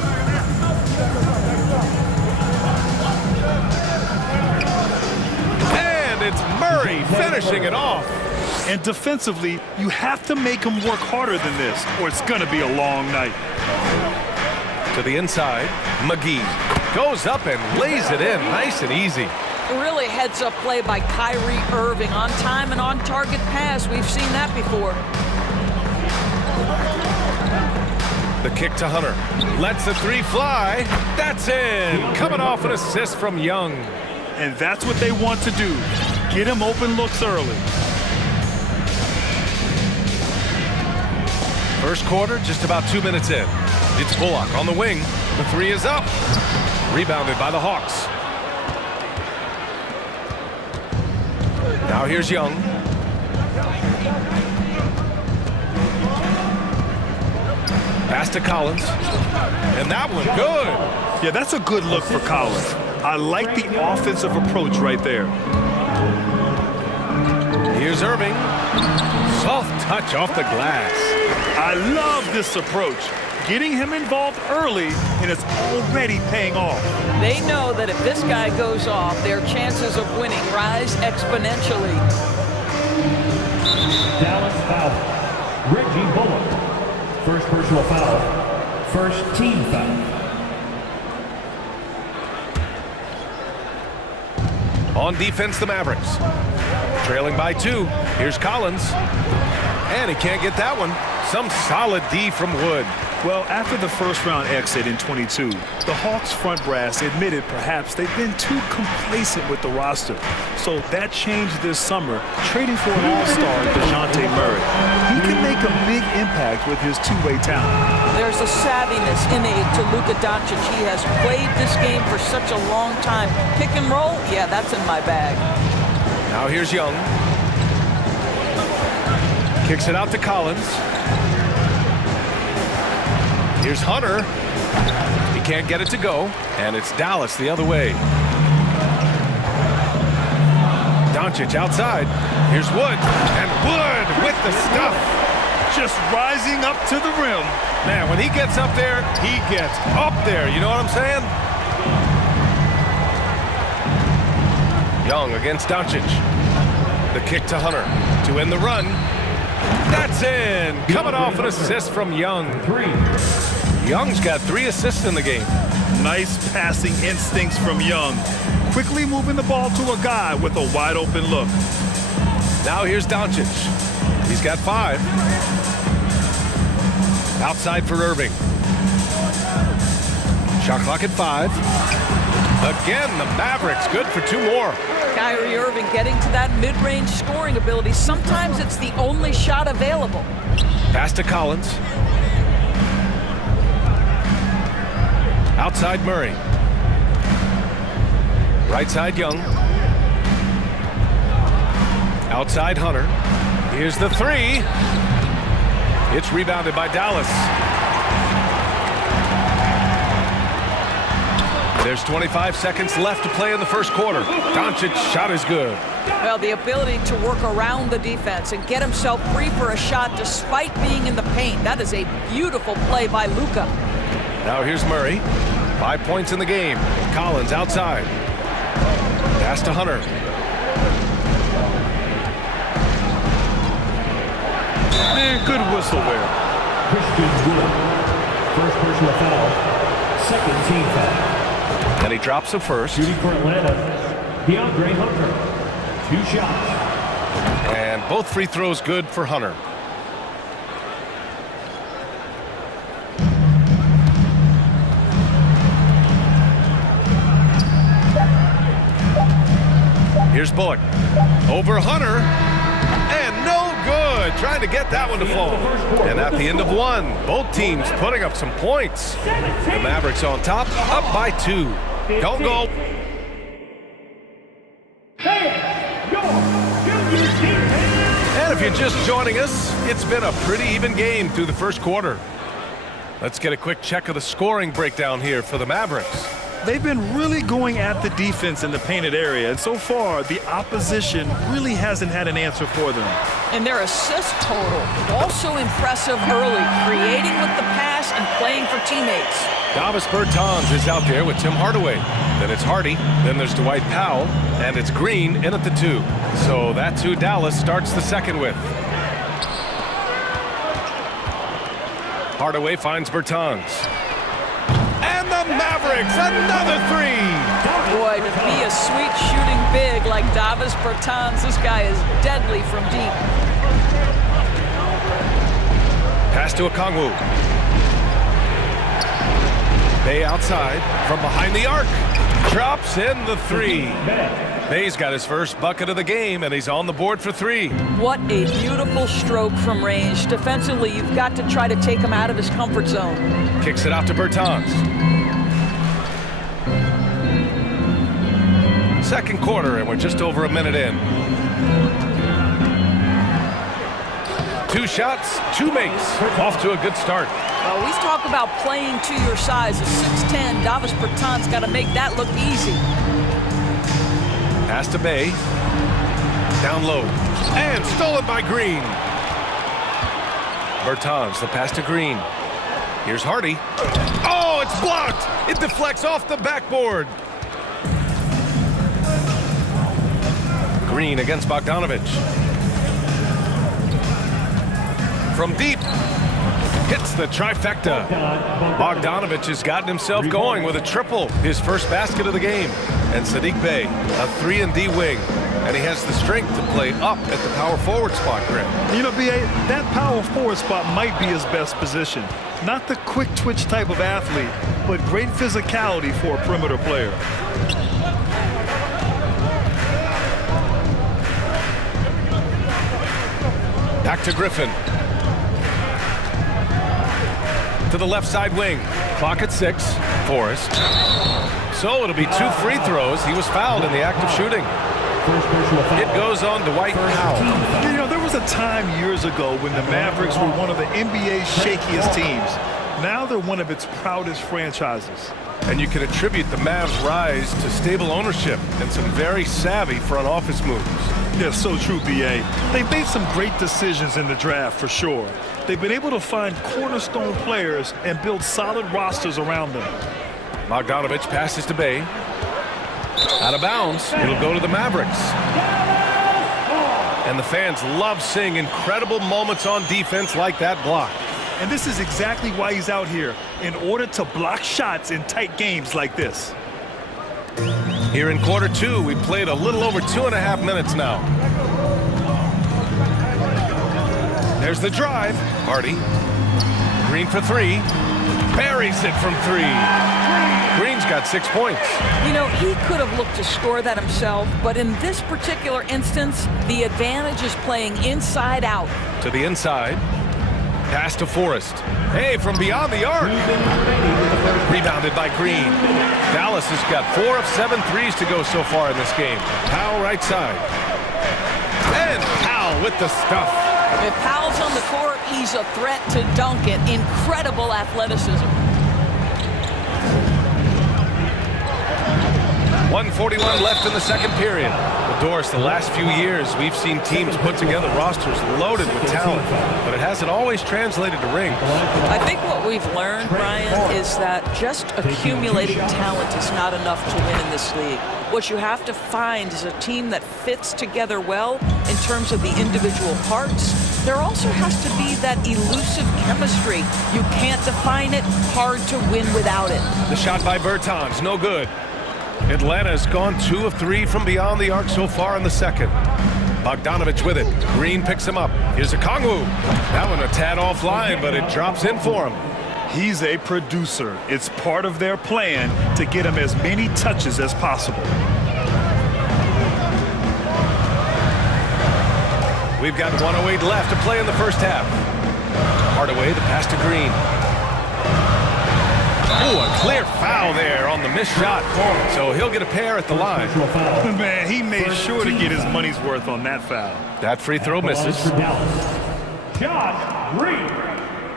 And it's Murray finishing it off. And defensively, you have to make him work harder than this, or it's going to be a long night. To the inside, McGee goes up and lays it in nice and easy. Really heads-up play by Kyrie Irving. On time and on target pass. We've seen that before. The kick to Hunter. Lets the 3 fly. That's in. Coming off an assist from Young. And that's what they want to do. Get him open looks early. First quarter, just about 2 minutes in. It's Bullock on the wing. The 3 is up. Rebounded by the Hawks. Now here's Young. Pass to Collins. And that one good. Yeah, that's a good look for Collins. I like the offensive approach right there. Here's Irving. Soft touch off the glass. I love this approach. Getting him involved early, and it's already paying off. They know that if this guy goes off, their chances of winning rise exponentially. Dallas foul. Reggie Bullock. First personal foul. First team foul. On defense, the Mavericks. Trailing by 2. Here's Collins. And he can't get that one. Some solid D from Wood. Well, after the first-round exit in 22, the Hawks front brass admitted perhaps they've been too complacent with the roster. So that changed this summer, trading for an all-star, DeJounte Murray. He can make a big impact with his two-way talent. There's a savviness innate to Luka Doncic. He has played this game for such a long time. Pick and roll, yeah, that's in my bag. Now here's Young. Kicks it out to Collins. Here's Hunter. He can't get it to go, and it's Dallas the other way. Doncic outside. Here's Wood, and Wood with the stuff. Just rising up to the rim. Man, when he gets up there, he gets up there. You know what I'm saying? Young against Doncic. The kick to Hunter to end the run. That's in. Coming off an assist from Young. Young's got 3 assists in the game. Nice passing instincts from Young. Quickly moving the ball to a guy with a wide open look. Now here's Doncic. He's got 5. Outside for Irving. Shot clock at 5. Again, the Mavericks good for 2 more. Kyrie Irving getting to that mid-range scoring ability. Sometimes it's the only shot available. Pass to Collins. Outside Murray. Right side Young. Outside Hunter. Here's the three. It's rebounded by Dallas. There's 25 seconds left to play in the first quarter. Doncic's shot is good. Well, the ability to work around the defense and get himself free for a shot despite being in the paint. That is a beautiful play by Luka. Now here's Murray. 5 points in the game. Collins outside. Pass to Hunter. And good whistle there. First personal foul. Second team foul. And he drops the first. Shooting for Atlanta, DeAndre Hunter. 2 shots. And both free throws good for Hunter. Here's Bullock. Over Hunter. And no good. Trying to get that one to fall. And at the end of one, both teams putting up some points. The Mavericks on top, up by 2. Don't go. And if you're just joining us, it's been a pretty even game through the first quarter. Let's get a quick check of the scoring breakdown here for the Mavericks. They've been really going at the defense in the painted area, and so far, the opposition really hasn't had an answer for them. And their assist total, also impressive early, creating with the pass and playing for teammates. Davis Bertans is out there with Tim Hardaway. Then it's Hardy. Then there's Dwight Powell. And it's Green in at the 2. So that's who Dallas starts the second with. Hardaway finds Bertans. And the Mavericks, another 3. Boy, to be a sweet shooting big like Davis Bertans, this guy is deadly from deep. Pass to Okongwu. Bay outside from behind the arc. Drops in the 3. Bay's got his first bucket of the game, and he's on the board for 3. What a beautiful stroke from range. Defensively, you've got to try to take him out of his comfort zone. Kicks it out to Bertans. Second quarter, and we're just over a minute in. 2 shots, 2 makes. Off to a good start. Well, we talk about playing to your size. A 6'10", Davis Bertans got to make that look easy. Pass to Bay. Down low. And stolen by Green. Bertans, the pass to Green. Here's Hardy. Oh, it's blocked. It deflects off the backboard. Green against Bogdanovich. From deep. Hits the trifecta. Bogdanovich has gotten himself going with a triple, his first basket of the game. And Saddiq Bey, a 3-and-D wing. And he has the strength to play up at the power forward spot, Greg. You know, B.A., that power forward spot might be his best position. Not the quick twitch type of athlete, but great physicality for a perimeter player. Back to Griffin. To the left side wing. Clock at 6. Forrest. So it'll be 2 free throws. He was fouled in the act of shooting. It goes on Dwight Powell. You know, there was a time years ago when the Mavericks were one of the NBA's shakiest teams. Now they're one of its proudest franchises. And you can attribute the Mavs' rise to stable ownership and some very savvy front office moves. Yeah, so true, B.A. They've made some great decisions in the draft, for sure. They've been able to find cornerstone players and build solid rosters around them. Bogdanovich passes to Bay. Out of bounds. It'll go to the Mavericks. And the fans love seeing incredible moments on defense like that block. And this is exactly why he's out here, in order to block shots in tight games like this. Here in quarter 2, we played a little over 2.5 minutes now. There's the drive. Hardy. Green for 3. Buries it from 3. Green's got 6 points. You know, he could have looked to score that himself, but in this particular instance, the advantage is playing inside out. To the inside. Pass to Forrest. Hey, from beyond the arc. Rebounded by Green. Dallas has got 4 of 7 threes to go so far in this game. Powell right side. And Powell with the stuff. If Powell's on the court, he's a threat to dunk it. Incredible athleticism. 1:41 left in the second period. Well, Doris, the last few years, we've seen teams put together rosters loaded with talent, but it hasn't always translated to rings. I think what we've learned, Brian, is that just accumulating talent is not enough to win in this league. What you have to find is a team that fits together well in terms of the individual parts. There also has to be that elusive chemistry. You can't define it, hard to win without it. The shot by Bertans, no good. Atlanta's gone 2 of 3 from beyond the arc so far in the second. Bogdanovich with it. Green picks him up. Here's a Kongwu. That one a tad offline, but it drops in for him. He's a producer. It's part of their plan to get him as many touches as possible. We've got 1:08 left to play in the first half. Hardaway, the pass to Green. Oh, a clear foul there on the missed shot. So he'll get a pair at the line. Man, he made sure to get his money's worth on that foul. That free throw misses. Josh Green,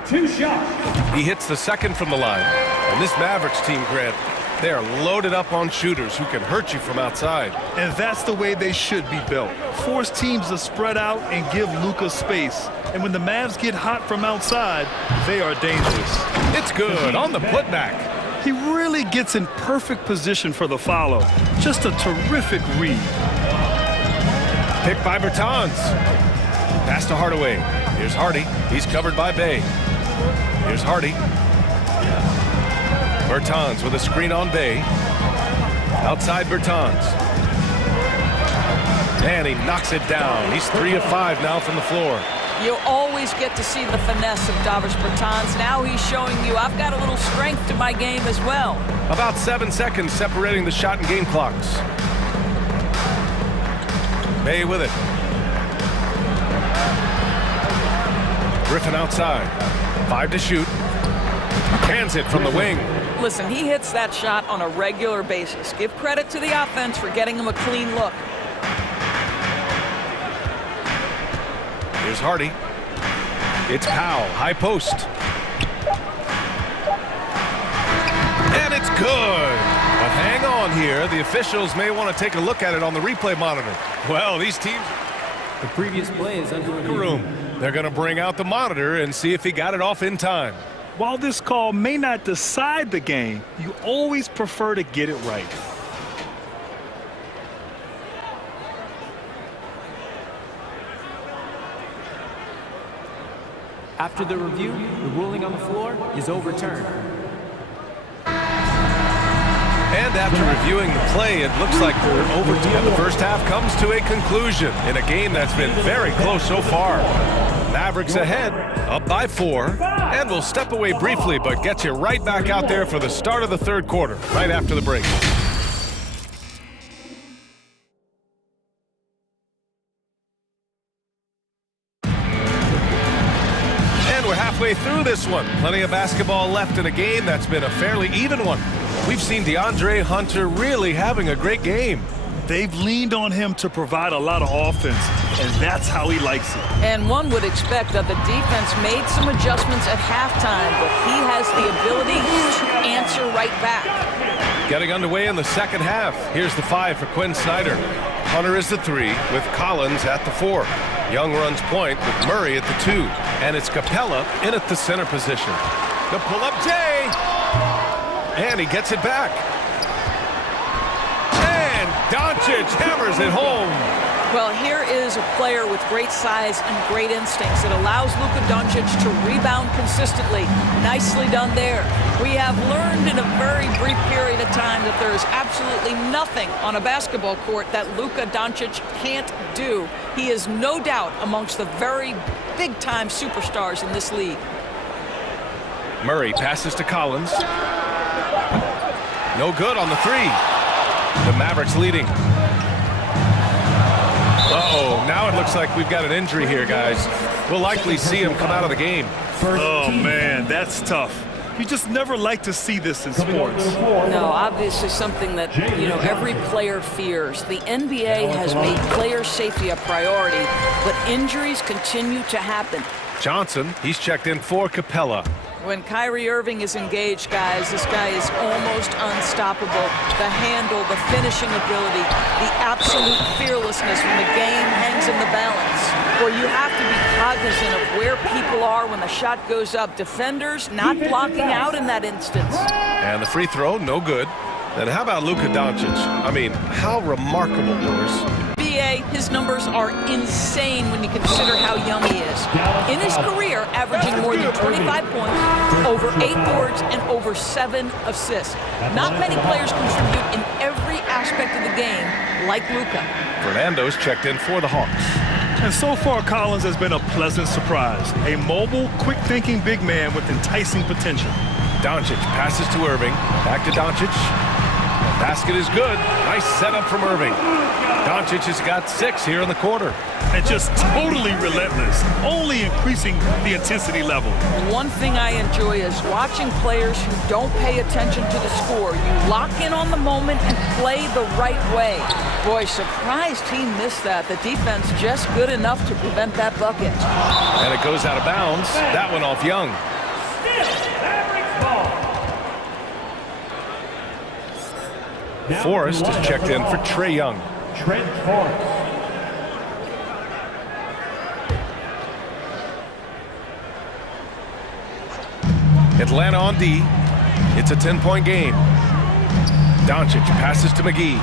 2 shots. He hits the second from the line. And this Mavericks team, Grant, they are loaded up on shooters who can hurt you from outside. And that's the way they should be built. Force teams to spread out and give Luka space. And when the Mavs get hot from outside, they are dangerous. It's good on the putback. He really gets in perfect position for the follow. Just a terrific read. Picked by Bertans. Pass to Hardaway. Here's Hardy. He's covered by Bay. Here's Hardy. Bertans with a screen on Bay. Outside Bertans. And he knocks it down. He's 3 of 5 now from the floor. You always get to see the finesse of Davis Bertans. Now he's showing you I've got a little strength to my game as well. About 7 seconds separating the shot and game clocks. Bay with it. Griffin outside. 5 to shoot. Cans it from the wing. Listen, he hits that shot on a regular basis. Give credit to the offense for getting him a clean look. Here's Hardy. It's Powell, high post. And it's good. But hang on here. The officials may want to take a look at it on the replay monitor. Well, these teams... The previous play is under review. They're going to bring out the monitor and see if he got it off in time. While this call may not decide the game, you always prefer to get it right. After the review, the ruling on the floor is overturned. And after reviewing the play, it looks like we're overtime. The first half comes to a conclusion in a game that's been very close so far. Mavericks ahead, up by 4, and we'll step away briefly, but get you right back out there for the start of the third quarter, right after the break. Halfway through this one. Plenty of basketball left in a game that's been a fairly even one. We've seen DeAndre Hunter really having a great game. They've leaned on him to provide a lot of offense, and that's how he likes it. And one would expect that the defense made some adjustments at halftime, but he has the ability to answer right back. Getting underway in the second half. Here's the 5 for Quinn Snyder. Hunter is the 3 with Collins at the 4. Young runs point with Murray at the 2. And it's Capella in at the center position. The pull-up J. And he gets it back. And Doncic hammers it home. Well, here is a player with great size and great instincts. It allows Luka Doncic to rebound consistently. Nicely done there. We have learned in a very brief period of time that there is absolutely nothing on a basketball court that Luka Doncic can't do. He is no doubt amongst the very big-time superstars in this league. Murray passes to Collins. No good on the 3. The Mavericks leading. Uh-oh, now it looks like we've got an injury here, guys. We'll likely see him come out of the game. Oh, man, that's tough. You just never like to see this in sports. No, obviously something that, every player fears. The NBA has made player safety a priority, but injuries continue to happen. Johnson, he's checked in for Capella. When Kyrie Irving is engaged, guys, this guy is almost unstoppable. The handle, the finishing ability, the absolute fearlessness when the game hangs in the balance. Where you have to be cognizant of where people are when the shot goes up. Defenders not blocking out in that instance. And the free throw, no good. Then how about Luka Doncic? I mean, how remarkable, Boris. BA, his numbers are insane when you consider how young he is. In his career, averaging more than 25 points, over 8 boards, and over 7 assists. Not many players contribute in every aspect of the game like Luka. Fernando's checked in for the Hawks. And so far, Collins has been a pleasant surprise. A mobile, quick-thinking big man with enticing potential. Doncic passes to Irving. Back to Doncic. Basket is good. Nice setup from Irving. Doncic has got 6 here in the quarter. And just totally relentless, only increasing the intensity level. One thing I enjoy is watching players who don't pay attention to the score. You lock in on the moment and play the right way. Boy, surprised he missed that. The defense just good enough to prevent that bucket. And it goes out of bounds. That one off Young. Forrest is checked in for Trae Young. Trent Forrest. Atlanta on D. It's a 10-point game. Doncic passes to McGee.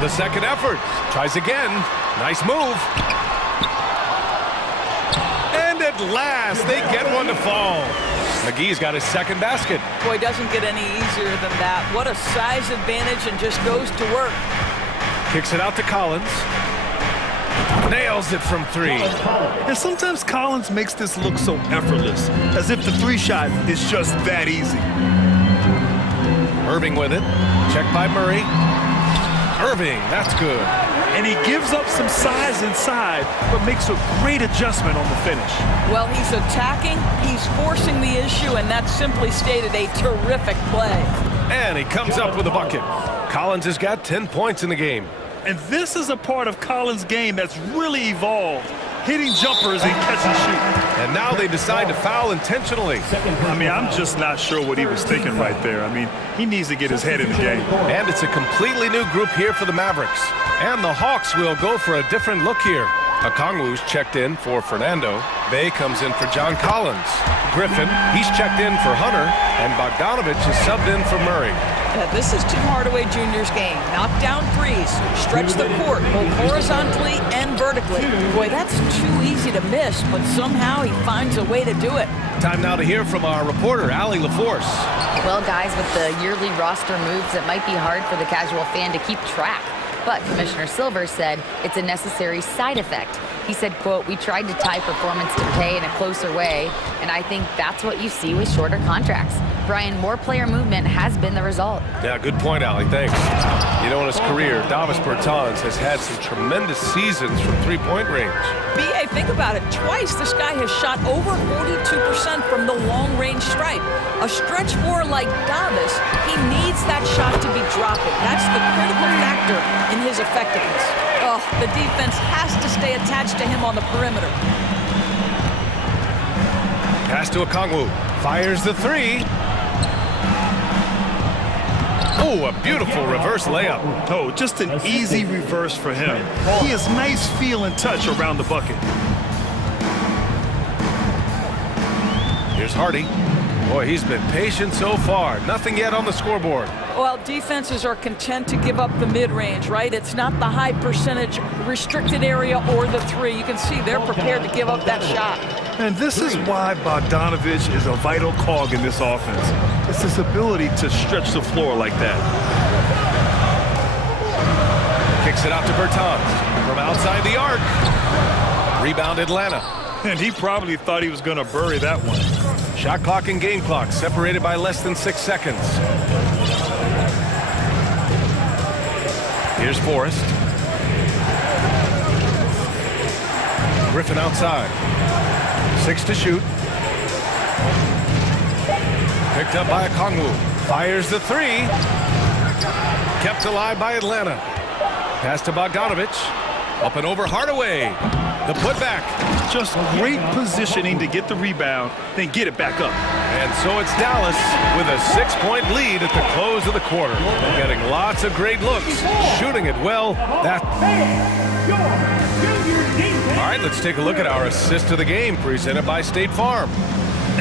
The second effort. Tries again. Nice move. And at last, they get one to fall. McGee's got his second basket. Boy, doesn't get any easier than that. What a size advantage, and just goes to work. Kicks it out to Collins. Nails it from 3. And sometimes Collins makes this look so effortless, as if the 3-shot is just that easy. Irving with it. Checked by Murray. Irving, that's good. And he gives up some size inside, but makes a great adjustment on the finish. Well, he's attacking, he's forcing the issue, and that's simply stated a terrific play. And he comes up with a bucket. Collins has got 10 points in the game. And this is a part of Collins' game that's really evolved, hitting jumpers and catch and shoot. And now they decide to foul intentionally. I mean, I'm just not sure what he was thinking right there. I mean, he needs to get his head in the game. And it's a completely new group here for the Mavericks. And the Hawks will go for a different look here. Okongwu's checked in for Fernando. Bay comes in for John Collins. Griffin, he's checked in for Hunter. And Bogdanovich is subbed in for Murray. This is Tim Hardaway Jr.'s game. Knock down threes, stretch the court, both horizontally and vertically. Boy, that's too easy to miss, but somehow he finds a way to do it. Time now to hear from our reporter, Allie LaForce. Well, guys, with the yearly roster moves, it might be hard for the casual fan to keep track. But Commissioner Silver said it's a necessary side effect. He said, quote, "We tried to tie performance to pay in a closer way, and I think that's what you see with shorter contracts." Brian, more player movement has been the result. Yeah, good point, Allie. Thanks. You know, in his career, Davis Bertans has had some tremendous seasons from three-point range. B.A., think about it. Twice this guy has shot over 42% from the long-range stripe. A stretch four like Davis, he needs that shot to be dropping. That's the critical factor in his effectiveness. Oh, the defense has to stay attached to him on the perimeter. Pass to Okongwu. Fires the three. Oh, a beautiful reverse layup. Oh, just an easy reverse for him. He has nice feel and touch around the bucket. Here's Hardy. Boy, he's been patient so far. Nothing yet on the scoreboard. Well, defenses are content to give up the mid-range, right? It's not the high percentage restricted area or the three. You can see they're prepared to give up that shot. And this is why Bogdanovich is a vital cog in this offense. It's his ability to stretch the floor like that. Kicks it out to Bertans from outside the arc. Rebound Atlanta. And he probably thought he was going to bury that one. Shot clock and game clock separated by less than 6 seconds. Here's Forrest. Griffin outside. 6 to shoot. Picked up by Kongwu. Fires the three. Kept alive by Atlanta. Pass to Bogdanovich. Up and over Hardaway. The putback. Just great positioning to get the rebound, then get it back up. And so it's Dallas with a 6-point lead at the close of the quarter. Getting lots of great looks, shooting it well. All right, let's take a look at our assist of the game presented by State Farm.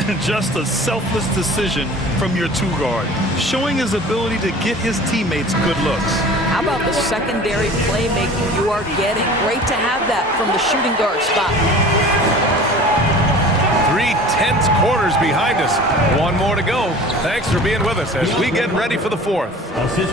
And just a selfless decision from your two-guard, showing his ability to get his teammates good looks. How about the secondary playmaking you are getting? Great to have that from the shooting guard spot. 3 tense quarters behind us. One more to go. Thanks for being with us as we get ready for the fourth.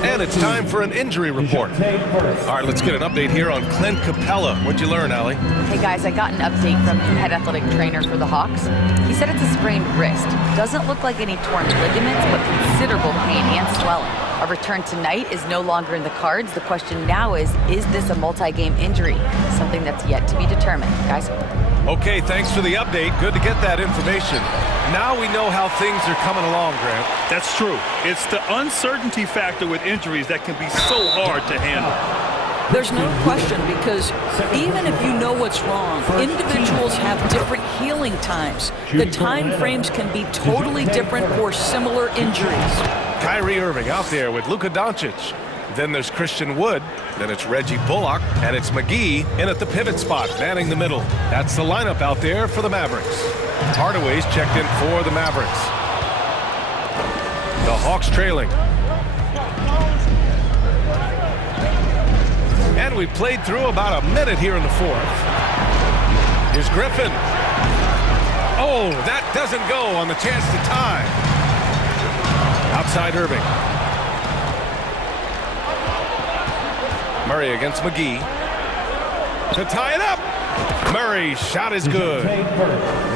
And it's time for an injury report. All right, let's get an update here on Clint Capella. What'd you learn, Allie? Hey guys, I got an update from the head athletic trainer for the Hawks. He said it's a sprained wrist. Doesn't look like any torn ligaments, but considerable pain and swelling. A return tonight is no longer in the cards. The question now is this a multi-game injury? Something that's yet to be determined. Guys? Okay, thanks for the update. Good to get that information. Now we know how things are coming along, Grant. That's true. It's the uncertainty factor with injuries that can be so hard to handle. There's no question, because even if you know what's wrong, individuals have different healing times. The time frames can be totally different for similar injuries. Kyrie Irving out there with Luka Doncic. Then there's Christian Wood. Then it's Reggie Bullock. And it's McGee in at the pivot spot, manning the middle. That's the lineup out there for the Mavericks. Hardaway's checked in for the Mavericks. The Hawks trailing. And we played through about a minute here in the fourth. Here's Griffin. Oh, that doesn't go on the chance to tie. Outside Irving. Murray against McGee. To tie it up. Murray's shot is good.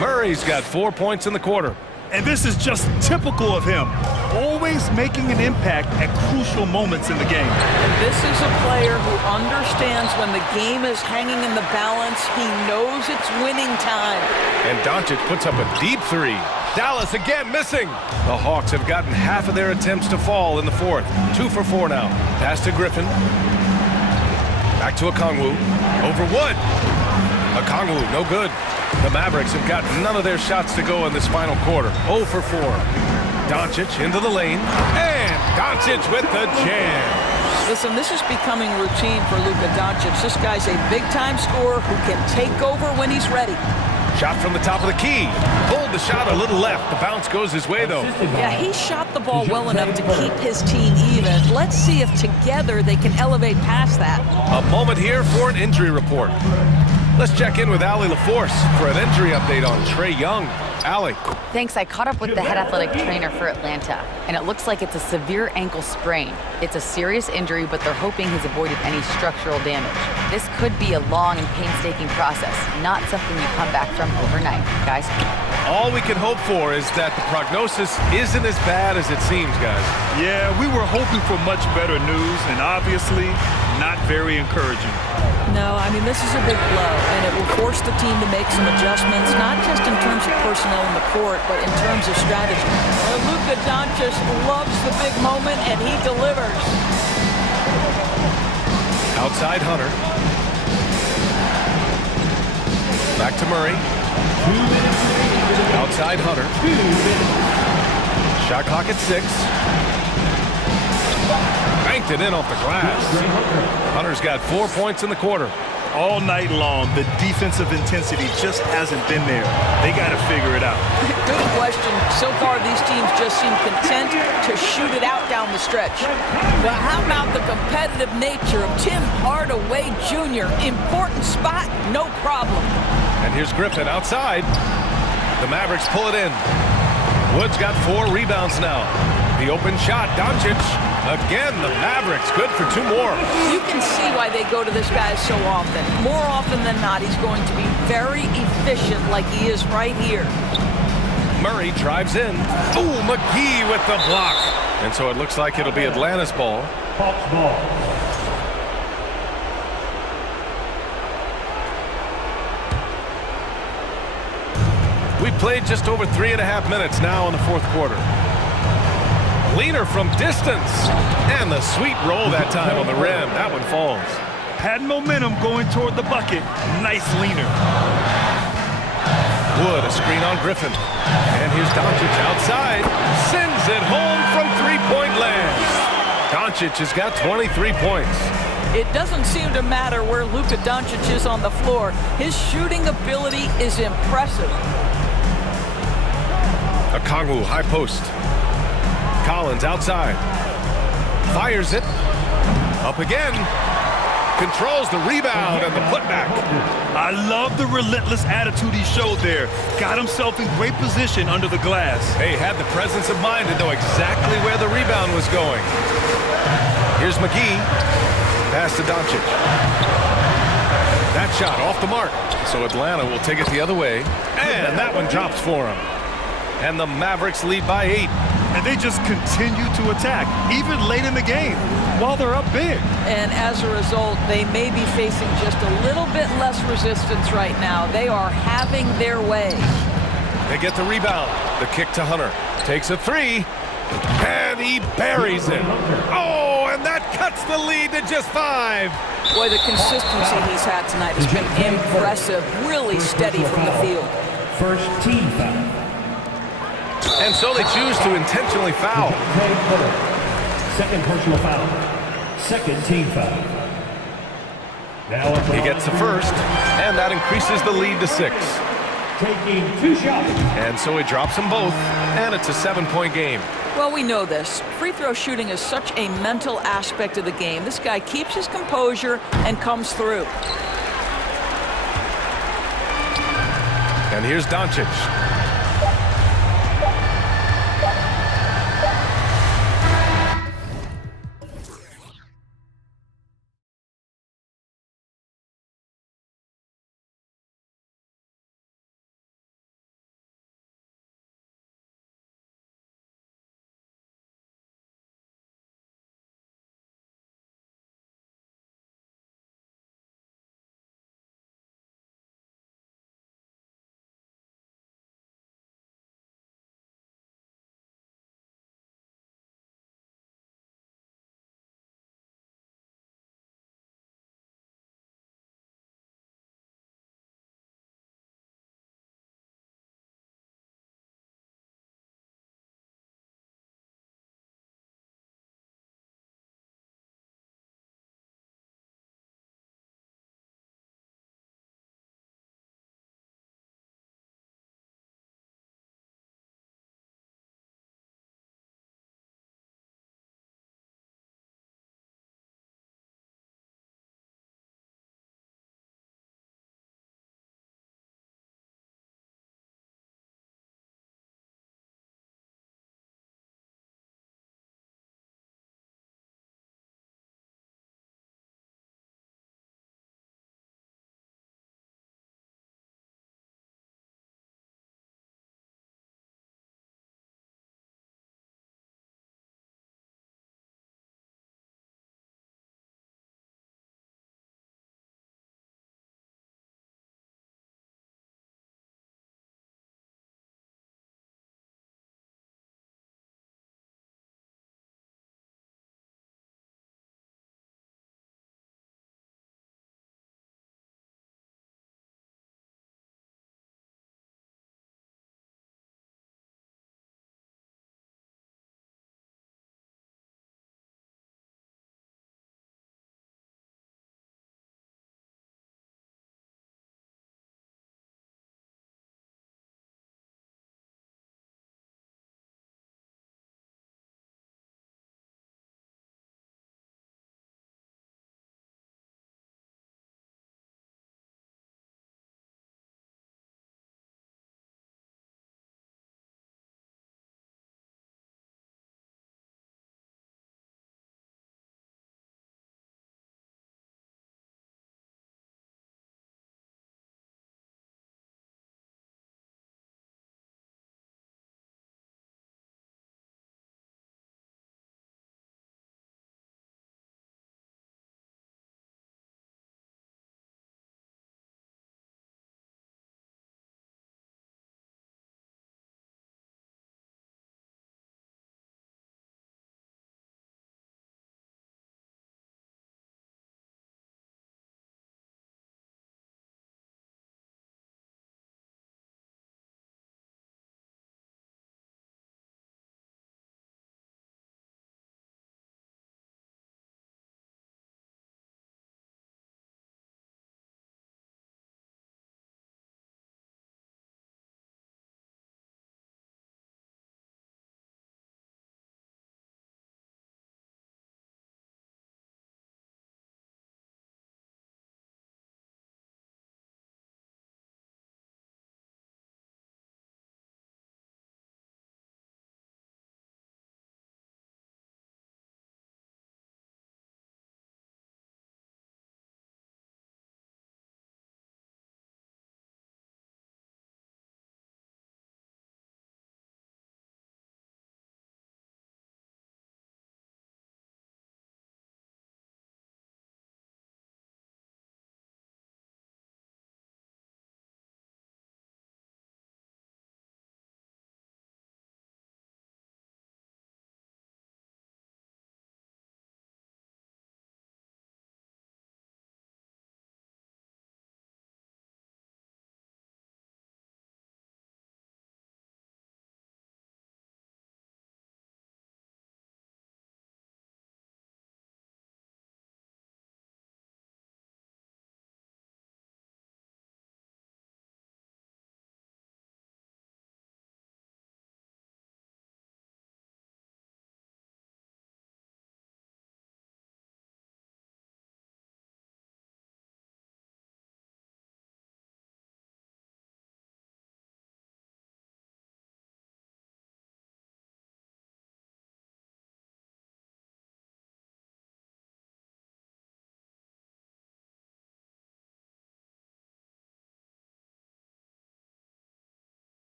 Murray's got 4 points in the quarter. And this is just typical of him. Always making an impact at crucial moments in the game. And this is a player who understands when the game is hanging in the balance. He knows it's winning time. And Doncic puts up a deep three. Dallas again missing. The Hawks have gotten half of their attempts to fall in the fourth. 2 for 4 now. Pass to Griffin. Back to Okongwu. Over Wood. Okongwu, no good. The Mavericks have got none of their shots to go in this final quarter. 0 for 4. Doncic into the lane. And Doncic with the jam. Listen, this is becoming routine for Luka Doncic. This guy's a big-time scorer who can take over when he's ready. Shot from the top of the key. Pulled the shot a little left. The bounce goes his way, though. Yeah, he shot the ball well enough to keep his team even. Let's see if together they can elevate past that. A moment here for an injury report. Let's check in with Allie LaForce for an injury update on Trae Young. Allie. Thanks. I caught up with the head athletic trainer for Atlanta, and it looks like it's a severe ankle sprain. It's a serious injury, but they're hoping he's avoided any structural damage. This could be a long and painstaking process, not something you come back from overnight. Guys? All we can hope for is that the prognosis isn't as bad as it seems, guys. Yeah, we were hoping for much better news, and obviously not very encouraging. No, I mean, this is a big blow, and it will force the team to make some adjustments, not just in terms of personnel in the court, but in terms of strategy. Luka Doncic loves the big moment, and he delivers. Outside Hunter. Back to Murray. Outside Hunter. Shot clock at 6. Banked it in off the glass. Hunter's got 4 points in the quarter. All night long, the defensive intensity just hasn't been there. They got to figure it out. Good question. So far, these teams just seem content to shoot it out down the stretch. Well, how about the competitive nature of Tim Hardaway Jr.? Important spot, no problem. And here's Griffin outside. The Mavericks pull it in. Wood's got 4 rebounds now. The open shot, Doncic. Again, the Mavericks good for 2 more. You can see why they go to this guy so often. More often than not, he's going to be very efficient like he is right here. Murray drives in. Ooh, McGee with the block. And so it looks like it'll be Atlanta's ball. Hawks ball. We played just over 3.5 minutes now in the fourth quarter. Leaner from distance. And the sweet roll that time on the rim. That one falls. Had momentum going toward the bucket. Nice leaner. Wood, a screen on Griffin. And here's Doncic outside. Sends it home from three-point land. Doncic has got 23 points. It doesn't seem to matter where Luka Doncic is on the floor. His shooting ability is impressive. Okongwu, high post. Collins outside. Fires it. Up again. Controls the rebound and the putback. I love the relentless attitude he showed there. Got himself in great position under the glass. He had the presence of mind to know exactly where the rebound was going. Here's McGee. Pass to Doncic. That shot off the mark. So Atlanta will take it the other way. And that one drops for him. And the Mavericks lead by 8. And they just continue to attack, even late in the game, while they're up big. And as a result, they may be facing just a little bit less resistance right now. They are having their way. They get the rebound. The kick to Hunter. Takes a three. And he buries it. Oh, and that cuts the lead to just 5. Boy, the consistency he's had tonight has been impressive. Really steady from the field. First team foul. And so they choose to intentionally foul. Second personal foul. Second team foul. Now he gets the first, and that increases the lead to 6. Taking 2 shots. And so he drops them both, and it's a 7-point game. Well, we know this. Free throw shooting is such a mental aspect of the game. This guy keeps his composure and comes through. And here's Doncic.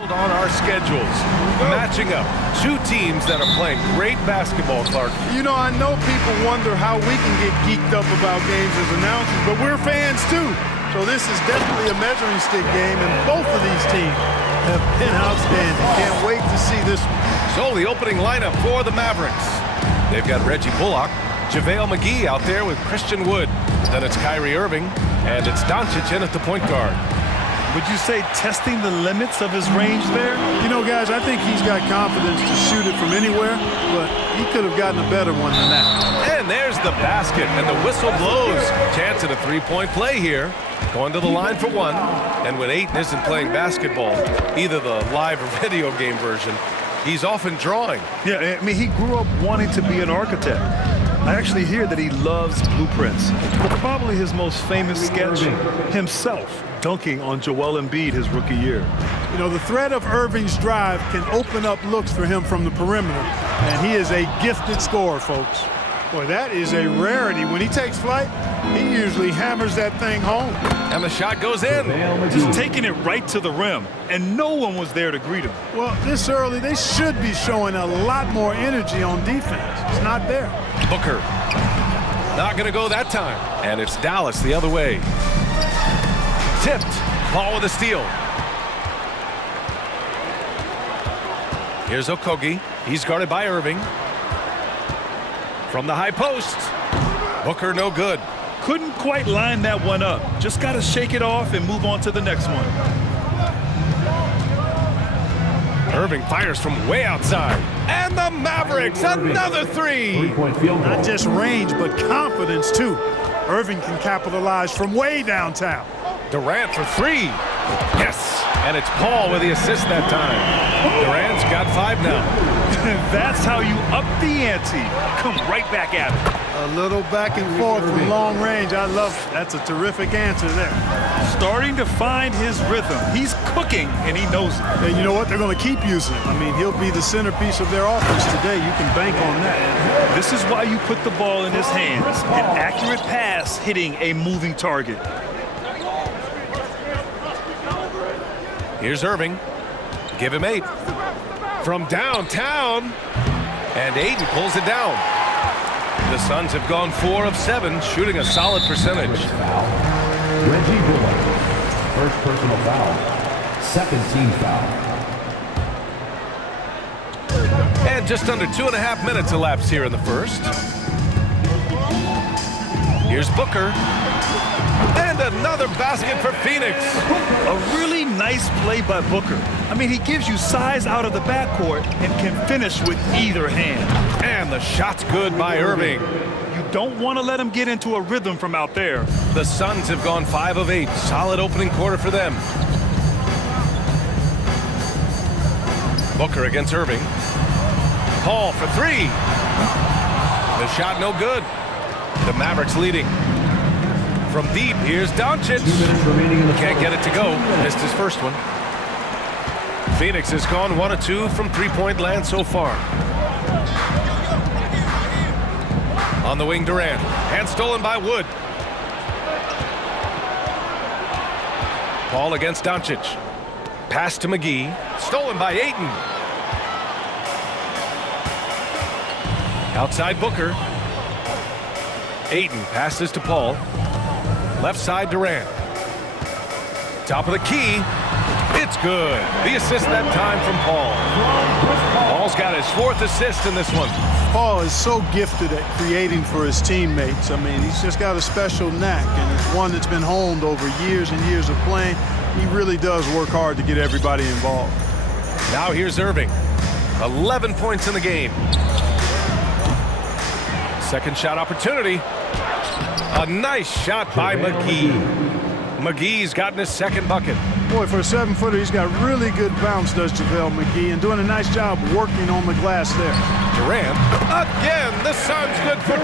On our schedules, matching up two teams that are playing great basketball, Clark. You know, I know people wonder how we can get geeked up about games as announcers, but we're fans too. So this is definitely a measuring stick game, and both of these teams have been outstanding. Can't wait to see this one. So the opening lineup for the Mavericks. They've got Reggie Bullock, JaVale McGee out there with Christian Wood. Then it's Kyrie Irving, and it's Doncic in at the point guard. Would you say testing the limits of his range there? You know, guys, I think he's got confidence to shoot it from anywhere, but he could have gotten a better one than that. And there's the basket, and the whistle blows. Chance at a three-point play here. Going to the line for one. And when Ayton isn't playing basketball, either the live or video game version, he's often drawing. Yeah, I mean, he grew up wanting to be an architect. I actually hear that he loves blueprints. Probably his most famous sketch, himself dunking on Joel Embiid his rookie year. You know, the threat of Irving's drive can open up looks for him from the perimeter, and he is a gifted scorer, folks. Boy, that is a rarity. When he takes flight, he usually hammers that thing home. And the shot goes in. Just taking it right to the rim, and no one was there to greet him. Well, this early, they should be showing a lot more energy on defense. It's not there. Booker. Not going to go that time. And it's Dallas the other way. Tipped. Ball with a steal. Here's Okogie. He's guarded by Irving. From the high post. Booker no good. Couldn't quite line that one up. Just got to shake it off and move on to the next one. Irving fires from way outside. And the Mavericks, another three. Not just range, but confidence, too. Irving can capitalize from way downtown. Durant for three. Yes. And it's Paul with the assist that time. Durant's got 5 now. That's how you up the ante. Come right back at it. A little back and forth from long range. I love it. That's a terrific answer there. Starting to find his rhythm. He's cooking, and he knows it. And you know what? They're going to keep using him. I mean, he'll be the centerpiece of their offense today. You can bank on that. This is why you put the ball in his hands. An accurate pass hitting a moving target. Here's Irving. Give him 8. From downtown. And Ayton pulls it down. The Suns have gone 4 of 7, shooting a solid percentage. Reggie Bullock, first personal foul, second team foul. And just under 2.5 minutes elapsed here in the first. Here's Booker. And another basket for Phoenix. A really nice play by Booker. I mean, he gives you size out of the backcourt and can finish with either hand. And the shot's good by Irving. You don't want to let him get into a rhythm from out there. The Suns have gone 5 of 8. Solid opening quarter for them. Booker against Irving. Paul for 3. The shot no good. The Mavericks leading. From deep, here's Doncic. Can't get it to go. Missed his first one. Phoenix has gone 1 of 2 from three-point land so far. On the wing, Durant. Hand stolen by Wood. Paul against Doncic. Pass to McGee. Stolen by Ayton. Outside Booker. Ayton passes to Paul. Left side Durant. Top of the key. It's good. The assist that time from Paul. Paul's got his 4th assist in this one. Paul is so gifted at creating for his teammates. I mean, he's just got a special knack, and it's one that's been honed over years and years of playing. He really does work hard to get everybody involved. Now here's Irving. 11 points in the game. Second shot opportunity. A nice shot by McGee. McGee's gotten his 2nd bucket. Boy, for a 7-footer, he's got really good bounce, does JaVale McGee, and doing a nice job working on the glass there. Durant, again, the Suns good for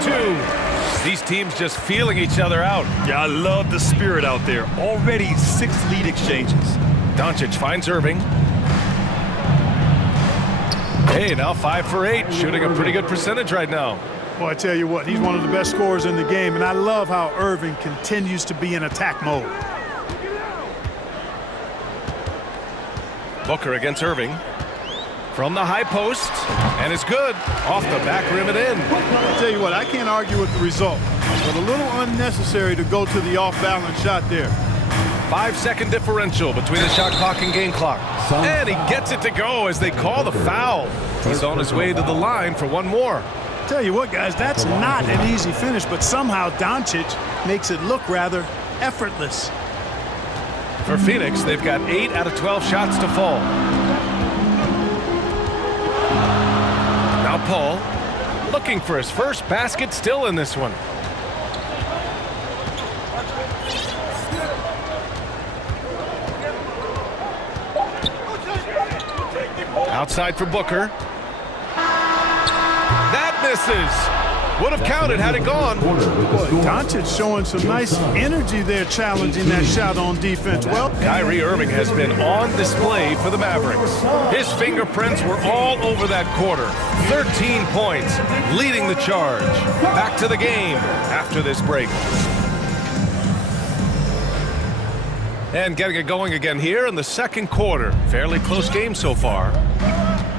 2. These teams just feeling each other out. Yeah, I love the spirit out there. Already 6 lead exchanges. Doncic finds Irving. Hey, now 5 for 8, shooting a pretty good percentage right now. Well, I tell you what, he's one of the best scorers in the game, and I love how Irving continues to be in attack mode. Booker against Irving. From the high post, and it's good. Off the back rim and in. I'll tell you what, I can't argue with the result, but a little unnecessary to go to the off-balance shot there. 5-second differential between the shot clock and game clock. And he gets it to go as they call the foul. He's on his way to the line for one more. Tell you what, guys, that's not an easy finish, but somehow Doncic makes it look rather effortless. For Phoenix, they've got 8 out of 12 shots to fall. Now Paul, looking for his first basket, still in this one. Outside for Booker. That misses. Would have counted had it gone. Boy, Doncic showing some nice energy there, challenging that shot on defense. Well, Kyrie Irving has been on display for the Mavericks. His fingerprints were all over that quarter. 13 points, leading the charge. Back to the game after this break. And getting it going again here in the second quarter. Fairly close game so far.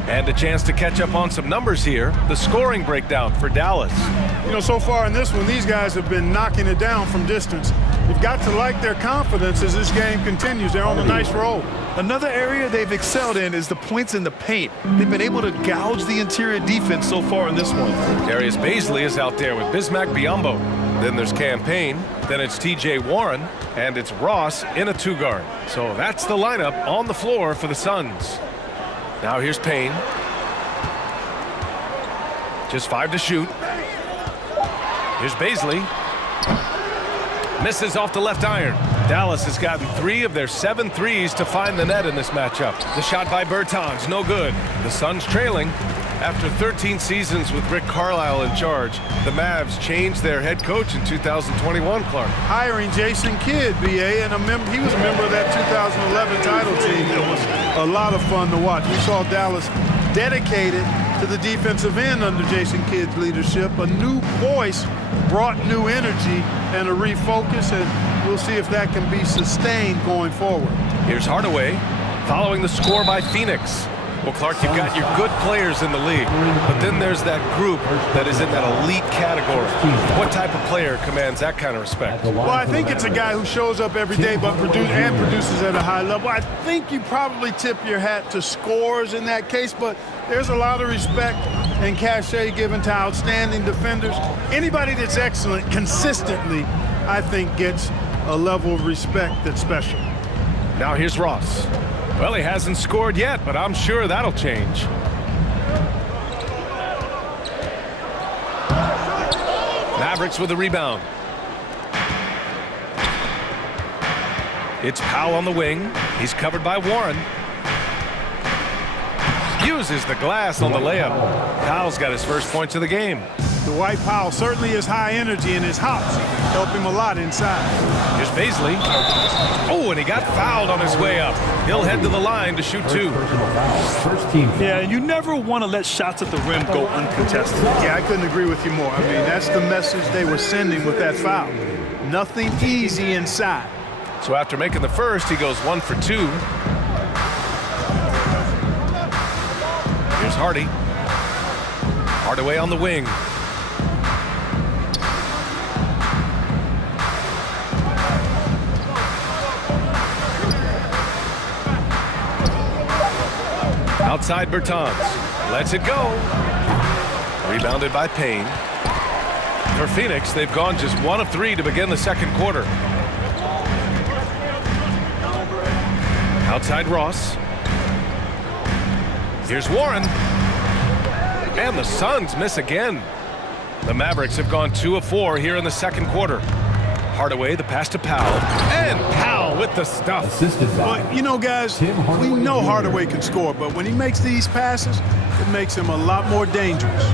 And a chance to catch up on some numbers here. The scoring breakdown for Dallas. You know, so far in this one, these guys have been knocking it down from distance. You've got to like their confidence as this game continues. They're on a nice roll. Another area they've excelled in is the points in the paint. They've been able to gouge the interior defense so far in this one. Darius Baisley is out there with Bismack Biyombo. Then there's Campaign. Then it's T.J. Warren. And it's Ross in a two-guard. So that's the lineup on the floor for the Suns. Now here's Payne. Just 5 to shoot. Here's Baisley. Misses off the left iron. Dallas has gotten 3 of their 7 threes to find the net in this matchup. The shot by Bertans, no good. The Suns trailing. After 13 seasons with Rick Carlisle in charge, the Mavs changed their head coach in 2021, Clark. Hiring Jason Kidd, BA, and he was a member of that 2011 title team. It was a lot of fun to watch. We saw Dallas dedicated to the defensive end under Jason Kidd's leadership. A new voice brought new energy and a refocus, and we'll see if that can be sustained going forward. Here's Hardaway following the score by Phoenix. Well, Clark, you've got your good players in the league, but then there's that group that is in that elite category. What type of player commands that kind of respect? Well, I think it's a guy who shows up every day but produces at a high level. I think you probably tip your hat to scores in that case, but there's a lot of respect and cachet given to outstanding defenders. Anybody that's excellent consistently, I think, gets a level of respect that's special. Now here's Ross. Well, he hasn't scored yet, but I'm sure that'll change. Mavericks with the rebound. It's Powell on the wing. He's covered by Warren. Uses the glass on the layup. Powell's got his first points of the game. Dwight Powell certainly is high energy, and his hops help him a lot inside. Here's Baisley. Oh, and he got fouled on his way up. He'll head to the line to shoot 2. Yeah, you never want to let shots at the rim go uncontested. Yeah, I couldn't agree with you more. I mean, that's the message they were sending with that foul. Nothing easy inside. So after making the first, he goes 1 for 2. Here's Hardy. Hardaway on the wing. Outside Bertans. Lets it go. Rebounded by Payne. For Phoenix, they've gone just 1 of 3 to begin the second quarter. Outside Ross. Here's Warren. And the Suns miss again. The Mavericks have gone 2 of 4 here in the second quarter. Hardaway, the pass to Powell. And Powell with the stuff. Well, you know, guys, we know Hardaway can score, but when he makes these passes, it makes him a lot more dangerous.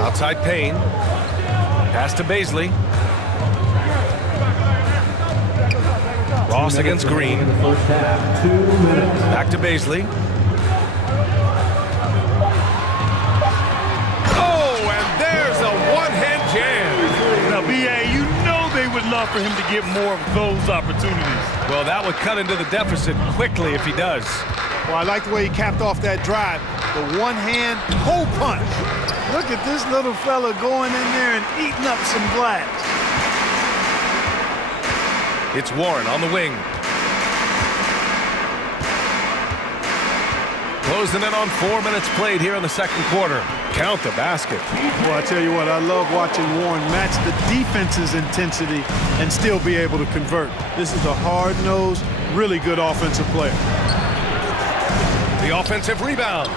Outside Payne. Pass to Baisley. Ross against Green. Back to Baisley. Oh, and there's a one-hand jam. Now, B.A., you know they would love for him to get more of those opportunities. Well, that would cut into the deficit quickly if he does. Well, I like the way he capped off that drive. The one-hand hole punch. Look at this little fella going in there and eating up some glass. It's Warren on the wing. Closing in on 4 minutes played here in the second quarter. Count the basket. Well, I tell you what, I love watching Warren match the defense's intensity and still be able to convert. This is a hard-nosed, really good offensive player. The offensive rebound.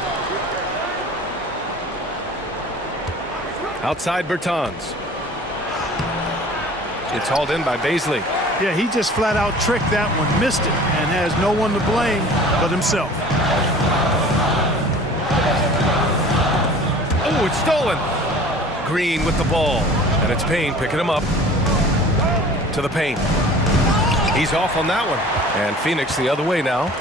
Outside Bertans. It's hauled in by Baisley. Yeah, he just flat out tricked that one, missed it, and has no one to blame but himself. Oh, it's stolen. Green with the ball. And it's Payne picking him up. To the paint. He's off on that one. And Phoenix the other way now.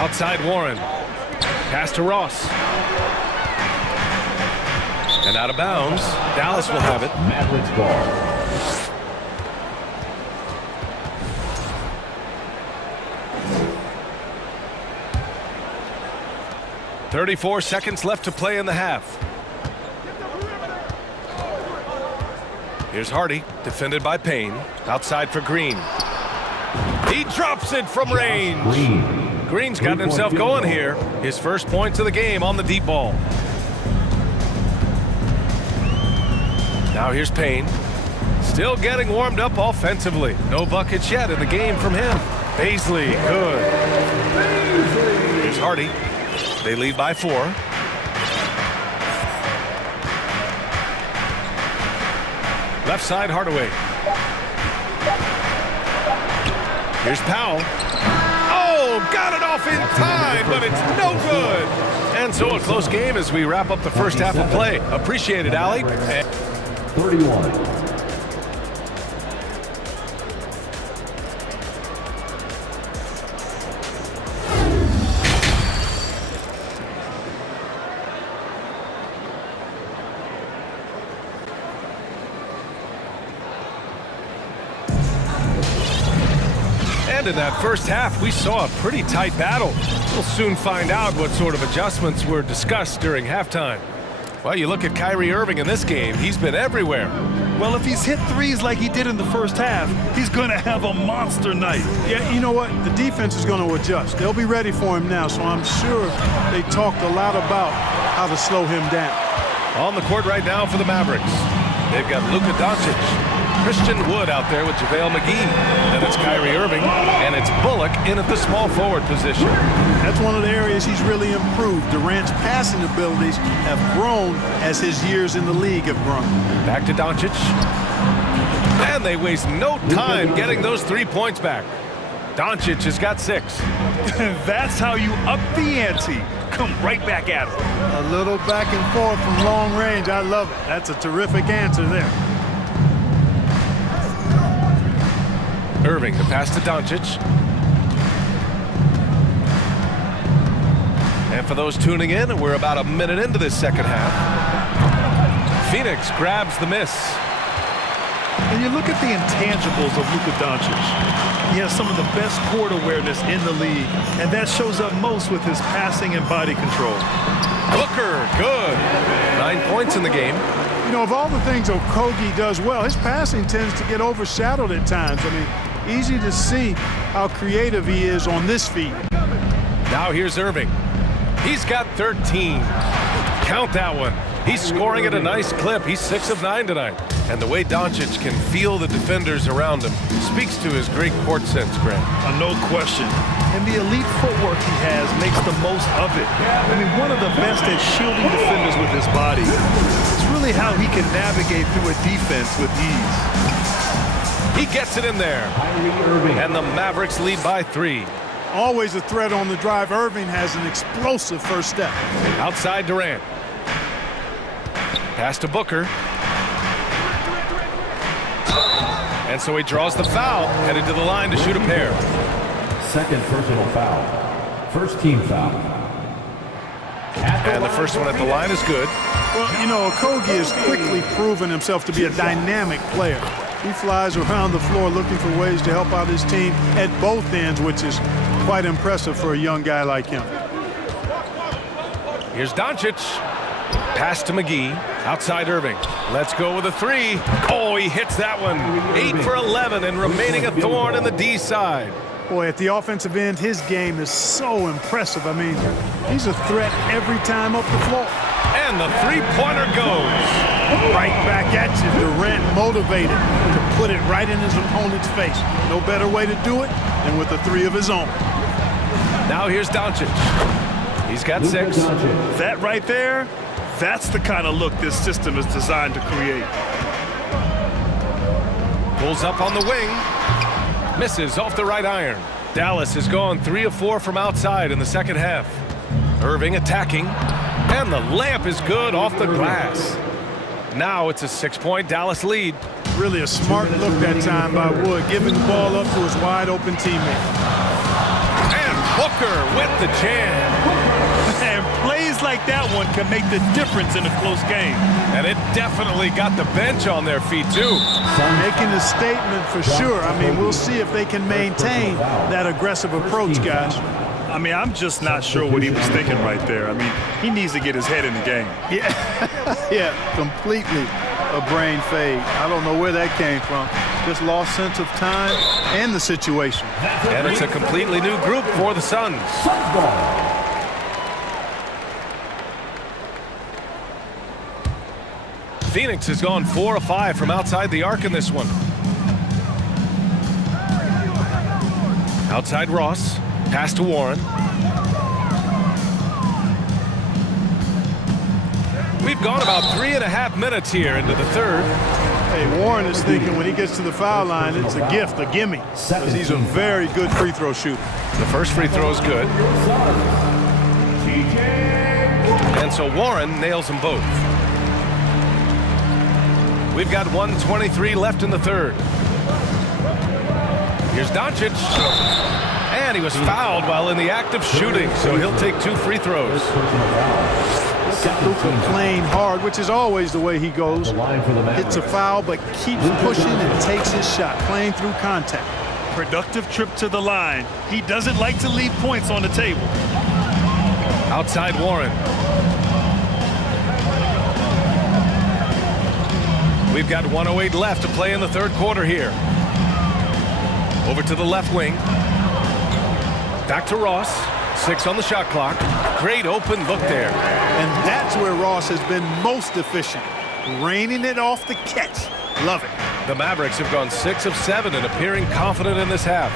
Outside Warren. Pass to Ross. And out of bounds. Dallas will have it. Mavericks ball. 34 seconds left to play in the half. Here's Hardy, defended by Payne. Outside for Green. He drops it from range. Green's gotten himself going here. His first points of the game on the deep ball. Now here's Payne. Still getting warmed up offensively. No buckets yet in the game from him. Baisley, good. Here's Hardy. They lead by 4. Left side, Hardaway. Here's Powell. Oh, got it off in time, but it's no good. And so a close game as we wrap up the first half of play. Appreciate it, Allie. 31. In that first half, we saw a pretty tight battle. We'll soon find out what sort of adjustments were discussed during halftime. Well, you look at Kyrie Irving in this game, he's been everywhere. Well, if he's hit threes like he did in the first half, he's going to have a monster night. Yeah, you know what? The defense is going to adjust. They'll be ready for him now, so I'm sure they talked a lot about how to slow him down. On the court right now for the Mavericks, they've got Luka Doncic. Christian Wood out there with JaVale McGee. Then it's Kyrie Irving, and it's Bullock in at the small forward position. That's one of the areas he's really improved. Durant's passing abilities have grown as his years in the league have grown. Back to Doncic. And they waste no time getting those 3 points back. Doncic has got 6. That's how you up the ante. Come right back at him. A little back and forth from long range. I love it. That's a terrific answer there. Irving, the pass to Doncic. And for those tuning in, we're about a minute into this second half. Phoenix grabs the miss. And you look at the intangibles of Luka Doncic. He has some of the best court awareness in the league, and that shows up most with his passing and body control. Booker, good. 9 points in the game. You know, of all the things Okogie does well, his passing tends to get overshadowed at times. I mean, easy to see how creative he is on this feed. Now here's Irving. He's got 13. Count that one. He's scoring at a nice clip. He's 6 of 9 tonight. And the way Doncic can feel the defenders around him speaks to his great court sense, Grant. No question. And the elite footwork he has makes the most of it. I mean, one of the best at shielding defenders with his body. It's really how he can navigate through a defense with ease. He gets it in there. And the Mavericks lead by 3. Always a threat on the drive. Irving has an explosive first step. Outside Durant. Pass to Booker. And so he draws the foul, headed to the line to shoot a pair. Second personal foul. First team foul. And the first one at the line is good. Well, you know, Okogie has quickly proven himself to be a dynamic player. He flies around the floor looking for ways to help out his team at both ends, which is quite impressive for a young guy like him. Here's Doncic. Pass to McGee. Outside Irving. Let's go with a three. Oh, he hits that one. 8 for 11 and remaining a thorn in the D side. Boy, at the offensive end, his game is so impressive. I mean, he's a threat every time up the floor. And the three-pointer goes. Right back at you. Durant motivated to put it right in his opponent's face. No better way to do it than with a three of his own. Now here's Doncic. He's got 6. That right there, that's the kind of look this system is designed to create. Pulls up on the wing. Misses off the right iron. Dallas has gone 3 of 4 from outside in the second half. Irving attacking. And the layup is good off the glass. Now it's a 6-point Dallas lead. Really a smart look that time by Wood, giving the ball up to his wide-open teammate. And Booker with the jam. And plays like that one can make the difference in a close game. And it definitely got the bench on their feet, too. Making a statement for sure. I mean, we'll see if they can maintain that aggressive approach, guys. I mean, I'm just not sure what he was thinking right there. I mean, he needs to get his head in the game. Yeah, completely a brain fade. I don't know where that came from. Just lost sense of time and the situation. And it's a completely new group for the Suns. Phoenix has gone 4 of 5 from outside the arc in this one. Outside Ross. Pass to Warren. We've gone about 3.5 minutes here into the third. Hey, Warren is thinking when he gets to the foul line, it's a gift, a gimme. Because he's a very good free throw shooter. The first free throw is good. And so Warren nails them both. We've got 1:23 left in the third. Here's Doncic. And he was fouled while in the act of shooting, so he'll take 2 free throws. Playing hard, which is always the way he goes. Hits a foul, but keeps pushing and takes his shot, playing through contact. Productive trip to the line. He doesn't like to leave points on the table. Outside Warren. We've got 1:08 left to play in the third quarter here. Over to the left wing. Back to Ross. 6 on the shot clock. Great open look there. And that's where Ross has been most efficient. Raining it off the catch. Love it. The Mavericks have gone 6 of 7 and appearing confident in this half.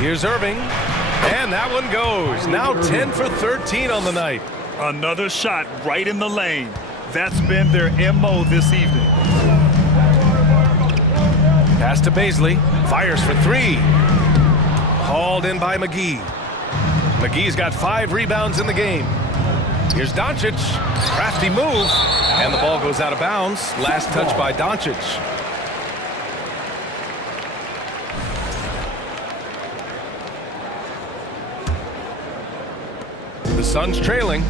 Here's Irving. And that one goes. Now 10 for 13 on the night. Another shot right in the lane. That's been their MO this evening. Pass to Baisley. Fires for 3. Hauled in by McGee. McGee's got 5 rebounds in the game. Here's Doncic. Crafty move. And the ball goes out of bounds. Last touch by Doncic. The Suns trailing.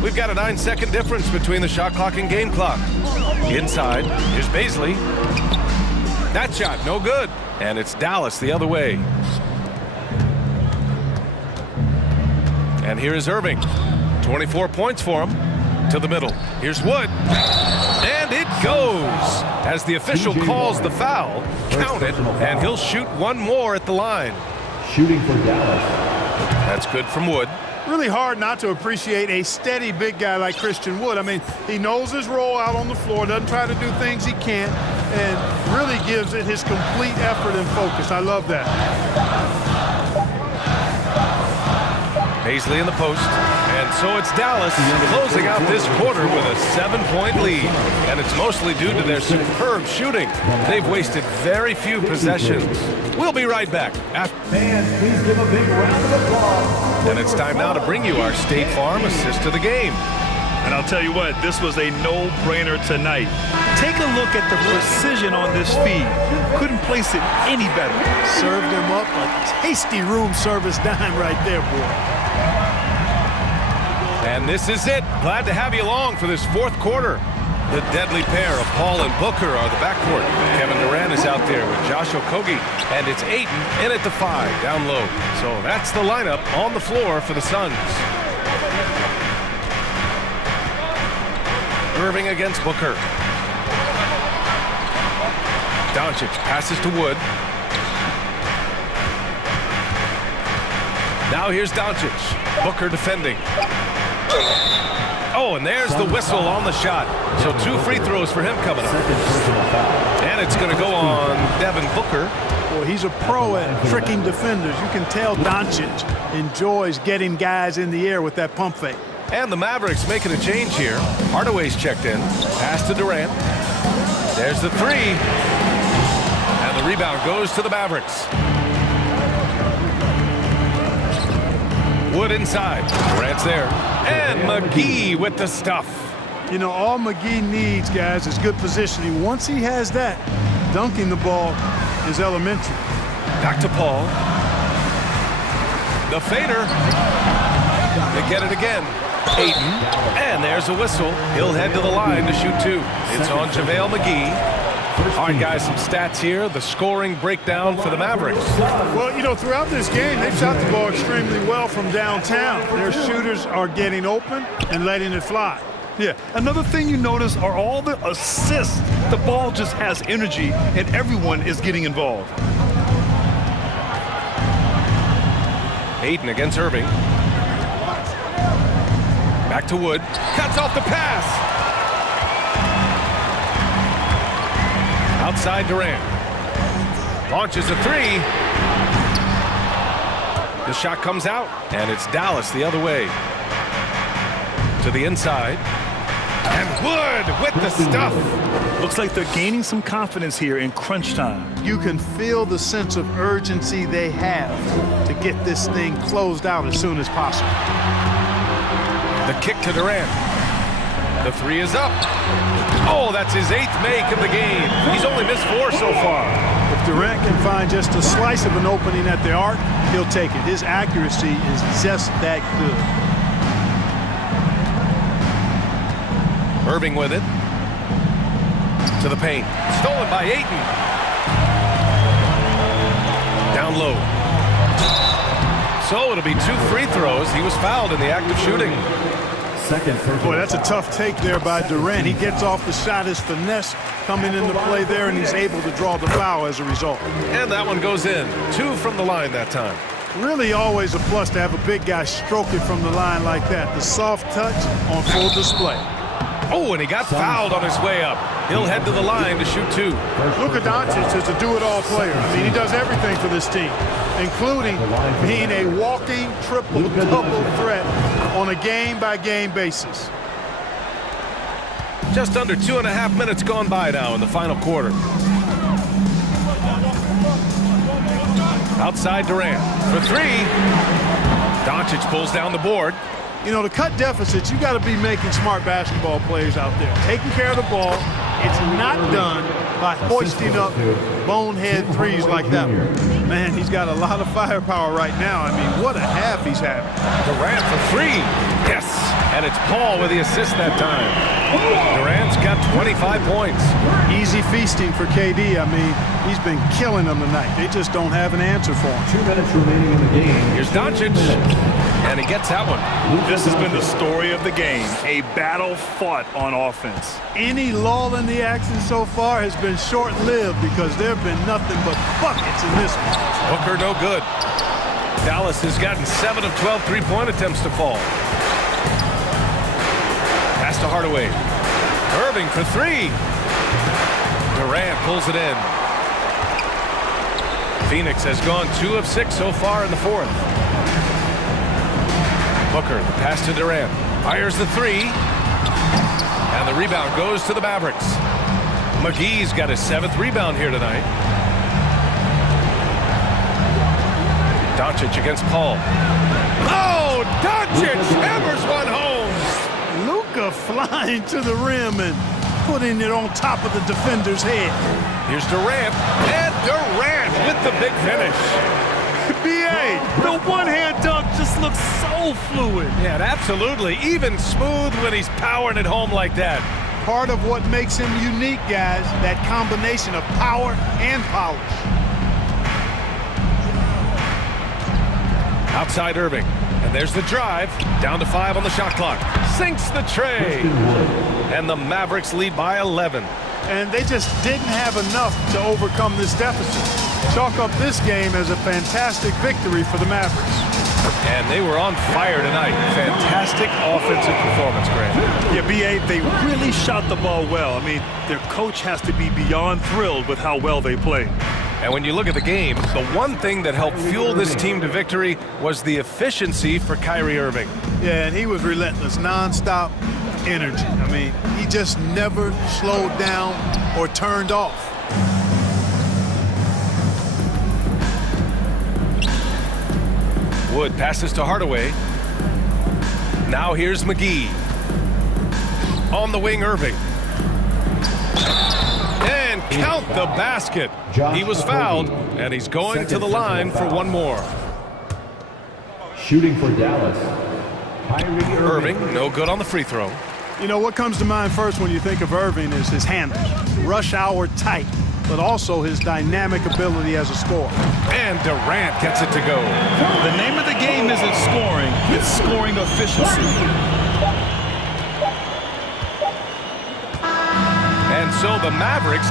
We've got a 9-second difference between the shot clock and game clock. Inside, here's Baisley. That shot, no good. And it's Dallas the other way. And here is Irving. 24 points for him. To the middle. Here's Wood. And it goes. As the official calls the foul, count it, and he'll shoot one more at the line. Shooting for Dallas. That's good from Wood. Really hard not to appreciate a steady big guy like Christian Wood. I mean, he knows his role out on the floor, doesn't try to do things he can't, and really gives it his complete effort and focus. I love that. Baisley in the post. And so it's Dallas closing out this quarter with a 7-point lead. And it's mostly due to their superb shooting. They've wasted very few possessions. We'll be right back. Fans, please give a big round of applause. And it's time now to bring you our State Farm assist to the game. And I'll tell you what, this was a no-brainer tonight. Take a look at the precision on this feed. Couldn't place it any better. Served him up a tasty room service dime right there, boy. And this is it. Glad to have you along for this fourth quarter. The deadly pair of Paul and Booker are the backcourt. Kevin Durant is out there with Josh Okogie, and it's Ayton in at the 5, down low. So that's the lineup on the floor for the Suns. Irving against Booker. Doncic passes to Wood. Now here's Doncic. Booker defending. Oh, and there's the whistle on the shot. So 2 free throws for him coming up. And it's going to go on Devin Booker. Well, he's a pro at tricking defenders. You can tell Doncic enjoys getting guys in the air with that pump fake. And the Mavericks making a change here. Hardaway's checked in. Pass to Durant. There's the 3. And the rebound goes to the Mavericks. Wood inside. Durant's there. And McGee with the stuff. You know, all McGee needs, guys, is good positioning. Once he has that, dunking the ball is elementary. Back to Paul. The fader. They get it again. Ayton. And there's a whistle. He'll head to the line to shoot 2. It's on JaVale McGee. All right, guys, some stats here. The scoring breakdown for the Mavericks. Well, you know, throughout this game, they've shot the ball extremely well from downtown. Their shooters are getting open and letting it fly. Yeah, another thing you notice are all the assists. The ball just has energy, and everyone is getting involved. Ayton against Irving. Back to Wood. Cuts off the pass. Outside Durant. Launches a 3. The shot comes out, and it's Dallas the other way. To the inside. And Wood with the stuff. Looks like they're gaining some confidence here in crunch time. You can feel the sense of urgency they have to get this thing closed out as soon as possible. The kick to Durant. The 3 is up. Oh, that's his 8th make of the game. He's only missed 4 so far. If Durant can find just a slice of an opening at the arc, he'll take it. His accuracy is just that good. Irving with it. To the paint. Stolen by Ayton. Down low. So it'll be 2 free throws. He was fouled in the act of shooting. Boy, that's a tough take there by Durant. He gets off the shot, his finesse coming into play there, and he's able to draw the foul as a result. And that one goes in. 2 from the line that time. Really always a plus to have a big guy stroke it from the line like that. The soft touch on full display. Oh, and he got fouled on his way up. He'll head to the line to shoot 2. Luka Doncic is a do-it-all player. I mean, he does everything for this team, including being a walking triple-double threat on a game-by-game basis. Just under 2.5 minutes gone by now in the final quarter. Outside Durant for 3. Doncic pulls down the board. You know, to cut deficits, you got to be making smart basketball plays out there. Taking care of the ball. It's not done by hoisting up bonehead 3s like that one. Man, he's got a lot of firepower right now. I mean, what a half he's having. Durant for 3. Yes. And it's Paul with the assist that time. Durant's got 25 points. Easy feasting for KD. I mean, he's been killing them tonight. They just don't have an answer for him. 2 minutes remaining in the game. Here's Doncic. And he gets that one. This has been the story of the game. A battle fought on offense. Any lull in the action so far has been short-lived because there have been nothing but buckets in this one. Booker no good. Dallas has gotten 7 of 12 three-point attempts to fall. Pass to Hardaway. Irving for 3. Durant pulls it in. Phoenix has gone 2 of 6 so far in the 4th. Booker, the pass to Durant. Fires the 3. And the rebound goes to the Mavericks. McGee's got his 7th rebound here tonight. Doncic against Paul. Oh, Doncic hammers one home. Luka flying to the rim and putting it on top of the defender's head. Here's Durant. And Durant with the big finish. B.A., the one-hand dunk just looks so fluid. Yeah, absolutely. Even smooth when he's powering it home like that. Part of what makes him unique, guys, that combination of power and polish. Outside Irving. And there's the drive. Down to 5 on the shot clock. Sinks the tray. And the Mavericks lead by 11. And they just didn't have enough to overcome this deficit. Chalk up this game as a fantastic victory for the Mavericks. And they were on fire tonight. Fantastic offensive performance, Grant. Yeah, B.A., they really shot the ball well. I mean, their coach has to be beyond thrilled with how well they played. And when you look at the game, the one thing that helped fuel this team to victory was the efficiency for Kyrie Irving. Yeah, and he was relentless, nonstop energy. I mean, he just never slowed down or turned off. Wood passes to Hardaway. Now here's McGee. On the wing, Irving. And count the basket. He was fouled, and he's going to the line for one more. Shooting for Dallas, Kyrie Irving, no good on the free throw. You know, what comes to mind first when you think of Irving is his handles. Rush hour tight, but also his dynamic ability as a scorer. And Durant gets it to go. The name of the game isn't scoring, it's scoring efficiency. And so the Mavericks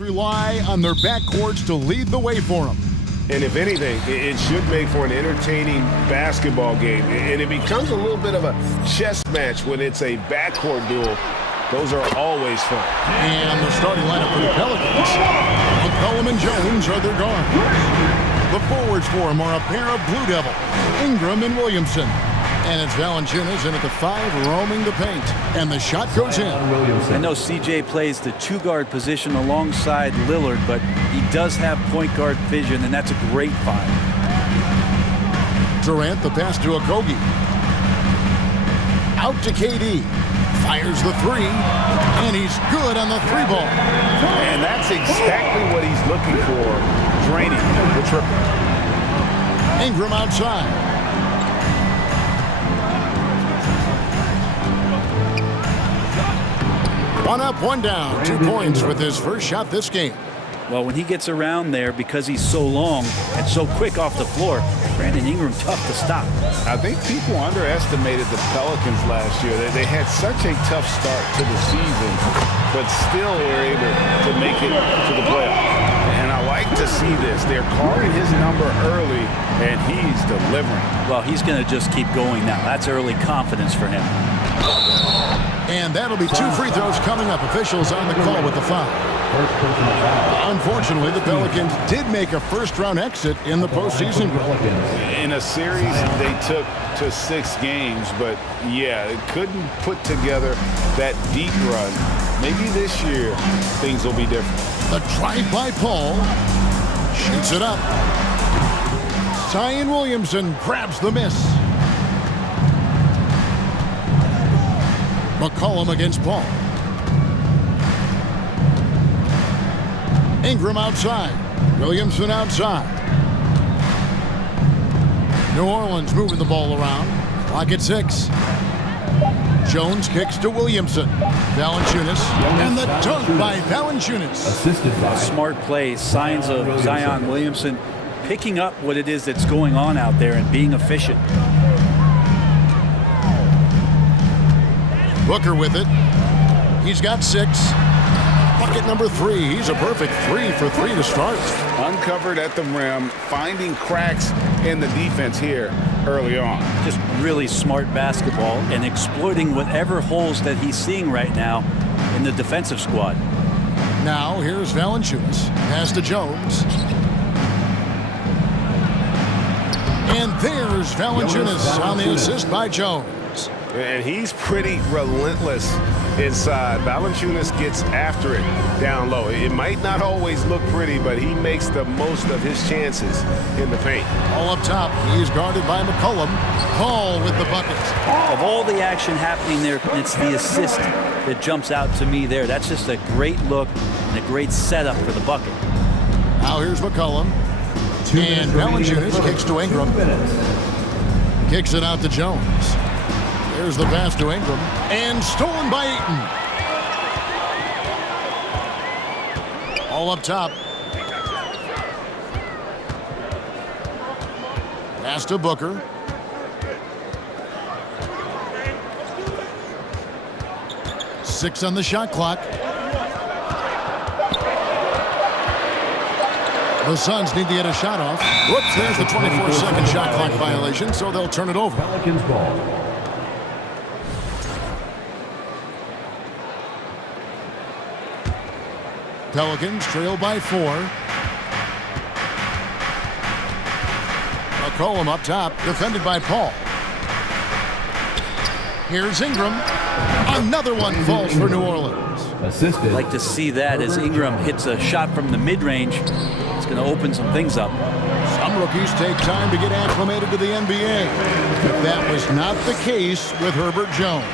Rely on their backcourts to lead the way for them. And if anything, it should make for an entertaining basketball game. And it becomes a little bit of a chess match when it's a backcourt duel. Those are always fun. And the starting lineup for the Pelicans. McCollum and Jones are their guards. The forwards for them are a pair of Blue Devils, Ingram and Williamson. And it's Valanciunas in at the 5, roaming the paint. And the shot goes in. I know CJ plays the 2-guard position alongside Lillard, but he does have point guard vision, and that's a great find. Durant, the pass to Okogie. Out to KD. Fires the 3, and he's good on the 3-ball. And that's exactly what he's looking for, draining the triple. Ingram outside. One up, one down. 2 points with his first shot this game. Well, when he gets around there, because he's so long and so quick off the floor, Brandon Ingram tough to stop. I think people underestimated the Pelicans last year. They had such a tough start to the season, but still were able to make it to the playoffs. And I like to see this. They're calling his number early, and he's delivering. Well, he's going to just keep going now. That's early confidence for him. And that'll be 2 free throws coming up. Officials on the call with the foul. Unfortunately, the Pelicans did make a first-round exit in the postseason. In a series they took to 6 games, but yeah, it couldn't put together that deep run. Maybe this year things will be different. The drive by Paul. Shoots it up. Zion Williamson grabs the miss. McCollum against Paul. Ingram outside. Williamson outside. New Orleans moving the ball around. Clock at 6. Jones kicks to Williamson. Valanciunas. And the dunk by Valanciunas. Assisted by. Smart play. Signs of Zion Williamson picking up what it is that's going on out there and being efficient. Booker with it. He's got 6. Bucket number 3. He's a perfect 3 for 3 to start. Uncovered at the rim, finding cracks in the defense here early on. Just really smart basketball and exploiting whatever holes that he's seeing right now in the defensive squad. Now here's Valanciunas. Pass to Jones. And there's Valanciunas on the assist by Jones. And he's pretty relentless inside. Valanciunas gets after it down low. It might not always look pretty, but he makes the most of his chances in the paint. All up top, he's guarded by McCollum. Paul with the bucket. Of all the action happening there, it's the assist that jumps out to me there. That's just a great look and a great setup for the bucket. Now here's McCollum. And Valanciunas kicks to Ingram. Kicks it out to Jones. There's the pass to Ingram. And stolen by Ayton. All up top. Pass to Booker. Six on the shot clock. The Suns need to get a shot off. Whoops, there's the 24-second shot clock violation, so they'll turn it over. Pelicans ball. Pelicans trail by 4. McCollum up top, defended by Paul. Here's Ingram. Another one falls for New Orleans. Assisted. I'd like to see that as Ingram hits a shot from the mid-range. It's going to open some things up. Some rookies take time to get acclimated to the NBA. But that was not the case with Herbert Jones.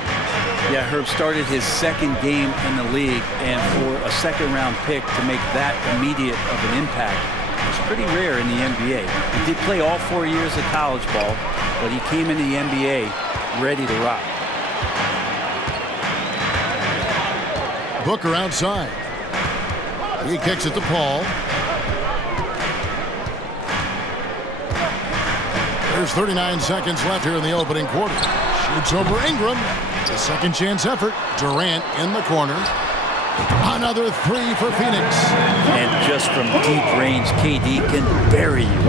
Yeah, Herb started his second game in the league, and for a second-round pick to make that immediate of an impact is pretty rare in the NBA. He did play all 4 years of college ball, but he came into the NBA ready to rock. Booker outside. He kicks it to Paul. There's 39 seconds left here in the opening quarter. Shoots over Ingram. A second chance effort. Durant in the corner. Another three for Phoenix. And just from deep range, KD can bury you.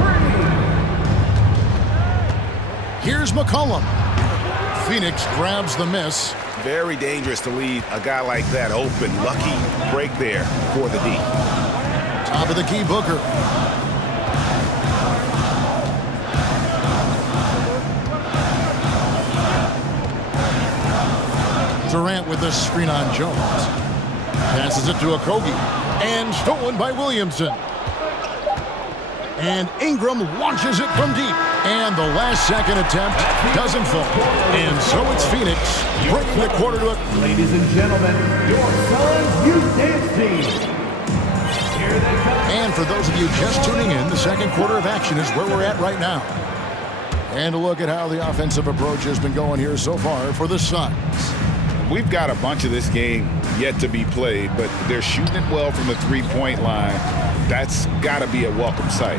Here's McCollum. Phoenix grabs the miss. Very dangerous to leave a guy like that open. Lucky break there for the D. Top of the key, Booker. Durant with the screen on Jones. Passes it to Okogie. And stolen by Williamson. And Ingram launches it from deep. And the last-second attempt doesn't fall. And so it's Phoenix bringing the quarter to a... Ladies and gentlemen, your Suns Youth Dance Team. Here they come. And for those of you just tuning in, the second quarter of action is where we're at right now. And a look at how the offensive approach has been going here so far for the Suns. We've got a bunch of this game yet to be played, but they're shooting it well from the three-point line. That's got to be a welcome sight.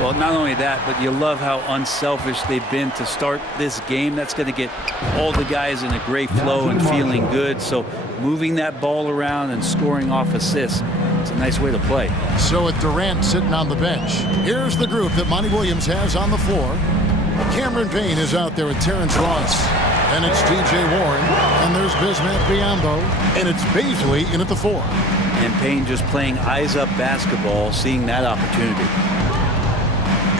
Well, not only that, but you love how unselfish they've been to start this game. That's going to get all the guys in a great flow and feeling good. So moving that ball around and scoring off assists, it's a nice way to play. So with Durant sitting on the bench, here's the group that Monty Williams has on the floor. Cameron Payne is out there with Terrence Ross. And it's T.J. Warren. And there's Bismack Biyombo. And it's Baisley in at the 4. And Payne just playing eyes-up basketball, seeing that opportunity.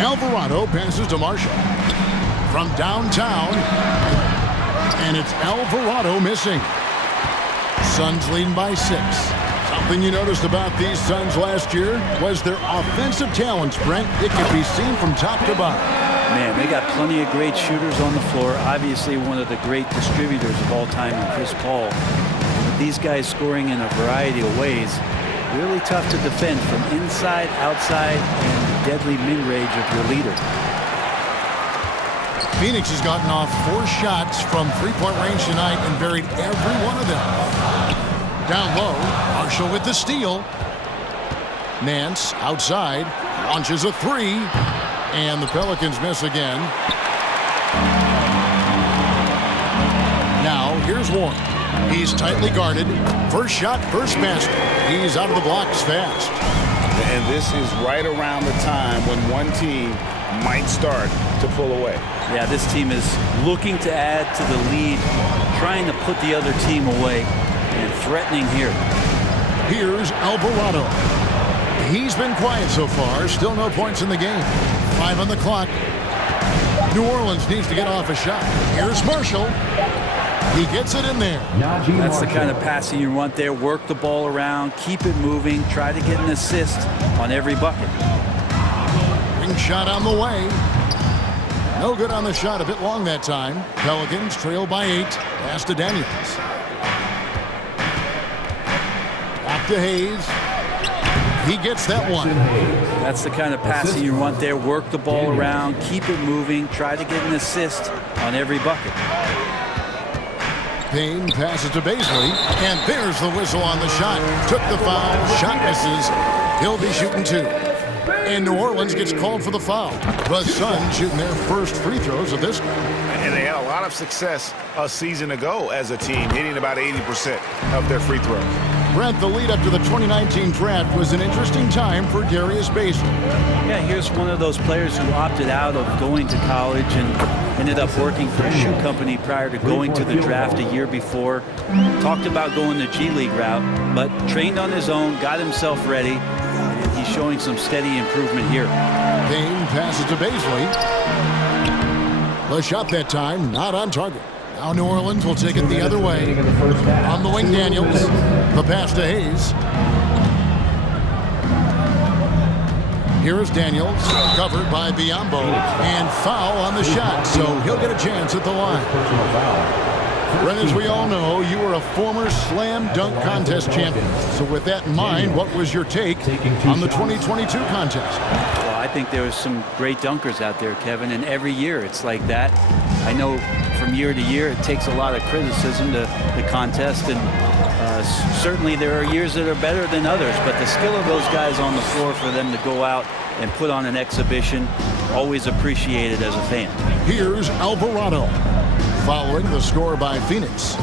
Alvarado passes to Marshall. From downtown. And it's Alvarado missing. Suns leading by 6. Something you noticed about these Suns last year was their offensive talents, Brent. It could be seen from top to bottom. Man, they got plenty of great shooters on the floor. Obviously, one of the great distributors of all time in Chris Paul. These guys scoring in a variety of ways. Really tough to defend from inside, outside, and the deadly mid-range of your leader. Phoenix has gotten off 4 shots from three-point range tonight and buried every one of them. Down low, Marshall with the steal. Nance outside, launches a 3. And the Pelicans miss again. Now, here's Warren. He's tightly guarded. First shot, first basket. He's out of the blocks fast. And this is right around the time when one team might start to pull away. Yeah, this team is looking to add to the lead, trying to put the other team away, and threatening here. Here's Alvarado. He's been quiet so far. Still no points in the game. 5 on the clock. New Orleans needs to get off a shot. Here's Marshall. He gets it in there. That's the kind of passing you want there. Work the ball around, keep it moving, try to get an assist on every bucket. Ring shot on the way. No good on the shot, a bit long that time. Pelicans trail by 8. Pass to Daniels. Back to Hayes. He gets that one. That's the kind of passing you want there. Work the ball around, keep it moving, try to get an assist on every bucket. Payne passes to Baisley, and there's the whistle on the shot. Took the foul, shot misses. He'll be shooting 2. And New Orleans gets called for the foul. The Suns shooting their first free throws of this game. And they had a lot of success a season ago as a team, hitting about 80% of their free throws. Brent, the lead up to the 2019 draft was an interesting time for Darius Baisley. Yeah, here's one of those players who opted out of going to college and ended up working for a shoe company prior to going to the draft a year before. Talked about going the G League route, but trained on his own, got himself ready, and he's showing some steady improvement here. Payne passes to Baisley. The shot that time, not on target. Now New Orleans will take it the other way. On the wing, Daniels. The pass to Hayes. Here is Daniels, covered by Biyombo, and foul on the shot, so he'll get a chance at the line. Brent, as we all know, you were a former slam dunk contest champion. So with that in mind, what was your take on the 2022 contest? Well, I think there was some great dunkers out there, Kevin, and every year it's like that. I know from year to year it takes a lot of criticism to the contest, and certainly there are years that are better than others, but the skill of those guys on the floor for them to go out and put on an exhibition, always appreciated as a fan. Here's Alvarado. Following the score by Phoenix.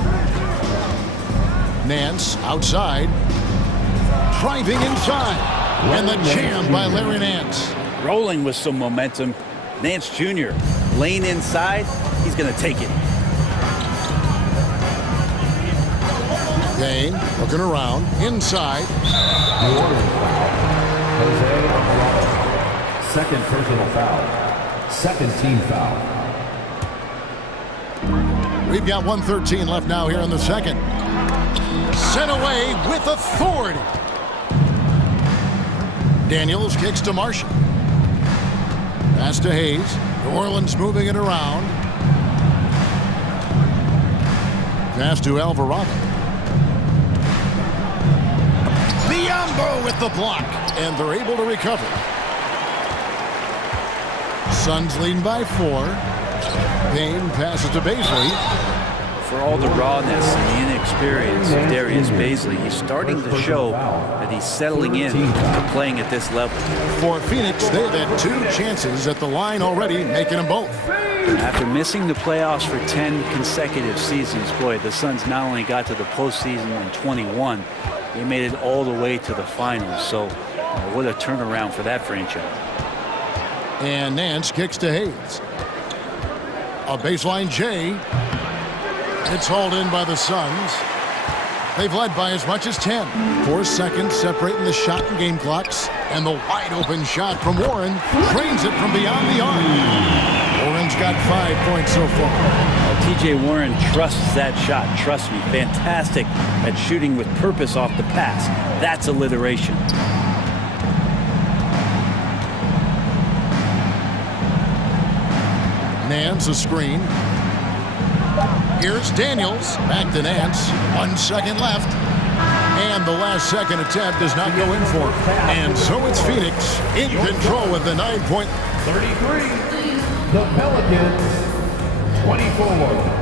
Nance outside. driving inside. And the jam by Larry Nance. Rolling with some momentum. Nance Jr. lane inside. He's going to take it. Dane looking around. Inside. Second personal foul. Second team foul. We've got 1:13 left now here in the second. Sent away with authority. Daniels kicks to Marshall. Pass to Hayes. New Orleans moving it around. Pass to Alvarado. Biombo with the block. And they're able to recover. Suns leading by 4. Payne passes to Baisley. For all the rawness and the inexperience of Darius Baisley, he's starting to show that he's settling in to playing at this level. For Phoenix, they've had 2 chances at the line already, making them both. After missing the playoffs for 10 consecutive seasons, boy, the Suns not only got to the postseason in 21, they made it all the way to the finals. So what a turnaround for that franchise. And Nance kicks to Hayes. A baseline J. It's hauled in by the Suns. They've led by as much as 10. 4 seconds separating the shot and game clocks. And the wide open shot from Warren drains it from beyond the arc. Warren's got 5 points so far. TJ Warren trusts that shot. Trust me, fantastic at shooting with purpose off the pass. That's alliteration. Nance a screen. Here's Daniels. Back to Nance. 1 second left. And the last second attempt does not go in for him. And so it's Phoenix in control with the 9-point. 33. The Pelicans. 24.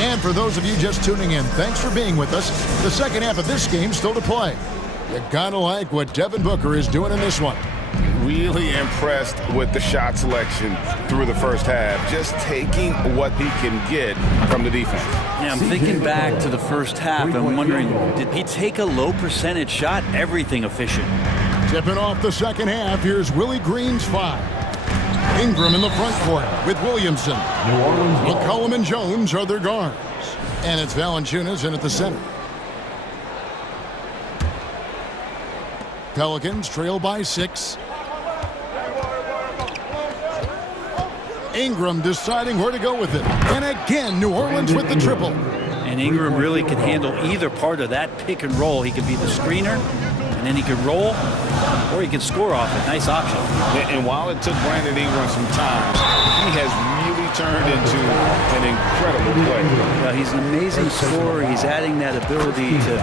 And for those of you just tuning in, thanks for being with us. The second half of this game still to play. You gotta like what Devin Booker is doing in this one. Really impressed with the shot selection through the first half. Just taking what he can get from the defense. Yeah, I'm thinking back to the first half. I'm wondering, did he take a low percentage shot? Everything efficient. Tipping off the second half, here's Willie Green's 5. Ingram in the front court with Williamson. McCollum and Jones are their guards. And it's Valanciunas in at the center. Pelicans trail by 6. Ingram deciding where to go with it. And again, New Orleans with the triple. And Ingram really can handle either part of that pick and roll. He can be the screener, and then he can roll, or he can score off it. Nice option. And while it took Brandon Ingram some time, he has really turned into an incredible player. Well, he's an amazing scorer. He's adding that ability to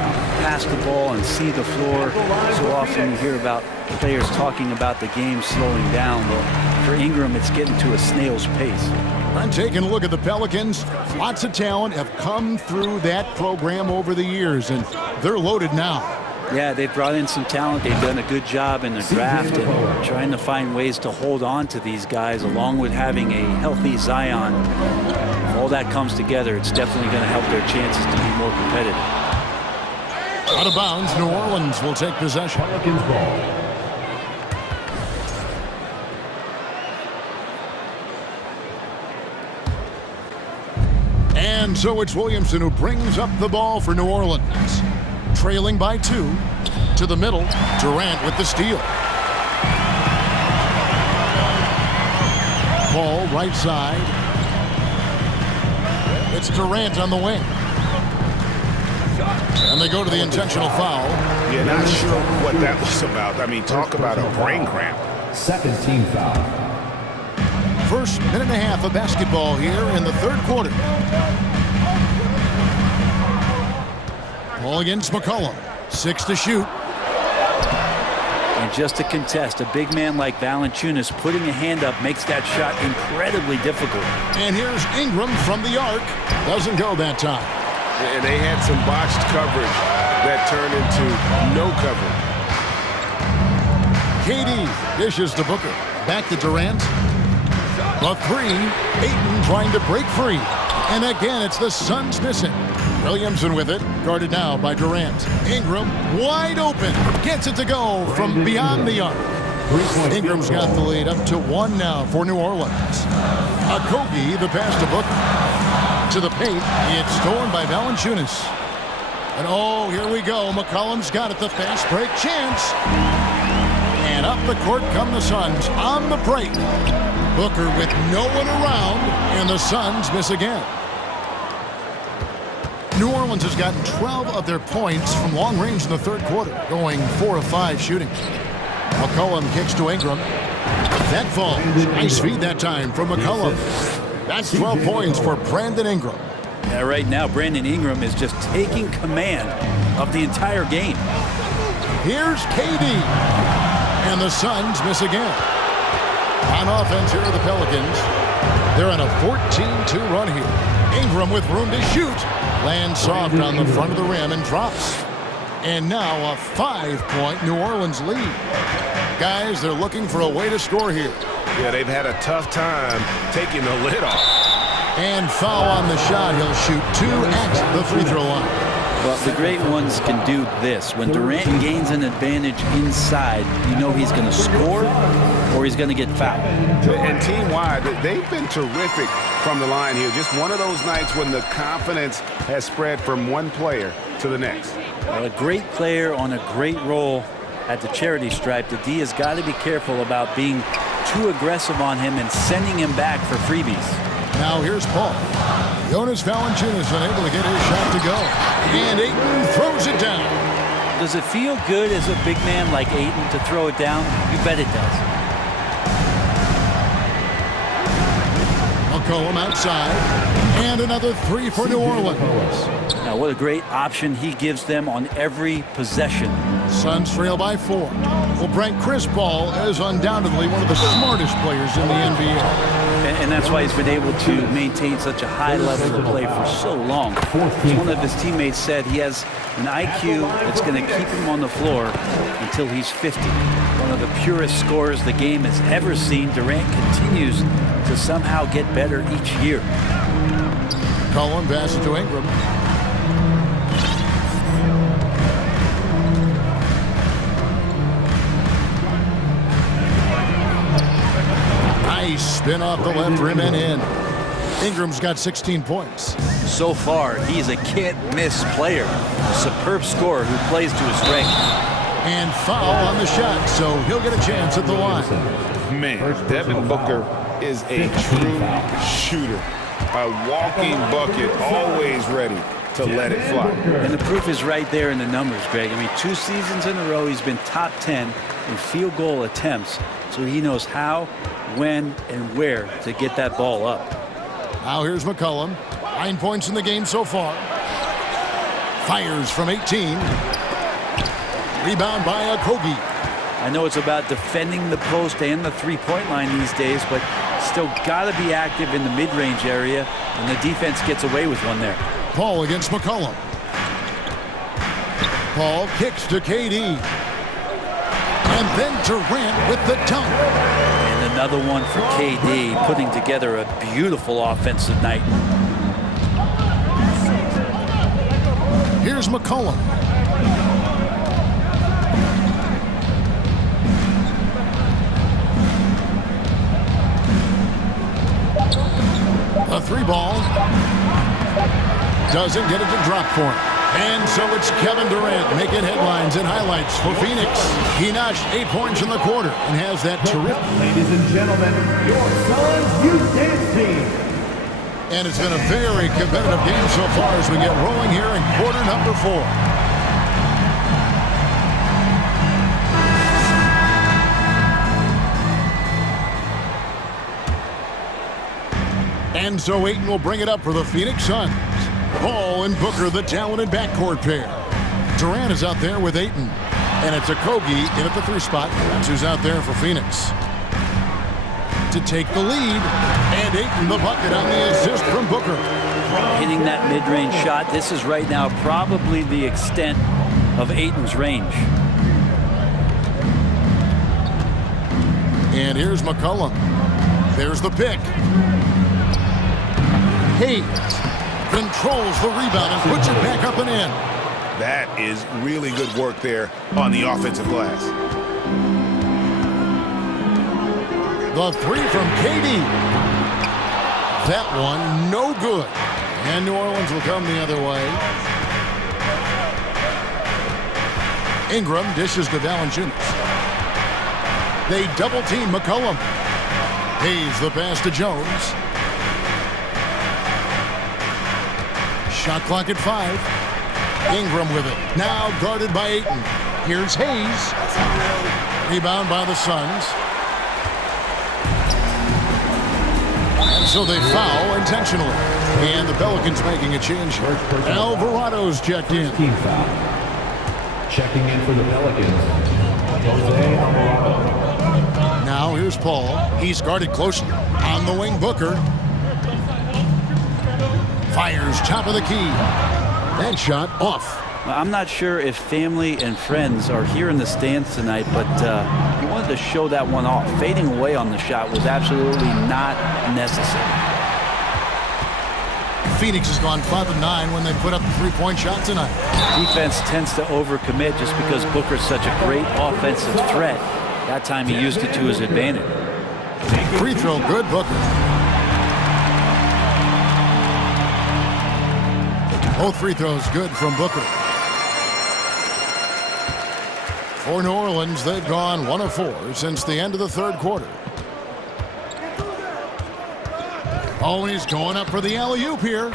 pass the ball and see the floor. So often you hear about players talking about the game slowing down. Well, for Ingram, it's getting to a snail's pace. I'm taking a look at the Pelicans. Lots of talent have come through that program over the years, and they're loaded now. Yeah, they've brought in some talent. They've done a good job in the draft and trying to find ways to hold on to these guys, along with having a healthy Zion. If all that comes together, it's definitely going to help their chances to be more competitive. Out of bounds, New Orleans will take possession. Pelicans ball. And so it's Williamson who brings up the ball for New Orleans. Trailing by 2. To the middle. Durant with the steal. Ball right side. It's Durant on the wing. And they go to the intentional foul. Yeah, not sure what that was about. I mean, talk about a brain cramp. Second team foul. First minute and a half of basketball here in the third quarter. Ball against McCollum. 6 to shoot. And just to contest, a big man like Valanciunas putting a hand up makes that shot incredibly difficult. And here's Ingram from the arc. Doesn't go that time. And they had some botched coverage that turned into no coverage. KD dishes to Booker. Back to Durant. The three. Ayton trying to break free. And again, it's the Suns missing. Williamson with it. Guarded now by Durant. Ingram wide open. Gets it to go from beyond the arc. Ingram's got the lead up to 1 now for New Orleans. Okogie, the pass to Booker. To the paint. It's stolen by Valanciunas. And oh, here we go. McCollum's got it. The fast break chance. And up the court come the Suns on the break. Booker with no one around, and the Suns miss again. New Orleans has gotten 12 of their points from long range in the third quarter, going 4 of 5 shooting. McCollum kicks to Ingram. That falls. Nice feed that time from McCollum. That's 12 points for Brandon Ingram. Yeah, right now, Brandon Ingram is just taking command of the entire game. Here's KD. And the Suns miss again. On offense, here are the Pelicans. They're on a 14-2 run here. Ingram with room to shoot. Lands soft on the front of the rim and drops. And now a 5-point New Orleans lead. Guys, they're looking for a way to score here. Yeah, they've had a tough time taking the lid off. And foul on the shot. He'll shoot 2 at the free throw line. Well, the great ones can do this. When Durant gains an advantage inside, you know he's going to score or he's going to get fouled. And team-wide, they've been terrific from the line here. Just one of those nights when the confidence has spread from one player to the next. Well, a great player on a great role at the charity stripe. The D has got to be careful about being too aggressive on him and sending him back for freebies. Now here's Paul. Jonas Valanciunas unable to get his shot to go. And Ayton throws it down. Does it feel good as a big man like Ayton to throw it down? You bet it does. McCollum outside. And another 3 for New Orleans. Now what a great option he gives them on every possession. Suns trail by 4. Well, Brent, Chris Paul is undoubtedly one of the smartest players in the NBA. And that's why he's been able to maintain such a high level of play for so long. As one of his teammates said, he has an IQ that's going to keep him on the floor until he's 50. One of the purest scorers the game has ever seen. Durant continues to somehow get better each year. Collin passes to Ingram. Nice spin off the left rim and in. Ingram's got 16 points. So far, he's a can't-miss player. A superb scorer who plays to his strength. And foul on the shot, so he'll get a chance at the line. Man, Devin Booker is a true shooter. A walking bucket, always ready to let it fly. And the proof is right there in the numbers, Greg. I mean, 2 seasons in a row, he's been top 10 in field goal attempts, so he knows how, when, and where to get that ball up. Now here's McCollum. 9 points in the game so far. Fires from 18. Rebound by Okogie. I know it's about defending the post and the three-point line these days, but still got to be active in the mid-range area, and the defense gets away with one there. Paul against McCollum. Paul kicks to KD. And then Durant with the dunk. And another one for KD, putting together a beautiful offensive night. Here's McCollum. A 3-ball. Doesn't get it to drop for him. And so it's Kevin Durant making headlines and highlights for Phoenix. He notched 8 points in the quarter and has that terrific. Ladies and gentlemen, your Suns youth dance team. And it's been a very competitive game so far as we get rolling here in quarter number 4. And so Ayton will bring it up for the Phoenix Suns. Paul and Booker, the talented backcourt pair. Durant is out there with Ayton. And it's Okogie in at the 3 spot. That's who's out there for Phoenix. To take the lead. And Ayton the bucket on the assist from Booker. Hitting that mid-range shot. This is right now probably the extent of Ayton's range. And here's McCollum. There's the pick. Hayes controls the rebound and puts it back up and in. That is really good work there on the offensive glass. The three from KD. That one, no good. And New Orleans will come the other way. Ingram dishes to Valanciunas. They double-team McCollum. Hayes the pass to Jones. Shot clock at 5. Ingram with it. Now guarded by Ayton. Here's Hayes. Rebound by the Suns. And so they foul intentionally. And the Pelicans making a change here. Alvarado's checked in. Team foul. Checking in for the Pelicans, Jose Alvarado. Now here's Paul. He's guarded closely. On the wing, Booker. Fires top of the key. That shot off. I'm not sure if family and friends are here in the stands tonight, but he wanted to show that one off. Fading away on the shot was absolutely not necessary. Phoenix has gone 5 of 9 when they put up the three-point shot tonight. Defense tends to overcommit just because Booker's such a great offensive threat. That time he used it to his advantage. Free throw good, Booker. Both free throws good from Booker. For New Orleans, they've gone 1 of 4 since the end of the third quarter. Oh, he's going up for the alley-oop here.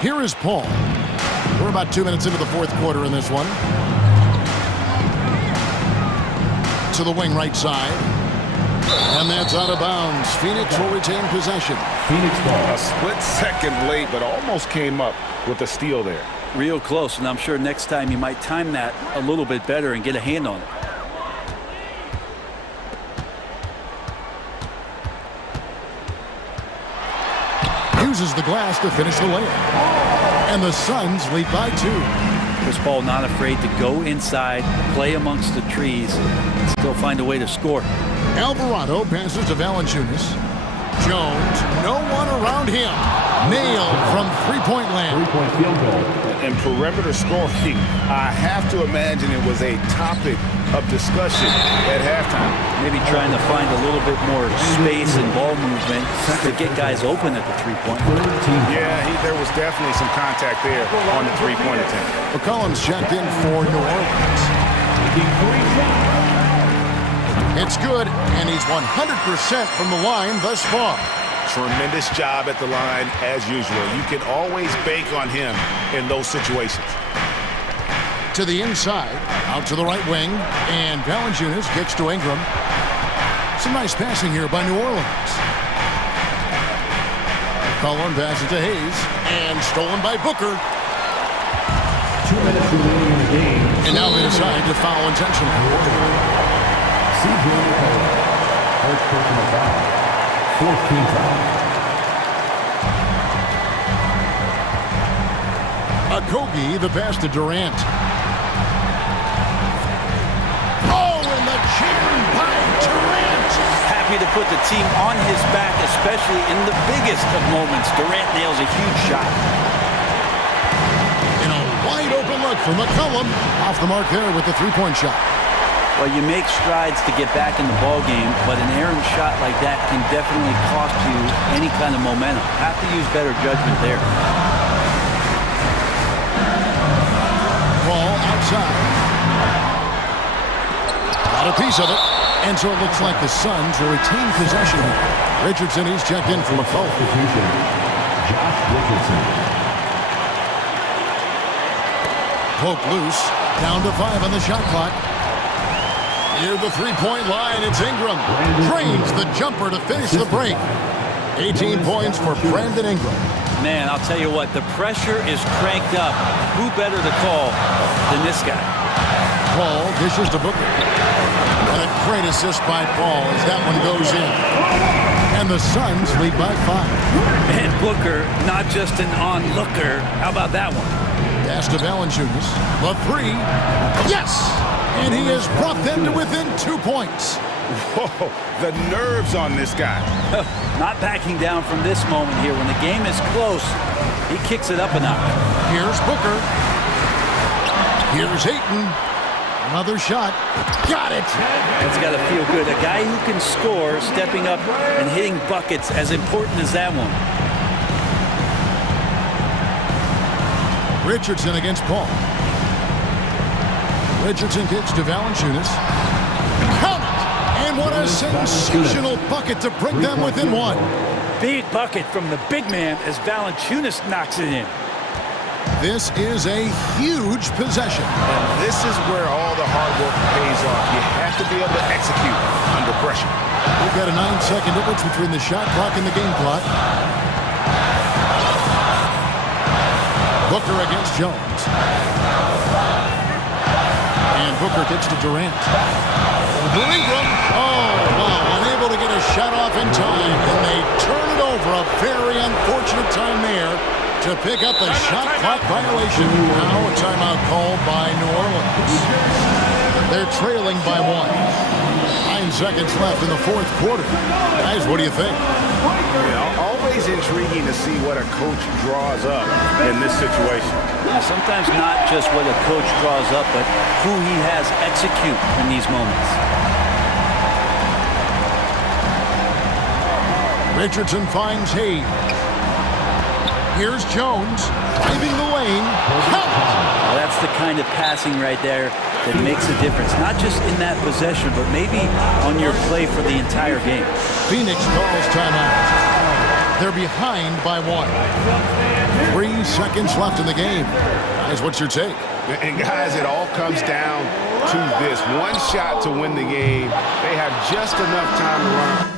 Here is Paul. We're about 2 minutes into the fourth quarter in this one. To the wing right side. And that's out of bounds. Phoenix will retain possession. Phoenix ball. A split second late, but almost came up with a steal there. Real close, and I'm sure next time you might time that a little bit better and get a hand on it. Uses the glass to finish the layup. And the Suns lead by 2. Chris Paul not afraid to go inside, play amongst the trees, and still find a way to score. Alvarado passes to Valanciunas. Jones, no one around him. Nailed from three-point land. Three-point field goal. And perimeter scoring, I have to imagine it was a topic of discussion at halftime. Maybe trying to find a little bit more space and ball movement to get guys open at the three-point. Yeah, there was definitely some contact there on the three-point attempt. McCollum's checked in for New Orleans. It's good, and he's 100% from the line thus far. Tremendous job at the line as usual. You can always bank on him in those situations. To the inside, out to the right wing, and Valanciunas kicks to Ingram. Some nice passing here by New Orleans. McCollum passes to Hayes, and stolen by Booker. 2 minutes remaining in the game. And now they decide to foul intentionally. CJ McCollum, first personal foul, fourth team foul. Okogie, the pass to Durant. Oh, and the jam by Durant. Happy to put the team on his back, especially in the biggest of moments. Durant nails a huge shot. And a wide open look for McCollum. Off the mark there with the three-point shot. Well, you make strides to get back in the ball game, but an errant shot like that can definitely cost you any kind of momentum. Have to use better judgment there. Ball outside. Got a piece of it. And so it looks like the Suns will retain possession. Richardson, he's checked in for McCollum. Josh Richardson. Poke loose. Down to 5 on the shot clock. Near the three-point line, it's Ingram. Drains the jumper to finish the break. 18 points for Brandon Ingram. Man, I'll tell you what, the pressure is cranked up. Who better to call than this guy? Paul dishes to Booker. And a great assist by Paul as that one goes in. And the Suns lead by 5. And Booker, not just an onlooker. How about that one? Pass to Valanciunas. The three. Yes! And he has brought them to within 2 points. Whoa, the nerves on this guy. Not backing down from this moment here. When the game is close, he kicks it up a notch. Here's Booker. Here's Ayton. Another shot. Got it. That's got to feel good. A guy who can score, stepping up and hitting buckets, as important as that one. Richardson against Paul. Richardson kicks to Valanciunas. Count it! And what a sensational bucket to bring them within one. Big bucket from the big man as Valanciunas knocks it in. This is a huge possession. And this is where all the hard work pays off. You have to be able to execute under pressure. We've got a 9-second difference between the shot clock and the game clock. Booker against Jones. And Booker kicks to Durant. Ingram. Oh, wow. Unable to get a shot off in time. And they turn it over. A very unfortunate time there to pick up a shot clock violation. Now a timeout called by New Orleans. They're trailing by 1. 9 seconds left in the fourth quarter. Guys, what do you think? Always intriguing to see what a coach draws up in this situation. Sometimes not just what a coach draws up, but who he has execute in these moments. Richardson finds Hayes. Here's Jones, driving the lane. Well, that's the kind of passing right there that makes a difference. Not just in that possession, but maybe on your play for the entire game. Phoenix calls timeout. They're behind by 1. 3 seconds left in the game. Guys, what's your take? And guys, it all comes down to this. One shot to win the game. They have just enough time to run.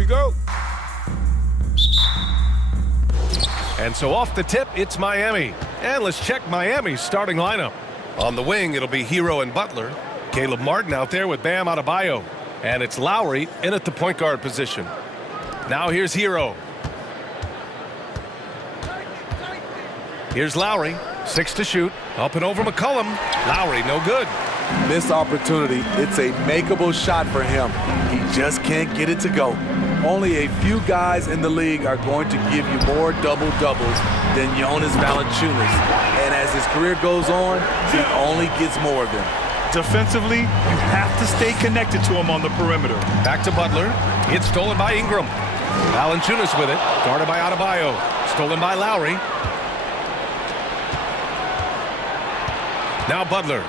we go. And so off the tip, it's Miami. And let's check Miami's starting lineup. On the wing, it'll be Hero and Butler. Caleb Martin out there with Bam Adebayo. And it's Lowry in at the point guard position. Now here's Hero. Here's Lowry, 6 to shoot. Up and over McCollum. Lowry, no good. Missed opportunity. It's a makeable shot for him. He just can't get it to go. Only a few guys in the league are going to give you more double-doubles than Jonas Valanciunas. And as his career goes on, he only gets more of them. Defensively, you have to stay connected to him on the perimeter. Back to Butler. It's stolen by Ingram. Valanciunas with it. Guarded by Adebayo. Stolen by Lowry. Now Butler.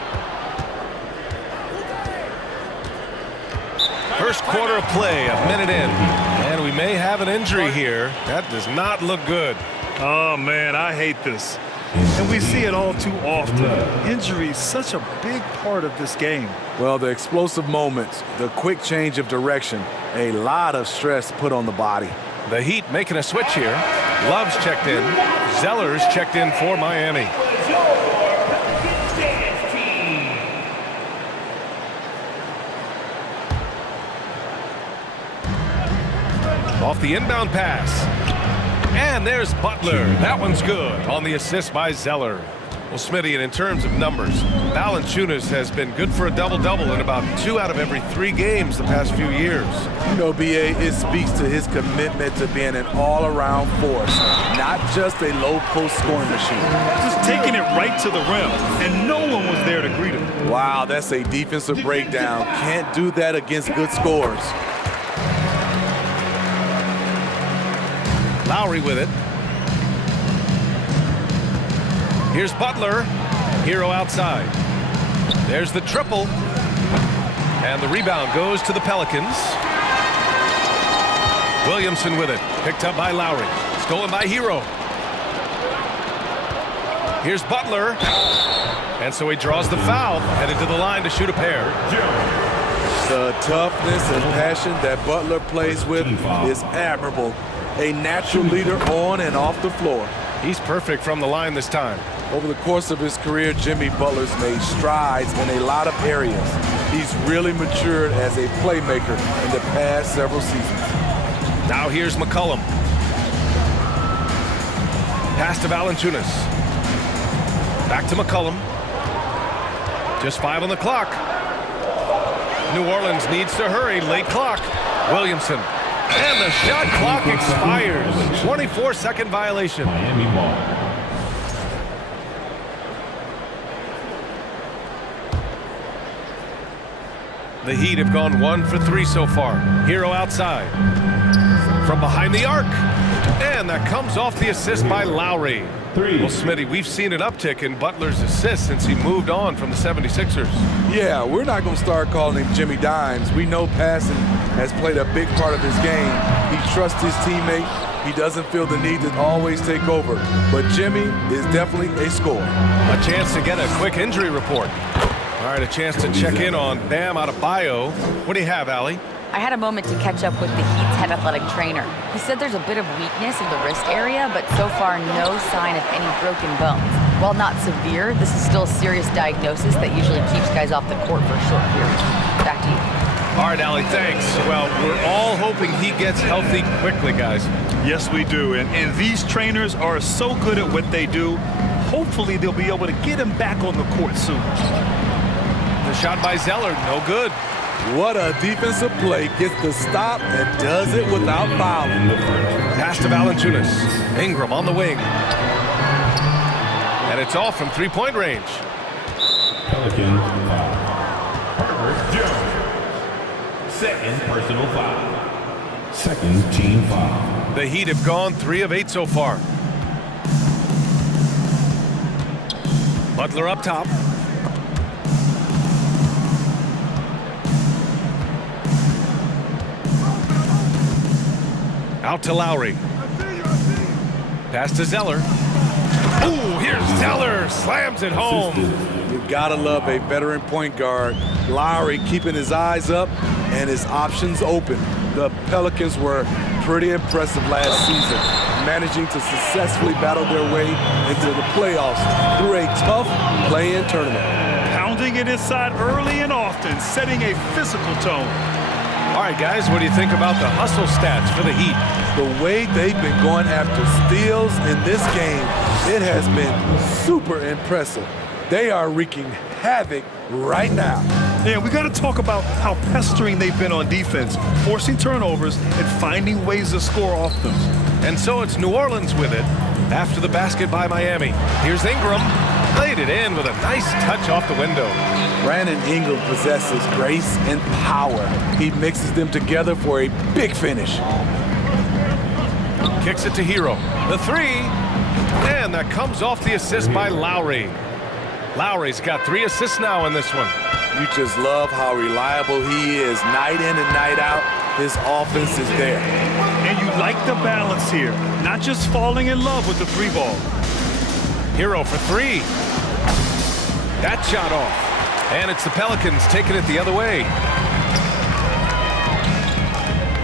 First quarter of play, a minute in. And we may have an injury here. That does not look good. Oh, man, I hate this. And we see it all too often. Injury is such a big part of this game. Well, the explosive moments, the quick change of direction, a lot of stress put on the body. The Heat making a switch here. Love's checked in. Zeller's checked in for Miami. Off the inbound pass. And there's Butler. That one's good on the assist by Zeller. Well, Smitty, and in terms of numbers, Valanciunas has been good for a double-double in about 2 out of every 3 games the past few years. You know, B.A., it speaks to his commitment to being an all-around force, not just a low-post scoring machine. Just taking it right to the rim, and no one was there to greet him. Wow, that's a defensive breakdown. Can't do that against good scorers. Lowry with it. Here's Butler. Hero outside. There's the triple. And the rebound goes to the Pelicans. Williamson with it. Picked up by Lowry. Stolen by Hero. Here's Butler. And so he draws the foul. Headed to the line to shoot a pair. The toughness and passion that Butler plays with is admirable. A natural leader on and off the floor. He's perfect from the line this time. Over the course of his career, Jimmy Butler's made strides in a lot of areas. He's really matured as a playmaker in the past several seasons. Now here's McCollum. Pass to Valanciunas. Back to McCollum. Just 5 on the clock. New Orleans needs to hurry. Late clock. Williamson. And the shot clock expires. 24-second violation. Miami ball. The Heat have gone 1 for 3 so far. Hero outside. From behind the arc. And that comes off the assist by Lowry. Well, Smitty, we've seen an uptick in Butler's assists since he moved on from the 76ers. Yeah, we're not going to start calling him Jimmy Dimes. We know passing has played a big part of his game. He trusts his teammate. He doesn't feel the need to always take over. But Jimmy is definitely a scorer. A chance to get a quick injury report. All right, a chance to check in on Bam Adebayo. What do you have, Allie? I had a moment to catch up with the Heat's head athletic trainer. He said there's a bit of weakness in the wrist area, but so far no sign of any broken bones. While not severe, this is still a serious diagnosis that usually keeps guys off the court for a short period. Back to you. All right, Allie, thanks. Well, we're all hoping he gets healthy quickly, guys. Yes, we do. And these trainers are so good at what they do. Hopefully, they'll be able to get him back on the court soon. The shot by Zeller, no good. What a defensive play. Gets the stop and does it without fouling. Pass to Valanciunas. Ingram on the wing. And it's off from 3-point range. Pelicans foul. Jones. Second personal foul. Second team foul. The Heat have gone 3 of 8 so far. Butler up top. Out to Lowry. Pass to Zeller. Ooh, here's Zeller. Slams it home. You gotta love a veteran point guard. Lowry keeping his eyes up and his options open. The Pelicans were pretty impressive last season, managing to successfully battle their way into the playoffs through a tough play-in tournament. Pounding it inside early and often, setting a physical tone. All right, guys, what do you think about the hustle stats for the Heat? The way they've been going after steals in this game, it has been super impressive. They are wreaking havoc right now. Yeah, we got to talk about how pestering they've been on defense, forcing turnovers and finding ways to score off them. And so it's New Orleans with it after the basket by Miami. Here's Ingram, played it in with a nice touch off the window. Brandon Ingram possesses grace and power. He mixes them together for a big finish. Kicks it to Hero. The three, and that comes off the assist by Lowry. Lowry's got 3 assists now in this one. You just love how reliable he is night in and night out. His offense is there. And you like the balance here, not just falling in love with the 3-ball. Hero for 3. That shot off. And it's the Pelicans taking it the other way.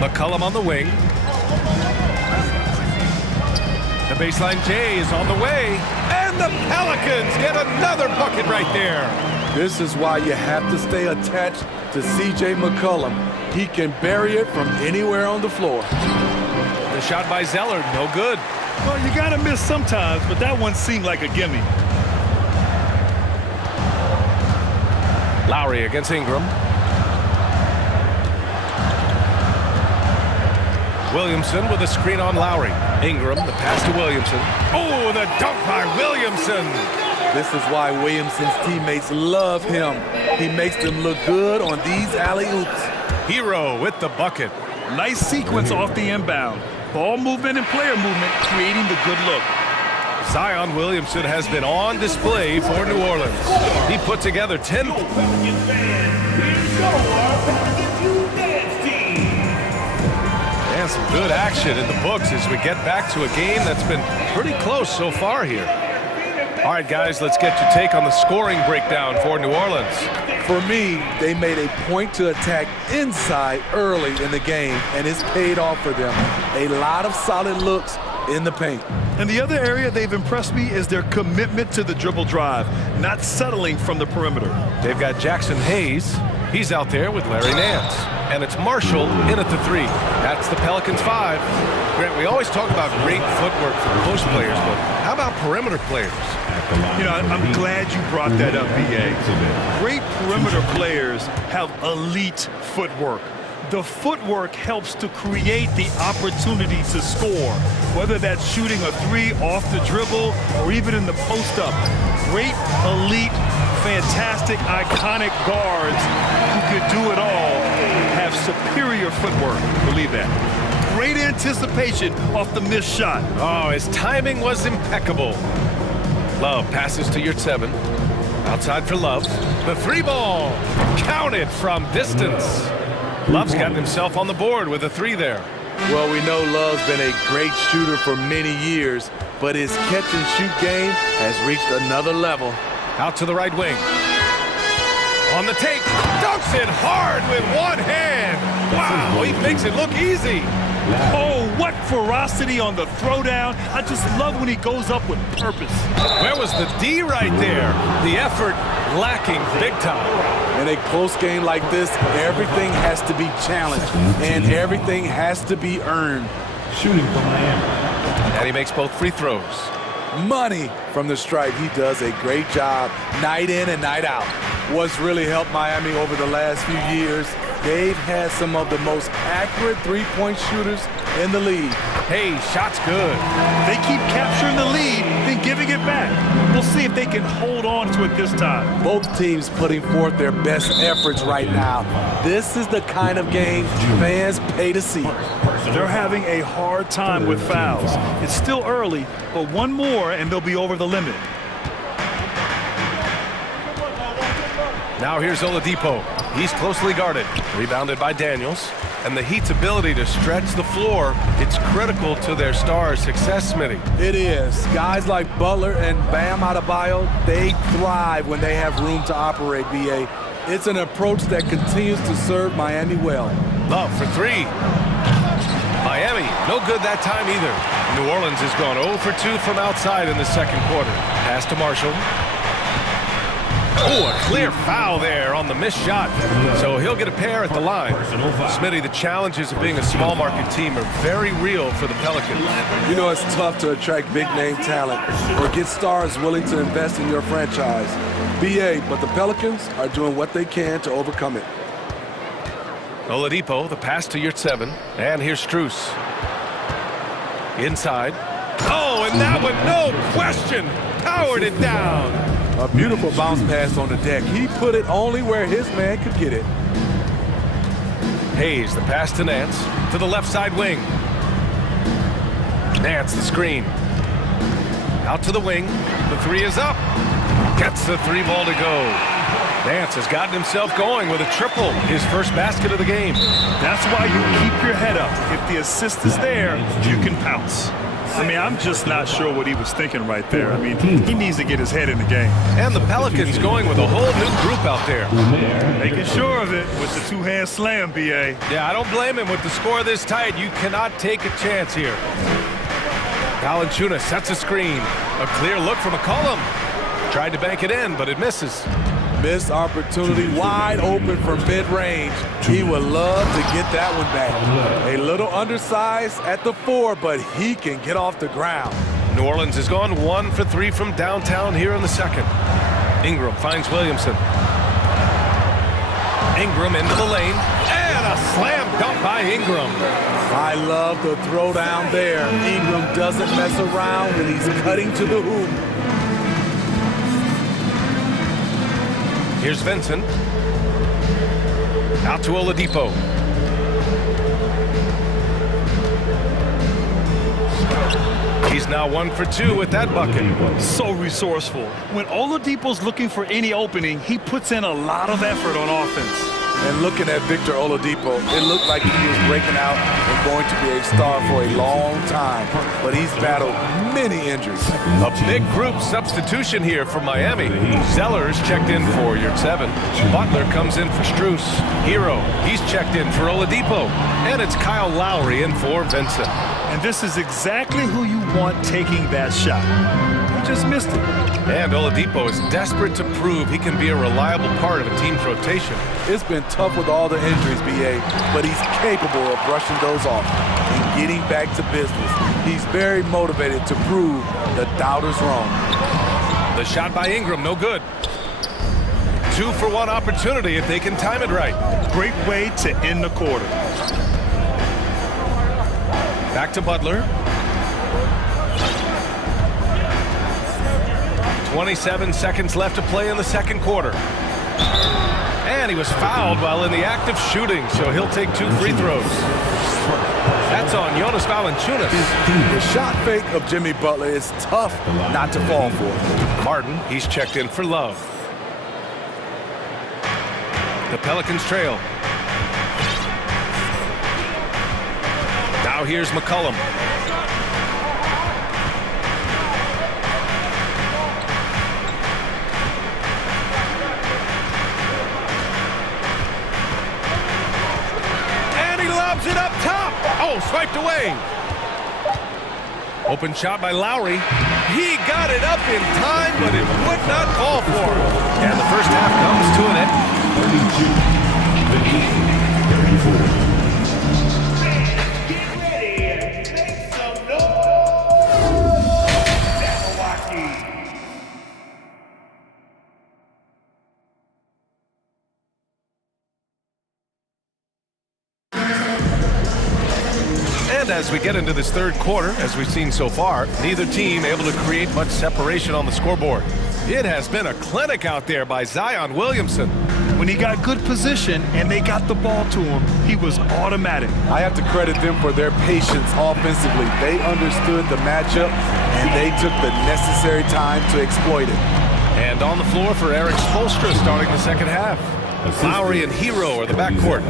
McCollum on the wing. The baseline J is on the way. And the Pelicans get another bucket right there. This is why you have to stay attached to C.J. McCollum. He can bury it from anywhere on the floor. The shot by Zeller, no good. Well, you got to miss sometimes, but that one seemed like a gimme. Lowry against Ingram. Williamson with a screen on Lowry. Ingram, the pass to Williamson. Oh, the dunk by Williamson. This is why Williamson's teammates love him. He makes them look good on these alley-oops. Hero with the bucket. Nice sequence off the inbound. Ball movement and player movement creating the good look. Zion Williamson has been on display for New Orleans. He put together 10. And some good action in the books as we get back to a game that's been pretty close so far here. All right, guys, let's get your take on the scoring breakdown for New Orleans. For me, they made a point to attack inside early in the game, and it's paid off for them. A lot of solid looks in the paint. And the other area they've impressed me is their commitment to the dribble drive, not settling from the perimeter. They've got Jackson Hayes. He's out there with Larry Nance. And it's Marshall in at the 3. That's the Pelicans 5. Grant, we always talk about great footwork from post players, but how about perimeter players? You know, I'm glad you brought that up, B.A. Great perimeter players have elite footwork. The footwork helps to create the opportunity to score, whether that's shooting a 3 off the dribble or even in the post-up. Great, elite, fantastic, iconic guards who can do it all have superior footwork. Believe that. Great anticipation off the missed shot. Oh, his timing was impeccable. Love passes to Yurtseven. Outside for Love. The 3-ball. Counted from distance. Love's gotten himself on the board with a 3 there. Well, we know Love's been a great shooter for many years, but his catch-and-shoot game has reached another level. Out to the right wing. On the take. Dunks it hard with one hand. Wow, he makes it look easy. Oh, what ferocity on the throwdown. I just love when he goes up with purpose. Where was the D right there? The effort lacking big time. In a close game like this, everything has to be challenged, and everything has to be earned. Shooting from Miami. And he makes both free throws. Money from the stripe. He does a great job night in and night out. What's really helped Miami over the last few years, they've had some of the most accurate three-point shooters in the league. Hey, shot's good. They keep capturing the lead, then giving it back. We'll see if they can hold on to it this time. Both teams putting forth their best efforts right now. This is the kind of game fans pay to see. They're having a hard time with fouls. It's still early, but one more and they'll be over the limit. Now here's Oladipo. He's closely guarded. Rebounded by Daniels. And the Heat's ability to stretch the floor, it's critical to their stars' success, Smitty. It is. Guys like Butler and Bam Adebayo, they thrive when they have room to operate, B.A. It's an approach that continues to serve Miami well. Love for three. Miami, no good that time either. New Orleans has gone 0 for 2 from outside in the second quarter. Pass to Marshall. Oh, a clear foul there on the missed shot. So he'll get a pair at the line. Smitty, the challenges of being a small market team are very real for the Pelicans. You know, it's tough to attract big-name talent or get stars willing to invest in your franchise. BA, but the Pelicans are doing what they can to overcome it. Oladipo, the pass to Yurtseven. And here's Strus. Inside. Oh, and that one, no question, powered it down. A beautiful bounce pass on the deck. He put it only where his man could get it. Hayes, the pass to Nance, to the left side wing. Nance, the screen. Out to the wing. The three is up. Gets the three ball to go. Nance has gotten himself going with a triple, his first basket of the game. That's why you keep your head up. If the assist is there, you can pounce. I mean, I'm just not sure what he was thinking right there. I mean, he needs to get his head in the game. And the Pelicans going with a whole new group out there. Making sure of it with the two-hand slam, BA. Yeah, I don't blame him. With the score this tight, you cannot take a chance here. Valanciunas sets a screen. A clear look from McCollum. Tried to bank it in, but it misses. Missed opportunity, wide open from mid-range. He would love to get that one back. A little undersized at the 4, but he can get off the ground. New Orleans has gone 1 for 3 from downtown here in the second. Ingram finds Williamson. Ingram into the lane, and a slam dunk by Ingram. I love the throwdown there. Ingram doesn't mess around when he's cutting to the hoop. Here's Vincent. Out to Oladipo. He's now 1 for 2 with that bucket. So resourceful. When Oladipo's looking for any opening, he puts in a lot of effort on offense. And looking at Victor Oladipo, it looked like he was breaking out and going to be a star for a long time. But he's battled many injuries. A big group substitution here for Miami. Zeller's checked in for Yurtseven. Butler comes in for Strus. Hero, he's checked in for Oladipo. And it's Kyle Lowry in for Vincent. And this is exactly who you want taking that shot. He just missed it. And Oladipo is desperate to prove he can be a reliable part of a team's rotation. It's been tough with all the injuries, BA, but he's capable of brushing those off and getting back to business. He's very motivated to prove the doubters wrong. The shot by Ingram, no good. 2 for 1 opportunity if they can time it right. Great way to end the quarter. Back to Butler. 27 seconds left to play in the second quarter. And he was fouled while in the act of shooting, so he'll take 2 free throws. That's on Jonas Valanciunas. The shot fake of Jimmy Butler is tough not to fall for. Martin, he's checked in for Love. The Pelicans trail. Now here's McCollum. It up top. Oh, swiped away. Open shot by Lowry. He got it up in time, but it would not fall for him. And the first half comes to an end. 32, 34. Get ready and make some noise. And as we get into this third quarter, as we've seen so far, neither team able to create much separation on the scoreboard. It has been a clinic out there by Zion Williamson. When he got good position and they got the ball to him, he was automatic. I have to credit them for their patience offensively. They understood the matchup and they took the necessary time to exploit it. And on the floor for Eric Spoelstra starting the second half. Lowry and Hero are the backcourt.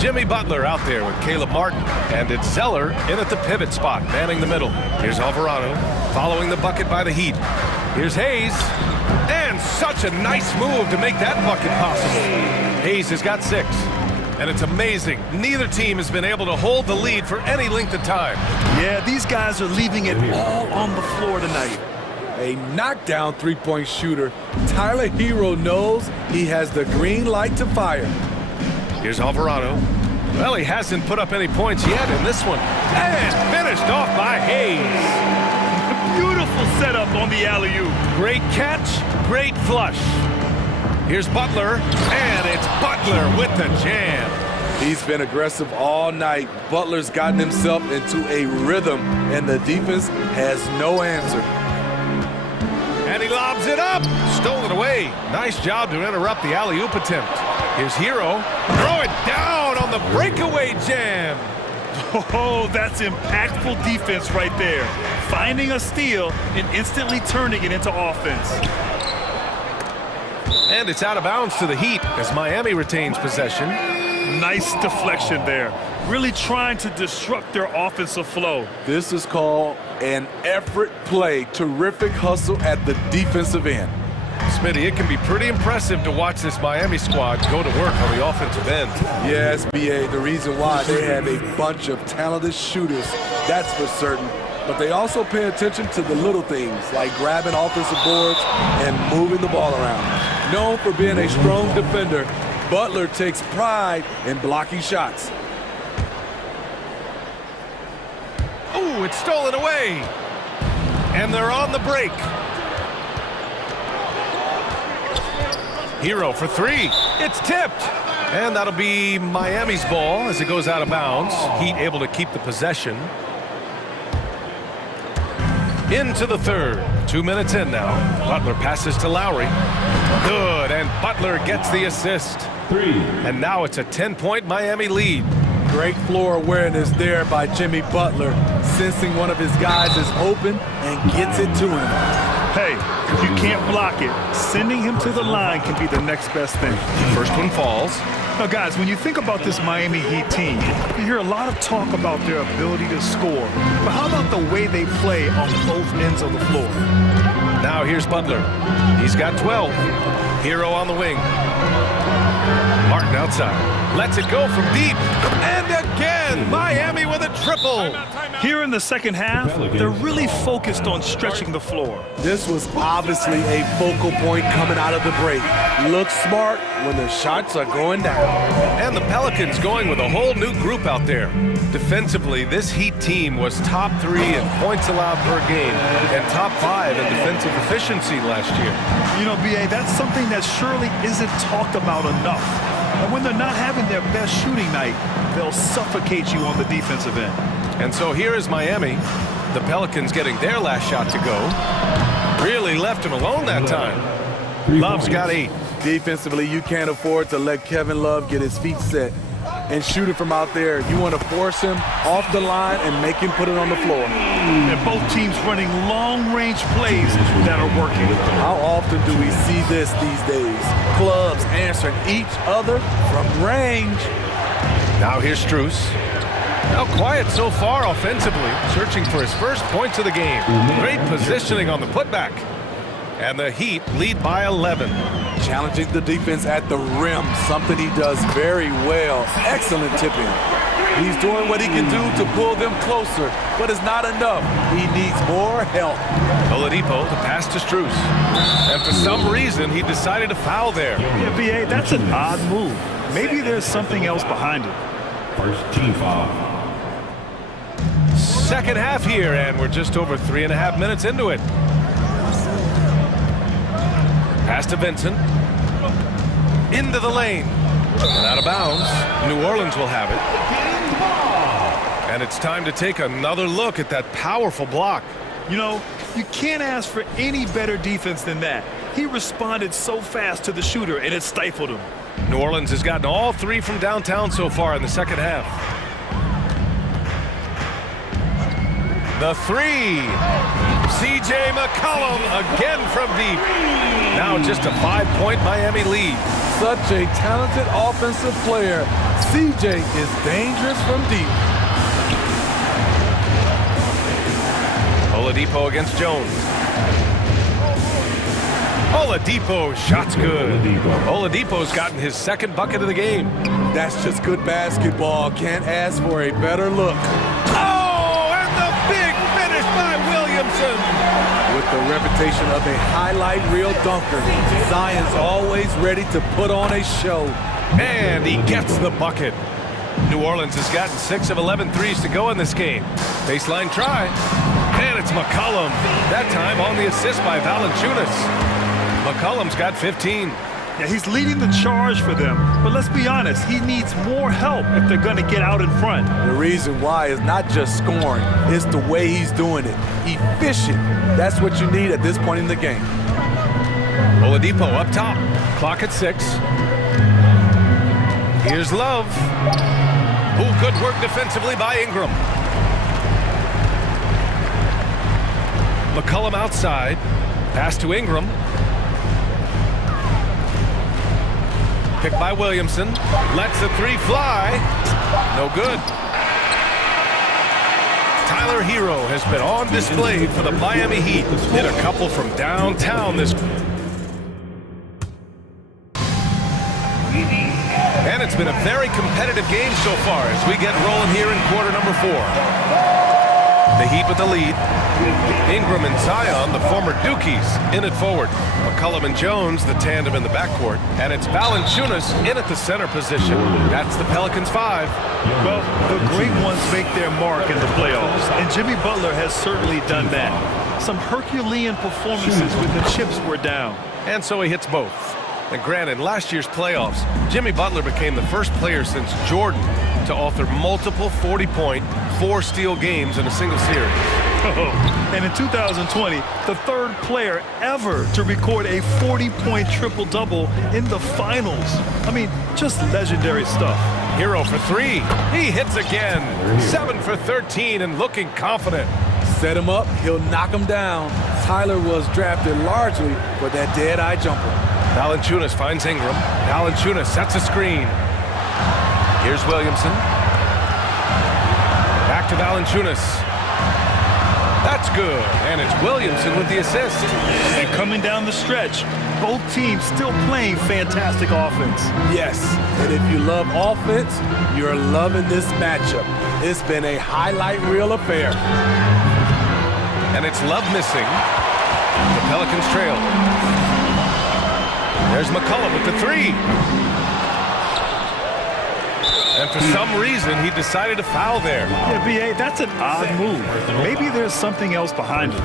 Jimmy Butler out there with Caleb Martin. And it's Zeller in at the pivot spot, manning the middle. Here's Alvarado following the bucket by the Heat. Here's Hayes. And such a nice move to make that bucket possible. Hayes has got 6. And it's amazing. Neither team has been able to hold the lead for any length of time. Yeah, these guys are leaving it all on the floor tonight. A knockdown three-point shooter. Tyler Hero knows he has the green light to fire. Here's Alvarado. Well, he hasn't put up any points yet in this one. And finished off by Hayes. Beautiful setup on the alley-oop. Great catch, great flush. Here's Butler, and it's Butler with the jam. He's been aggressive all night. Butler's gotten himself into a rhythm, and the defense has no answer. And he lobs it up. Stole it away. Nice job to interrupt the alley-oop attempt. Here's Hero. Throw it down on the breakaway jam. Oh, that's impactful defense right there. Finding a steal and instantly turning it into offense. And it's out of bounds to the Heat as Miami retains possession. Nice deflection there. Really trying to disrupt their offensive flow. This is called an effort play. Terrific hustle at the defensive end. Smitty, it can be pretty impressive to watch this Miami squad go to work on the offensive end. Yes, B.A., the reason why they have a bunch of talented shooters, that's for certain. But they also pay attention to the little things, like grabbing offensive boards and moving the ball around. Known for being a strong defender, Butler takes pride in blocking shots. Ooh, it's stolen away. And they're on the break. Hero for three. It's tipped. And that'll be Miami's ball as it goes out of bounds. Heat able to keep the possession. Into the third. 2 minutes in now. Butler passes to Lowry. Good, and Butler gets the assist. And now it's a 10-point Miami lead. Great floor awareness there by Jimmy Butler, sensing one of his guys is open and gets it to him. Hey, if you can't block it, sending him to the line can be the next best thing. First one falls. Now, guys, when you think about this Miami Heat team, you hear a lot of talk about their ability to score. But how about the way they play on both ends of the floor? Now here's Butler. He's got 12. Hero on the wing. Martin outside. Lets it go from deep. And again, Miami with a triple. Here in the second half, they're really focused on stretching the floor. This was obviously a focal point coming out of the break. Looks smart when the shots are going down. And the Pelicans going with a whole new group out there. Defensively, this Heat team was top 3 in points allowed per game and top 5 in defensive efficiency last year. You know, B.A., that's something that surely isn't talked about enough. And when they're not having their best shooting night, they'll suffocate you on the defensive end. And so here is Miami. The Pelicans getting their last shot to go. Really left him alone that time. Love's got 8. Defensively, you can't afford to let Kevin Love get his feet set and shoot it from out there. You want to force him off the line and make him put it on the floor. And both teams running long-range plays that are working. How often do we see this these days? Clubs answering each other from range. Now here's Strus. Now quiet so far offensively, searching for his first points of the game. Great positioning on the putback. And the Heat lead by 11. Challenging the defense at the rim, something he does very well. Excellent tipping. He's doing what he can do to pull them closer, but it's not enough. He needs more help. Oladipo to pass to Strus. And for some reason, he decided to foul there. Yeah, B.A., that's an odd move. Maybe there's something else behind it. First team foul. Second half here, and we're just over 3.5 minutes into it. Pass to Vincent. Into the lane. And out of bounds. New Orleans will have it. And it's time to take another look at that powerful block. You know, you can't ask for any better defense than that. He responded so fast to the shooter, and it stifled him. New Orleans has gotten all 3 from downtown so far in the second half. The 3. C.J. McCollum again from deep. Now just a 5-point Miami lead. Such a talented offensive player. C.J. is dangerous from deep. Oladipo against Jones. Oladipo, shots good. Oladipo's gotten his second bucket of the game. That's just good basketball. Can't ask for a better look. Oh, and the big finish by Williamson. With the reputation of a highlight reel dunker, Zion's always ready to put on a show. And he gets the bucket. New Orleans has gotten 6 of 11 threes to go in this game. Baseline try. And it's McCollum. That time on the assist by Valanciunas. McCollum's got 15. Yeah, he's leading the charge for them. But let's be honest, he needs more help if they're going to get out in front. The reason why is not just scoring, it's the way he's doing it. Efficient. That's what you need at this point in the game. Oladipo up top. Clock at 6. Here's Love. Oh, good work defensively by Ingram. McCollum outside. Pass to Ingram. Picked by Williamson. Lets the three fly. No good. Tyler Hero has been on display for the Miami Heat. Hit a couple from downtown this. And it's been a very competitive game so far as we get rolling here in quarter number 4. The Heat with the lead. Ingram and Zion, the former Dukies, in it forward. McCollum and Jones, the tandem in the backcourt. And it's Valanciunas in at the center position. That's the Pelicans 5. Well, the great ones make their mark in the playoffs, and Jimmy Butler has certainly done that. Some Herculean performances when the chips were down. And so he hits both. And granted, in last year's playoffs, Jimmy Butler became the first player since Jordan to author multiple 40-point, 4-steal games in a single series. Oh, and in 2020, the third player ever to record a 40-point triple-double in the finals. I mean, just legendary stuff. Hero for 3. He hits again. 7 for 13 and looking confident. Set him up, he'll knock him down. Tyler was drafted largely for that dead-eye jumper. Valanciunas finds Ingram. Valanciunas sets a screen. Here's Williamson. Back to Valanciunas. That's good. And it's Williamson with the assist. And coming down the stretch, both teams still playing fantastic offense. Yes, and if you love offense, you're loving this matchup. It's been a highlight reel affair. And it's Love missing. The Pelicans trail. There's McCollum with the 3. And for some reason, he decided to foul there. Yeah, B.A., that's an odd move. Maybe there's something else behind it.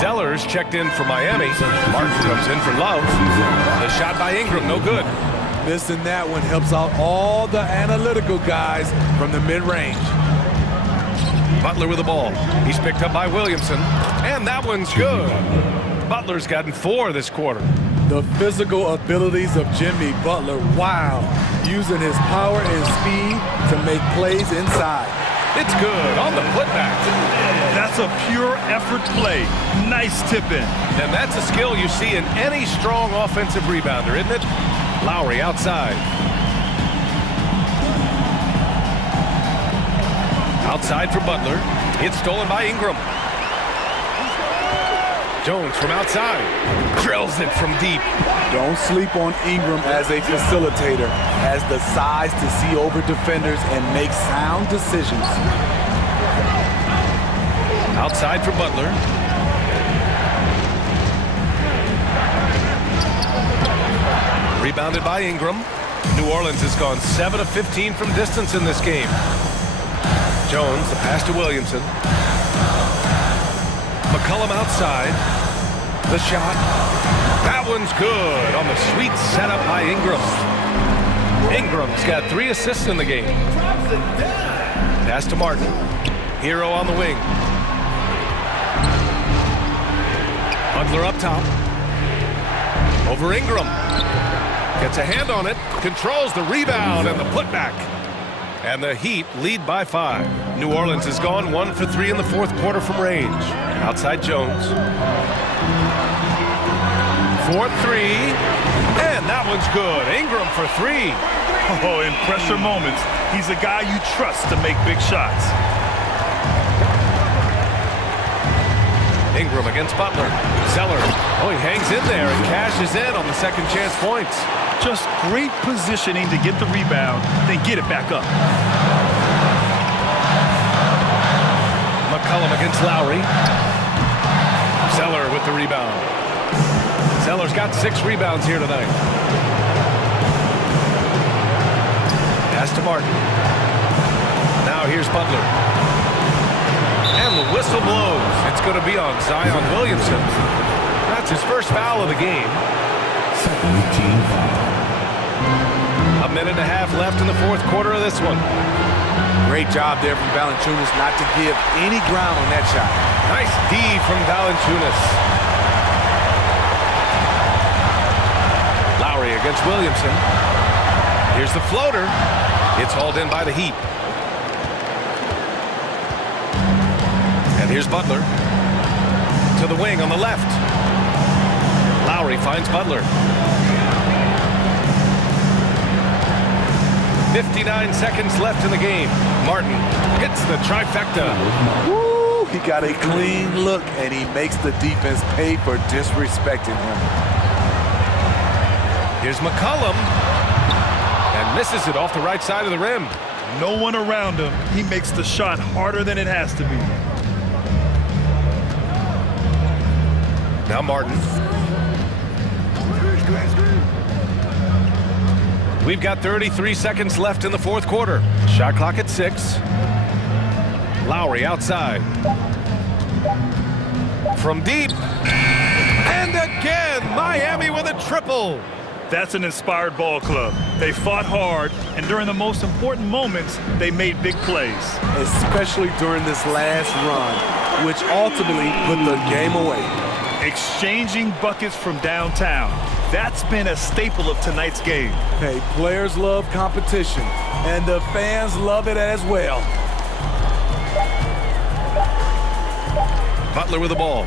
Sellers checked in for Miami. Martin comes in for Love. The shot by Ingram, no good. Missing that one helps out all the analytical guys from the mid-range. Butler with the ball. He's picked up by Williamson. And that one's good. Butler's gotten 4 this quarter. The physical abilities of Jimmy Butler, wow. Using his power and speed to make plays inside. It's good on the putback. That's a pure effort play. Nice tip-in. And that's a skill you see in any strong offensive rebounder, isn't it? Lowry outside. Outside for Butler. It's stolen by Ingram. Jones from outside. Drills it from deep. Don't sleep on Ingram as a facilitator. Has the size to see over defenders and make sound decisions. Outside for Butler. Rebounded by Ingram. New Orleans has gone 7 of 15 from distance in this game. Jones, the pass to Williamson. McCollum outside. The shot. That one's good on the sweet setup by Ingram. Ingram's got 3 assists in the game. Pass to Martin. Hero on the wing. Butler up top. Over Ingram. Gets a hand on it. Controls the rebound and the putback. And the Heat lead by 5. New Orleans has gone 1 for 3 in the 4th quarter from range. Outside Jones. 4-3. And that one's good. Ingram for 3. Oh, in pressure moments, he's a guy you trust to make big shots. Ingram against Butler. Zeller. Oh, he hangs in there and cashes in on the second chance points. Just great positioning to get the rebound, then get it back up. McCollum against Lowry. Zeller with the rebound. Zeller's got 6 rebounds here tonight. Pass to Martin. Now here's Butler. And the whistle blows. It's going to be on Zion Williamson. That's his first foul of the game. Second team foul. A minute and a half left in the fourth quarter of this one. Great job there from Valanciunas not to give any ground on that shot. Nice D from Valanciunas. Lowry against Williamson. Here's the floater. It's hauled in by the Heat. And here's Butler. To the wing on the left. Lowry finds Butler. 59 seconds left in the game. Martin hits the trifecta. Woo! He got a clean look, and he makes the defense pay for disrespecting him. Here's McCollum. And misses it off the right side of the rim. No one around him. He makes the shot harder than it has to be. Now Martin. We've got 33 seconds left in the fourth quarter. Shot clock at 6. Lowry outside. From deep. And again, Miami with a triple. That's an inspired ball club. They fought hard, and during the most important moments, they made big plays. Especially during this last run, which ultimately put the game away. Exchanging buckets from downtown. That's been a staple of tonight's game. Hey, players love competition, and the fans love it as well. Butler with the ball.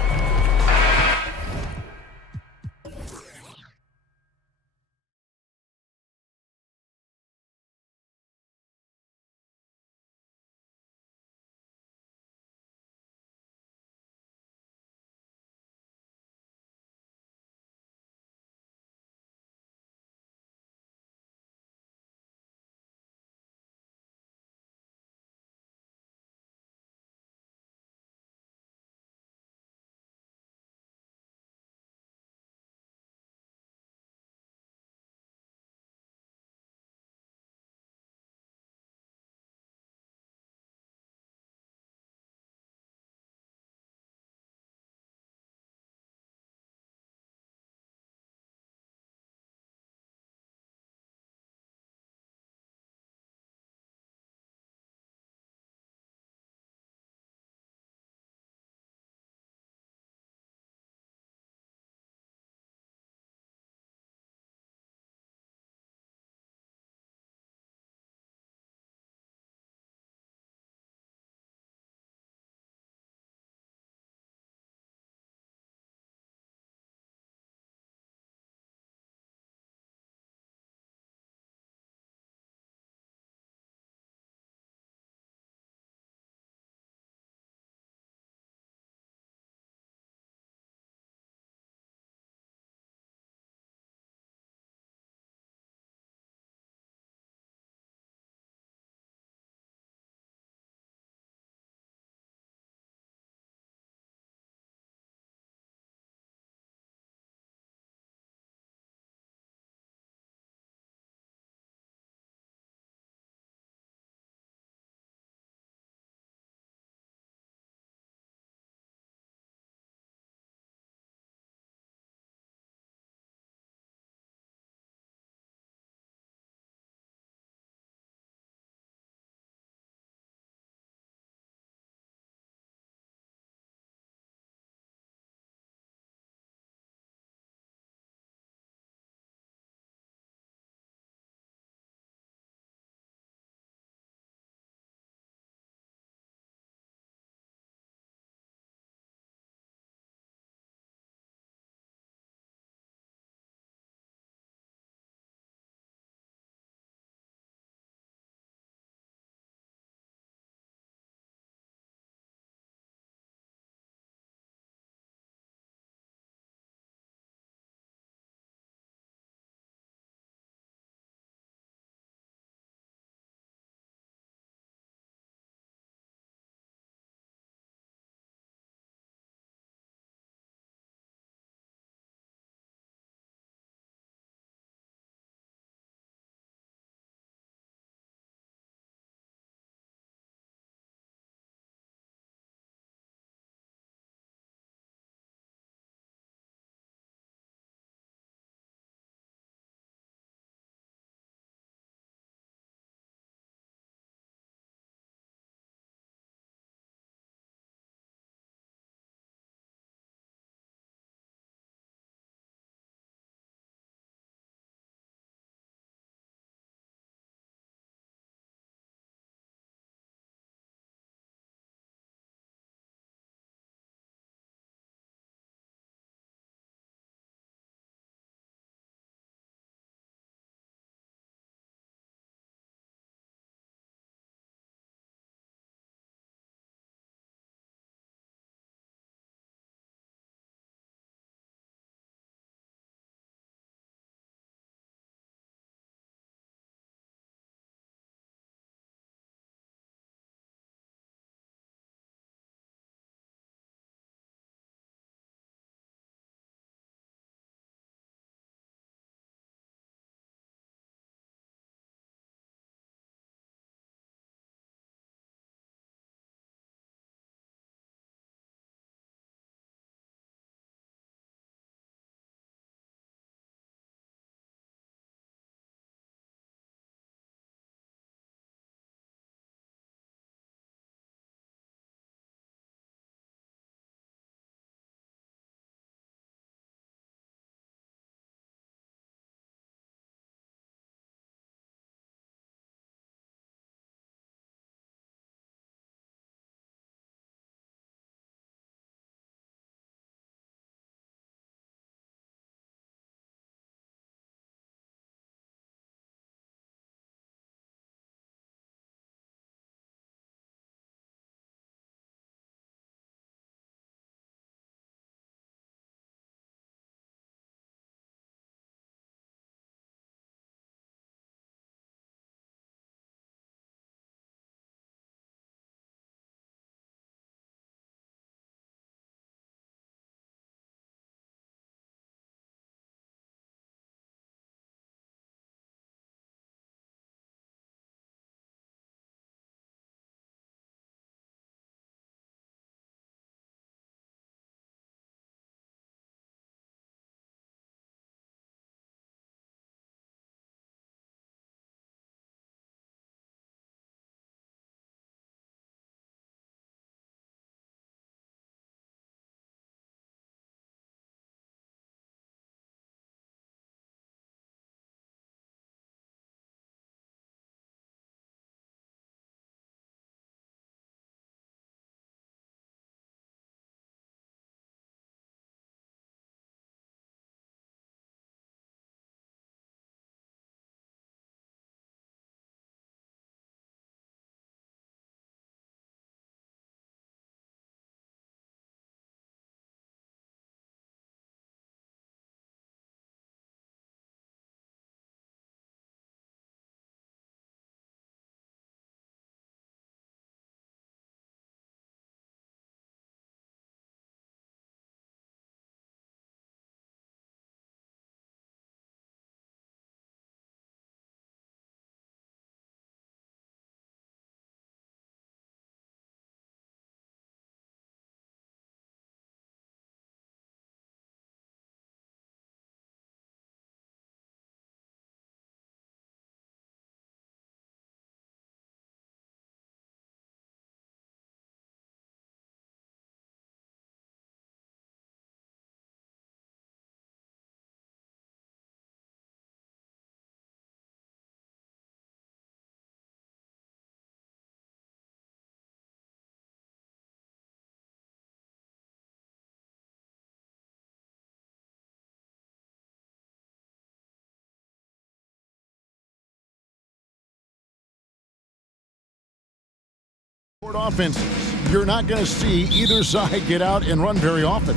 Offenses, you're not going to see either side get out and run very often.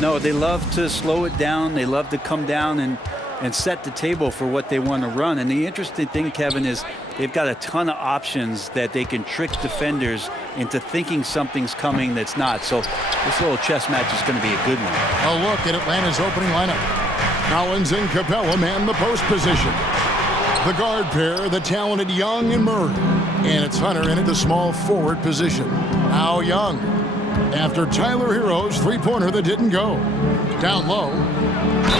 No, they love to slow it down. They love to come down and set the table for what they want to run. And the interesting thing, Kevin, is they've got a ton of options that they can trick defenders into thinking something's coming that's not. So this little chess match is going to be a good one. A look at Atlanta's opening lineup. Collins and Capella man the post position. The guard pair, the talented Young and Murray. And it's Hunter in at the small forward position. Now Young, after Tyler Hero's three-pointer that didn't go. Down low.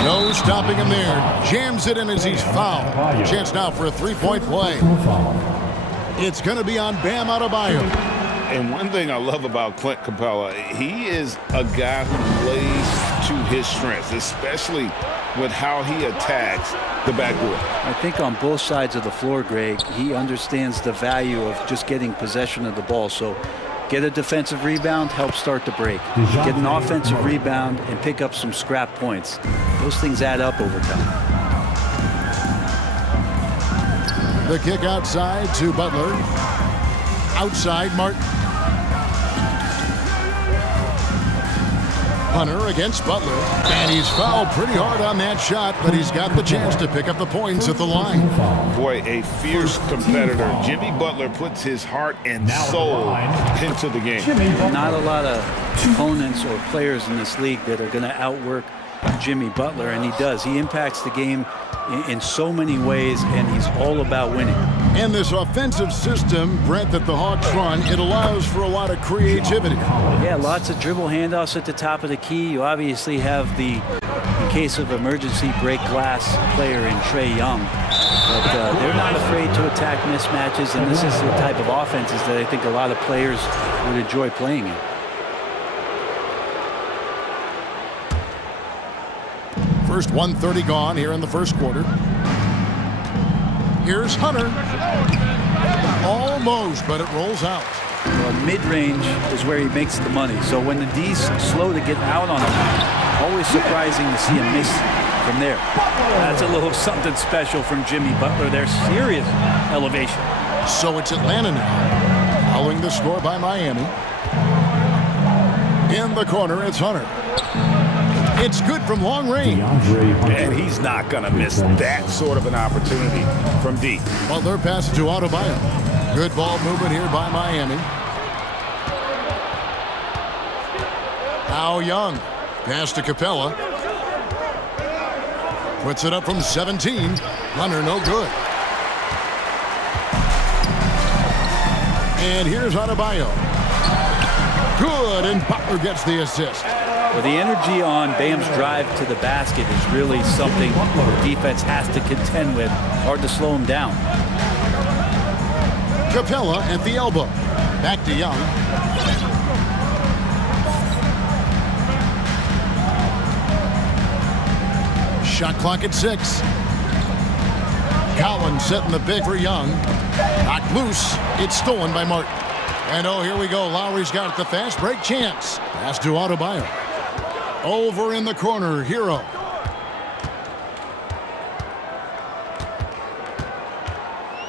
No stopping him there. Jams it in as he's fouled. Chance now for a three-point play. It's going to be on Bam Adebayo. And one thing I love about Clint Capella, he is a guy who plays to his strengths, especially with how he attacks the backboard. I think on both sides of the floor, Greg, he understands the value of just getting possession of the ball. So get a defensive rebound, help start the break. Get an offensive rebound and pick up some scrap points. Those things add up over time. The kick outside to Butler. Outside Martin. Hunter against Butler. And he's fouled pretty hard on that shot, but he's got the chance to pick up the points at the line. Boy, a fierce competitor. Jimmy Butler puts his heart and soul into the game. Not a lot of opponents or players in this league that are going to outwork Jimmy Butler, and he does. He impacts the game in so many ways, and he's all about winning. And this offensive system, Brent, that the Hawks run, it allows for a lot of creativity. Yeah, lots of dribble handoffs at the top of the key. You obviously have the, in case of emergency, break glass player in Trae Young. But they're not afraid to attack mismatches, and this is the type of offenses that I think a lot of players would enjoy playing in. First 1:30 gone here in the first quarter. Here's Hunter. Almost, but it rolls out. Well, mid-range is where he makes the money. So when the D's slow to get out on him, always surprising to see him miss from there. That's a little something special from Jimmy Butler. There's serious elevation. So it's Atlanta now, following the score by Miami. In the corner, it's Hunter. It's good from long range. And he's not going to miss that sort of an opportunity from deep. Butler passes to Adebayo. Good ball movement here by Miami. Now Young. Pass to Capella. Puts it up from 17. Hunter no good. And here's Adebayo. Good, and Butler gets the assist. Well, the energy on Bam's drive to the basket is really something the defense has to contend with. Hard to slow him down. Capella at the elbow. Back to Young. Shot clock at 6. Collins setting the pick for Young. Knocked loose. It's stolen by Martin. And oh, here we go. Lowry's got the fast break chance. Pass to Adebayo. Over in the corner, Hero.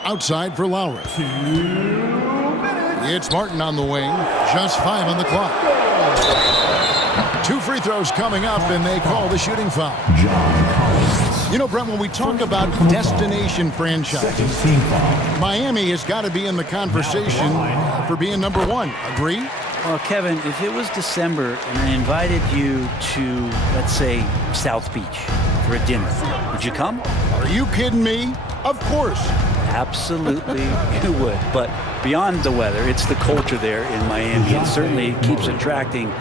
Outside for Lowry. It's Martin on the wing. Just 5 on the clock. 2 free throws coming up, and they call the shooting foul. You know, Brent, when we talk about destination franchises, Miami has got to be in the conversation for being number 1. Agree? Well, Kevin, if it was December and I invited you to, let's say, South Beach for a dinner, would you come? Are you kidding me? Of course. Absolutely, you would. But beyond the weather, it's the culture there in Miami. It certainly keeps attracting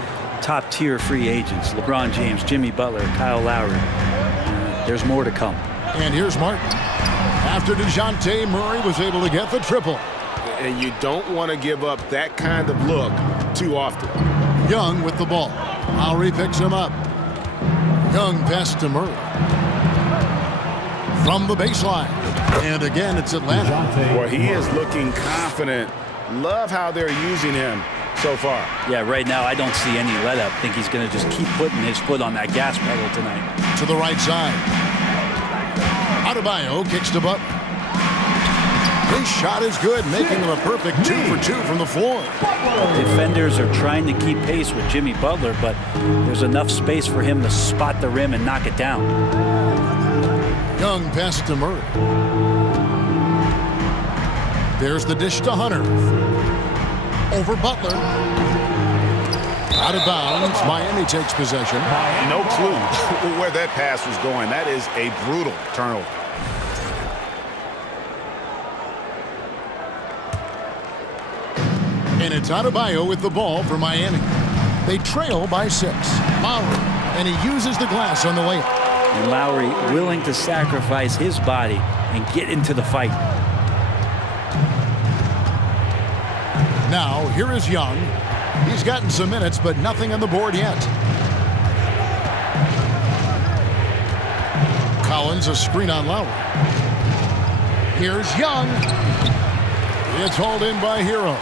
top-tier free agents. LeBron James, Jimmy Butler, Kyle Lowry. There's more to come. And here's Martin. After DeJounte Murray was able to get the triple. And you don't want to give up that kind of look too often. Young with the ball. Lowry picks him up. Young pass to Murray. From the baseline. And again, it's Atlanta. Well, he is looking confident. Love how they're using him so far. Yeah, right now I don't see any let-up. I think he's going to just keep putting his foot on that gas pedal tonight. To the right side. Adebayo kicks to Butler. His shot is good, making him a perfect 2 for 2 from the floor. Defenders are trying to keep pace with Jimmy Butler, but there's enough space for him to spot the rim and knock it down. Young passes to Murray. There's the dish to Hunter. Over Butler. Out of bounds. Miami takes possession. No clue where that pass was going. That is a brutal turnover. And it's Adebayo with the ball for Miami. They trail by 6. Lowry, and he uses the glass on the layup. And Lowry willing to sacrifice his body and get into the fight. Now, here is Young. He's gotten some minutes, but nothing on the board yet. Collins, a screen on Lowry. Here's Young. It's hauled in by Hero.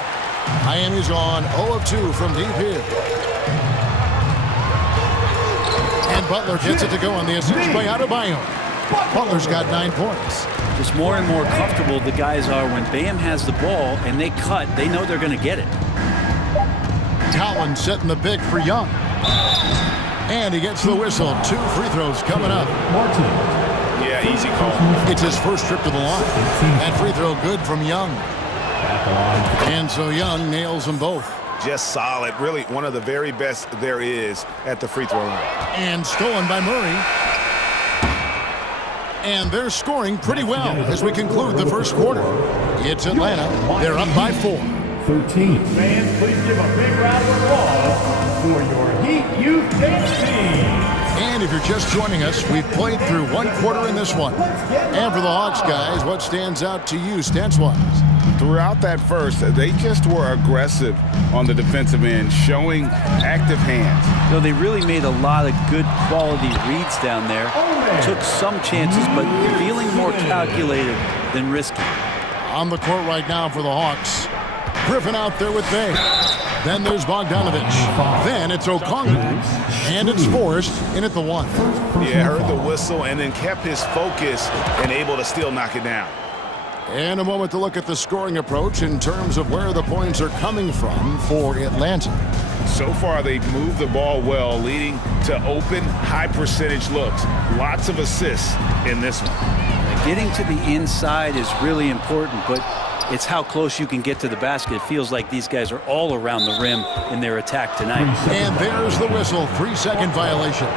Miami's on 0 of 2 from deep here. And Butler gets it to go on the assist by Adebayo. Butler's got 9 points. Just more and more comfortable the guys are when Bam has the ball and they cut, they know they're going to get it. Collins setting the pick for Young. And he gets the whistle. 2 free throws coming up. Yeah, easy call. It's his first trip to the line. That free throw good from Young. And so Young nails them both. Just solid. Really one of the very best there is at the free throw line. And stolen by Murray. And they're scoring pretty well as we conclude the first quarter. It's Atlanta. They're up by 4. 13. Fans, please give a big round of applause for your Heat Youth Dance Team. And if you're just joining us, we've played through 1 quarter in this one. And for the Hawks guys, what stands out to you stats-wise? Throughout that first, they just were aggressive on the defensive end, showing active hands. So they really made a lot of good quality reads down there. Took some chances, but feeling more calculated than risky. On the court right now for the Hawks. Griffin out there with Bay. Then there's Bogdanovich. Then it's Okongwu. And it's Forrest in at the 1. Yeah, heard the whistle and then kept his focus and able to still knock it down. And a moment to look at the scoring approach in terms of where the points are coming from for Atlanta. So far, they've moved the ball well, leading to open, high-percentage looks. Lots of assists in this one. Getting to the inside is really important, but it's how close you can get to the basket. It feels like these guys are all around the rim in their attack tonight. And there's the whistle. 3-second violation.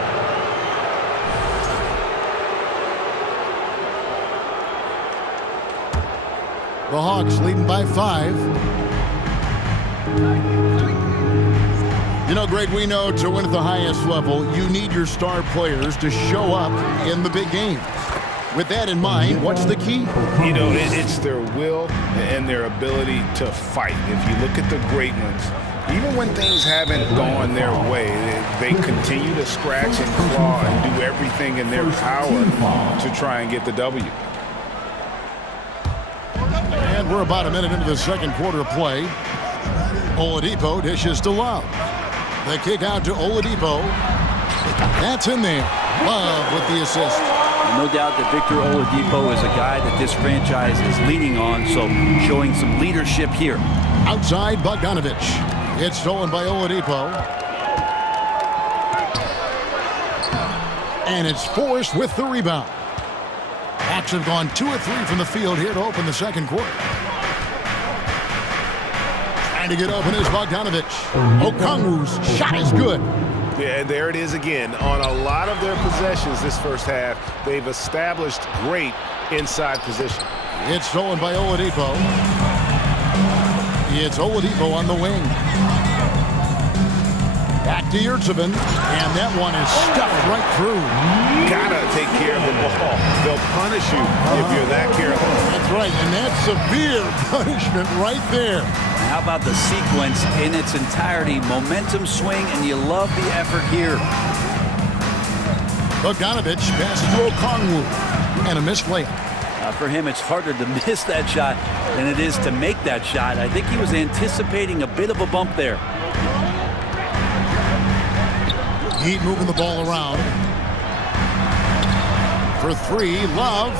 The Hawks leading by 5. You know, Greg, we know to win at the highest level, you need your star players to show up in the big games. With that in mind, what's the key? You know, it's their will and their ability to fight. If you look at the great ones, even when things haven't gone their way, they continue to scratch and claw and do everything in their power to try and get the W. And we're about a minute into the second quarter of play. Oladipo dishes to Love. The kick out to Oladipo. That's in there. Love with the assist. No doubt that Victor Oladipo is a guy that this franchise is leaning on, so showing some leadership here. Outside Bogdanovich. It's stolen by Oladipo. And it's Forrest with the rebound. Hawks have gone 2 of 3 from the field here to open the second quarter. Trying to get open is Bogdanovich. Okongwu's shot is good. Yeah, there it is again. On a lot of their possessions this first half, they've established great inside position. It's stolen by Oladipo. It's Oladipo on the wing. Back to Yurtsevin, and that one is stuffed right through. Gotta take care of the ball. They'll punish you if you're that careful. That's right, and that's severe punishment right there. How about the sequence in its entirety? Momentum swing, and you love the effort here. Bogdanovich passes to Okongwu, and a missed layup. For him, it's harder to miss that shot than it is to make that shot. I think he was anticipating a bit of a bump there. Heat moving the ball around. For 3, Love,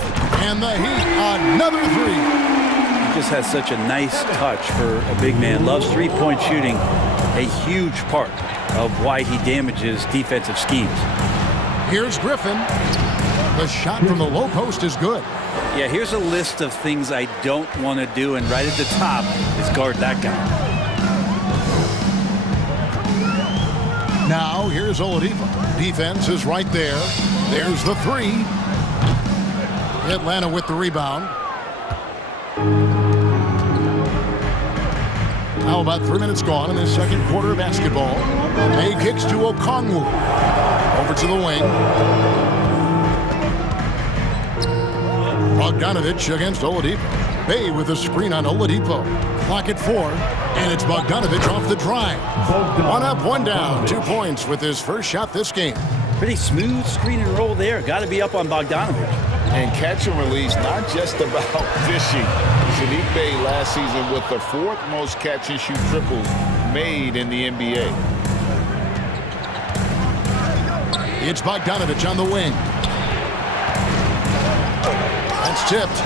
and the Heat, another 3. just has such a nice touch for a big man. Loves three-point shooting, a huge part of why he damages defensive schemes. Here's Griffin. The shot from the low post is good. Yeah, here's a list of things I don't want to do, and right at the top is guard that guy. Now, here's Oladipo. Defense is right there. There's the three. Atlanta with the rebound. How about 3 minutes gone in this second quarter of basketball? May kicks to Okongwu. Over to the wing. Bogdanovich against Oladipo. Bay with a screen on Oladipo. Clock at 4, and it's Bogdanovich off the drive. 1 up, 1 down. 2 points with his first shot this game. Pretty smooth screen and roll there. Got to be up on Bogdanovich. And catch and release, not just about fishing. Sadiq Bey last season with the 4th most catch and shoot triples made in the NBA. It's Bogdanovich on the wing. That's tipped.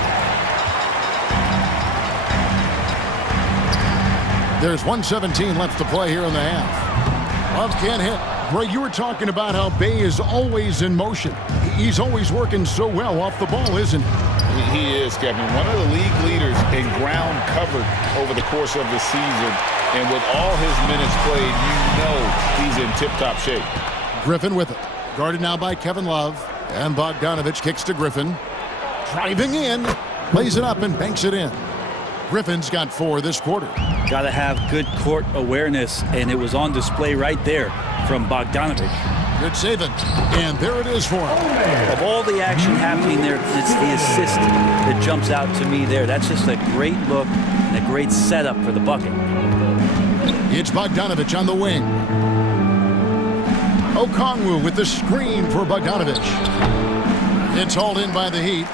There's 1:17 left to play here in the half. Love can't hit. Greg, you were talking about how Bay is always in motion. He's always working so well off the ball, isn't he? He is, Kevin. One of the league leaders in ground covered over the course of the season. And with all his minutes played, you know he's in tip-top shape. Griffin with it. Guarded now by Kevin Love. And Bogdanovich kicks to Griffin. Driving in. Lays it up and banks it in. Griffin's got 4 this quarter. Got to have good court awareness, and it was on display right there from Bogdanovich. Good saving. And there it is for him. Of all the action happening there, it's the assist that jumps out to me there. That's just a great look and a great setup for the bucket. It's Bogdanovich on the wing. Okongwu with the screen for Bogdanovich. It's hauled in by the Heat.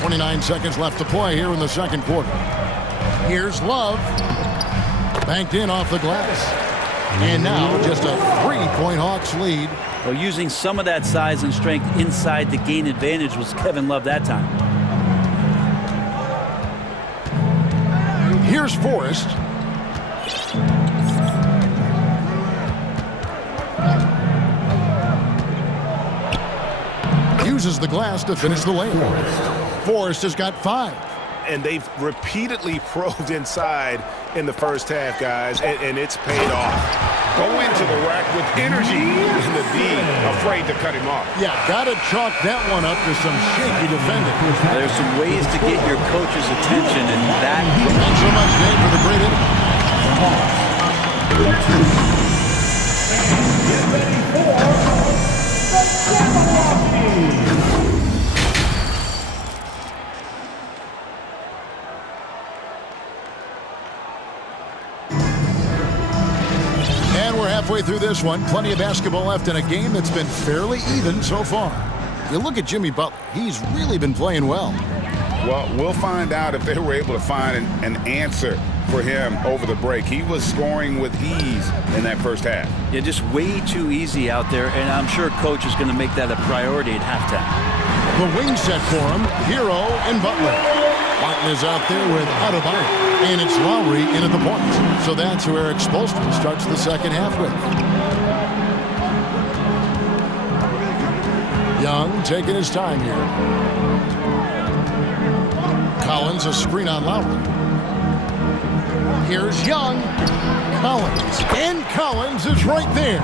29 seconds left to play here in the second quarter. Here's Love. Banked in off the glass. And now just a 3-point Hawks lead. Well, using some of that size and strength inside to gain advantage was Kevin Love that time. Here's Forrest. Uses the glass to finish the lane. Forrest has got 5. And they've repeatedly probed inside in the first half, guys, and it's paid off. Go into the rack with energy, and the D afraid to cut him off. Yeah, got to chalk that one up to some shaky defending. There's some ways to get your coach's attention, and that... Thanks so much, Dave, for the great halfway through this one. Plenty of basketball left in a game that's been fairly even so far. You look at Jimmy Butler. He's really been playing well. Well, we'll find out if they were able to find an answer for him over the break. He was scoring with ease in that first half. Yeah, just way too easy out there, and I'm sure coach is going to make that a priority at halftime. The wing set for him, Hero and Butler. Martin is out there with Adebayo, and it's Lowry in at the point. So that's who Eric Spoelstra starts the second half with. Young taking his time here. Collins, a screen on Lowry. Here's Young. Collins. And Collins is right there.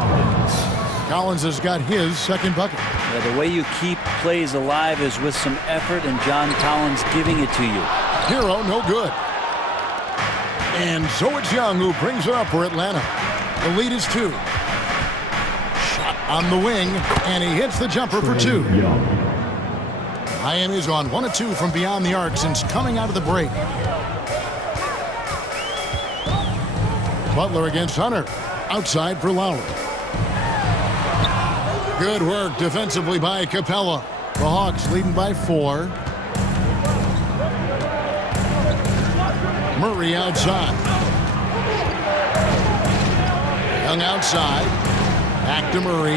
Collins has got his second bucket. Yeah, the way you keep plays alive is with some effort, and John Collins giving it to you. Hero, no good. And so it's Young who brings it up for Atlanta. The lead is 2. Shot on the wing, and he hits the jumper for 2. Miami's gone 1 of 2 from beyond the arc since coming out of the break. Butler against Hunter. Outside for Lowry. Good work defensively by Capella. The Hawks leading by 4. Murray outside. Young outside. Back to Murray.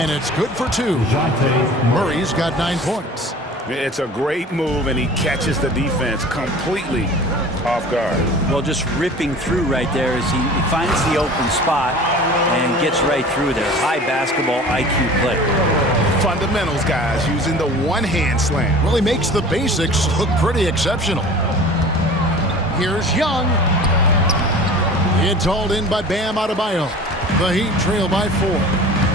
And it's good for 2. Murray's got 9 points. It's a great move, and he catches the defense completely off guard. Well, just ripping through right there as he finds the open spot and gets right through there. High basketball IQ play. Fundamentals, guys, using the one-hand slam. Really makes the basics look pretty exceptional. Here's Young. It's hauled in by Bam Adebayo. The Heat trail by 4.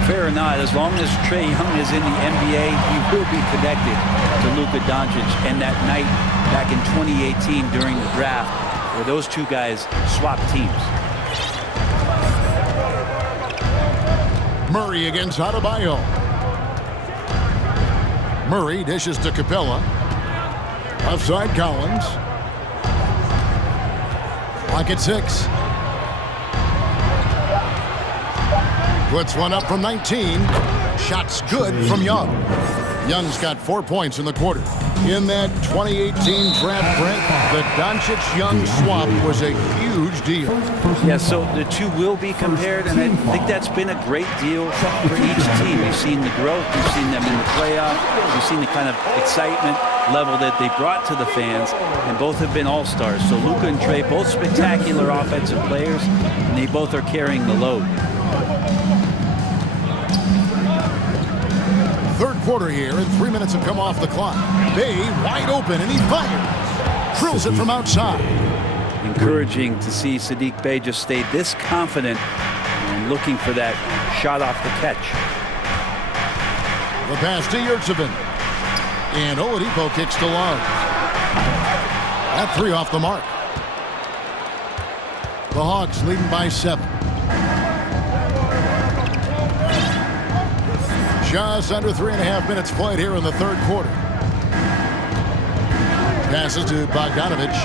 Fair or not, as long as Trae Young is in the NBA, he will be connected to Luka Doncic. And that night back in 2018 during the draft, where those two guys swapped teams. Murray against Adebayo. Murray dishes to Capella. Offside Collins. Clock at 6. Puts one up from 19. Shots good from Young. Young's got 4 points in the quarter. In that 2018 draft, Brent, the Doncic-Young swap was a huge deal. Yeah, so the two will be compared, and I think that's been a great deal for each team. You've seen the growth, you've seen them in the playoffs, you've seen the kind of excitement level that they brought to the fans, and both have been all-stars. So Luka and Trae, both spectacular offensive players, and they both are carrying the load. Third quarter here, and 3 minutes have come off the clock. Bay wide open, and he fires. Drills it from outside. Encouraging to see Saddiq Bey just stay this confident and looking for that shot off the catch. The pass to Yurtsevin. And Oladipo kicks to Love. That 3 off the mark. The Hawks leading by 7. Just under 3.5 minutes played here in the third quarter. Passes to Bogdanovich.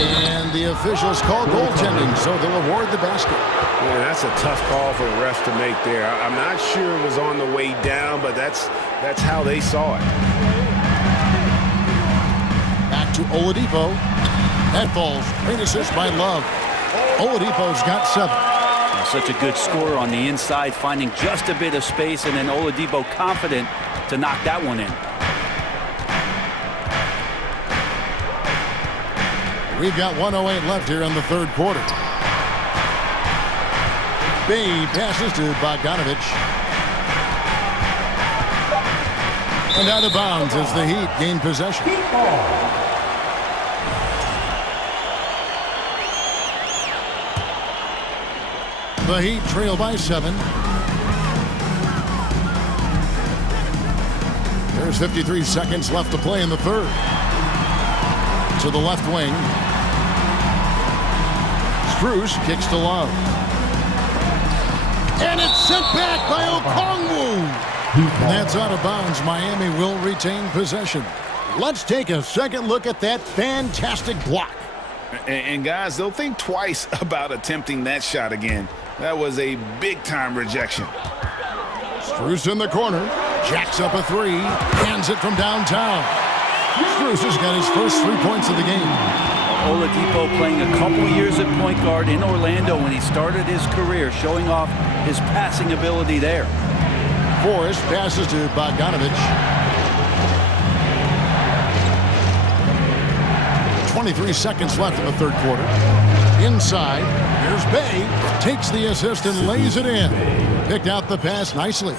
And the officials call goaltending, so they'll award the basket. Yeah, that's a tough call for the refs to make there. I'm not sure it was on the way down, but that's how they saw it. Back to Oladipo. That falls. Great assist by Love. Oladipo's got 7. Such a good scorer on the inside, finding just a bit of space, and then Oladipo confident to knock that one in. We've got 1:08 left here in the third quarter. Bay passes to Bogdanovich. And out of bounds as the Heat gain possession. The Heat trail by 7. There's 53 seconds left to play in the third. To the left wing. Strus kicks to Love. And it's sent back by Okongwu. And that's out of bounds. Miami will retain possession. Let's take a second look at that fantastic block. And guys, they'll think twice about attempting that shot again. That was a big-time rejection. Strus in the corner. Jacks up a 3. Hands it from downtown. Strus has got his first 3 points of the game. Oladipo playing a couple years at point guard in Orlando when he started his career, showing off his passing ability there. Forrest passes to Bogdanovich. 23 seconds left in the third quarter. Inside, here's Bay. Takes the assist and lays it in. Picked out the pass nicely.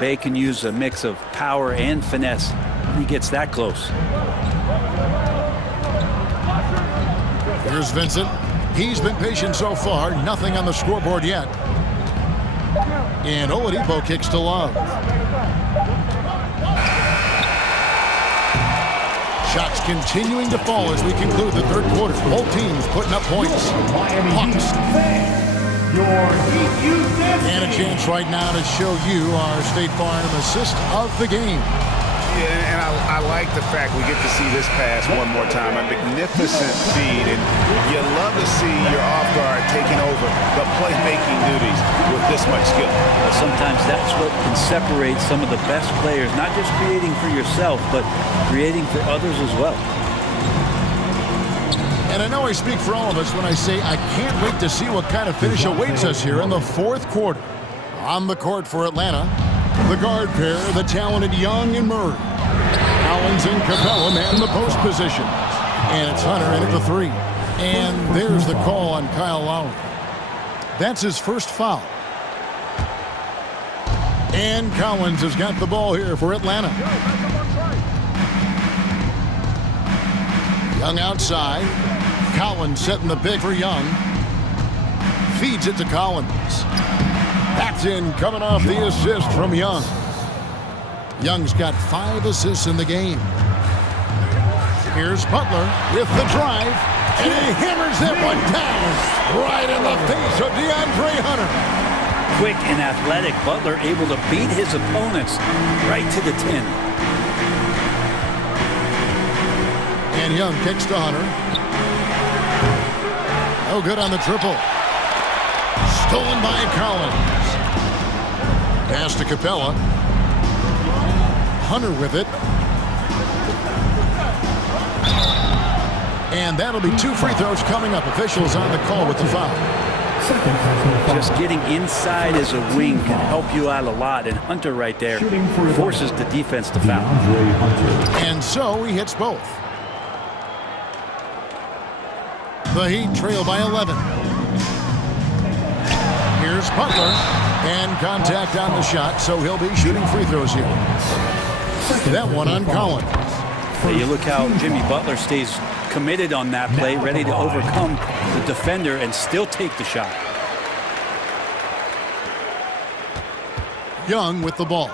Bay can use a mix of power and finesse when he gets that close. Here's Vincent. He's been patient so far. Nothing on the scoreboard yet. And Oladipo kicks to Love. Shots continuing to fall as we conclude the third quarter. Both teams putting up points. Hawks. And a chance right now to show you our State Farm assist of the game. Yeah, and I like the fact we get to see this pass one more time. A magnificent feed, and you love to see your off guard taking over the playmaking duties with this much skill. Sometimes that's what can separate some of the best players, not just creating for yourself, but creating for others as well. And I know I speak for all of us when I say I can't wait to see what kind of finish awaits us here in the fourth quarter. On the court for Atlanta, The guard pair, the talented Young and Murray. Collins and Capella man the post position. And it's Hunter in at the 3. And there's the call on Kyle Lowry. That's his first foul. And Collins has got the ball here for Atlanta. Young outside. Collins setting the pick for Young. Feeds it to Collins. That's in, coming off the assist from Young. Young's got 5 assists in the game. Here's Butler with the drive, and he hammers that one down right in the face of DeAndre Hunter. Quick and athletic, Butler able to beat his opponents right to the 10. And Young kicks to Hunter. No good on the triple. Stolen by Collins. Pass to Capella. Hunter with it. And that'll be 2 free throws coming up. Officials on the call with the foul. Just getting inside as a wing can help you out a lot. And Hunter right there forces the defense to foul. And so he hits both. The Heat trail by 11. Here's Butler. And contact on the shot, so he'll be shooting free throws here. That one on Collins. You look how Jimmy Butler stays committed on that play, ready to overcome the defender and still take the shot. Young with the ball.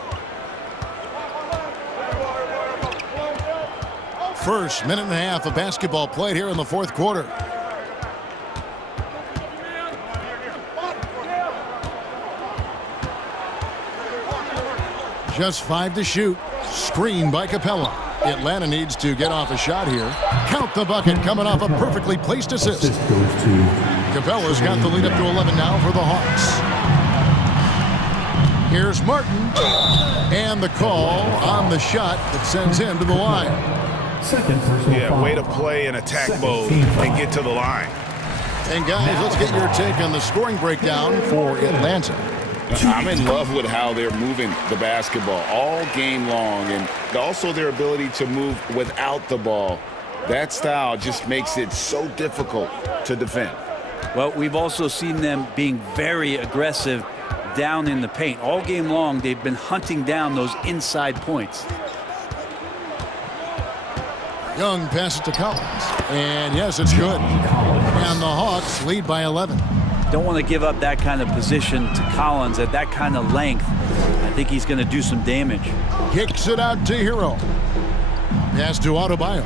First minute and a half of basketball played here in the fourth quarter. Just 5 to shoot. Screen by Capella. Atlanta needs to get off a shot here. Count the bucket coming off a perfectly placed assist. Capella's got the lead up to 11 now for the Hawks. Here's Martin. And the call on the shot that sends him to the line. Yeah, way to play in attack mode and get to the line. And guys, let's get your take on the scoring breakdown for Atlanta. I'm in love with how they're moving the basketball all game long, and also their ability to move without the ball. That style just makes it so difficult to defend. Well, we've also seen them being very aggressive down in the paint. All game long, they've been hunting down those inside points. Young passes to Collins. And yes, it's good. And the Hawks lead by 11. Don't want to give up that kind of position to Collins at that kind of length. I think he's going to do some damage. Kicks it out to Hero. Pass to Adebayo.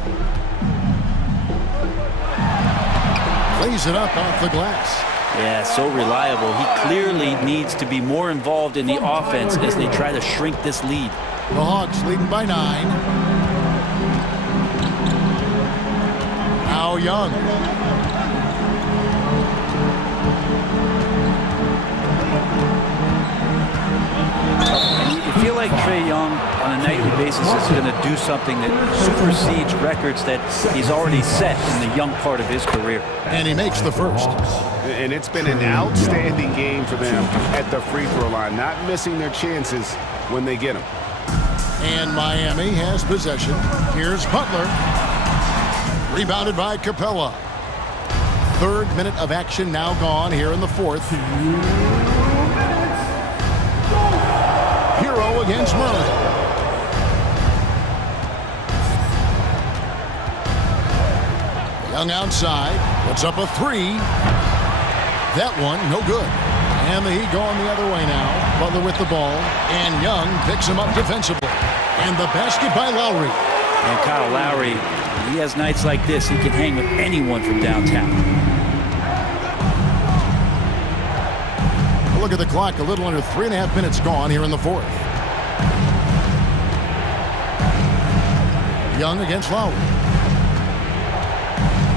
Lays it up off the glass. Yeah, so reliable. He clearly needs to be more involved in the offense as they try to shrink this lead. The Hawks leading by 9. Now Young. You feel like Trae Young on a nightly basis is going to do something that supersedes records that he's already set in the young part of his career. And he makes the first. And it's been an outstanding game for them at the free throw line, not missing their chances when they get them. And Miami has possession. Here's Butler. Rebounded by Capella. 3rd minute of action now gone here in the 4th. Hero against Murray. Young outside. Puts up a 3. That one, no good. And the Heat going the other way now. Butler with the ball. And Young picks him up defensively. And the basket by Lowry. And Kyle Lowry, he has nights like this. He can hang with anyone from downtown. Look at the clock. A little under 3.5 minutes gone here in the 4th. Young against Lowry.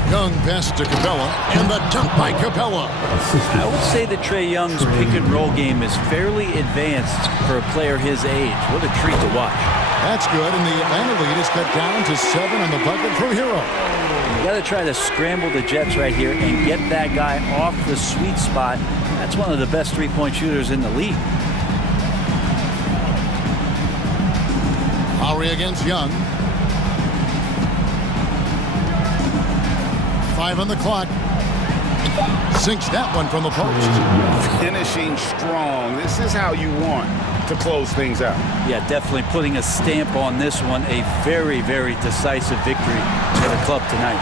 Young passes to Capella, and the dunk by Capella. I would say that Trae Young's pick and roll game is fairly advanced for a player his age. What a treat to watch. That's good, and the Atlanta lead is cut down to 7 on the bucket from Hero. You got to try to scramble the Jets right here and get that guy off the sweet spot. That's one of the best three-point shooters in the league. Lowry against Young. 5 on the clock. Sinks that one from the post. Finishing strong. This is how you want to close things out. Yeah, definitely putting a stamp on this one. A very, very decisive victory for the club tonight.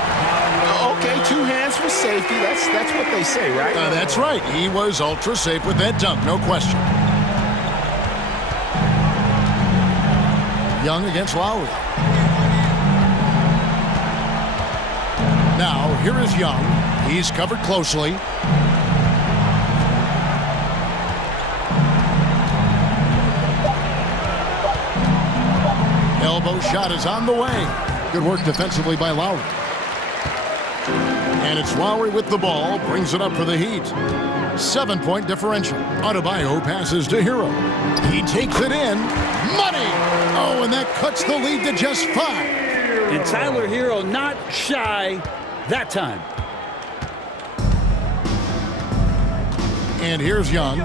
Okay, 2 hands for safety. That's what they say, right? That's right. He was ultra safe with that dunk, no question. Young against Lowry. Now, here is Young. He's covered closely. Elbow shot is on the way. Good work defensively by Lowry. And it's Lowry with the ball, brings it up for the Heat. 7-point differential. Adebayo passes to Hero. He takes it in. Money! Oh, and that cuts the lead to just 5. And Tyler Hero not shy that time. And here's Young.